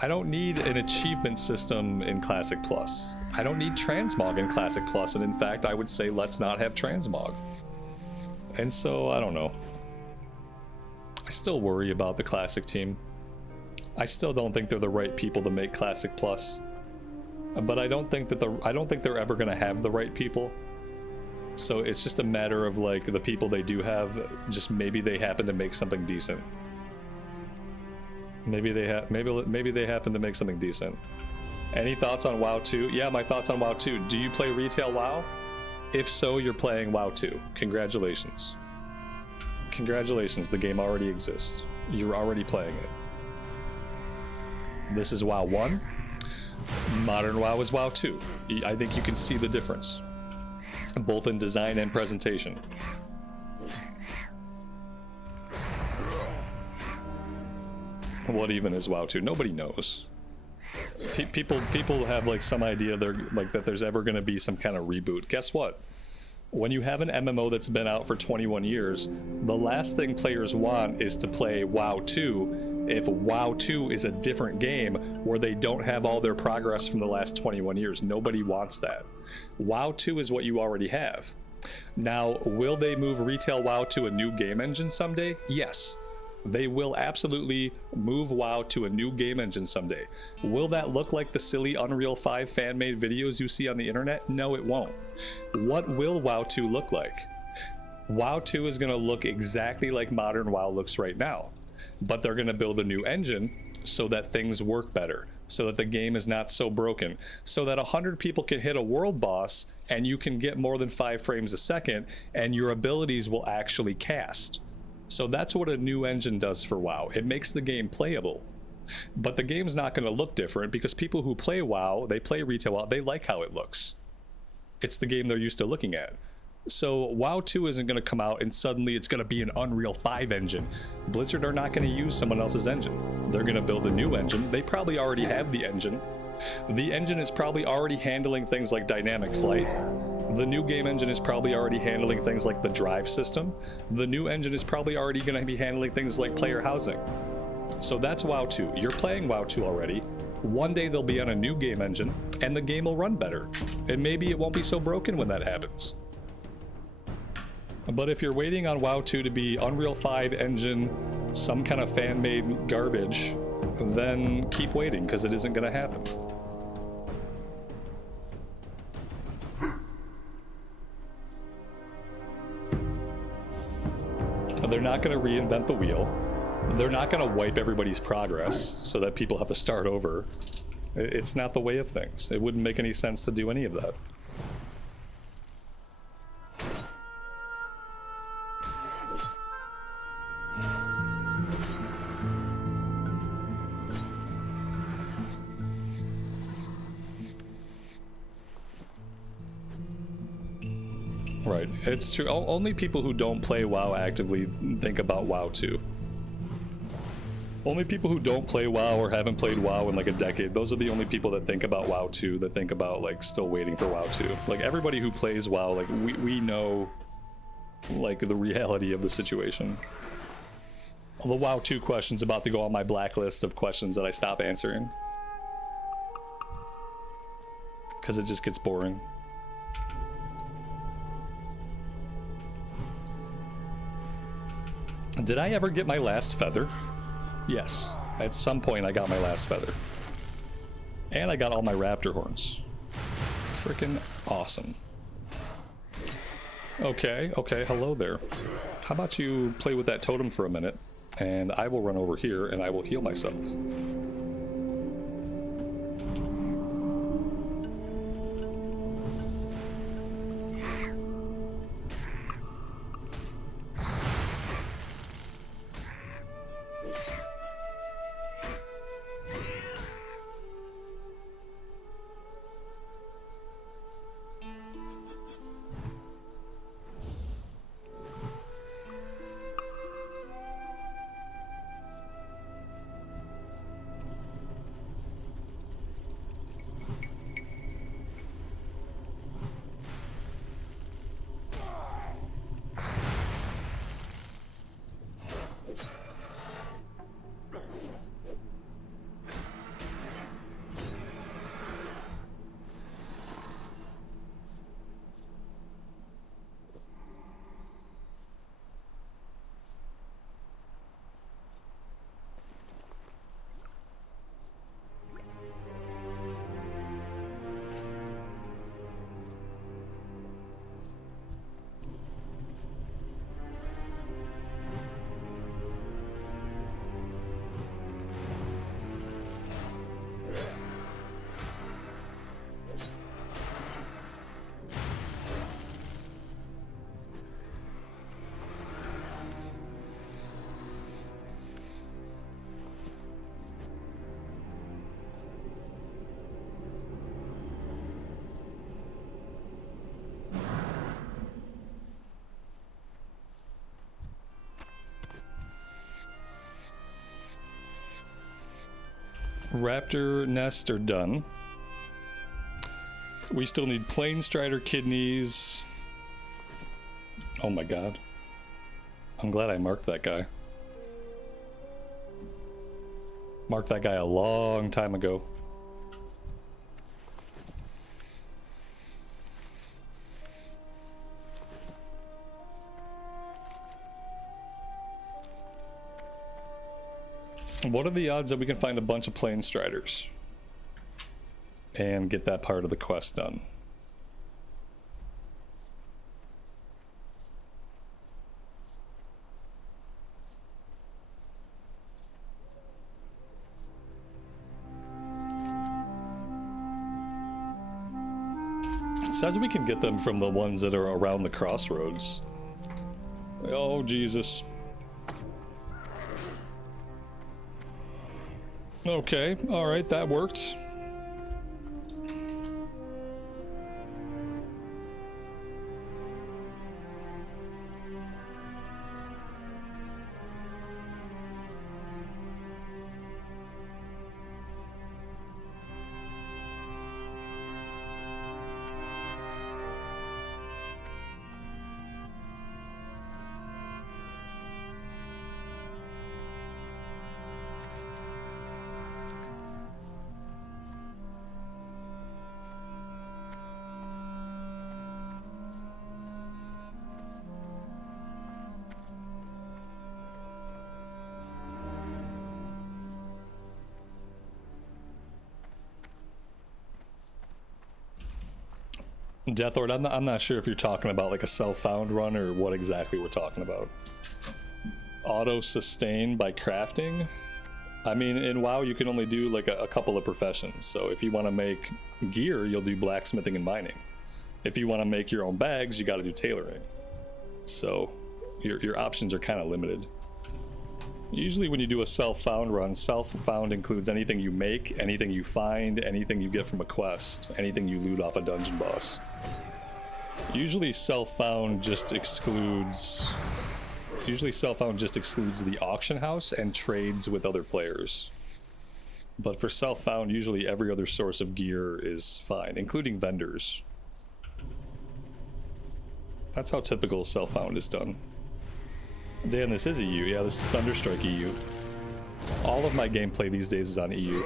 I don't need an achievement system in Classic Plus. I don't need transmog in Classic Plus, and in fact, I would say let's not have transmog. And so, I don't know. I still worry about the Classic team. I still don't think they're the right people to make Classic Plus. But I don't think they're ever going to have the right people. So it's just a matter of, like, the people they do have, just maybe they happen to make something decent. Maybe they happen to make something decent. Any thoughts on WoW 2? Yeah, my thoughts on WoW 2. Do you play retail WoW? If so, you're playing WoW 2. Congratulations. Congratulations, the game already exists. You're already playing it. This is WoW 1. Modern WoW is WoW 2. I think you can see the difference, both in design and presentation. What even is WoW 2? Nobody knows. People have like some idea that there's ever going to be some kind of reboot. Guess what? When you have an MMO that's been out for 21 years, the last thing players want is to play WoW 2 if WoW 2 is a different game where they don't have all their progress from the last 21 years. Nobody wants that. WoW 2 is what you already have. Now, will they move retail WoW to a new game engine someday? Yes. They will absolutely move WoW to a new game engine someday. Will that look like the silly Unreal 5 fan-made videos you see on the internet? No, it won't. What will WoW 2 look like? WoW 2 is going to look exactly like modern WoW looks right now, but they're going to build a new engine so that things work better, so that the game is not so broken, so that 100 people can hit a world boss and you can get more than 5 frames a second and your abilities will actually cast. So that's what a new engine does for WoW. It makes the game playable. But the game's not going to look different because people who play WoW, they play retail WoW, they like how it looks. It's the game they're used to looking at. So WoW 2 isn't going to come out and suddenly it's going to be an Unreal 5 engine. Blizzard are not going to use someone else's engine. They're going to build a new engine. They probably already have the engine. The engine is probably already handling things like dynamic flight. The new game engine is probably already handling things like the drive system. The new engine is probably already going to be handling things like player housing. So that's WoW 2. You're playing WoW 2 already. One day they'll be on a new game engine, and the game will run better. And maybe it won't be so broken when that happens. But if you're waiting on WoW 2 to be Unreal 5 engine, some kind of fan-made garbage, then keep waiting, because it isn't going to happen. They're not going to reinvent the wheel. They're not going to wipe everybody's progress so that people have to start over. It's not the way of things. It wouldn't make any sense to do any of that. Right, it's true. Only people who don't play WoW actively think about WoW 2. Only people who don't play WoW or haven't played WoW in like a decade, those are the only people that think about WoW 2, that think about like still waiting for WoW 2. Like everybody who plays WoW, like we know like the reality of the situation. The WoW 2 question's about to go on my blacklist of questions that I stop answering. Because it just gets boring. Did I ever get my last feather? Yes. At some point I got my last feather. And I got all my raptor horns. Freaking awesome. Okay, hello there. How about you play with that totem for a minute, and I will run over here and I will heal myself. Raptor nest are done. We still need Plain Strider kidneys. Oh my god. I'm glad I marked that guy. Marked that guy a long time ago. What are the odds that we can find a bunch of Plain Striders and get that part of the quest done? It says we can get them from the ones that are around the crossroads. Oh, Jesus. Okay, alright, that worked. Deathlord, I'm not sure if you're talking about like a self-found run or what exactly we're talking about. Auto-sustain by crafting? I mean, in WoW you can only do like a couple of professions, so if you want to make gear, you'll do blacksmithing and mining. If you want to make your own bags, you got to do tailoring. So your options are kind of limited. Usually when you do a self-found run, self-found includes anything you make, anything you find, anything you get from a quest, anything you loot off a dungeon boss. Usually self-found just excludes... Usually self-found just excludes the auction house and trades with other players. But for self-found, usually every other source of gear is fine, including vendors. That's how typical self-found is done. Dan, this is EU. Yeah, this is Thunderstrike EU. All of my gameplay these days is on EU.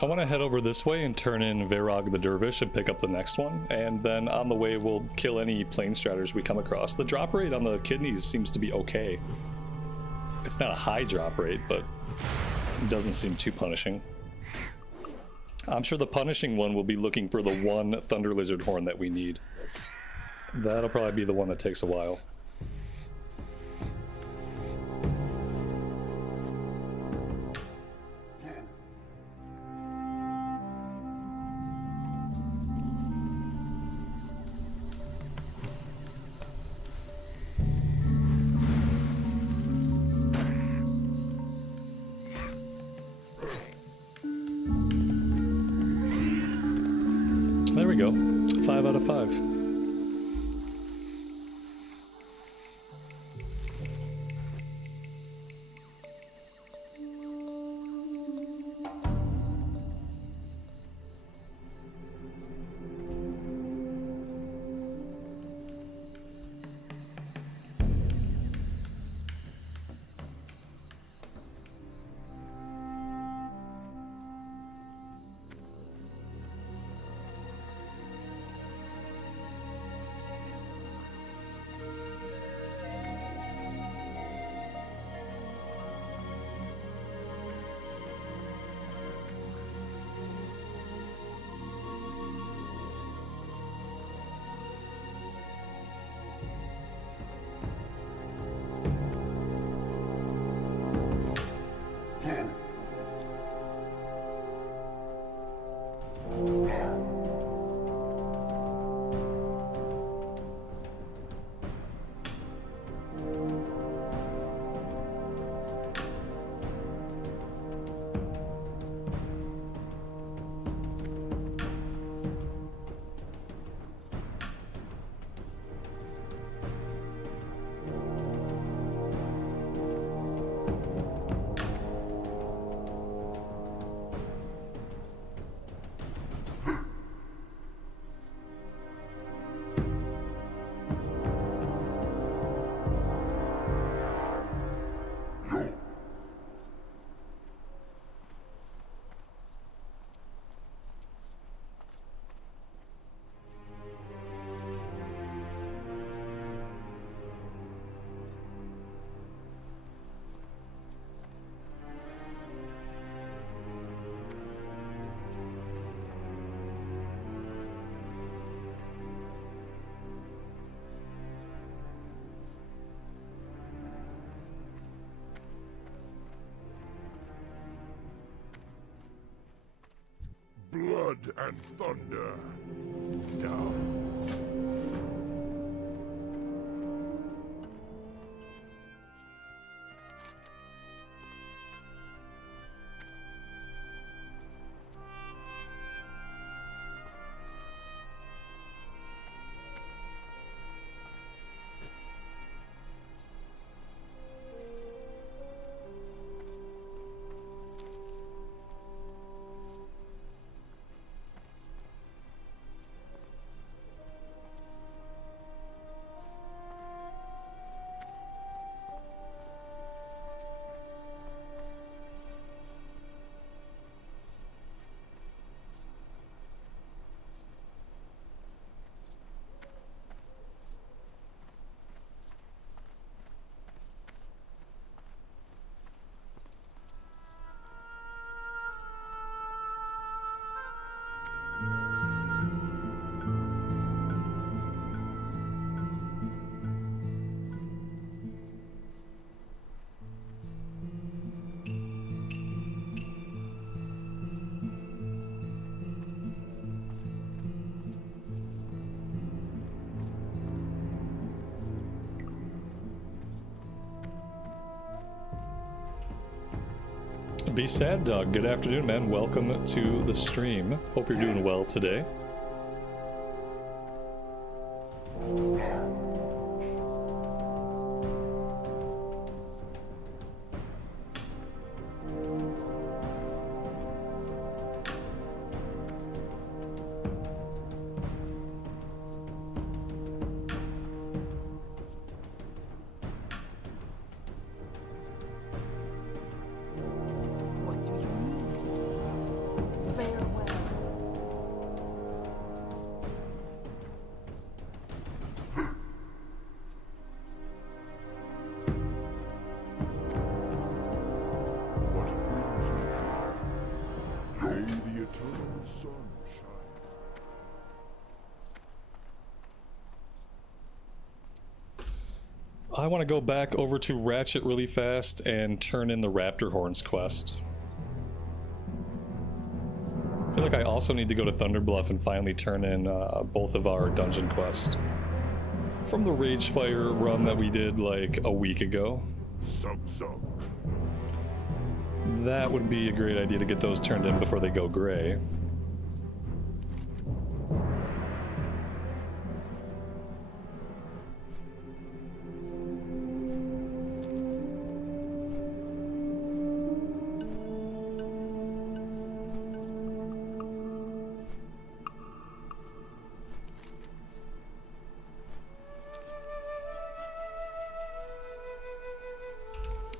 I want to head over this way and turn in Varog the Dervish and pick up the next one, and then on the way we'll kill any plane stratters we come across. The drop rate on the kidneys seems to be okay. It's not a high drop rate, but it doesn't seem too punishing. I'm sure the punishing one will be looking for the one Thunder Lizard horn that we need. That'll probably be the one that takes a while. There we go. 5 out of 5. Blood and thunder. Down. Be sad, dog. Good afternoon, man. Welcome to the stream. Hope you're doing well today. What do you mean? Farewell. What brings you here? May the eternal sun shine. I want to go back over to Ratchet really fast and turn in the Raptor Horns quest. I feel like I also need to go to Thunderbluff and finally turn in both of our dungeon quests from the Ragefire run that we did like a week ago. Sub. That would be a great idea to get those turned in before they go gray.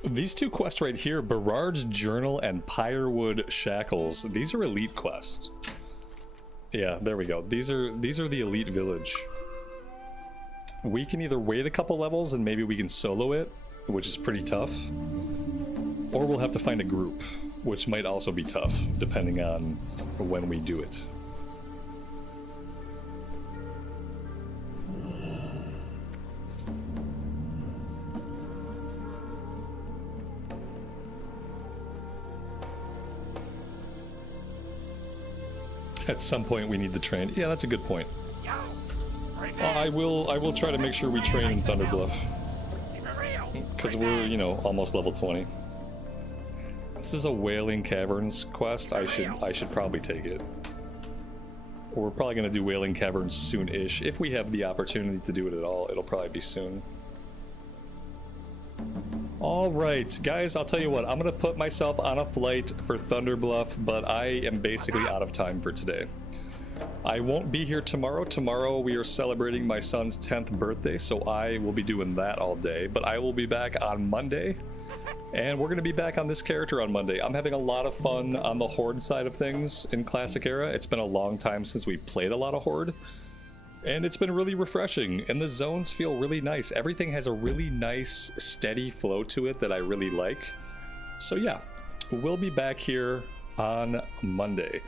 These two quests right here, Berard's Journal and Pyrewood Shackles, these are elite quests. Yeah, there we go. These are the elite village. We can either wait a couple levels and maybe we can solo it, which is pretty tough, or we'll have to find a group, which might also be tough, depending on when we do it. At some point we need to train. Yeah, that's a good point. I will try to make sure we train in Thunderbluff. Because we're, you know, almost level 20. This is a Wailing Caverns quest. I should probably take it. We're probably gonna do Wailing Caverns soon-ish. If we have the opportunity to do it at all, it'll probably be soon. Alright, guys, I'll tell you what, I'm gonna put myself on a flight for Thunderbluff, but I am basically out of time for today. I won't be here tomorrow. Tomorrow we are celebrating my son's 10th birthday, so I will be doing that all day, but I will be back on Monday, and we're gonna be back on this character on Monday. I'm having a lot of fun on the Horde side of things in Classic Era. It's been a long time since we played a lot of Horde. And it's been really refreshing, and the zones feel really nice. Everything has a really nice, steady flow to it that I really like. So yeah, we'll be back here on Monday.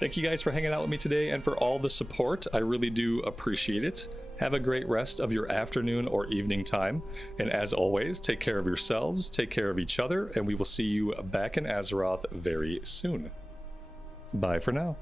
Thank you guys for hanging out with me today and for all the support. I really do appreciate it. Have a great rest of your afternoon or evening time. And as always, take care of yourselves, take care of each other, and we will see you back in Azeroth very soon. Bye for now.